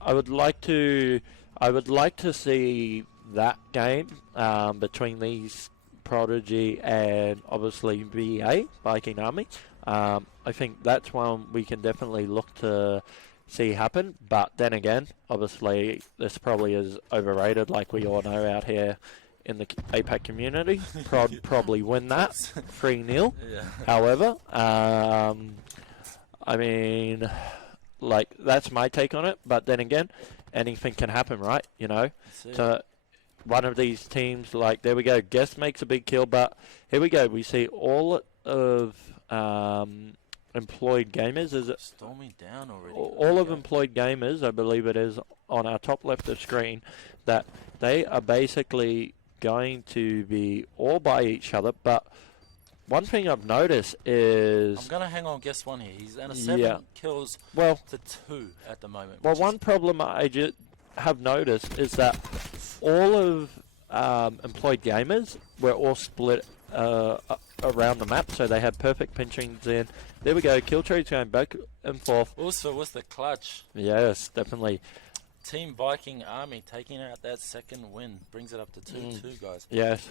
I would like to see that game between these Prodigy and obviously VA, Viking Army. I think that's one we can definitely look to see happen. But then again, obviously this probably is overrated, like we all know out here in the APAC community. Prod probably win that 3-0. Yeah. However, I mean, like, that's my take on it. But then again, anything can happen, right? You know, so one of these teams, like, there we go, Guest makes a big kill, but here we go, we see all of Employed Gamers. Is it Stormy down already? All of Employed Gamers, I believe it is, on our top left of screen, that they are basically going to be all by each other. But one thing I've noticed is I'm gonna hang on Guess One here. He's at 7 kills to 2 at the moment. Well, one problem I just have noticed is that all of Employed Gamers were all split around the map, so they had perfect pinchings in. There we go, kill trees going back and forth. Also, with the clutch. Yes, definitely. Team Viking Army taking out that second win brings it up to 2-2, guys. Yes.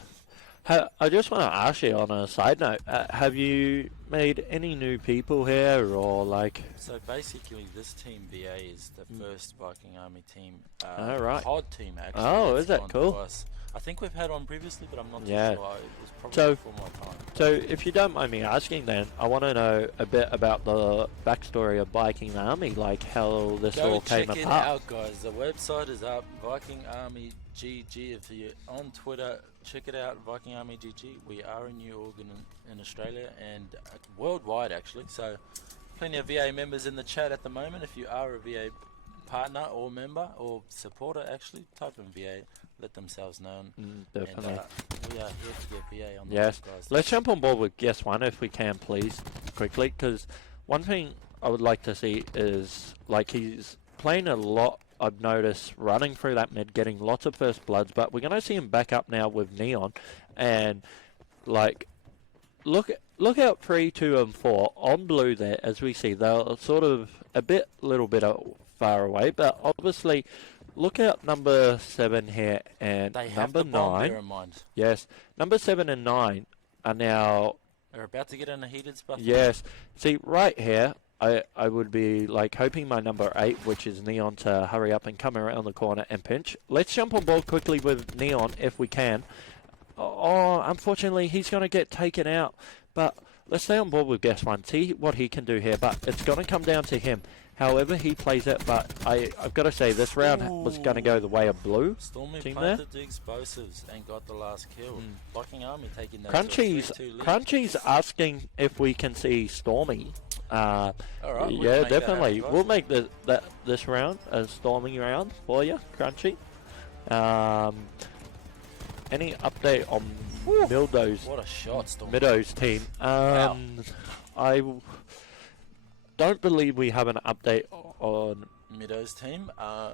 I just want to ask you on a side note, have you made any new people here, or like... So basically this team VA is the first Viking Army team, right. COD team actually. Oh, is that cool? I think we've had on previously, but I'm not too Yeah. sure. It was probably So, before my time. So if you don't mind me asking then, I want to know a bit about the backstory of Viking Army, like how this all came Go check apart. it out, guys. The website is up, Viking Army GG. If you're on Twitter, check it out, Viking Army GG. We are a new organ in Australia and worldwide, actually. So plenty of VA members in the chat at the moment. If you are a VA partner or member or supporter, actually, type in VA. Let themselves known. Definitely. And, we are here to get VA on the Yes. guys. Let's jump on board with Guess One if we can, please, quickly, because one thing I would like to see is, like, he's playing a lot, I've noticed, running through that mid, getting lots of first bloods, but we're going to see him back up now with Neon, and, like, look out 3, 2, and 4 on blue there, as we see. They're sort of little bit far away, but obviously... Look out number 7 here and they number have the bomb, 9. bear in mind. Yes, number 7 and 9 are now. They're about to get in a heated spot. Yes, see right here, I would be like hoping my number 8, which is Neon, to hurry up and come around the corner and pinch. Let's jump on board quickly with Neon if we can. Oh, unfortunately, he's going to get taken out. But let's stay on board with Guest One. See what he can do here. But it's going to come down to him. However he plays it. But I've got to say, this round was going to go the way of blue. Stormy team planted the explosives and got the last kill. Blocking Army taking that. Crunchy's asking if we can see Stormy. Alright, yeah, definitely. We'll make this round a Stormy round for you, Crunchy. Any update on Mildo's? What a shot, Stormy. Mido's team. Wow. I don't believe we have an update on Mido's team. I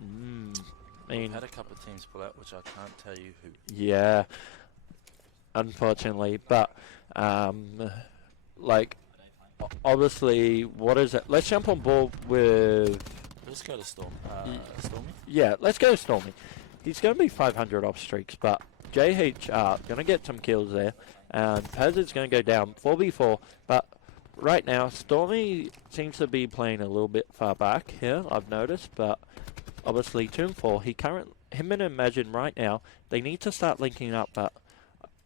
mean, we've had a couple of teams pull out, which I can't tell you who. Yeah, unfortunately, but like obviously, what is it? Let's jump on board with. Let's go to Stormy. Yeah, let's go to Stormy. He's going to be 500 off streaks, but JH going to get some kills there, and Paz is going to go down 4v4. But right now, Stormy seems to be playing a little bit far back here. I've noticed, but obviously 2 and 4. Him and Imagine right now, they need to start linking up. But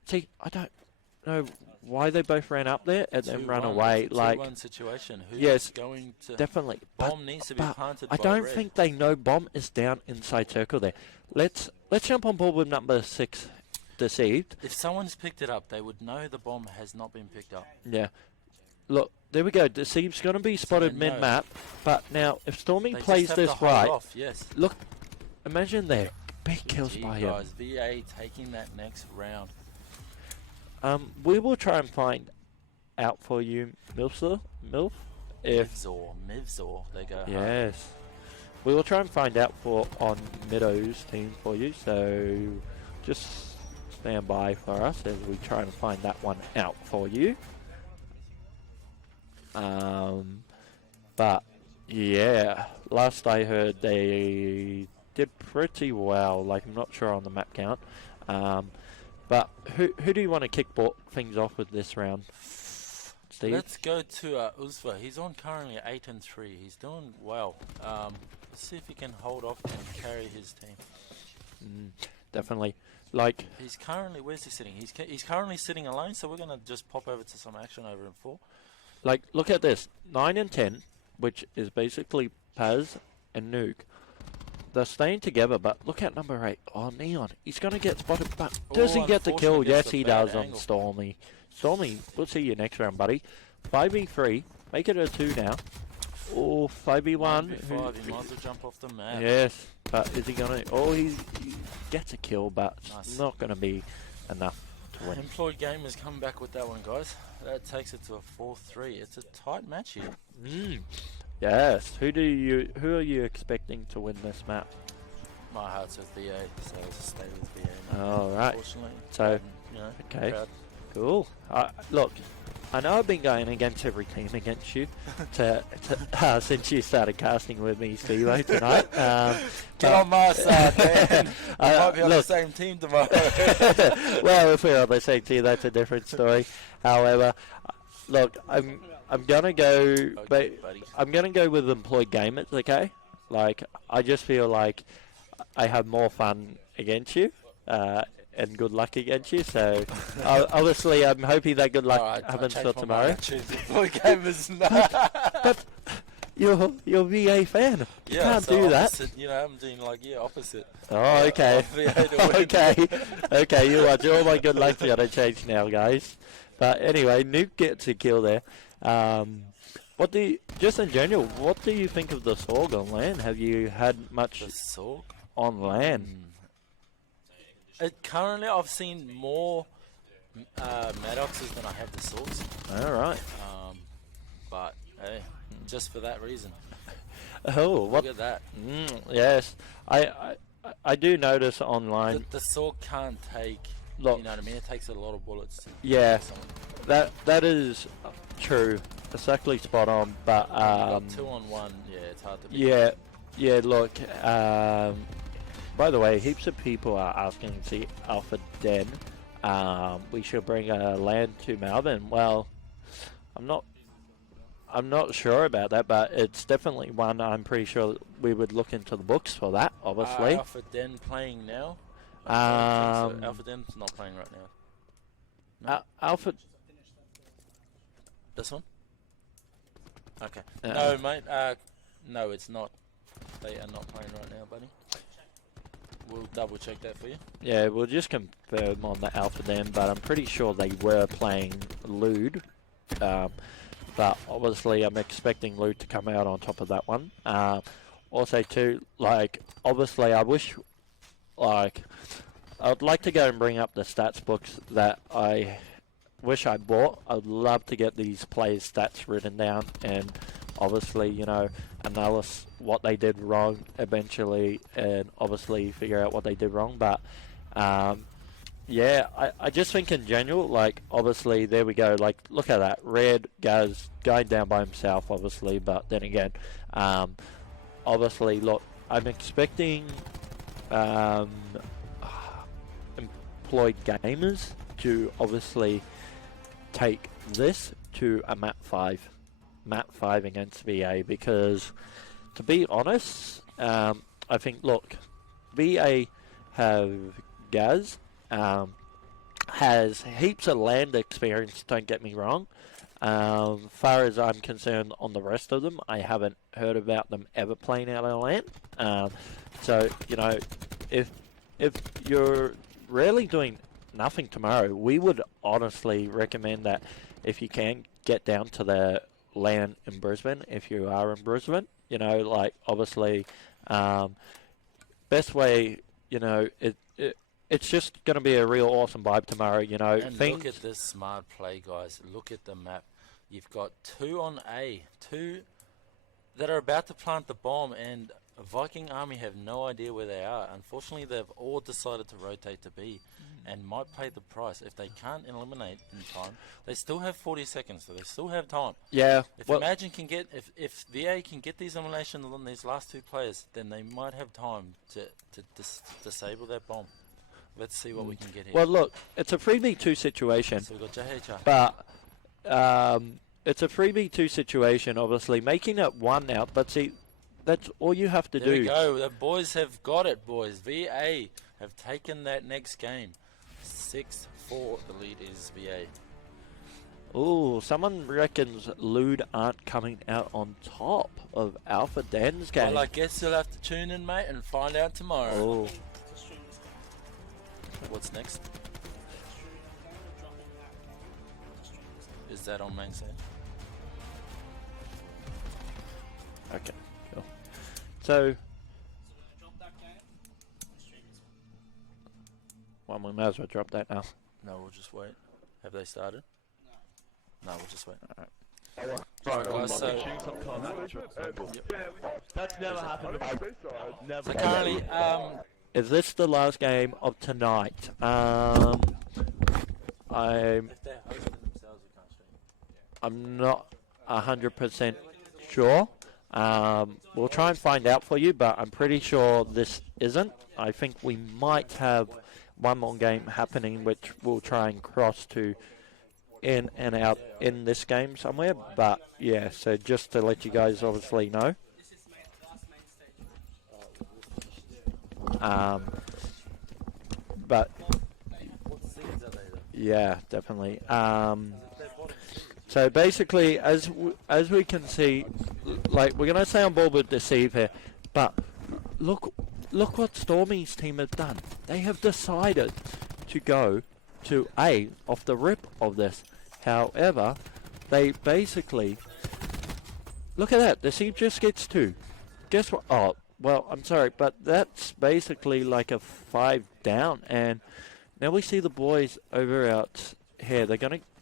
see, I don't know why they both ran up there and then ran away. Like, 2-1 situation. Who's yes, going to definitely. Bomb needs to be planted. I don't think they know Bomb is down inside circle there. Let's jump on board with number 6, Deceived. If someone's picked it up, they would know the bomb has not been picked up. Yeah. Look, there we go. Deceived's going to be spotted mid-map. But now, if Stormy plays this right, yes. Look, imagine there. Big kills by him. Guys, VA taking that next round. We will try and find out for you, Milf. If Mivzor, they go. Yes, we will try and find out on Mido's team for you. So just stand by for us as we try and find that one out for you. But yeah, last I heard they did pretty well. Like, I'm not sure on the map count. But who do you want to kick things off with this round, Steve? Let's go to Uzva. He's on currently 8 and 3. He's doing well. Let's see if he can hold off and carry his team. Definitely. Like, he's currently, where's he sitting? He's currently sitting alone. So we're gonna just pop over to some action over in 4. Like, look at this, 9 and 10, which is basically Paz and Nuke. They're staying together, but look at number 8. Oh, Neon. He's going to get spotted, but does he get the kill? Yes, he does on Stormy. Stormy, we'll see you next round, buddy. 5v3. Make it a 2 now. Oh, 5v1. 5v5, he might as well jump off the map. Yes, but is he going to... Oh, he gets a kill, but it's not going to be enough to win. Employed Gamers come back with that one, guys. That takes it to a 4-3. It's a tight match here. Yes. Who are you expecting to win this map? My heart's with VA, so I'll just stay with VA. All right. Unfortunately. So, you know, okay. proud. Cool. Look, I know I've been going against every team against you since you started casting with me, Steve-O, tonight. Get on my side, man. We might be on the same team tomorrow. Well, if we're on the same team, that's a different story. However, look, I'm gonna go, I'm gonna go with employed gamers. Okay, like I just feel like I have more fun against you, and good luck against you. So obviously, I'm hoping that good luck happens for tomorrow. Employed gamers, but you're VA fan. You can't do that. You know, I'm doing opposite. Oh, okay. Okay. You watch. All my good luck's gonna change now, guys. But anyway, Nuke gets a kill there. Just in general, what do you think of the Sorg on LAN? Have you had much on LAN? Currently, I've seen more Maddoxes than I have the Sorgs. All right. But hey, just for that reason. Oh, what? Look at that. Yes, I do notice online. The Sorg can't take. Look, you know what I mean? It takes a lot of bullets. Yeah, that is true. Exactly spot on. But 2-on-1, yeah, it's hard to beat. Yeah. Look, by the way, heaps of people are asking to see Alpha Den. We should bring a LAN to Melbourne. Well, I'm I'm not sure about that, but it's definitely one I'm pretty sure we would look into the books for that, obviously. Alpha Den playing now? I don't think so. Alpha Den's not playing right now. No? Alpha... This one? Okay. No, mate. No, it's not. They are not playing right now, buddy. We'll double check that for you. Yeah, we'll just confirm on the Alpha Den, but I'm pretty sure they were playing Lude. But obviously I'm expecting Lude to come out on top of that one. Also too, like, obviously I wish, like, I'd like to go and bring up the stats books that I wish I bought. I'd love to get these players' stats written down and obviously, you know, analyze what they did wrong eventually and obviously figure out what they did wrong. But yeah, I just think in general, like, obviously there we go, like, look at that, Red goes going down by himself obviously, but then again, obviously, look, I'm expecting employed gamers to obviously take this to a map 5 against VA, because to be honest, I think, look, VA have Gaz, has heaps of land experience, don't get me wrong. Far as I'm concerned on the rest of them, I haven't heard about them ever playing out of land. So, you know, if you're really doing nothing tomorrow, we would honestly recommend that if you can, get down to the land in Brisbane, if you are in Brisbane. You know, like, obviously, best way, you know, it's just going to be a real awesome vibe tomorrow, you know. And look at this smart play, guys. Look at the map. You've got 2 on A, 2 that are about to plant the bomb, and Viking Army have no idea where they are. Unfortunately, they've all decided to rotate to B and might pay the price. If they can't eliminate in time, they still have 40 seconds, so they still have time. Yeah. If Imagine can get, if VA can get these eliminations on these last 2 players, then they might have time to disable that bomb. Let's see what we can get here. Well, look, it's a 3v2 situation. So we've got JHR. But it's a 3v2 situation, obviously. Making it 1 out, but see, that's all you have to do. There we go. The boys have got it, boys. VA have taken that next game. 6-4, the lead is VA. Ooh, someone reckons Lude aren't coming out on top of Alpha Den's game. Well, I guess you'll have to tune in, mate, and find out tomorrow. Oh. What's next? Is that on main stage? Okay, cool. So, well, we may as well drop that now. No, we'll just wait. Have they started? No, we'll just wait. That's never happened. So currently, is this the last game of tonight? I'm not 100% sure. We'll try and find out for you, but I'm pretty sure this isn't. I think we might have one more game happening, which we'll try and cross to in and out in this game somewhere. But yeah, so just to let you guys obviously know. But yeah, definitely. So basically, as we can see, like, we're gonna say on board with Deceive here, but look what Stormy's team have done. They have decided to go to A off the rip of this. However, they basically look at that. Deceive just gets 2. Guess what? Oh, well, I'm sorry, but that's basically like a 5 down, and now we see the boys over out here.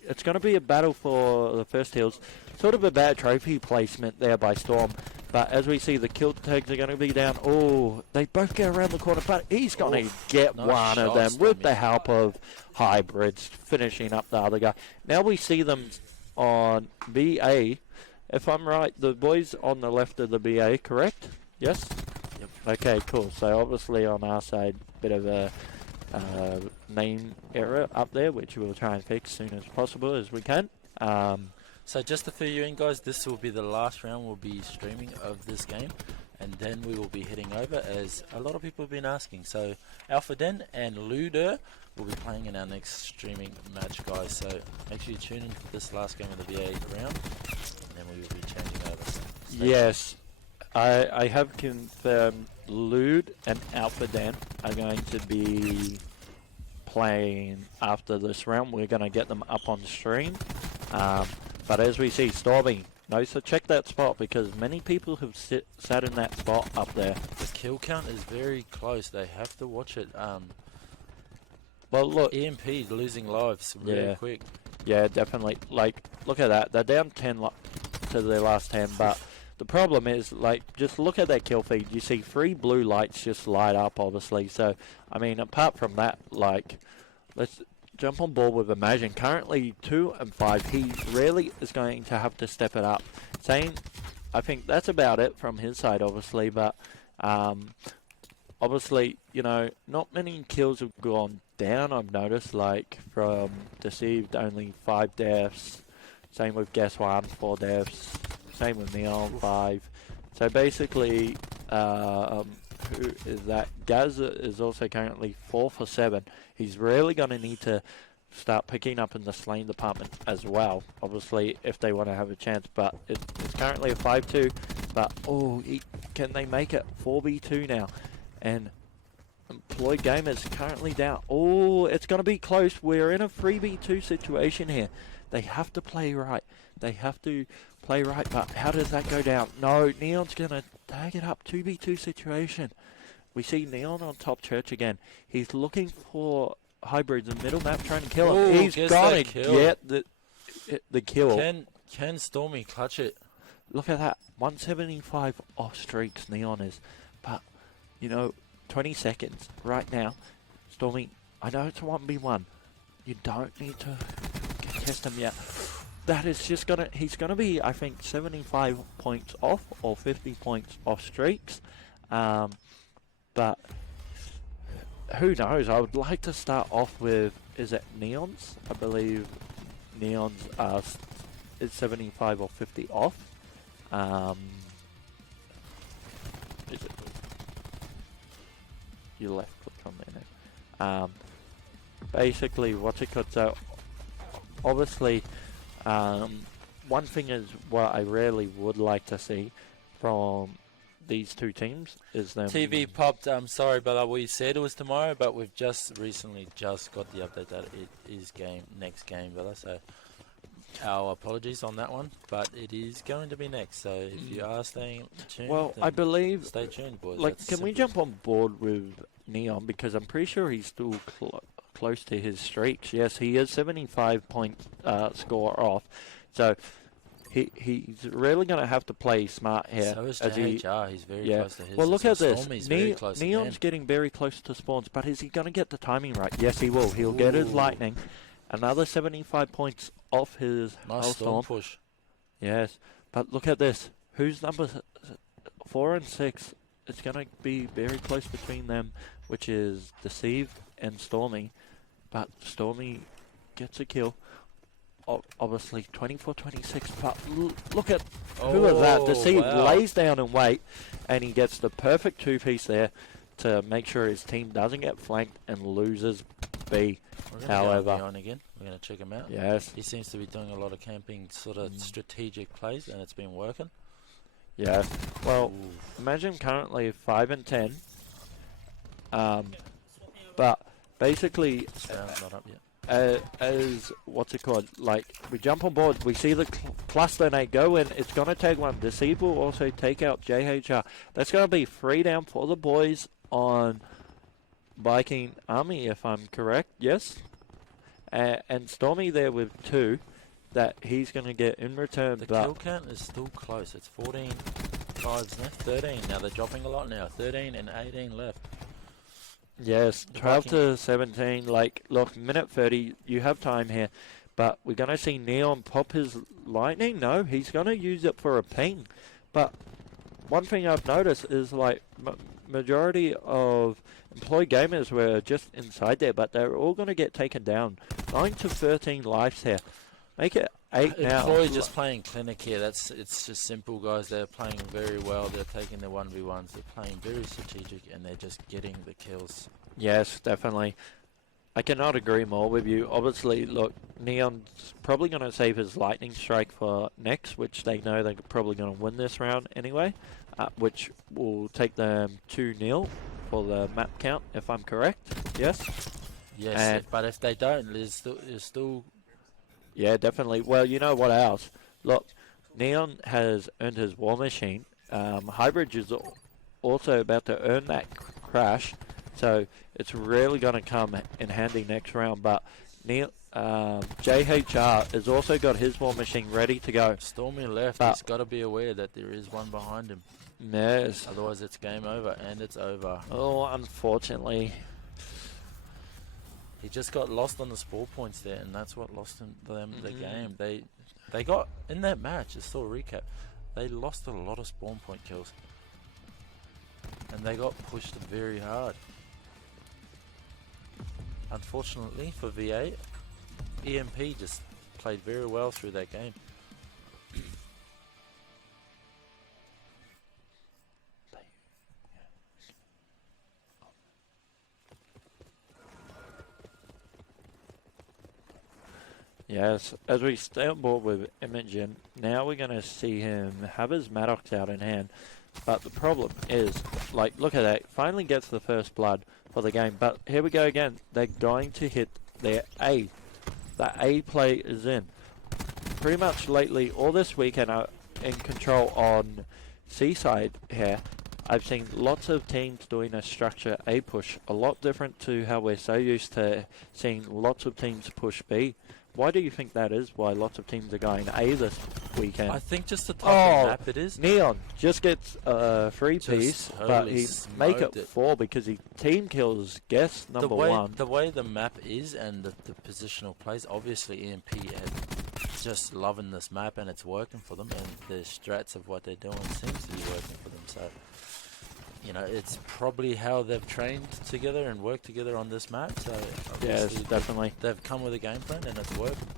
It's gonna be a battle for the first kills. Sort of a bad trophy placement there by Storm, but as we see, the kill tags are gonna be down. Oh, they both get around the corner, but he's gonna get one of them with the help of Hybrids, finishing up the other guy. Now we see them on BA. If I'm right, the boys on the left of the BA, correct? Yes? Yep. Okay, cool. So obviously on our side, bit of a name error up there, which we'll try and fix as soon as possible as we can. So just to fill you in, guys, this will be the last round we'll be streaming of this game, and then we will be heading over, as a lot of people have been asking. So Alpha Den and Luder will be playing in our next streaming match, guys. So make sure you tune in for this last game of the VA round, and then we will be changing over. Yes, I have confirmed Lude and Alpha Dan are going to be playing after this round. We're going to get them up on stream. But as we see, Stormy, no, so check that spot, because many people have sat in that spot up there. The kill count is very close. They have to watch it. Well, look, EMP losing lives really quick. Yeah, definitely. Like, look at that. They're down 10 to their last 10, but the problem is, like, just look at that kill feed. You see 3 blue lights just light up, obviously. So, I mean, apart from that, like, let's jump on board with Imagine. Currently 2 and 5. He really is going to have to step it up. Saying, I think that's about it from his side, obviously, but obviously, you know, not many kills have gone down, I've noticed. Like, from Deceived, only 5 deaths. Same with Guess 1, 4 deaths. Same with Neon, 5. So basically, who is that? Gaz is also currently 4 for 7. He's really going to need to start picking up in the slain department as well, obviously, if they want to have a chance. But it's currently a 5-2. But, oh, can they make it 4v2 now? And Employed Gamers currently down. Oh, it's going to be close. We're in a 3v2 situation here. They have to play right. They have to play right, but how does that go down? No, Neon's going to tag it up. 2v2 situation. We see Neon on top church again. He's looking for hybrids in middle map, trying to kill him. He's going to get the kill. Can Stormy clutch it? Look at that. 175 off streaks Neon is. But, you know, 20 seconds right now. Stormy, I know it's a 1v1. You don't need to contest him yet. That is just going to... He's going to be, I think, 75 points off or 50 points off streaks. But who knows? I would like to start off with... Is it Neons? I believe Neons is 75 or 50 off. Is it? You left click on there now. Basically, what's it called? So, obviously, one thing is what I really would like to see from these two teams is them... TV popped, sorry, but we said it was tomorrow, but we've just recently got the update that it is next game, Villa, so our apologies on that one, but it is going to be next, so if you are staying tuned, well, I believe... Stay tuned, boys. Like, can we jump on board with Neon, because I'm pretty sure he's still close to his streaks. Yes, he is 75 point score off, so he's really going to have to play smart here. So is JHR, he's very close to his. Well, look at this. Neon's getting very close to spawns, but is he going to get the timing right? Yes, he will. He'll get his lightning. Another 75 points off his nice storm push. Yes, but look at this. Who's number 4 and 6? It's going to be very close between them, which is Deceived and Stormy. But Stormy gets a kill. Obviously 24-26, but look at who is that? Deceived lays down and wait, and he gets the perfect 2-piece there to make sure his team doesn't get flanked and loses B. However, go on again. We're going to check him out. Yes, he seems to be doing a lot of camping, sort of strategic plays, and it's been working. Yeah. Well, imagine currently 5 and 10. But basically, not up yet. As what's it called? Like, we jump on board, we see the cluster nade go in. It's gonna take one. Deceive will also take out JHR. That's gonna be 3 down for the boys on Viking Army, if I'm correct. Yes. And Stormy there with 2 that he's gonna get in return. The kill count is still close. It's 14 lives left. 13 now. They're dropping a lot now. 13 and 18 left. Yes, 12 to 17. Like, look, minute 30. You have time here, but we're gonna see Neon pop his lightning. No, he's gonna use it for a ping. But one thing I've noticed is, like, majority of employed gamers were just inside there, but they're all gonna get taken down. 9 to 13 lives here. Make it 8 now. Employ just playing clinic here. It's just simple, guys. They're playing very well. They're taking their 1v1s. They're playing very strategic, and they're just getting the kills. Yes, definitely. I cannot agree more with you. Obviously, look, Neon's probably going to save his lightning strike for next, which they know they're probably going to win this round anyway, which will take them 2-0 for the map count, if I'm correct. Yes? Yes, but if they don't, there's still... Yeah, definitely. Well, you know what else? Look, Neon has earned his war machine. Highbridge is also about to earn that crash, so it's really going to come in handy next round. But JHR has also got his war machine ready to go. Stormy left. He's got to be aware that there is one behind him. Yes. Otherwise, it's game over, and it's over. Oh, unfortunately. He just got lost on the spore points there, and that's what lost them the game. They got in that match. Just still a recap. They lost a lot of spawn point kills, and they got pushed very hard. Unfortunately for VA, EMP just played very well through that game. Yes, as we stay on board with Imogen, now we're going to see him have his Maddox out in hand. But the problem is, like, look at that, finally gets the first blood for the game. But here we go again, they're going to hit their A. The A play is in. Pretty much lately, all this weekend, in control on Seaside here, I've seen lots of teams doing a structure A push, a lot different to how we're so used to seeing lots of teams push B. Why do you think that is? Why lots of teams are going A this weekend? I think just the type of map it is. Neon just gets a free piece, but he make it 4 because he team kills guest number 1. The way the map is and the positional plays, obviously EMP are just loving this map and it's working for them, and the strats of what they're doing seems to be working for them. So, you know, it's probably how they've trained together and worked together on this map. So yes, definitely. They've come with a game plan and it's working.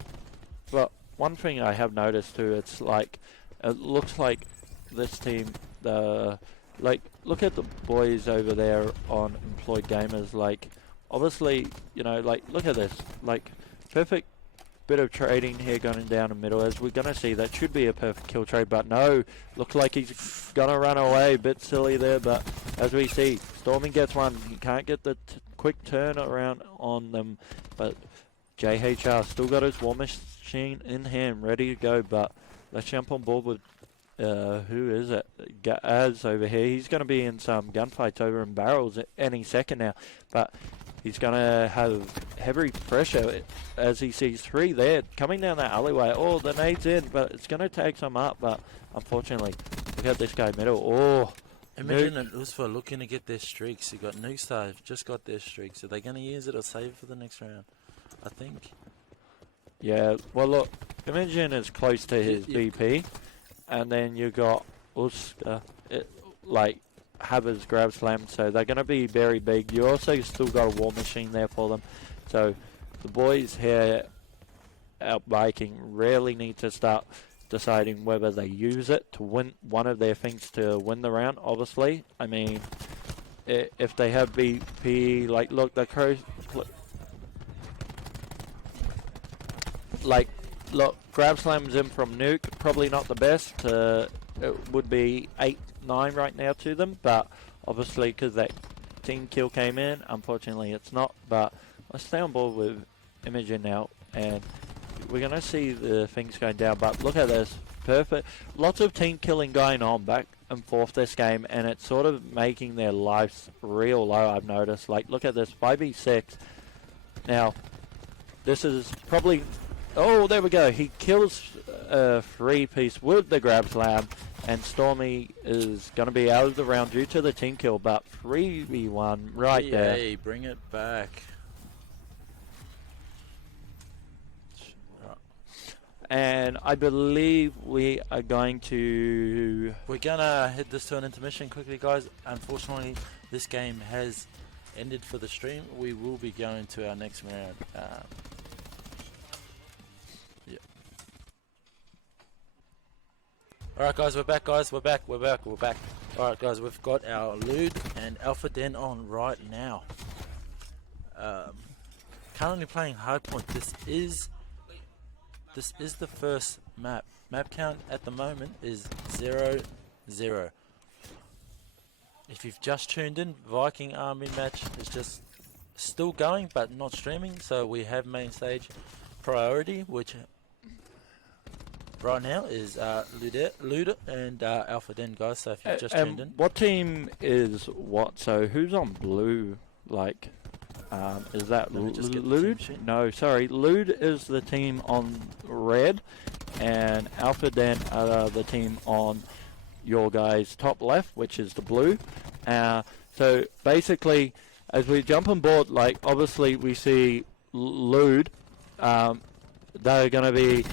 Well, one thing I have noticed too, it's like, it looks like this team, like, look at the boys over there on Employed Gamers, like, obviously, you know, like, look at this, like, perfect bit of trading here going down the middle, as we're going to see that should be a perfect kill trade, but no, looks like he's going to run away, a bit silly there, but as we see, Stormy gets one, he can't get the quick turn around on them, but JHR still got his war machine in hand, ready to go, but let's jump on board with, who is it? Gaz over here. He's going to be in some gunfights over in barrels any second now, but he's going to have heavy pressure as he sees 3 there coming down that alleyway. Oh, the nade's in, but it's going to take some up, but unfortunately, look at this guy middle. Oh, Imagine it was for looking to get their streaks. You got Nuke Star, just got their streaks. Are they going to use it or save it for the next round? I think. Yeah, well look, Imogen is close to his BP, and then you got like Havers grab slam, so they're going to be very big. You also still got a war machine there for them, so the boys here out biking really need to start deciding whether they use it to win one of their things to win the round. Obviously, I mean, if they have BP, like look, the crow. Like, look, grab slams in from Nuke, probably not the best. It would be 8-9 right now to them, but obviously because that team kill came in, unfortunately it's not. But let's stay on board with Imogen now, and we're going to see the things going down. But look at this, perfect. Lots of team killing going on back and forth this game, and it's sort of making their lives real low, I've noticed. Like, look at this, 5v6. Now, this is probably... Oh, there we go. He kills a 3-piece with the grab slam, and Stormy is going to be out of the round due to the team kill, but 3v1 right there. Hey, bring it back. And I believe we are going to... We're going to head this to an intermission quickly, guys. Unfortunately, this game has ended for the stream. We will be going to our next round. Alright guys, we're back guys, we're back. Alright guys, we've got our Lude and Alpha Den on right now. Currently playing Hardpoint. This is the first map. Map count at the moment is 0-0. If you've just tuned in, Viking Army match is just still going but not streaming, so we have main stage priority, which right now is Lude and Alpha Den, guys. So if you've just tuned in, what team is what? So who's on blue? Like, is that Lude? No, sorry, Lude is the team on red, and Alpha Den are the team on your guys' top left, which is the blue. So basically, as we jump on board, like obviously we see Lude. They're going to be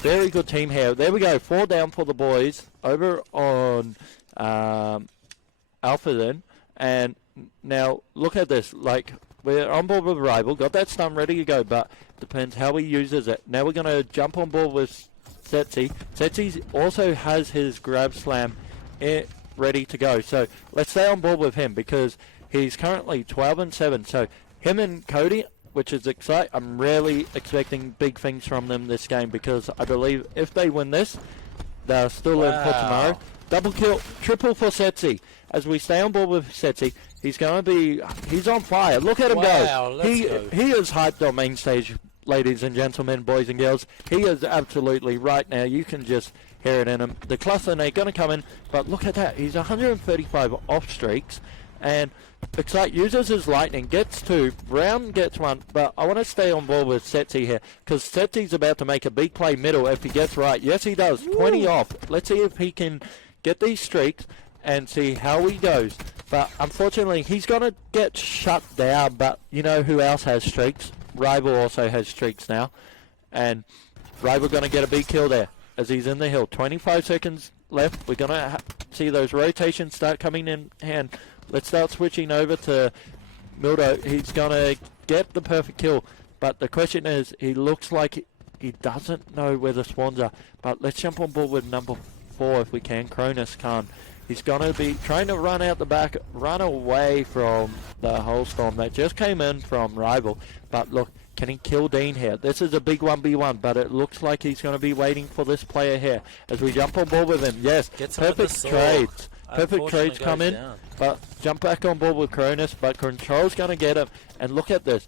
very good team here. There we go, 4 down for the boys over on Alpha Den. And now look at this, like we're on board with Rival, got that stun ready to go, but depends how he uses it. Now we're going to jump on board with Setzi. Setzi also has his grab slam ready to go, so let's stay on board with him because he's currently 12-7. So him and Cody, which is exciting. I'm really expecting big things from them this game because I believe if they win this, they're still in for tomorrow. Double kill, triple for Setzi. As we stay on board with Setzi, he's on fire. Look at him go. He is hyped on main stage, ladies and gentlemen, boys and girls. He is absolutely right now. You can just hear it in him. The cluster nade going to come in, but look at that. He's 135 off streaks, and Excite uses his lightning, gets 2, Brown gets 1, but I want to stay on board with Setzi here, because Setzi's about to make a big play middle if he gets right. Yes, he does. 20 off. Let's see if he can get these streaks and see how he goes. But unfortunately, he's going to get shut down, but you know who else has streaks? Rival also has streaks now, and Rival going to get a big kill there as he's in the hill. 25 seconds left. We're going to see those rotations start coming in hand. Let's start switching over to Mildo. He's going to get the perfect kill. But the question is, he looks like he doesn't know where the spawns are. But let's jump on board with number 4 if we can. Cronus Khan. He's going to be trying to run out the back, run away from the whole storm that just came in from Rival. But look, can he kill Dean here? This is a big 1v1, but it looks like he's going to be waiting for this player here. As we jump on board with him. Yes, perfect trades. Perfect trades come in, but jump back on board with Cronus, but Control's going to get him. And look at this.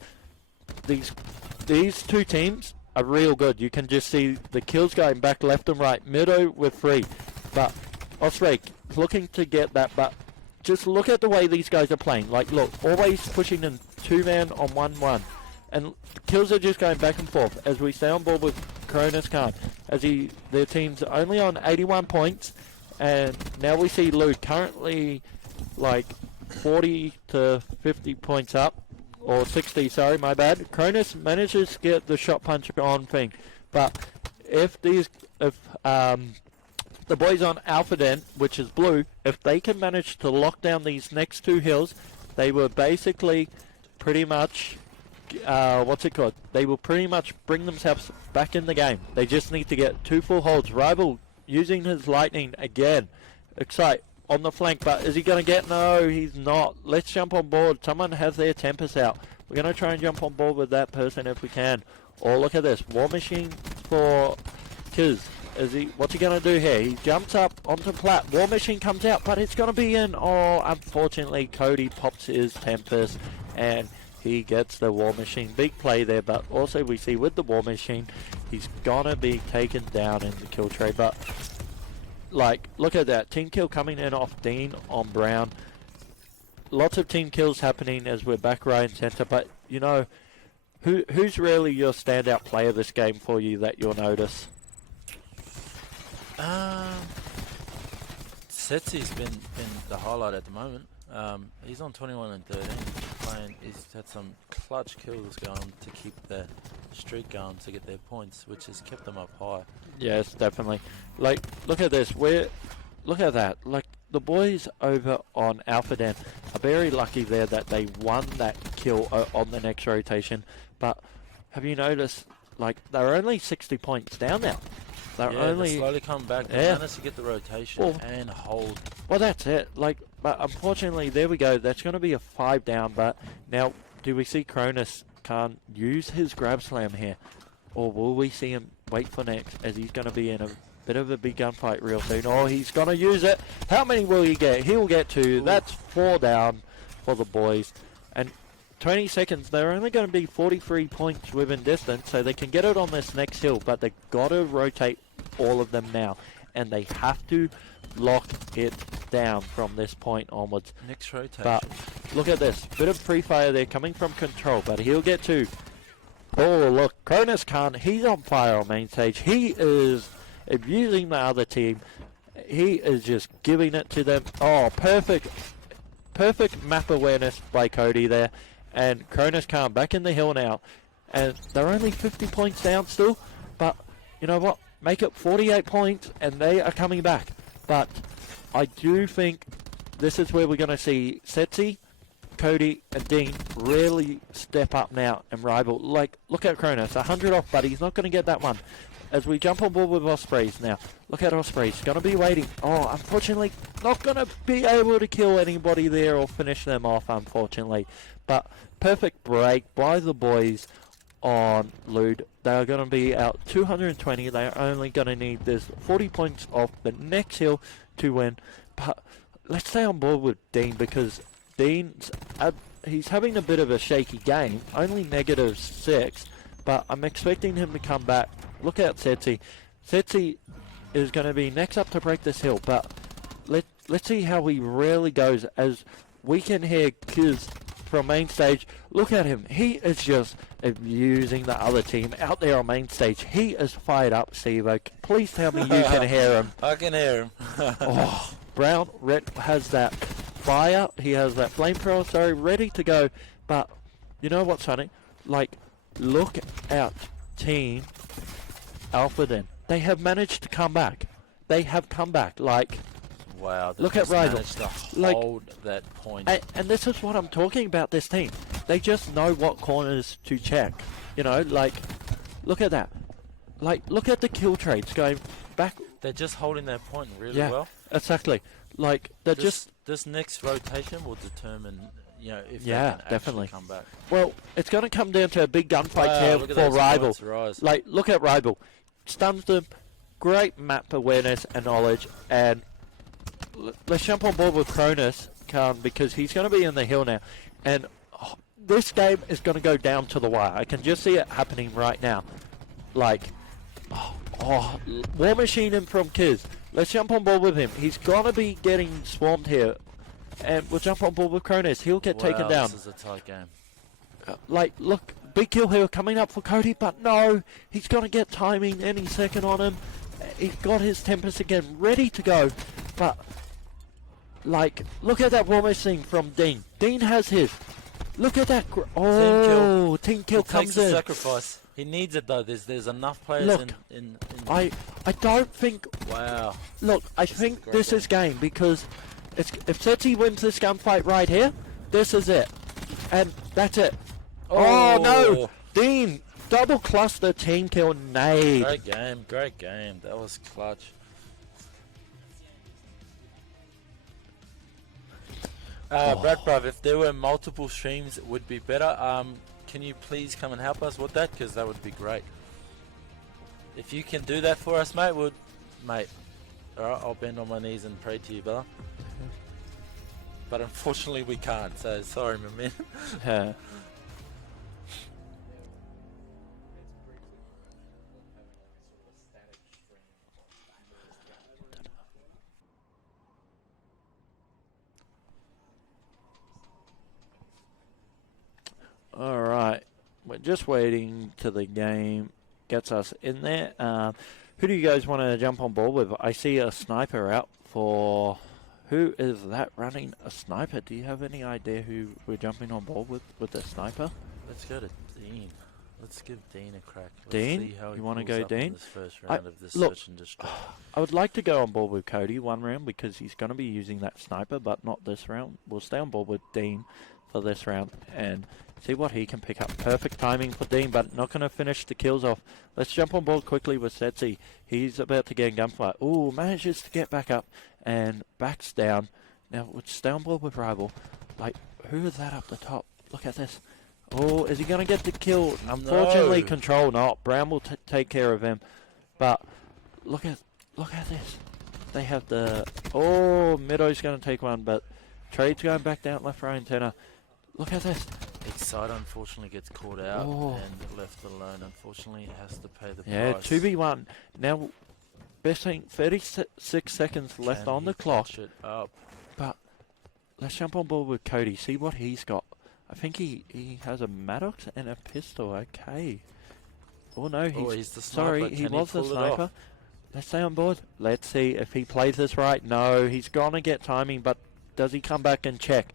These two teams are real good. You can just see the kills going back left and right. Mido with 3. But Osrake looking to get that, but just look at the way these guys are playing. Like, look, always pushing in 2-man on 1-1. And kills are just going back and forth as we stay on board with Cronus Khan. As their team's only on 81 points. And now we see Luke currently like 40 to 50 points up, or 60, sorry, my bad. Cronus manages to get the shot punch on thing, but if the boys on Alpha Den, which is blue, if they can manage to lock down these next 2 hills, they will basically pretty much, they will pretty much bring themselves back in the game. They just need to get 2 full holds. Rival using his lightning again. Excite on the flank, but is he going to get? No, he's not. Let's jump on board. Someone has their Tempest out. We're going to try and jump on board with that person if we can. Or look at this. War Machine for Kiz. What's he going to do here? He jumps up onto Plat. War Machine comes out, but it's going to be in. Oh, unfortunately, Cody pops his Tempest, and he gets the War Machine. Big play there, but also we see with the War Machine, he's gonna be taken down in the kill trade. But like, look at that team kill coming in off Dean on Brown. Lots of team kills happening as we're back right and center. But you know, who's really your standout player this game for you that you'll notice? Setzi's been the highlight at the moment. He's on 21-13. He's had some clutch kills going to keep the streak going to get their points, which has kept them up high. Yes, definitely. Like, look at this. Look at that. Like, the boys over on Alpha Den are very lucky there that they won that kill on the next rotation. But have you noticed, like, they're only 60 points down now. They're Yeah, only they're slowly coming back. They managed to get the rotation Well- and hold. Well, that's it. Like, but unfortunately, there we go. That's going to be a 5 down. But now, do we see Cronus can't use his grab slam here, or will we see him wait for next as he's going to be in a bit of a big gunfight real soon? Oh, he's going to use it. How many will he get? He'll get 2. That's 4 down for the boys. And 20 seconds, they're only going to be 43 points within distance, so they can get it on this next hill, but they've got to rotate all of them now, and they have to lock it down from this point onwards. Next rotation. But look at this, bit of pre-fire there coming from control, but he'll get 2. Oh, look, Cronus can't. He's on fire on main stage. He is abusing the other team. He is just giving it to them. Oh, perfect map awareness by Cody there. And Cronus can't back in the hill now. And they're only 50 points down still. But you know what? Make it 48 points and they are coming back. But I do think this is where we're going to see Setzi, Cody and Dean really step up now and rival. Like, look at Cronus, 100 off, but he's not going to get that one. As we jump on board with Ospreys now. Look at Ospreys, going to be waiting. Oh, unfortunately, not going to be able to kill anybody there or finish them off, unfortunately. But perfect break by the boys on Lude. They are going to be out 220. They are only going to need this 40 points off the next hill to win. But let's stay on board with Dean, because Dean's he's having a bit of a shaky game. Only -6, but I'm expecting him to come back. Look out, Setzi. Setzi is going to be next up to break this hill, but let's see how he really goes as we can hear Kiz from main stage. Look at him. He is just abusing the other team out there on main stage. He is fired up, Stevo. Please tell me you can hear him. I can hear him. Oh, Brown Red has that fire. He has that flamethrower, sorry, ready to go. But you know what's funny? Like, look out, Team Alpha then. They have managed to come back. They have come back. Like, wow, look at Rival. managed to Like, hold that point. and this is what I'm talking about, this team. They just know what corners to check. You know, like, look at that. Like, look at the kill trades going back. They're just holding their point really Yeah, well. exactly. Like, they're just... This next rotation will determine, you know, if Yeah, they can definitely. actually come back. Well, it's going to come down to a big gunfight Wow, here look at for those Rival. points rise. Like, look at Rival. Stuns them. Great map awareness and knowledge. And let's jump on board with Cronus, because he's going to be in the hill now. And this game is going to go down to the wire. I can just see it happening right now. Like, War Machine him from Kiz. Let's jump on board with him. He's going to be getting swarmed here. And we'll jump on board with Cronus. He'll get taken down. This is a tight game. Like, look, big kill here coming up for Cody, but no, he's going to get timing any second on him. He's got his Tempest again ready to go, but, like, look at that War Machine from Dean. Dean has his. Look at that. Team kill He comes takes the in. sacrifice. He needs it though. There's enough players Look, in I don't think. Wow. Look, I think this is game, because if Setzi wins this gunfight right here, this is it, and that's it. Oh no, Dean double cluster team kill nade. Great game. That was clutch. Brad Bruv, if there were multiple streams, it would be better. Can you please come and help us with that? Because that would be great. If you can do that for us, mate, mate. Alright, I'll bend on my knees and pray to you, brother. But unfortunately we can't, so sorry, my man. Yeah. Alright, we're just waiting till the game gets us in there. Who do you guys want to jump on board with? I see a sniper out for... Who is that running a sniper? Do you have any idea who we're jumping on board with the sniper? Let's go to Dean. Let's give Dean a crack. Let's Dean? see how he You want to pulls go up in Dean? this first round of this look, search and destroy. I would like to go on board with Cody one round because he's going to be using that sniper, but not this round. We'll stay on board with Dean. for this round and see what he can pick up. Perfect timing for Dean, but not going to finish the kills off. Let's jump on board quickly with Setzi. He's about to get in gunfight. Ooh, manages to get back up and backs down. Now, let's stay on board with Rival. Like, who is that up the top? Look at this. Oh, is he going to get the kill? Unfortunately, Control not. Brown will take care of him. But look at this. They have the... Oh, Midow's going to take one, but Trade's going back down left, right, antenna. Look at this. Excite unfortunately gets caught out and left alone. Unfortunately, has to pay the yeah, price. 2v1. Now, best thing, 36 seconds left on the clock. It up? But let's jump on board with Cody. See what he's got. I think he has a Maddox and a pistol. Okay. Oh no, he's the sniper. Sorry, he Can was the pull it sniper. off? Let's stay on board. Let's see if he plays this right. No, he's gonna get timing, but does he come back and check?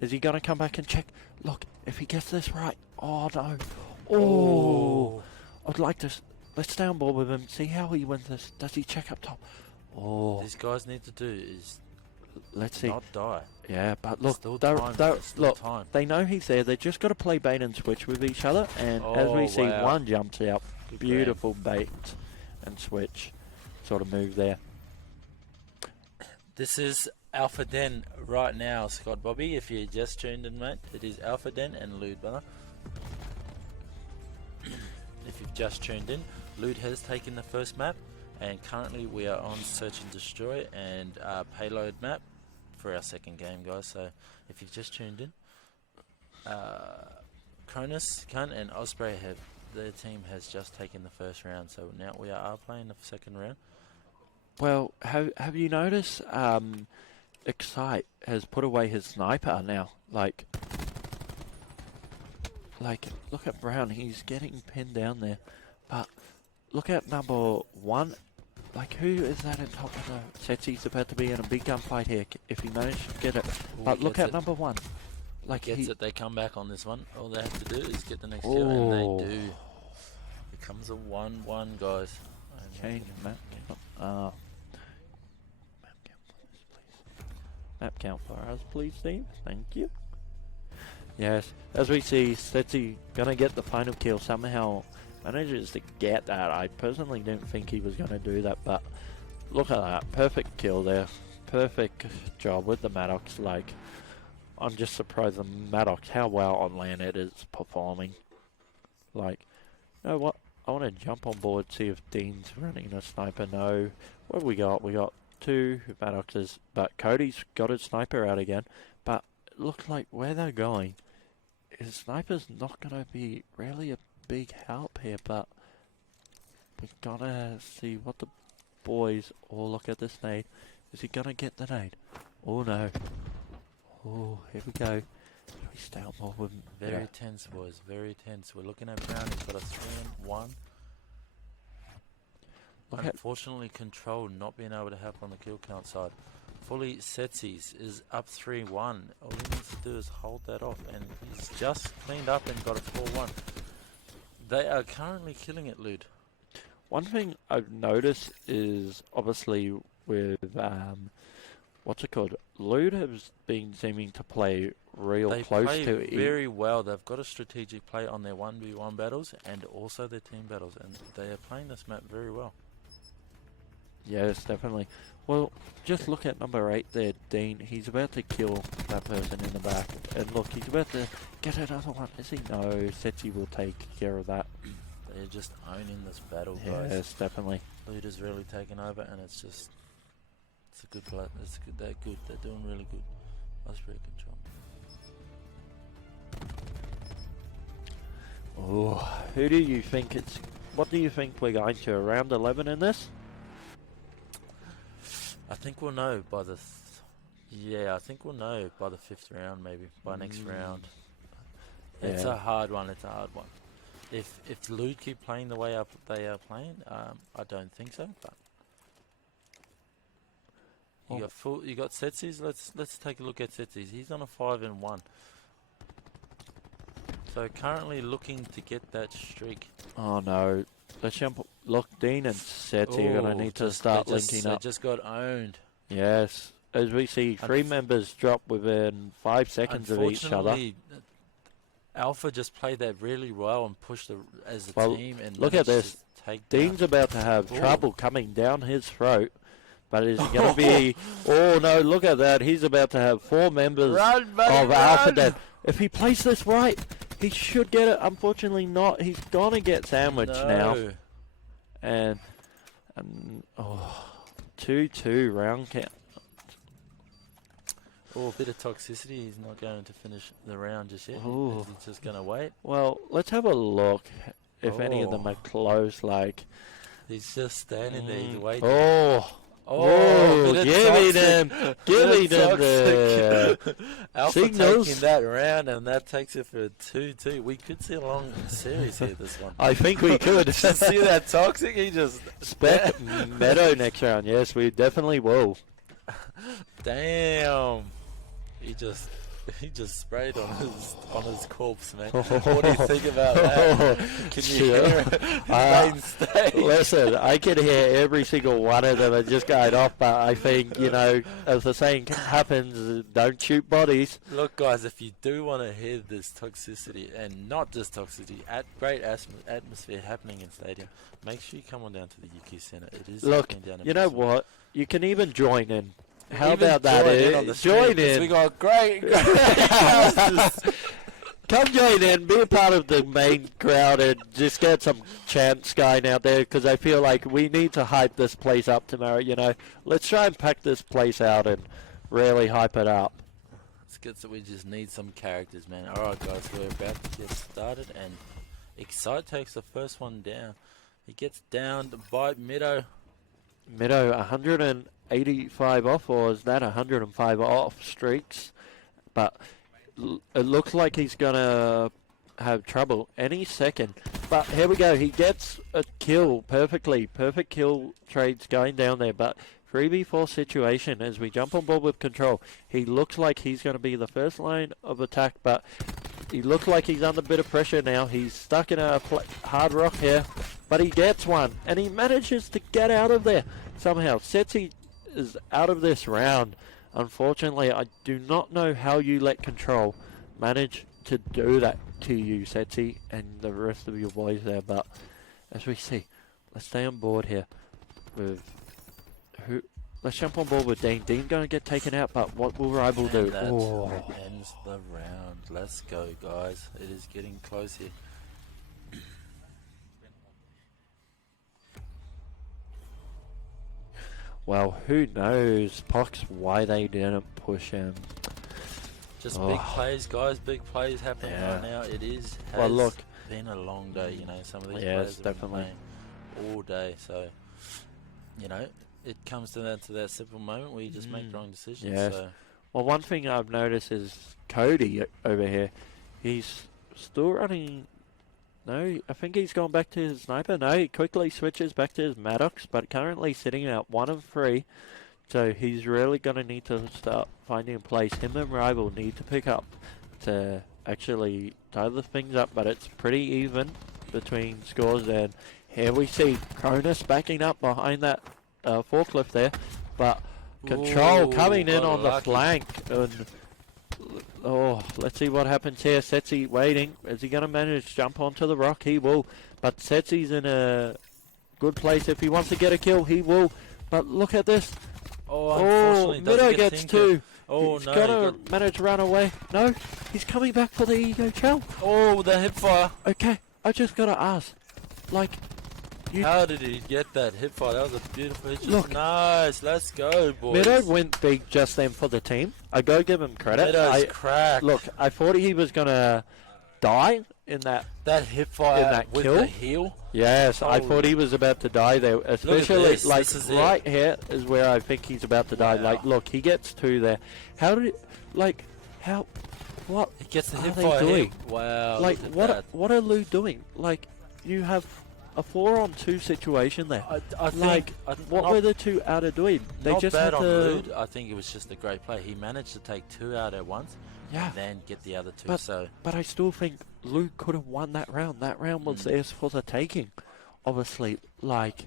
Is he gonna come back and check? Look, if he gets this right. Oh no. Oh. I'd like to. Let's stay on board with him. See how he wins this. Does he check up top? Oh. These guys need to do is let's see. Not die. Yeah, but look, Still they're, time, they're, still look, time. they know he's there. They just got to play bait and switch with each other. And as we see, wow. one jumps out. Good Beautiful bait and switch sort of move there. This is Alpha Den right now, Scott Bobby. If you just tuned in, mate, it is Alpha Den and Lude, brother. If you've just tuned in, Lude has taken the first map, and currently we are on Search and Destroy and Payload map for our second game, guys. So if you've just tuned in, Cronus, Cunt, and Osprey have their team has just taken the first round. So now we are playing the second round. Well, have you noticed? Excite has put away his sniper now. Like, look at Brown. He's getting pinned down there. But look at number one. Like, who is that in top of the sets? He's about to be in a big gunfight here if he manages to get it. But look at number one. Like, Gets it. They come back on this one. All they have to do is get the next kill, and they do. It becomes a 1-1, guys. Okay, map count for us, please, Steve. Thank you. Yes, as we see, Setzi gonna get the final kill. Somehow manages to get that. I personally didn't think he was gonna do that, but look at that. Perfect kill there. Perfect job with the Maddox. Like, I'm just surprised the Maddox, how well on land it is performing. Like, you know what? I want to jump on board, see if Dean's running a sniper. No. What have we got? We got two Maddoxes, but Cody's got his sniper out again. But it looks like where they're going, his sniper's not going to be really a big help here, but we've got to see what the boys... Oh, look at this nade. Is he going to get the nade? Oh, no. Oh, here we go. We stay on board with him. Very tense, boys. Very tense. We're looking at Brown. He's got a 3-1. Unfortunately, Control not being able to help on the kill count side. Fully Setzi's is up 3-1. All he needs to do is hold that off, and he's just cleaned up and got a 4-1. They are currently killing it, Lude. One thing I've noticed is obviously with what's it called? Lude has been seeming to play They close play to very well. They've got a strategic play on their 1v1 battles and also their team battles, and they are playing this map very well. Yes, definitely. Well, just look at number 8 there, Dean. He's about to kill that person in the back. And look, he's about to get another one. Is he? No, Setzi will take care of that. They're just owning this battle, guys. Yes, definitely. Leader's really taken over, and it's just... It's a good play. It's good. They're good. They're doing really good. Osprey control. Oh, who do you think it's... What do you think we're going to? Around 11 in this? I think we'll know by the... I think we'll know by the 5th round, maybe. By next round. It's a hard one. It's a hard one. If Lude keep playing the way they are playing, I don't think so. But you got Setzi's. Let's take a look at Setzi's. He's on a 5-1. So currently looking to get that streak. Oh no! Let's jump. Look, Dean and Setzi are gonna need to start linking up. They just got owned. Yes, as we see 3 members drop within 5 seconds of each other. Unfortunately, Alpha just played that really well and pushed as a Well, team. And look at managed this. to take Dean's down. about to have Ooh. trouble coming down his throat, but it's going to be... Oh, no, look at that. He's about to have 4 members Run, buddy, of Alpha run. dead. If he plays this right, he should get it. Unfortunately not. He's going to get sandwiched now. No. And 2-2 round count. Oh, a bit of toxicity. He's not going to finish the round just yet. Ooh. Is he just going to wait? Well, let's have a look if any of them are close. Like, He's just standing there. He's waiting. Oh, bit of give me toxic. them, give me them the Alpha signals. taking that round, and that takes it for a 2-2. We could see a long series here. This one. I think we could. Just see that toxic. He just Spec Meadow next round. Yes, we definitely will. Damn. He just sprayed on his corpse, man. What do you think about that? Can you hear it? Listen, I can hear every single one of them are just going off, but I think, you know, as the saying happens, don't shoot bodies. Look, guys, if you do want to hear this toxicity, and not just toxicity, great atmosphere happening in stadium, make sure you come on down to the UQ Centre. It is Look, happening down in you know Brisbane. what? You can even join in. How Even about that? join in on the Join stream, 'cause in. we got great Come join in, be a part of the main crowd, and just get some chants going out there, because I feel like we need to hype this place up tomorrow. You know, let's try and pack this place out and really hype it up. It's good that we just need some characters, man. Alright, guys, we're about to get started, and Excite takes the first one down. He gets down by Mido. Mido 185 off, or is that 105 off streaks? But it looks like he's going to have trouble any second. But here we go. He gets a kill perfectly. Perfect kill trades going down there. But 3v4 situation as we jump on board with control. He looks like he's going to be the first line of attack, but he looks like he's under a bit of pressure now. He's stuck in a hard rock here, but he gets one, and he manages to get out of there somehow. Setzi is out of this round. Unfortunately, I do not know how you let control manage to do that to you, Setzi, and the rest of your boys there. But as we see, let's stay on board here with who. Let's jump on board with Dean. Dean going to get taken out, but what will Rival do? That Oh. ends the round. Let's go, guys. It is getting close here. Well, who knows, Pox, why they didn't push him. Just big plays, guys. Big plays happening right now. It is. Well, look, been a long day. You know, some of these yes, players have been definitely playing all day. So, you know, it comes to that simple moment where you just make wrong decisions. Yes. So. Well, one thing I've noticed is Cody over here. He's still running. No, I think he's gone back to his sniper. No, he quickly switches back to his Maddox, but currently sitting at 1 of 3. So he's really going to need to start finding a place. Him and Rival need to pick up to actually tie the things up, but it's pretty even between scores. And here we see Cronus backing up behind that forklift there, but Control coming in on the flank. And oh, let's see what happens here. Setzi waiting. Is he going to manage to jump onto the rock? He will. But Setzi's in a good place. If he wants to get a kill, he will. But look at this. Oh, unfortunately, Mido gets 2. Oh, he's no. got to manage to run away. No, he's coming back for the ego shell. Oh, the hip fire. Okay, I just got to ask. Like, how did he get that hip fire? That was a beautiful hit. Look. Nice. Let's go, boys. Mido went big just then for the team. I go give him credit. Mido's cracked. Look, I thought he was going to die in that hip fire in that with kill. the heel. Yes, I Holy. thought he was about to die there. Especially this. like This is it. right here is where I think he's about to die. Like, look, he gets 2 there. How did it? Like, how? What? He gets the are hip they fire. doing? Wow. Like, look at what? that. What are Lou doing? Like, you have a 4-on-2 situation there. I think, like, what were the 2 out of doing? They not just bad had on to. Lude. I think it was just a great play. He managed to take 2 out at once. Yeah. And then get the other 2. But I still think Lou could have won that round. That round was theirs for the taking. Obviously, like,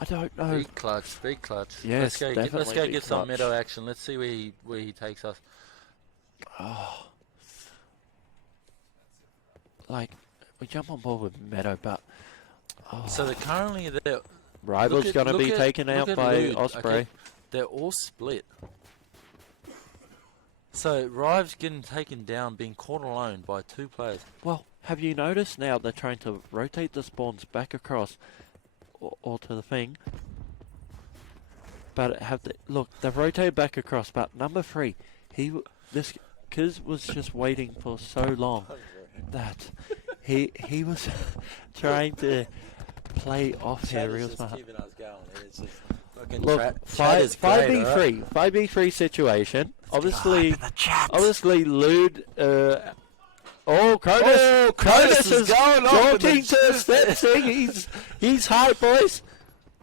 I don't know. Big clutch, big clutch. Yes, let's definitely go big get some clutch. meadow action. Let's see where he takes us. Oh. Like, we jump on board with Meadow, but... Oh. So they're currently there. Rival's going to be taken out by Lude. Osprey. Okay. They're all split. So Rive's getting taken down, being caught alone by 2 players. Well, have you noticed now they're trying to rotate the spawns back across or to the thing? But look, they've rotated back across, but number 3, this Kiz was just waiting for so long that he was trying to play off here real smart. Look, 5v3 situation. Obviously, Lude. Cronus is going talking to Stepsing. He's high, boys.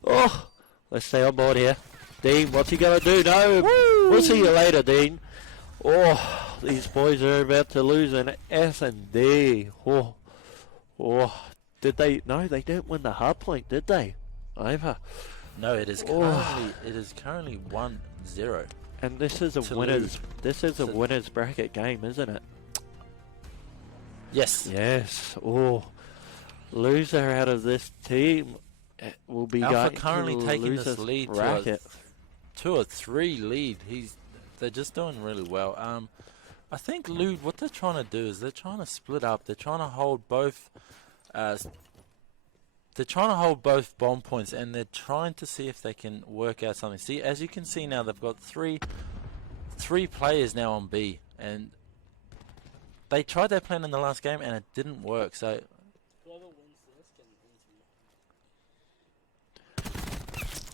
Oh, let's stay on board here. Dean, what's he gonna do? No, we'll see you later, Dean. Oh, these boys are about to lose an S&D. Did they? No, they didn't win the hard point, did they? Either. No, it is currently 1-0. And this is a winners bracket game, isn't it? Yes. Yes. Oh, loser out of this team will be Alpha currently taking this lead bracket. to a 3 lead. They're just doing really well. I think Lude, what they're trying to do is they're trying to split up. They're trying to hold both. They're trying to hold both bomb points, and they're trying to see if they can work out something. See, as you can see now, they've got three players now on B, and they tried their plan in the last game, and it didn't work. So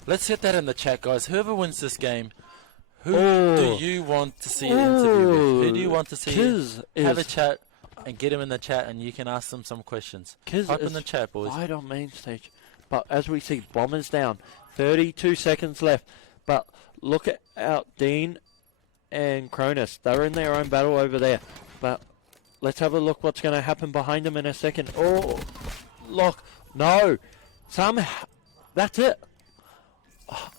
let's hit that in the chat, guys. Whoever wins this game, who do you want to see an interview with? Who do you want to see have a chat? And get him in the chat, and you can ask them some questions. Type in the chat, boys. Right on main stage. But as we see, Bombers down. 32 seconds left. But look out, Dean and Cronus. They're in their own battle over there. But let's have a look what's going to happen behind them in a second. Oh, look. No. Somehow. That's it. Oh,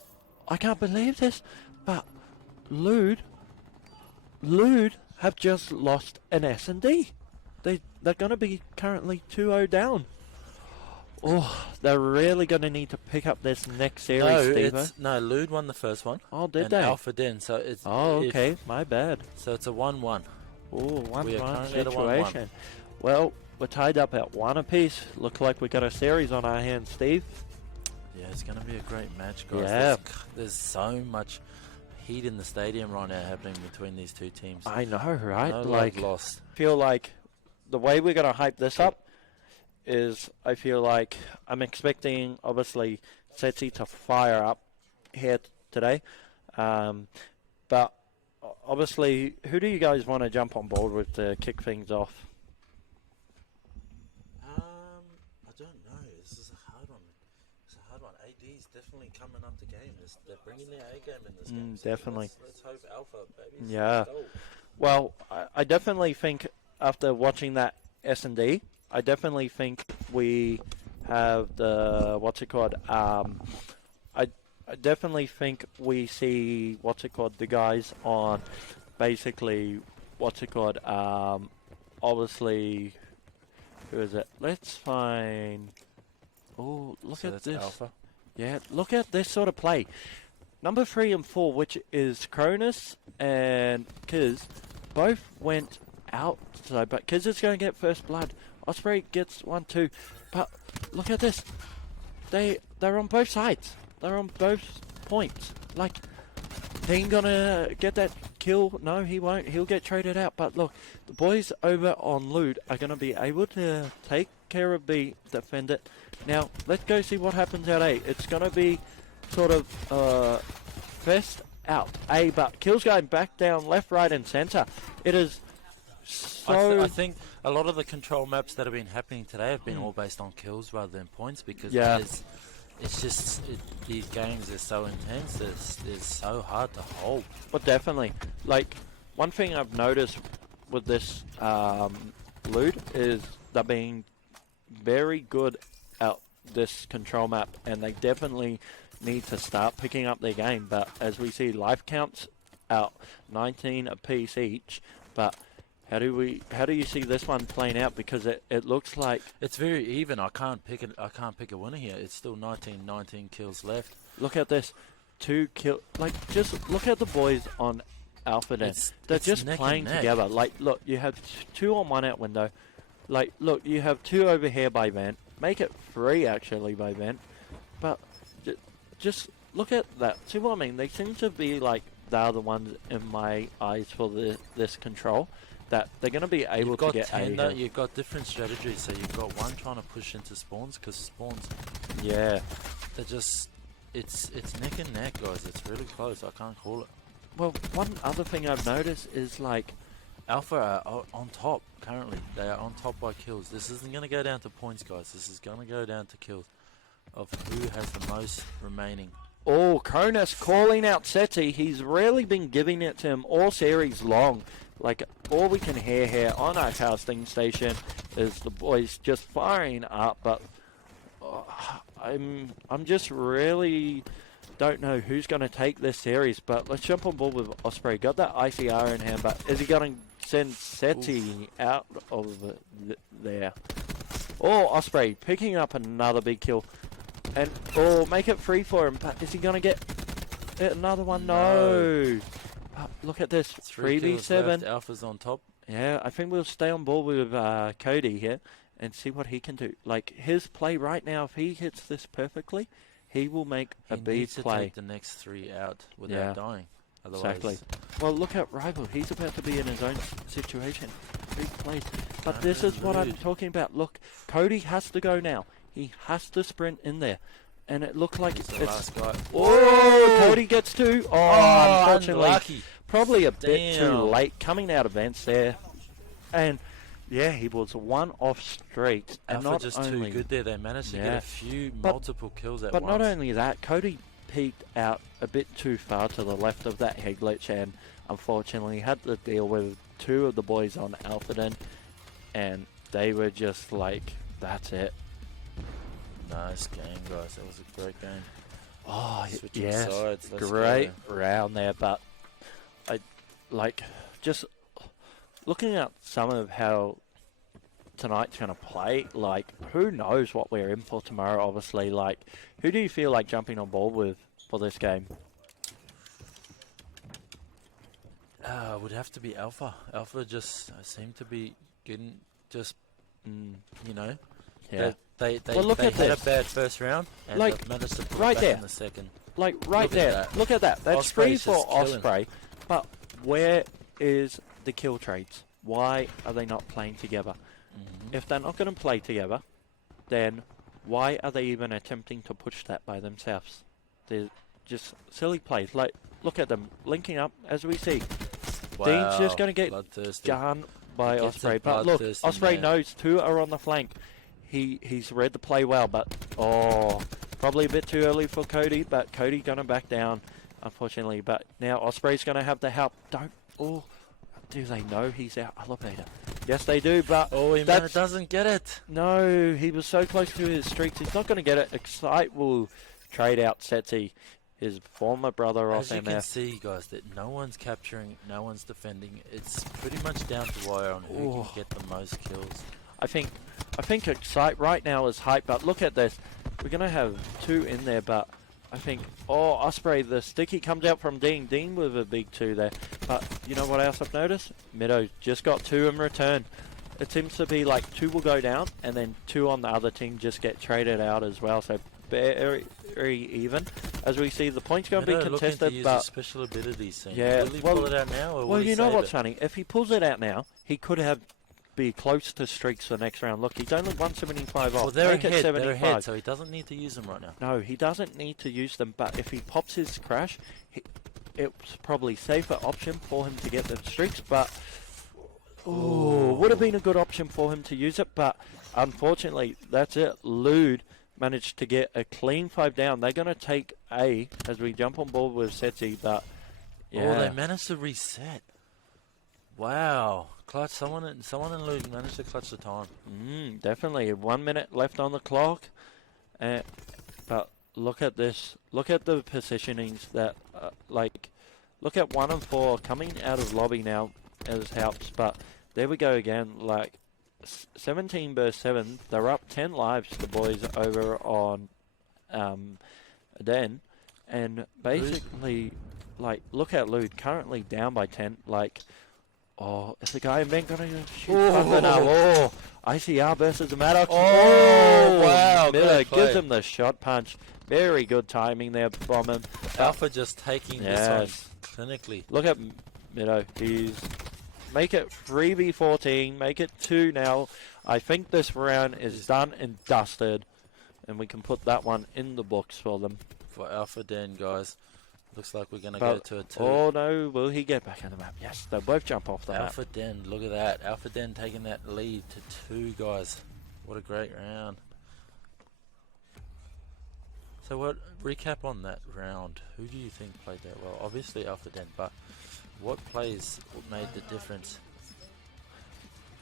I can't believe this. But Lude have just lost an S&D. They're going to be currently 2-0 down. Oh, they're really going to need to pick up this next series, No, Lude won the first one. Oh, did and they? Alpha didn't, so it's... Oh, okay, my bad. So it's a 1-1. Oh, 1-1 situation. 1-1. Well, we're tied up at 1 apiece. Looks like we got a series on our hands, Steve. Yeah, it's going to be a great match, guys. Yeah. There's so much heat in the stadium right now happening between these two teams. I know, right? No like, love lost. Feel like the way we're going to hype this up is I feel like I'm expecting, obviously, Setsi to fire up here today. But obviously, who do you guys want to jump on board with to kick things off? I don't know. This is a hard one. It's a hard one. AD's definitely coming up the game. They're bringing their A game in this game. So definitely. Let's hope Alpha, baby. Yeah. Well, I definitely think after watching that S&D, I definitely think we have the, I definitely think we see, the guys on basically, obviously, who is it? Let's find, oh, look at this. Alpha. Yeah, look at this sort of play. Number 3 and 4, which is Cronus and Kiz, both went out, but Kiz is going to get first blood. Osprey gets 1-2, but look at this. They're on both sides. They're on both points. Like, he ain't gonna get that kill. No, he won't. He'll get traded out. But look, the boys over on Lude are gonna be able to take care of B, defend it. Now, let's go see what happens at A. It's gonna be sort of first out A, but kills going back down left, right, and center. It is so. I think a lot of the control maps that have been happening today have been all based on kills rather than points because it's just these games are so intense. It's so hard to hold. But definitely, like one thing I've noticed with this Lude is they're being very good at this control map, and they definitely need to start picking up their game. But as we see, life counts out 19 apiece each. But how do you see this one playing out? Because it looks like it's very even. I can't pick a winner here. It's still 19 kills left. Look at this, 2 kill. Like, just look at the boys on Alpha Den. They're just playing together. Like, look, you have 2 on 1 out window. Like, look, you have 2 over here by Vent. Make it 3 actually by Vent. But just look at that. See what I mean? They seem to be like they're the ones in my eyes for this control. That they're going to be able to get A. You've got different strategies. So you've got one trying to push into spawns, because spawns, yeah, they're just it's neck and neck, guys. It's really close. I can't call it. Well, one other thing I've noticed is like Alpha are on top currently. They are on top by kills. This isn't going to go down to points, guys. This is going to go down to kills of who has the most remaining. Oh, Cronus calling out Seti. He's really been giving it to him all series long. Like, all we can hear here on our casting station is the boys just firing up, but I'm just really don't know who's going to take this series. But let's jump on board with Osprey. Got that ICR in hand, but is he going to send Seti out of there? Oh, Osprey picking up another big kill. And, make it free for him, but is he going to get another one? No. Look at this, 3v7. Alpha's on top. Yeah, I think we'll stay on board with Cody here and see what he can do. Like, his play right now, if he hits this perfectly, he will make a big play. He needs to take the next 3 out without dying. Otherwise, exactly. Well, look at Rival. He's about to be in his own situation. Big plays. But this is what I'm talking about. Look, Cody has to go now. He has to sprint in there. And it looked like it's the last guy. Oh, Cody gets 2. Oh, unfortunately. Unlucky. Probably a bit too late coming out of vents there. And yeah, he was 1 off streaks. And Alpha just too good there. They managed to get a few multiple kills at once. But not only that, Cody peeked out a bit too far to the left of that head glitch, and unfortunately had to deal with 2 of the boys on Alpha Den, and they were just like, that's it. Nice game, guys. That was a great game. Oh, switching yes, sides. great round there. But I like just looking at some of how tonight's going to play. Like, who knows what we're in for tomorrow? Obviously, like, who do you feel like jumping on board with for this game? Would have to be Alpha. Alpha just seem to be getting just, you know. Yeah. They look at had this. a bad first round and like, managed to put right it back there. in the second. Like, right there. Look at that. That's Osprey's free for just killing. Osprey. But where is the kill trades? Why are they not playing together? If they're not going to play together, then why are they even attempting to push that by themselves? They're just silly plays. Like, look at them linking up as we see. Wow. Dean's just going to get Bloodthirsty. done by He gets Osprey. a But look, bloodthirsty Osprey man. knows 2 are on the flank. He's read the play well, but probably a bit too early for Cody. But Cody gonna back down, unfortunately. But now Osprey's gonna have to help. Do they know he's out elevator? Yes, they do. But he doesn't get it. No, he was so close to his streaks. He's not gonna get it. Excite will trade out Setzi, his former brother off As you MF. can see, guys, that no one's capturing, no one's defending. It's pretty much down to wire on who can get the most kills. I think Excite right now is hype, but look at this. We're going to have 2 in there, but I think, Osprey, the sticky comes out from Dean. Dean with a big 2 there. But you know what else I've noticed? Meadow just got 2 in return. It seems to be like 2 will go down, and then 2 on the other team just get traded out as well. So very, very even. As we see, the point's going to be contested, looking to use but his special abilities. Soon. yeah, Will he pull it out now, or will he you know save what's it? funny? If he pulls it out now, he could be close to streaks for next round. Look, he's only 175 off. Well, they're Make it ahead, 75. so he doesn't need to use them right now. No, he doesn't need to use them, but if he pops his crash, it's probably safer option for him to get the streaks, but would have been a good option for him to use it, but unfortunately, that's it. Lude managed to get a clean 5 down. They're going to take A as we jump on board with Setzi, but yeah. They managed to reset. Wow. Clutch. Someone in Lude managed to clutch the time. Definitely. 1 minute left on the clock. But look at this. Look at the positionings that, like, look at 1 and 4 coming out of lobby now as helps. But there we go again. Like 17 versus 7. They're up 10 lives. The boys over on Den, and basically, like, look at Lude currently down by 10. Like, oh, is the guy in vent gonna shoot something up? Oh, ICR versus the Maddox. Oh, wow, Miller great play. gives him the shot punch. Very good timing there from him. Alpha just taking this one clinically. Look at Mido. He's make it 3v14. Make it 2 now. I think this round is done and dusted, and we can put that one in the books for them. For Alpha Den, guys. Looks like we're going to go to a 2. Oh no, will he get back on the map? Yes, they'll both jump off the map. Alpha Den, look at that. Alpha Den taking that lead to 2, guys. What a great round. So what, recap on that round. Who do you think played that well? Obviously Alpha Den, but what plays made the difference?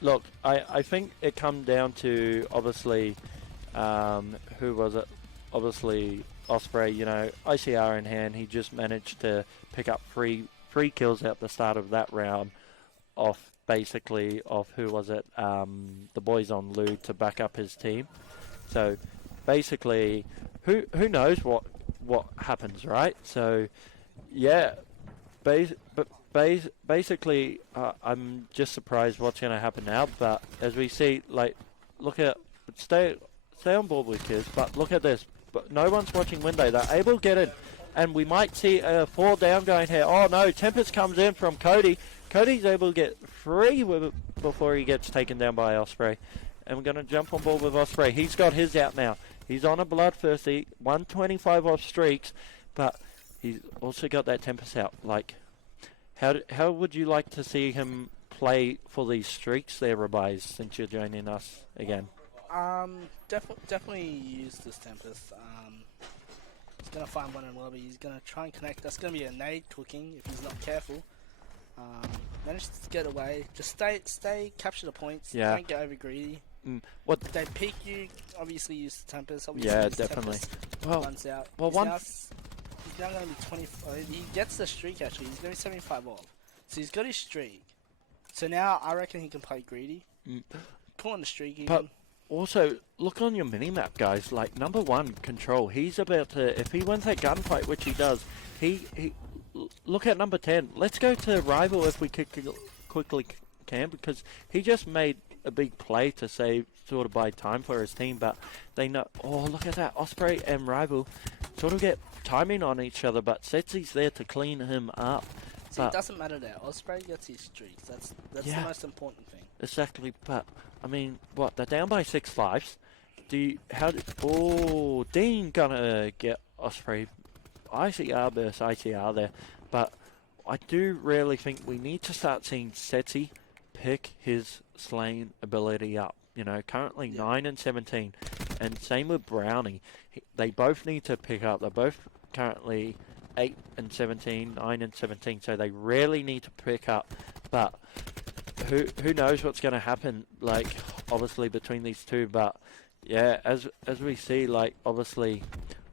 Look, I think it come down to, obviously, who was it? Obviously, Osprey, you know, ICR in hand. He just managed to pick up three kills at the start of that round off, basically, of who was it? The boys on Lude to back up his team. So, basically, who knows what happens, right? So, yeah, basically, I'm just surprised what's going to happen now. But as we see, like, look at, stay on board with kids, but look at this. But no one's watching window. They're able to get in, and we might see a 4 down going here. Oh no, Tempest comes in from Cody. Cody's able to get 3 before he gets taken down by Osprey. And we're going to jump on board with Osprey. He's got his out now. He's on a bloodthirsty 125 off streaks, but he's also got that Tempest out. Like, how would you like to see him play for these streaks there, Rabais, since you're joining us again? Definitely use this Tempest. He's gonna find one in lobby. He's gonna try and connect. That's gonna be a nade cooking if he's not careful. Manage to get away. Just stay, capture the points. Yeah. Don't get over greedy. What they pick you? Obviously use the Tempest. Obviously yeah, use definitely. Tempest. Well, Runs out. Well, he's now gonna be 20. He gets the streak actually. He's gonna be 75 off. So he's got his streak. So now I reckon he can play greedy. Call on the streak even. But also, look on your minimap, guys. Like, number 1, Control. He's about to, if he wins that gunfight, which he does, he look at number 10. Let's go to Rival if we quickly can, because he just made a big play to save, sort of buy time for his team, but they know, oh, look at that. Osprey and Rival sort of get timing on each other, but Setsy's there to clean him up. See, it doesn't matter there. Osprey gets his streaks. That's the most important thing. Exactly, but I mean, what? They're down by 6 lives. Dean gonna get Osprey ICR versus ICR there, but I do really think we need to start seeing Setsy pick his slaying ability up. You know, currently 9 and 17, and same with Brownie. They both need to pick up. They're both currently 8 and 17, 9 and 17, so they really need to pick up. But who knows what's going to happen, like, obviously between these two. But yeah, as we see, like, obviously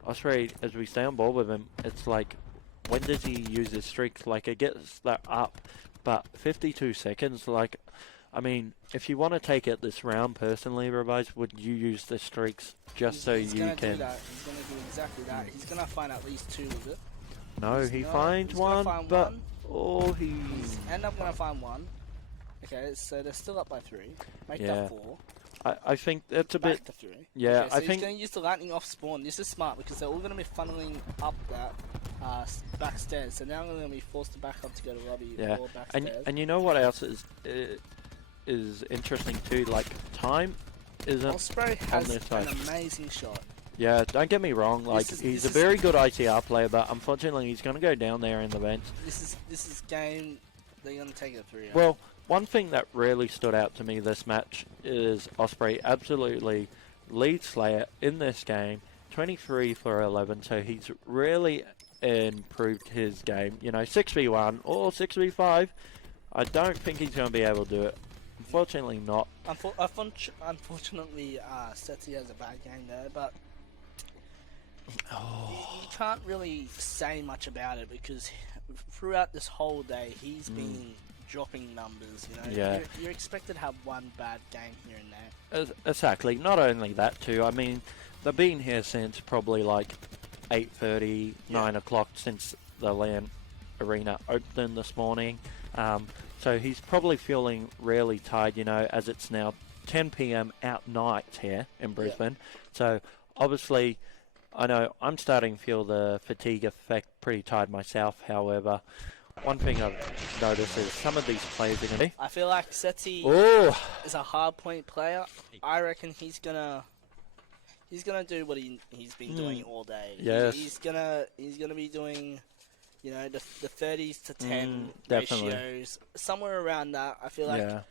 Osprey, as we stay on board with him, it's like, when does he use his streaks? Like, it gets that up, but 52 seconds, like, I mean, if you want to take it this round, personally, Revise, would you use the streaks just so you can? He's going to do exactly that. He's going to find at least 2 with it. No, he finds one, but he's end up going to find 1. Okay, so they're still up by 3. Make that 4. I think that's a bit. To 3. Yeah, okay, so I think he's going to use the lightning off spawn. This is smart because they're all going to be funneling up that back stairs. So now I'm going to be forced to back up to go to lobby or back stairs. And you know what else is interesting too? Like, time isn't Osprey on has their side. an amazing shot. Yeah, don't get me wrong. Like, he's a very good ITR player, but unfortunately, he's going to go down there in the vents. This is game. They're going to take it 3. Well, one thing that really stood out to me this match is Osprey absolutely lead slayer in this game, 23 for 11. So he's really improved his game. You know, 6v1 or 6v5. I don't think he's going to be able to do it. Unfortunately, not. Unfortunately, Setsy has a bad game there, but you can't really say much about it because throughout this whole day he's been dropping numbers. You know, Yeah. you're expected to have one bad game here and there. Exactly. Not only that too. I mean, they've been here since probably like 8:30, 9 o'clock since the LAN arena opened this morning. So he's probably feeling really tired, you know, as it's now 10 p.m. out night here in Brisbane. So obviously, I know I'm starting to feel the fatigue effect, pretty tired myself. However, one thing I've noticed is some of these players are going to be... I feel like Setzi is a hard point player. I reckon he's gonna do what he's been doing all day. Yes. He's gonna be doing, you know, the 30s to 10 definitely. ratios, somewhere around that. I feel like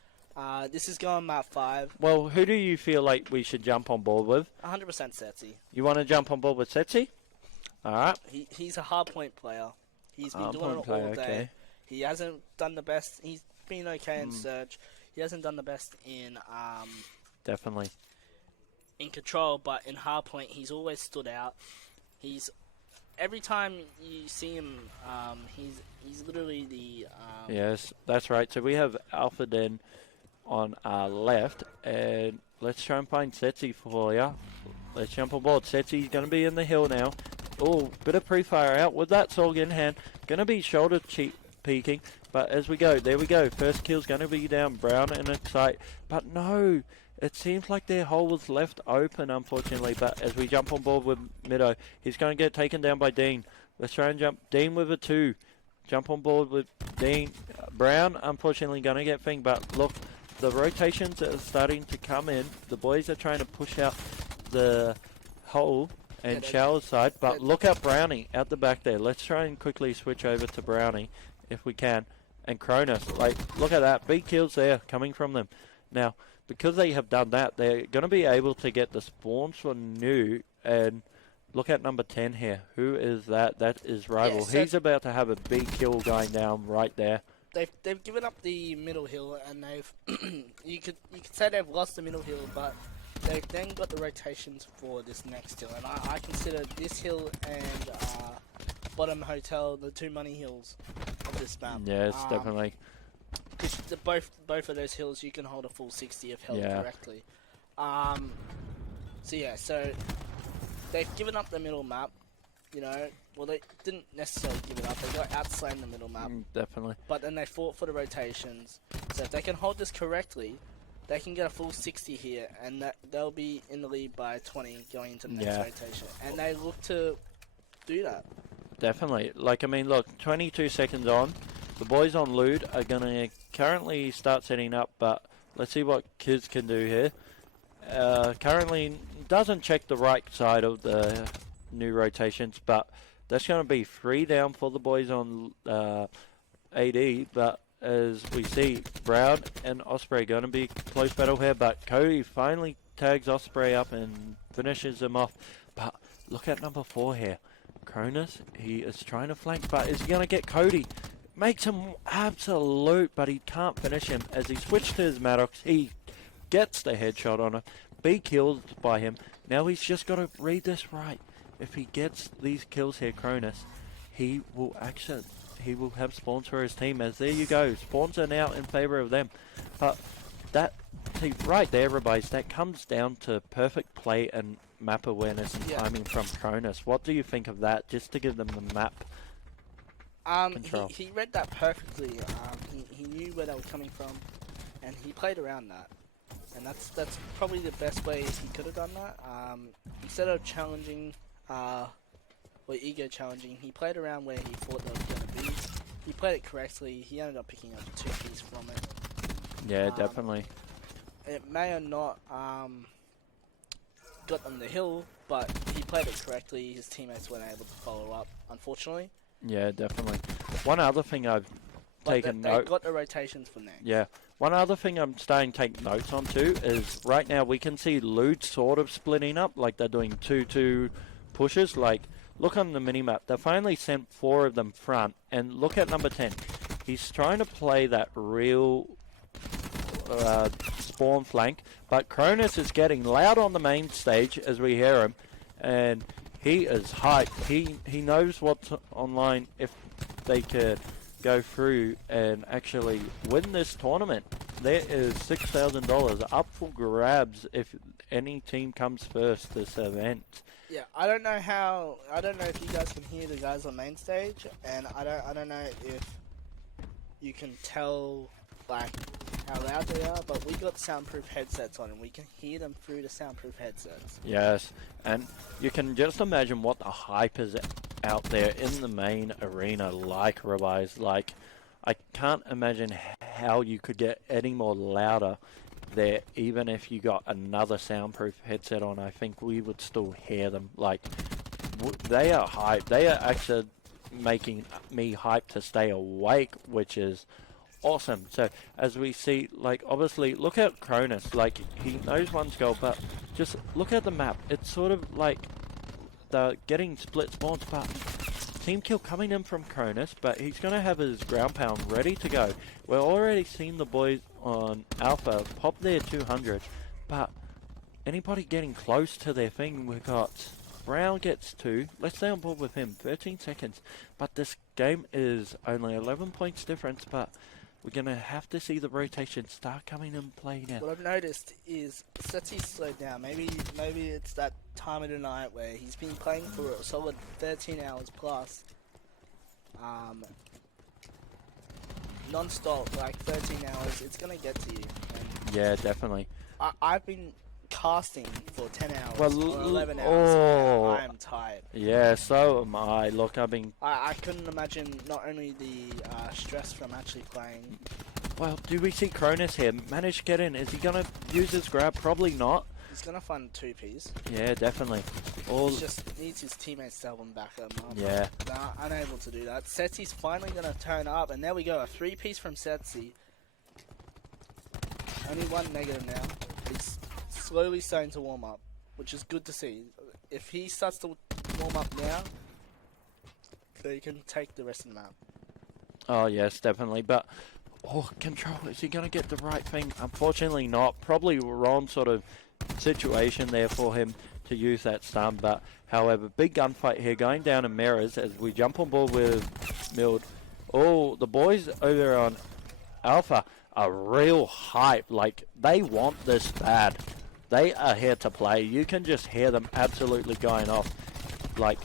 this is going map 5. Well, who do you feel like we should jump on board with? 100% Setzi. You want to jump on board with Setzi? Alright. He's a hard point player. He's been doing it player, all day. okay. He hasn't done the best. He's been okay in Surge. He hasn't done the best in Definitely. in Control, but in hardpoint he's always stood out. He's every time you see him, he's literally the Yes, that's right. So we have Alpha Den on our left, and let's try and find Setzi for you. Let's jump on board. Setzi's going to be in the hill now. Oh, bit of pre-fire out with that Sorg in hand. Going to be shoulder peeking, but as we go, there we go. First kill's going to be down Brown and Excite, but no, it seems like their hole was left open, unfortunately. But as we jump on board with Middo, he's going to get taken down by Dean. Let's try and jump. Dean with a 2. Jump on board with Dean. Brown, unfortunately, going to get thing, but look, the rotations are starting to come in. The boys are trying to push out the hole and shower side, but look at Brownie out the back there. Let's try and quickly switch over to Brownie if we can. And Cronus, like, look at that. Big kills there coming from them. Now, because they have done that, they're going to be able to get the spawns for new. And look at number 10 here. Who is that? That is Rival. Yeah, so he's about to have a big kill going down right there. They've given up the middle hill, and they've you could say they've lost the middle hill, but they've then got the rotations for this next hill, and I consider this hill and bottom hotel the 2 money hills of this map. Yes, definitely. Because both of those hills you can hold a full 60 if held correctly. So they've given up the middle map. You know, well, they didn't necessarily give it up. They got outslang the middle map. Definitely. But then they fought for the rotations. So if they can hold this correctly, they can get a full 60 here, and they'll be in the lead by 20 going into the next rotation. And they look to do that. Definitely. Like, I mean, look, 22 seconds on. The boys on Lude are going to currently start setting up, but let's see what Kids can do here. Currently doesn't check the right side of the new rotations, but that's going to be 3 down for the boys on AD, but as we see, Brown and Osprey going to be close battle here, but Cody finally tags Osprey up and finishes him off. But look at number 4 here. Cronus, he is trying to flank, but is he going to get Cody? Makes him absolute, but he can't finish him. As he switched to his Maddox, he gets the headshot on him. Be killed by him. Now he's just got to read this right. If he gets these kills here, Cronus, he will have spawns for his team. As there you go, spawns are now in favour of them. But that, see, right there, everybody, that comes down to perfect play and map awareness and timing from Cronus. What do you think of that? Just to give them the map control. He read that perfectly. He knew where they were coming from, and he played around that. And that's probably the best way he could have done that. Instead of challenging, or ego challenging, he played around where he thought they were going to be. He played it correctly. He ended up picking up 2 keys from it. Yeah, definitely. It may have not got them the hill, but he played it correctly. His teammates weren't able to follow up, unfortunately. Yeah, definitely. One other thing I've taken note. They got the rotations for next. Yeah. One other thing I'm starting to take notes on too is right now we can see Lude sort of splitting up, like they're doing 2-2 pushes. Like, look on the minimap. They finally sent 4 of them front, and look at number 10. He's trying to play that real spawn flank, but Cronus is getting loud on the main stage as we hear him, and he is hyped. He knows what's online if they could go through and actually win this tournament. There is $6,000 up for grabs if any team comes first this event. Yeah, I don't know if you guys can hear the guys on main stage, and I don't know if you can tell like how loud they are, but we got soundproof headsets on and we can hear them through the soundproof headsets. Yes, and you can just imagine what the hype is out there in the main arena like Revise. Like, I can't imagine how you could get any more louder there, even if you got another soundproof headset on. I think we would still hear them. Like, they are hyped. They are actually making me hyped to stay awake, which is awesome. So as we see, like, obviously look at Cronus. Like, he knows one's goal, but just look at the map. It's sort of like they're getting split spawns, but team kill coming in from Cronus, but he's going to have his ground pound ready to go. We're already seeing the boys on Alpha pop their 200, but anybody getting close to their thing, we've got Brown gets 2. Let's stay on board with him. 13 seconds. But this game is only 11 points difference, but we're going to have to see the rotation start coming in play now. What I've noticed is Setsy's slowed down. Maybe it's that time of the night where he's been playing for a solid 13 hours plus. Non-stop, like 13 hours, it's going to get to you. And yeah, definitely. I've been casting for 10 hours well, or 11 hours. Oh, I am tired. Yeah, so am I. Look, I've been... I couldn't imagine not only the stress from actually playing. Well, do we see Cronus here? Manage to get in. Is he going to use his grab? Probably not. He's going to find 2Ps. Yeah, definitely. He just needs his teammates to help him back up. Yeah. They're unable to do that. Setsy's finally going to turn up, and there we go. A 3-piece from Setsy. Only one negative now. He's slowly starting to warm up, which is good to see. If he starts to warm up now, so he can take the rest of the map. Oh, yes, definitely. But, oh, control. Is he going to get the right thing? Unfortunately not. Probably wrong sort of situation there for him to use that stun. But, however, big gunfight here going down in mirrors as we jump on board with Mild. Oh, the boys over on Alpha are real hype. Like, they want this bad. They are here to play. You can just hear them absolutely going off. Like,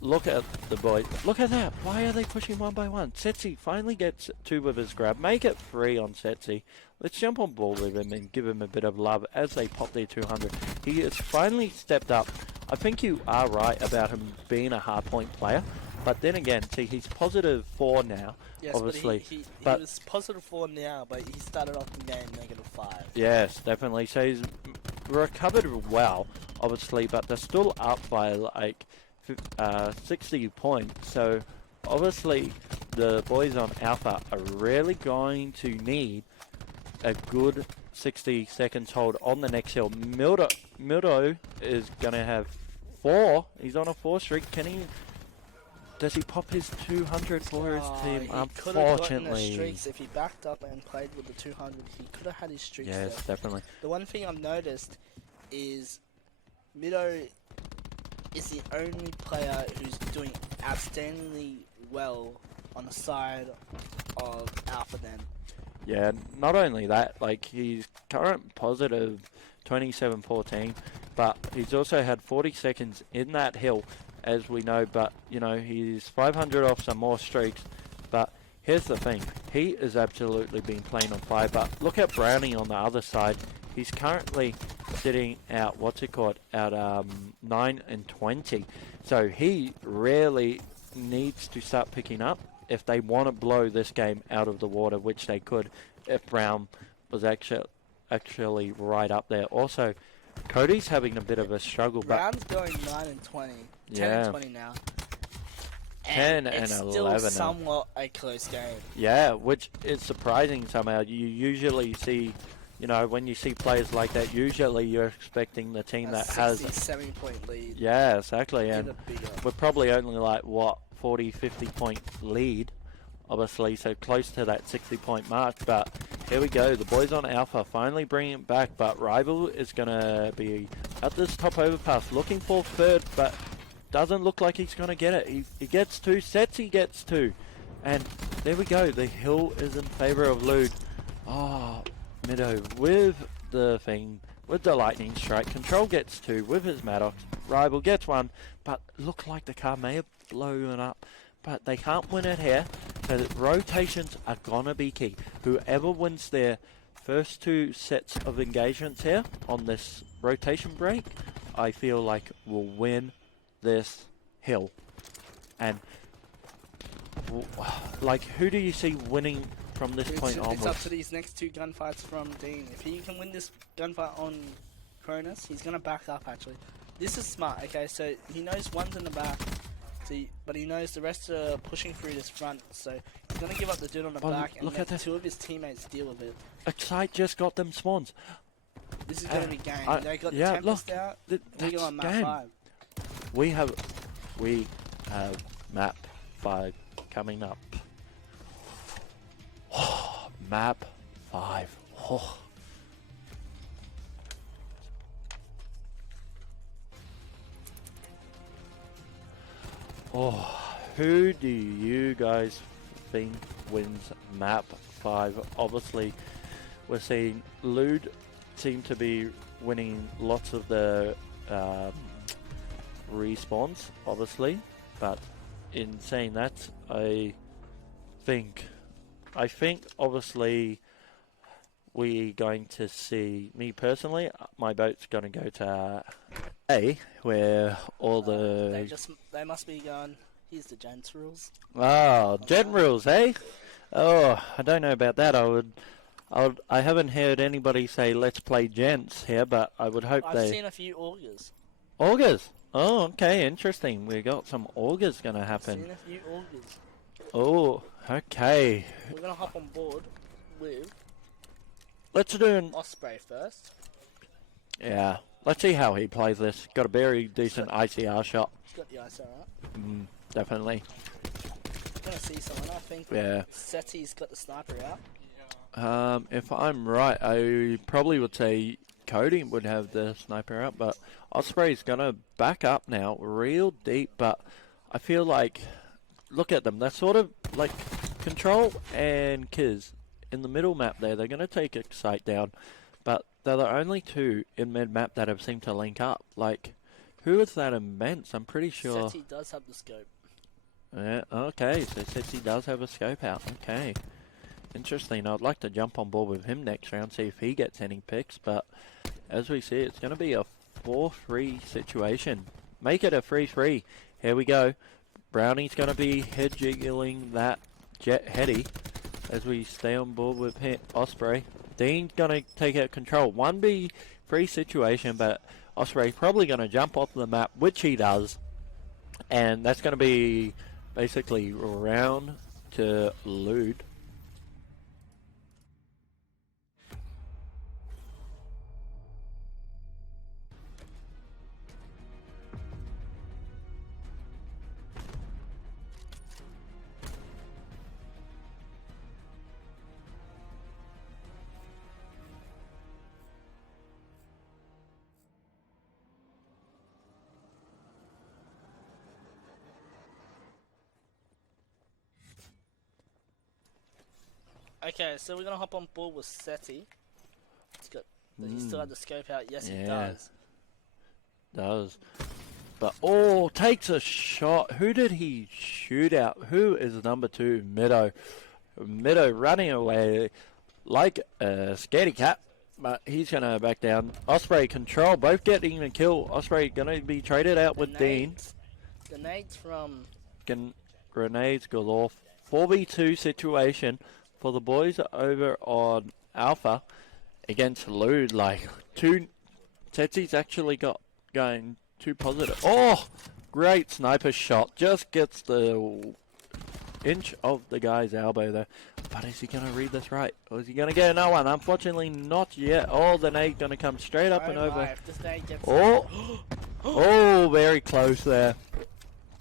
look at the boys. Look at that. Why are they pushing one by one? Setsy finally gets 2 with his grab. Make it 3 on Setsy. Let's jump on board with him and give him a bit of love as they pop their 200. He has finally stepped up. I think you are right about him being a hardpoint player. But then again, see, he's positive 4 now, yes, obviously. But he was positive 4 now, but he started off the game negative 5. Yes, definitely. So he's recovered well, obviously, but they're still up by like 60 points. So obviously, the boys on Alpha are really going to need a good 60 seconds hold on the next hill. Mildo is going to have 4. He's on a 4 streak. Can he... Does he pop his 200 for his team? He Unfortunately. could have gotten the streaks if he backed up and played with the 200. He could have had his streaks. Yes, there. definitely. The one thing I've noticed is Mido is the only player who's doing outstandingly well on the side of Alpha then. Yeah, not only that, like, he's current positive 27-14, but he's also had 40 seconds in that hill, as we know, but, you know, he's 500 off some more streaks. But here's the thing, he has absolutely been playing on fire. But look at Brownie on the other side. He's currently sitting out, out 9 and 20. So he really needs to start picking up if they want to blow this game out of the water, which they could if Brown was actually right up there. Also, Cody's having a bit of a struggle. Brown's going 9 and 20. 10 and 20 now. 10 and it's 11 still now. somewhat a close game. Yeah, which is surprising somehow. You usually see, you know, when you see players like that, usually you're expecting the team that has 70-point lead. Yeah, exactly. And we're probably only like, what, 40, 50 point lead, obviously, so close to that 60-point mark. But here we go, the boys on Alpha finally bringing it back, but Rival is going to be at this top overpass looking for third, but Doesn't look like he's going to get it. He gets 2, Setzi gets 2. And there we go. The hill is in favour of Lude. Oh, Mido with the thing, with the lightning strike. Control gets 2 with his Maddox. Rival gets 1, but look like the car may have blown up. But they can't win it here. So the rotations are going to be key. Whoever wins their first 2 sets of engagements here on this rotation break, I feel like will win this hill. And like, who do you see winning from this point onwards? It's up to these next 2 gunfights from Dean. If he can win this gunfight on Cronus, he's going to back up actually. This is smart, okay, so he knows one's in the back, but he knows the rest are pushing through this front, so he's going to give up the dude on the back and let 2 of his teammates deal with it. Excite just got them spawns. This is going to be game. They got the yeah, Tempest look, out, that's we go on map game. 5. We have map 5 coming up. Map 5. Oh. Oh, who do you guys think wins map 5? Obviously, we're seeing Lude seem to be winning lots of the respawns, obviously, but in saying that, I think obviously we're going to see, me personally, my boat's going to go to A, where all the... They must be going, here's the gents rules. Oh, gent rules, eh? Oh, I don't know about that. I haven't heard anybody say let's play gents here, but I would hope I've seen a few augurs. Augurs? Oh, okay, interesting. We got some augurs going to happen. I've seen a few augurs. Oh, okay. We're going to hop on board with... Let's do an... Osprey first. Yeah, let's see how he plays this. Got a very decent ICR shot. He's got the ICR up. Definitely. Gonna see someone, I think. Yeah. Setti's got the sniper out. If I'm right, I probably would say Cody would have the sniper out, but Osprey's gonna back up now, real deep, but I feel like, look at them, they're sort of like Control and Kiz in the middle map there. They're gonna take Excite down, but they're the only 2 in mid-map that have seemed to link up. Like, who is that immense? I'm pretty sure... Setti does have the scope. Yeah, okay, so Setti does have a scope out. Okay. Interesting. I'd like to jump on board with him next round, see if he gets any picks, but as we see, it's going to be a 4-3 situation. Make it a 3-3. Here we go. Brownie's going to be head jiggling that jet heady as we stay on board with Osprey. Dean's going to take out Control. 1v3 situation, but Osprey probably going to jump off the map, which he does. And that's going to be basically round to Lude. Okay, so we're gonna hop on board with Setti. Does he still have the scope out? Yes, he does. Does. But, oh, takes a shot. Who did he shoot out? Who is number 2? Mido. Mido running away like a scaredy cat. But he's going to back down. Osprey, Control, both getting a kill. Osprey going to be traded out with Dean. Grenades from... Grenades galore. 4v2 situation for the boys over on Alpha against Lude. Like, 2... Setsi's actually got going 2 positive. Oh! Great sniper shot. Just gets the inch of the guy's elbow there. But is he going to read this right? Or is he going to get another one? Unfortunately, not yet. Oh, the nade going to come straight up and over. Oh! Oh, very close there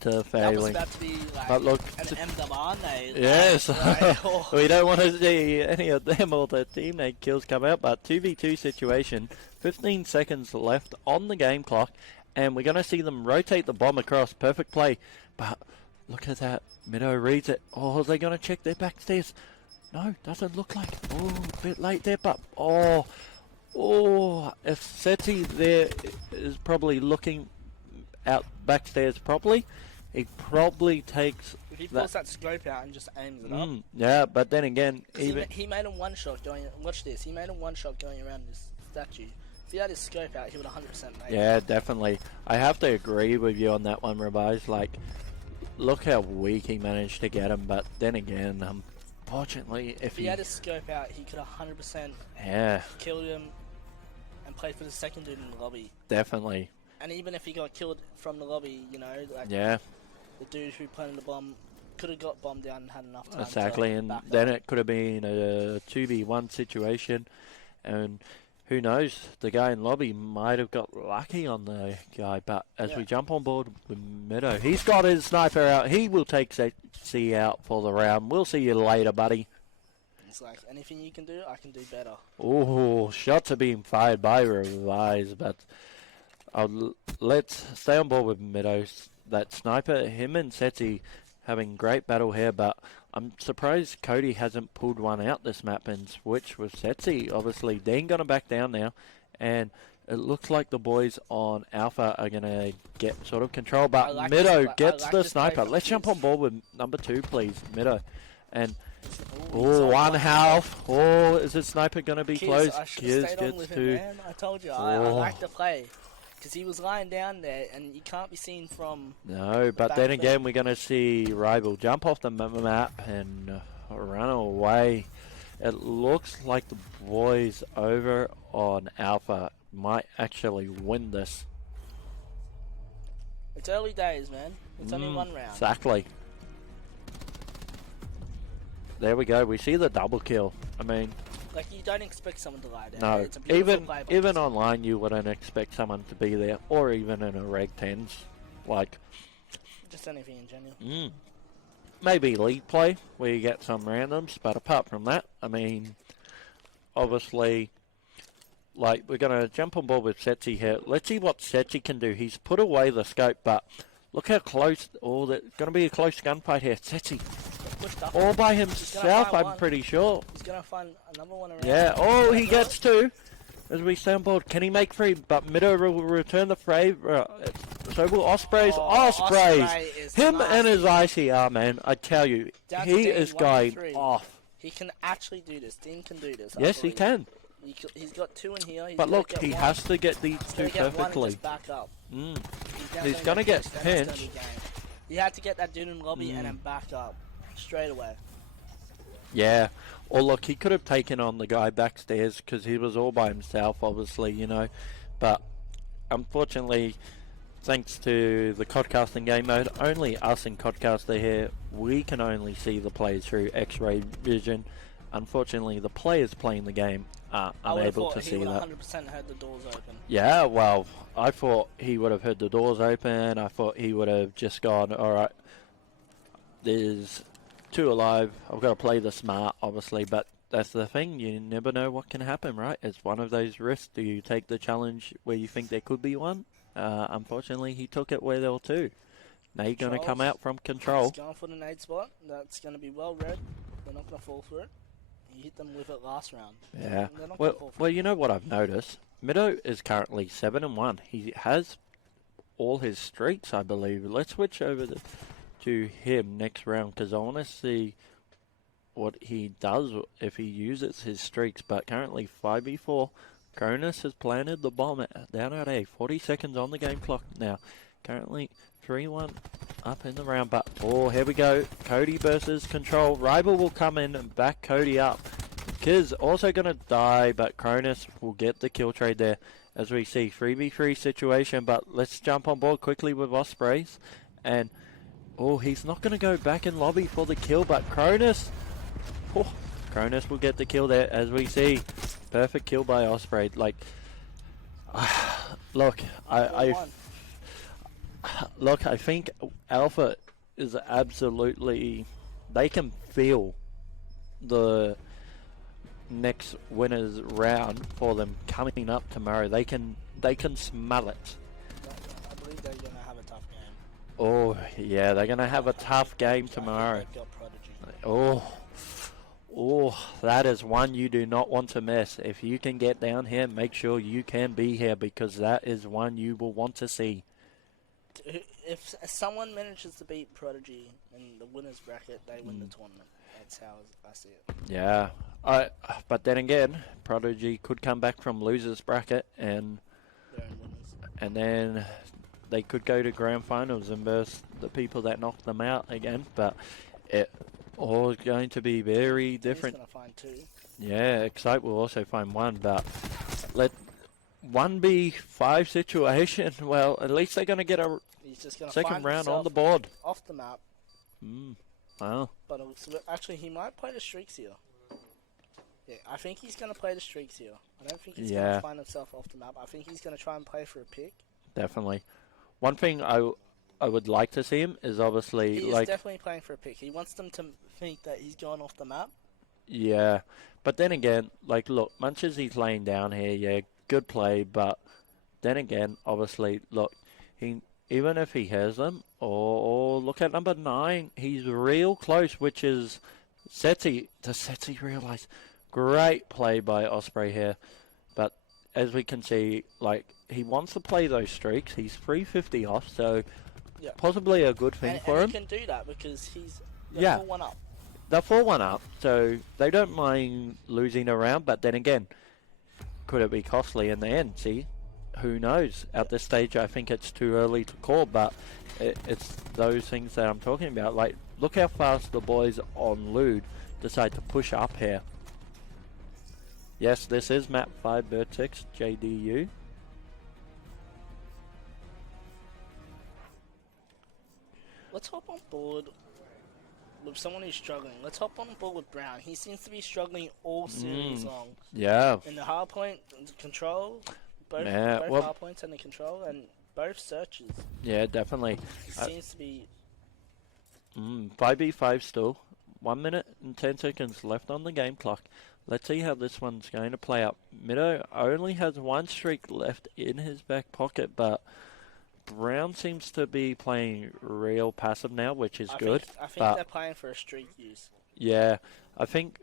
to failing. That was about to be like but look, an MWR nade. yes. Like, oh. We don't want to see any of them or their teammate kills come out, but 2v2 situation. 15 seconds left on the game clock, and we're going to see them rotate the bomb across. Perfect play, but look at that. Mido reads it. Oh, are they going to check their backstairs? No, doesn't look like. Oh, a bit late there, but if Seti there is probably looking out backstairs properly, he probably takes. If he pulls that scope out and just aims it up. Yeah, but then again, even he made a one shot going. Watch this. He made a one shot going around this statue. If he had his scope out, he would 100% make it. yeah, definitely. I have to agree with you on that one, Revise. Like, look how weak he managed to get him. But then again, unfortunately, if he had his scope out, he could 100% killed him and played for the second dude in the lobby. Definitely. And even if he got killed from the lobby, you know, like the dude who planted the bomb could have got bombed down and had enough time. Exactly, to and back then up. it could have been a 2v1 situation, and who knows, the guy in lobby might have got lucky on the guy. But as we jump on board with Mido, he's got his sniper out. He will take C out for the round. We'll see you later, buddy. It's like, anything you can do, I can do better. Oh, shots are being fired by Revise, but let's stay on board with Mido. That sniper, him and Seti having great battle here, but I'm surprised Cody hasn't pulled one out this map and switched with Seti. Obviously, Dean gonna back down now, and it looks like the boys on Alpha are gonna get sort of control, but Mido gets the sniper. Let's jump on board with number 2, please, Mido. And one half. Oh, is the sniper gonna be close? Kiz gets 2. I told you, I like to play. Because he was lying down there, and you can't be seen from... No, but then again, we're going to see Rival jump off the map and run away. It looks like the boys over on Alpha might actually win this. It's early days, man. It's only one round. Exactly. There we go. We see the double kill. I mean... Like, you don't expect someone to lie down. No, it's a even online you wouldn't expect someone to be there, or even in a Reg 10s. Like, just anything in general. Maybe league play, where you get some randoms, but apart from that, I mean, obviously, like, we're going to jump on board with Setsi here. Let's see what Setsi can do. He's put away the scope, but look how close, there's going to be a close gunfight here. Setsi. All by himself, I'm pretty sure. He's going to find another one around. Yeah, he gets 2. As we stay on board, can he make 3? But Mido will return the favour. So will Ospreys. Ospreys! Him and his ICR, man. I tell you, he is going off. He can actually do this. Dean can do this. Yes, he can. He's got 2 in here. But look, he has to get these 2 perfectly. Back up. He's going to get pinched. He had to get that dude in lobby and then back up. Straight away. Yeah. Or look, he could have taken on the guy backstairs because he was all by himself, obviously, you know. But unfortunately, thanks to the Codcasting game mode, only us in Codcaster here, we can only see the players through X-ray vision. Unfortunately, the players playing the game are unable to see that. I would have 100% heard the doors open. Yeah, well, I thought he would have heard the doors open. I thought he would have just gone, alright, there's 2 alive. I've got to play the smart, obviously, but that's the thing. You never know what can happen, right? It's one of those risks. Do you take the challenge where you think there could be one? Unfortunately, he took it where there were 2. Now you're going to come out from control. He's going for the nade spot. That's going to be well read. They're not going to fall for it. He hit them with it last round. Yeah. Well, you know what I've noticed? Mido is currently 7-1. He has all his streaks, I believe. Let's switch over to him next round because I want to see what he does if he uses his streaks. But currently 5v4, Cronus has planted the bomb down at A. 40 seconds on the game clock now. Currently 3-1 up in the round, but here we go. Cody versus Control. Rival will come in and back Cody up. Kiz also going to die, but Cronus will get the kill trade there as we see 3v3 situation. But let's jump on board quickly with Ospreys. And he's not going to go back in lobby for the kill, but Cronus will get the kill there as we see. Perfect kill by Osprey. Like, look, I think Alpha is absolutely... They can feel the next winner's round for them coming up tomorrow. They can smell it. think they're going to have a tough game. Oh, yeah, they're going to have a tough game tomorrow. They've got Prodigy. Oh, that is one you do not want to miss. If you can get down here, make sure you can be here because that is one you will want to see. If someone manages to beat Prodigy in the winner's bracket, they win the tournament. That's how I see it. Yeah, but then again, Prodigy could come back from loser's bracket and then they could go to grand finals and verse the people that knocked them out again. But it all is going to be very different. He's gonna find two. Yeah, Excite will also find one, but let 1v5 situation. Well, at least they're going to get a He's just gonna second find round on himself the board. off the map. Wow. But actually, he might play the streaks here. Yeah, I think he's going to play the streaks here. I don't think he's going to find himself off the map. I think he's going to try and play for a pick. Definitely. One thing I would like to see him is obviously he is definitely playing for a pick. He wants them to think that he's gone off the map. Yeah, but then again, like, look, much as he's laying down here, yeah, good play, but then again, obviously, look, even if he has them, or look at number 9, he's real close, which is Setzi. Does Setzi realise? Great play by Osprey here, but as we can see, like, he wants to play those streaks. He's 350 off, so possibly a good thing for him. And he can do that because he's the 4-1 up. They're 4-1 up, so they don't mind losing a round, but then again, could it be costly in the end? See? Who knows? At this stage, I think it's too early to call, but it's those things that I'm talking about. Like, look how fast the boys on Lude decide to push up here. Yes, this is map 5, Vertex, JDU. Let's hop on board with someone who's struggling. Let's hop on board with Brown. He seems to be struggling all series long. Yeah. In the hard point, control, both hard points and the control, and both searches. Yeah, definitely. He seems to be... 5v5 still. 1 minute and 10 seconds left on the game clock. Let's see how this one's going to play out. Mido only has one streak left in his back pocket, but Brown seems to be playing real passive now, which is good. I think they're playing for a streak use. Yeah, I think...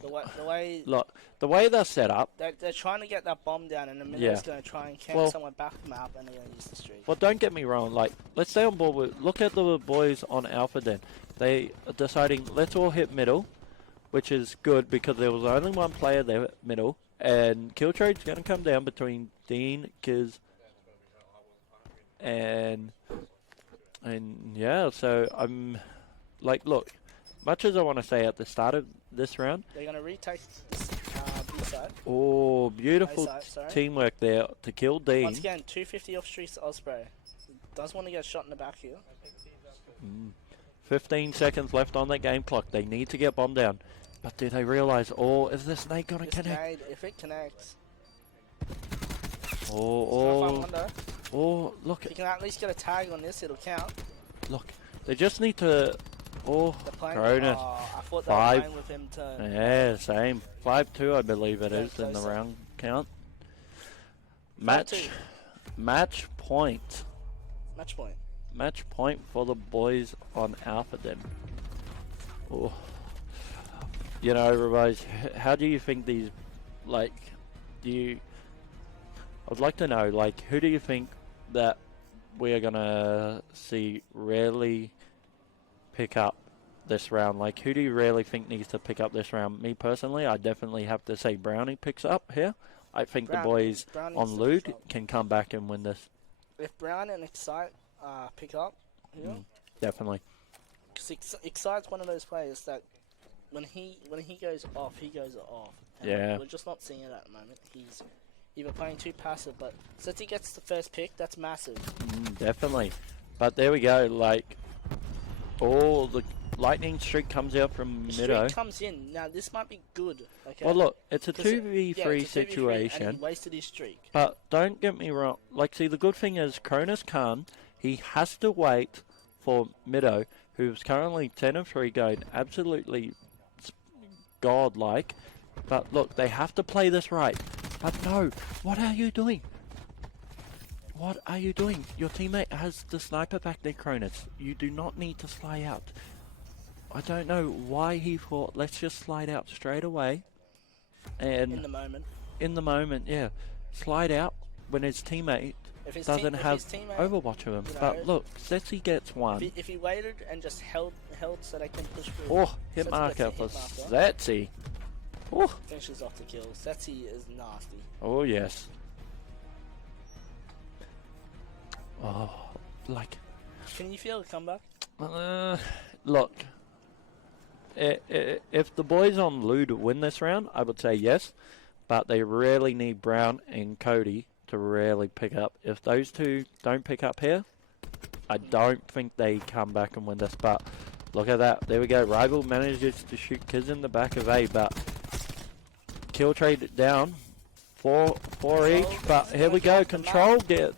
The way look, the way they're set up... They're trying to get that bomb down, and the Mido's going to try and camp someone back the map, and they're going to use the streak. Well, don't get me wrong. Like, let's stay on board with... Look at the boys on Alpha Den. They are deciding, let's all hit middle, which is good because there was only one player there at middle, and Killtrade's going to come down between Dean, Kiz, and yeah, so I'm like, look, much as I want to say at the start of this round, they're going to retake this B side. Oh, beautiful teamwork there to kill Dean. Once again, 250 off streaks Osprey. Does want to get shot in the back here. 15 seconds left on that game clock. They need to get bomb down. But do they realise, is this nade going to connect? If it connects. Look. If you can at least get a tag on this, it'll count. Look, they just need to... Cronus. I thought they were playing with him to... Yeah, same. 5-2, I believe it is in the round count. Match point. Match point. Match point for the boys on Alpha Den. Oh. You know, Revise, how do you think these, like, I would like to know, like, who do you think that we are going to see rarely pick up this round? Like, who do you really think needs to pick up this round? Me personally, I definitely have to say Brownie picks up here. I think the boys on Lude can come back and win this. If Brown and Excite pick up, definitely. Because Excite's one of those players that when he goes off, he goes off. And we're just not seeing it at the moment. He's either playing too passive, but since he gets the first pick, that's massive. Definitely. But there we go, like, the lightning streak comes out from Mido. The streak comes in. Now, this might be good, okay? Well, look, it's a 2v3 situation. And he wasted his streak. But don't get me wrong. Like, see, the good thing is Cronus can't. He has to wait for Mido, who's currently 10-3 going absolutely godlike. But look, they have to play this right. But no, what are you doing? What are you doing? Your teammate has the sniper back there, Cronus. You do not need to slide out. I don't know why he thought, let's just slide out straight away. And In the moment. In the moment, yeah. Slide out when his teammate doesn't have Overwatch of him. you know, But look, Zetzi gets one. If he waited and just held so they can push through. Oh, hit Setzi marker gets a for hit Zetzi. Oh. Finishes off the kill. Setzi is nasty. Oh, yes. Oh, like... Can you feel the comeback? Look. If the boys on Lude win this round, I would say yes. But they really need Brown and Cody to really pick up. If those two don't pick up here, I don't think they come back and win this. But look at that. There we go. Rival manages to shoot kids in the back of A, but kill trade it down. Four each. But here we go. Control get.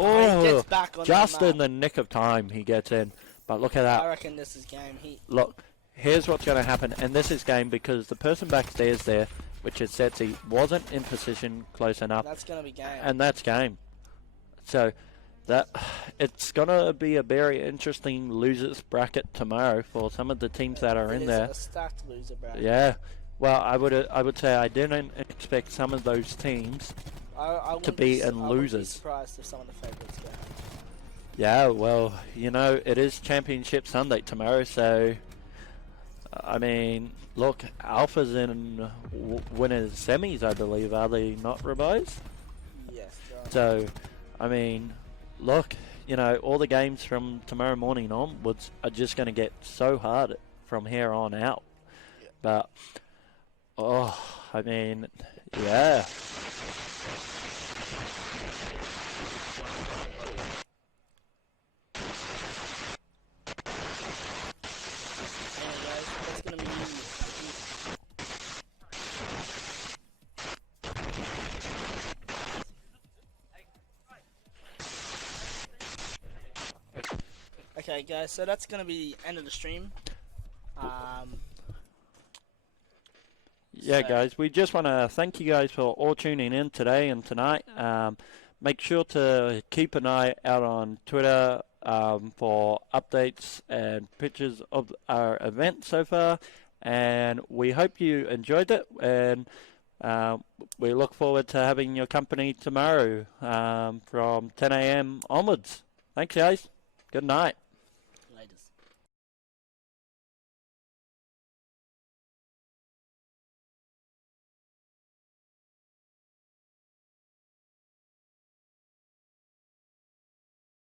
Oh, just in the nick of time he gets in. But look at that. I reckon this is game. Look, here's what's going to happen, and this is game because the person backstairs there, which is Setzi, wasn't in position close enough. That's going to be game. And that's game. So it's going to be a very interesting losers bracket tomorrow for some of the teams that are in there. It is a stacked loser bracket. Yeah. Well, I would say I didn't expect some of those teams to be in losers. I wouldn't be surprised if some of the favourites go. Yeah, well, you know, it is Championship Sunday tomorrow, so I mean, look, Alpha's in winners semis, I believe, are they not, Rabais? Yes. So, I mean, look, you know, all the games from tomorrow morning onwards are just going to get so hard from here on out. Yeah. But, oh, I mean, yeah. Okay, guys, so that's going to be the end of the stream. Yeah, guys, we just want to thank you guys for all tuning in today and tonight. Make sure to keep an eye out on Twitter for updates and pictures of our event so far. And we hope you enjoyed it. And we look forward to having your company tomorrow from 10 a.m. onwards. Thanks, guys. Good night.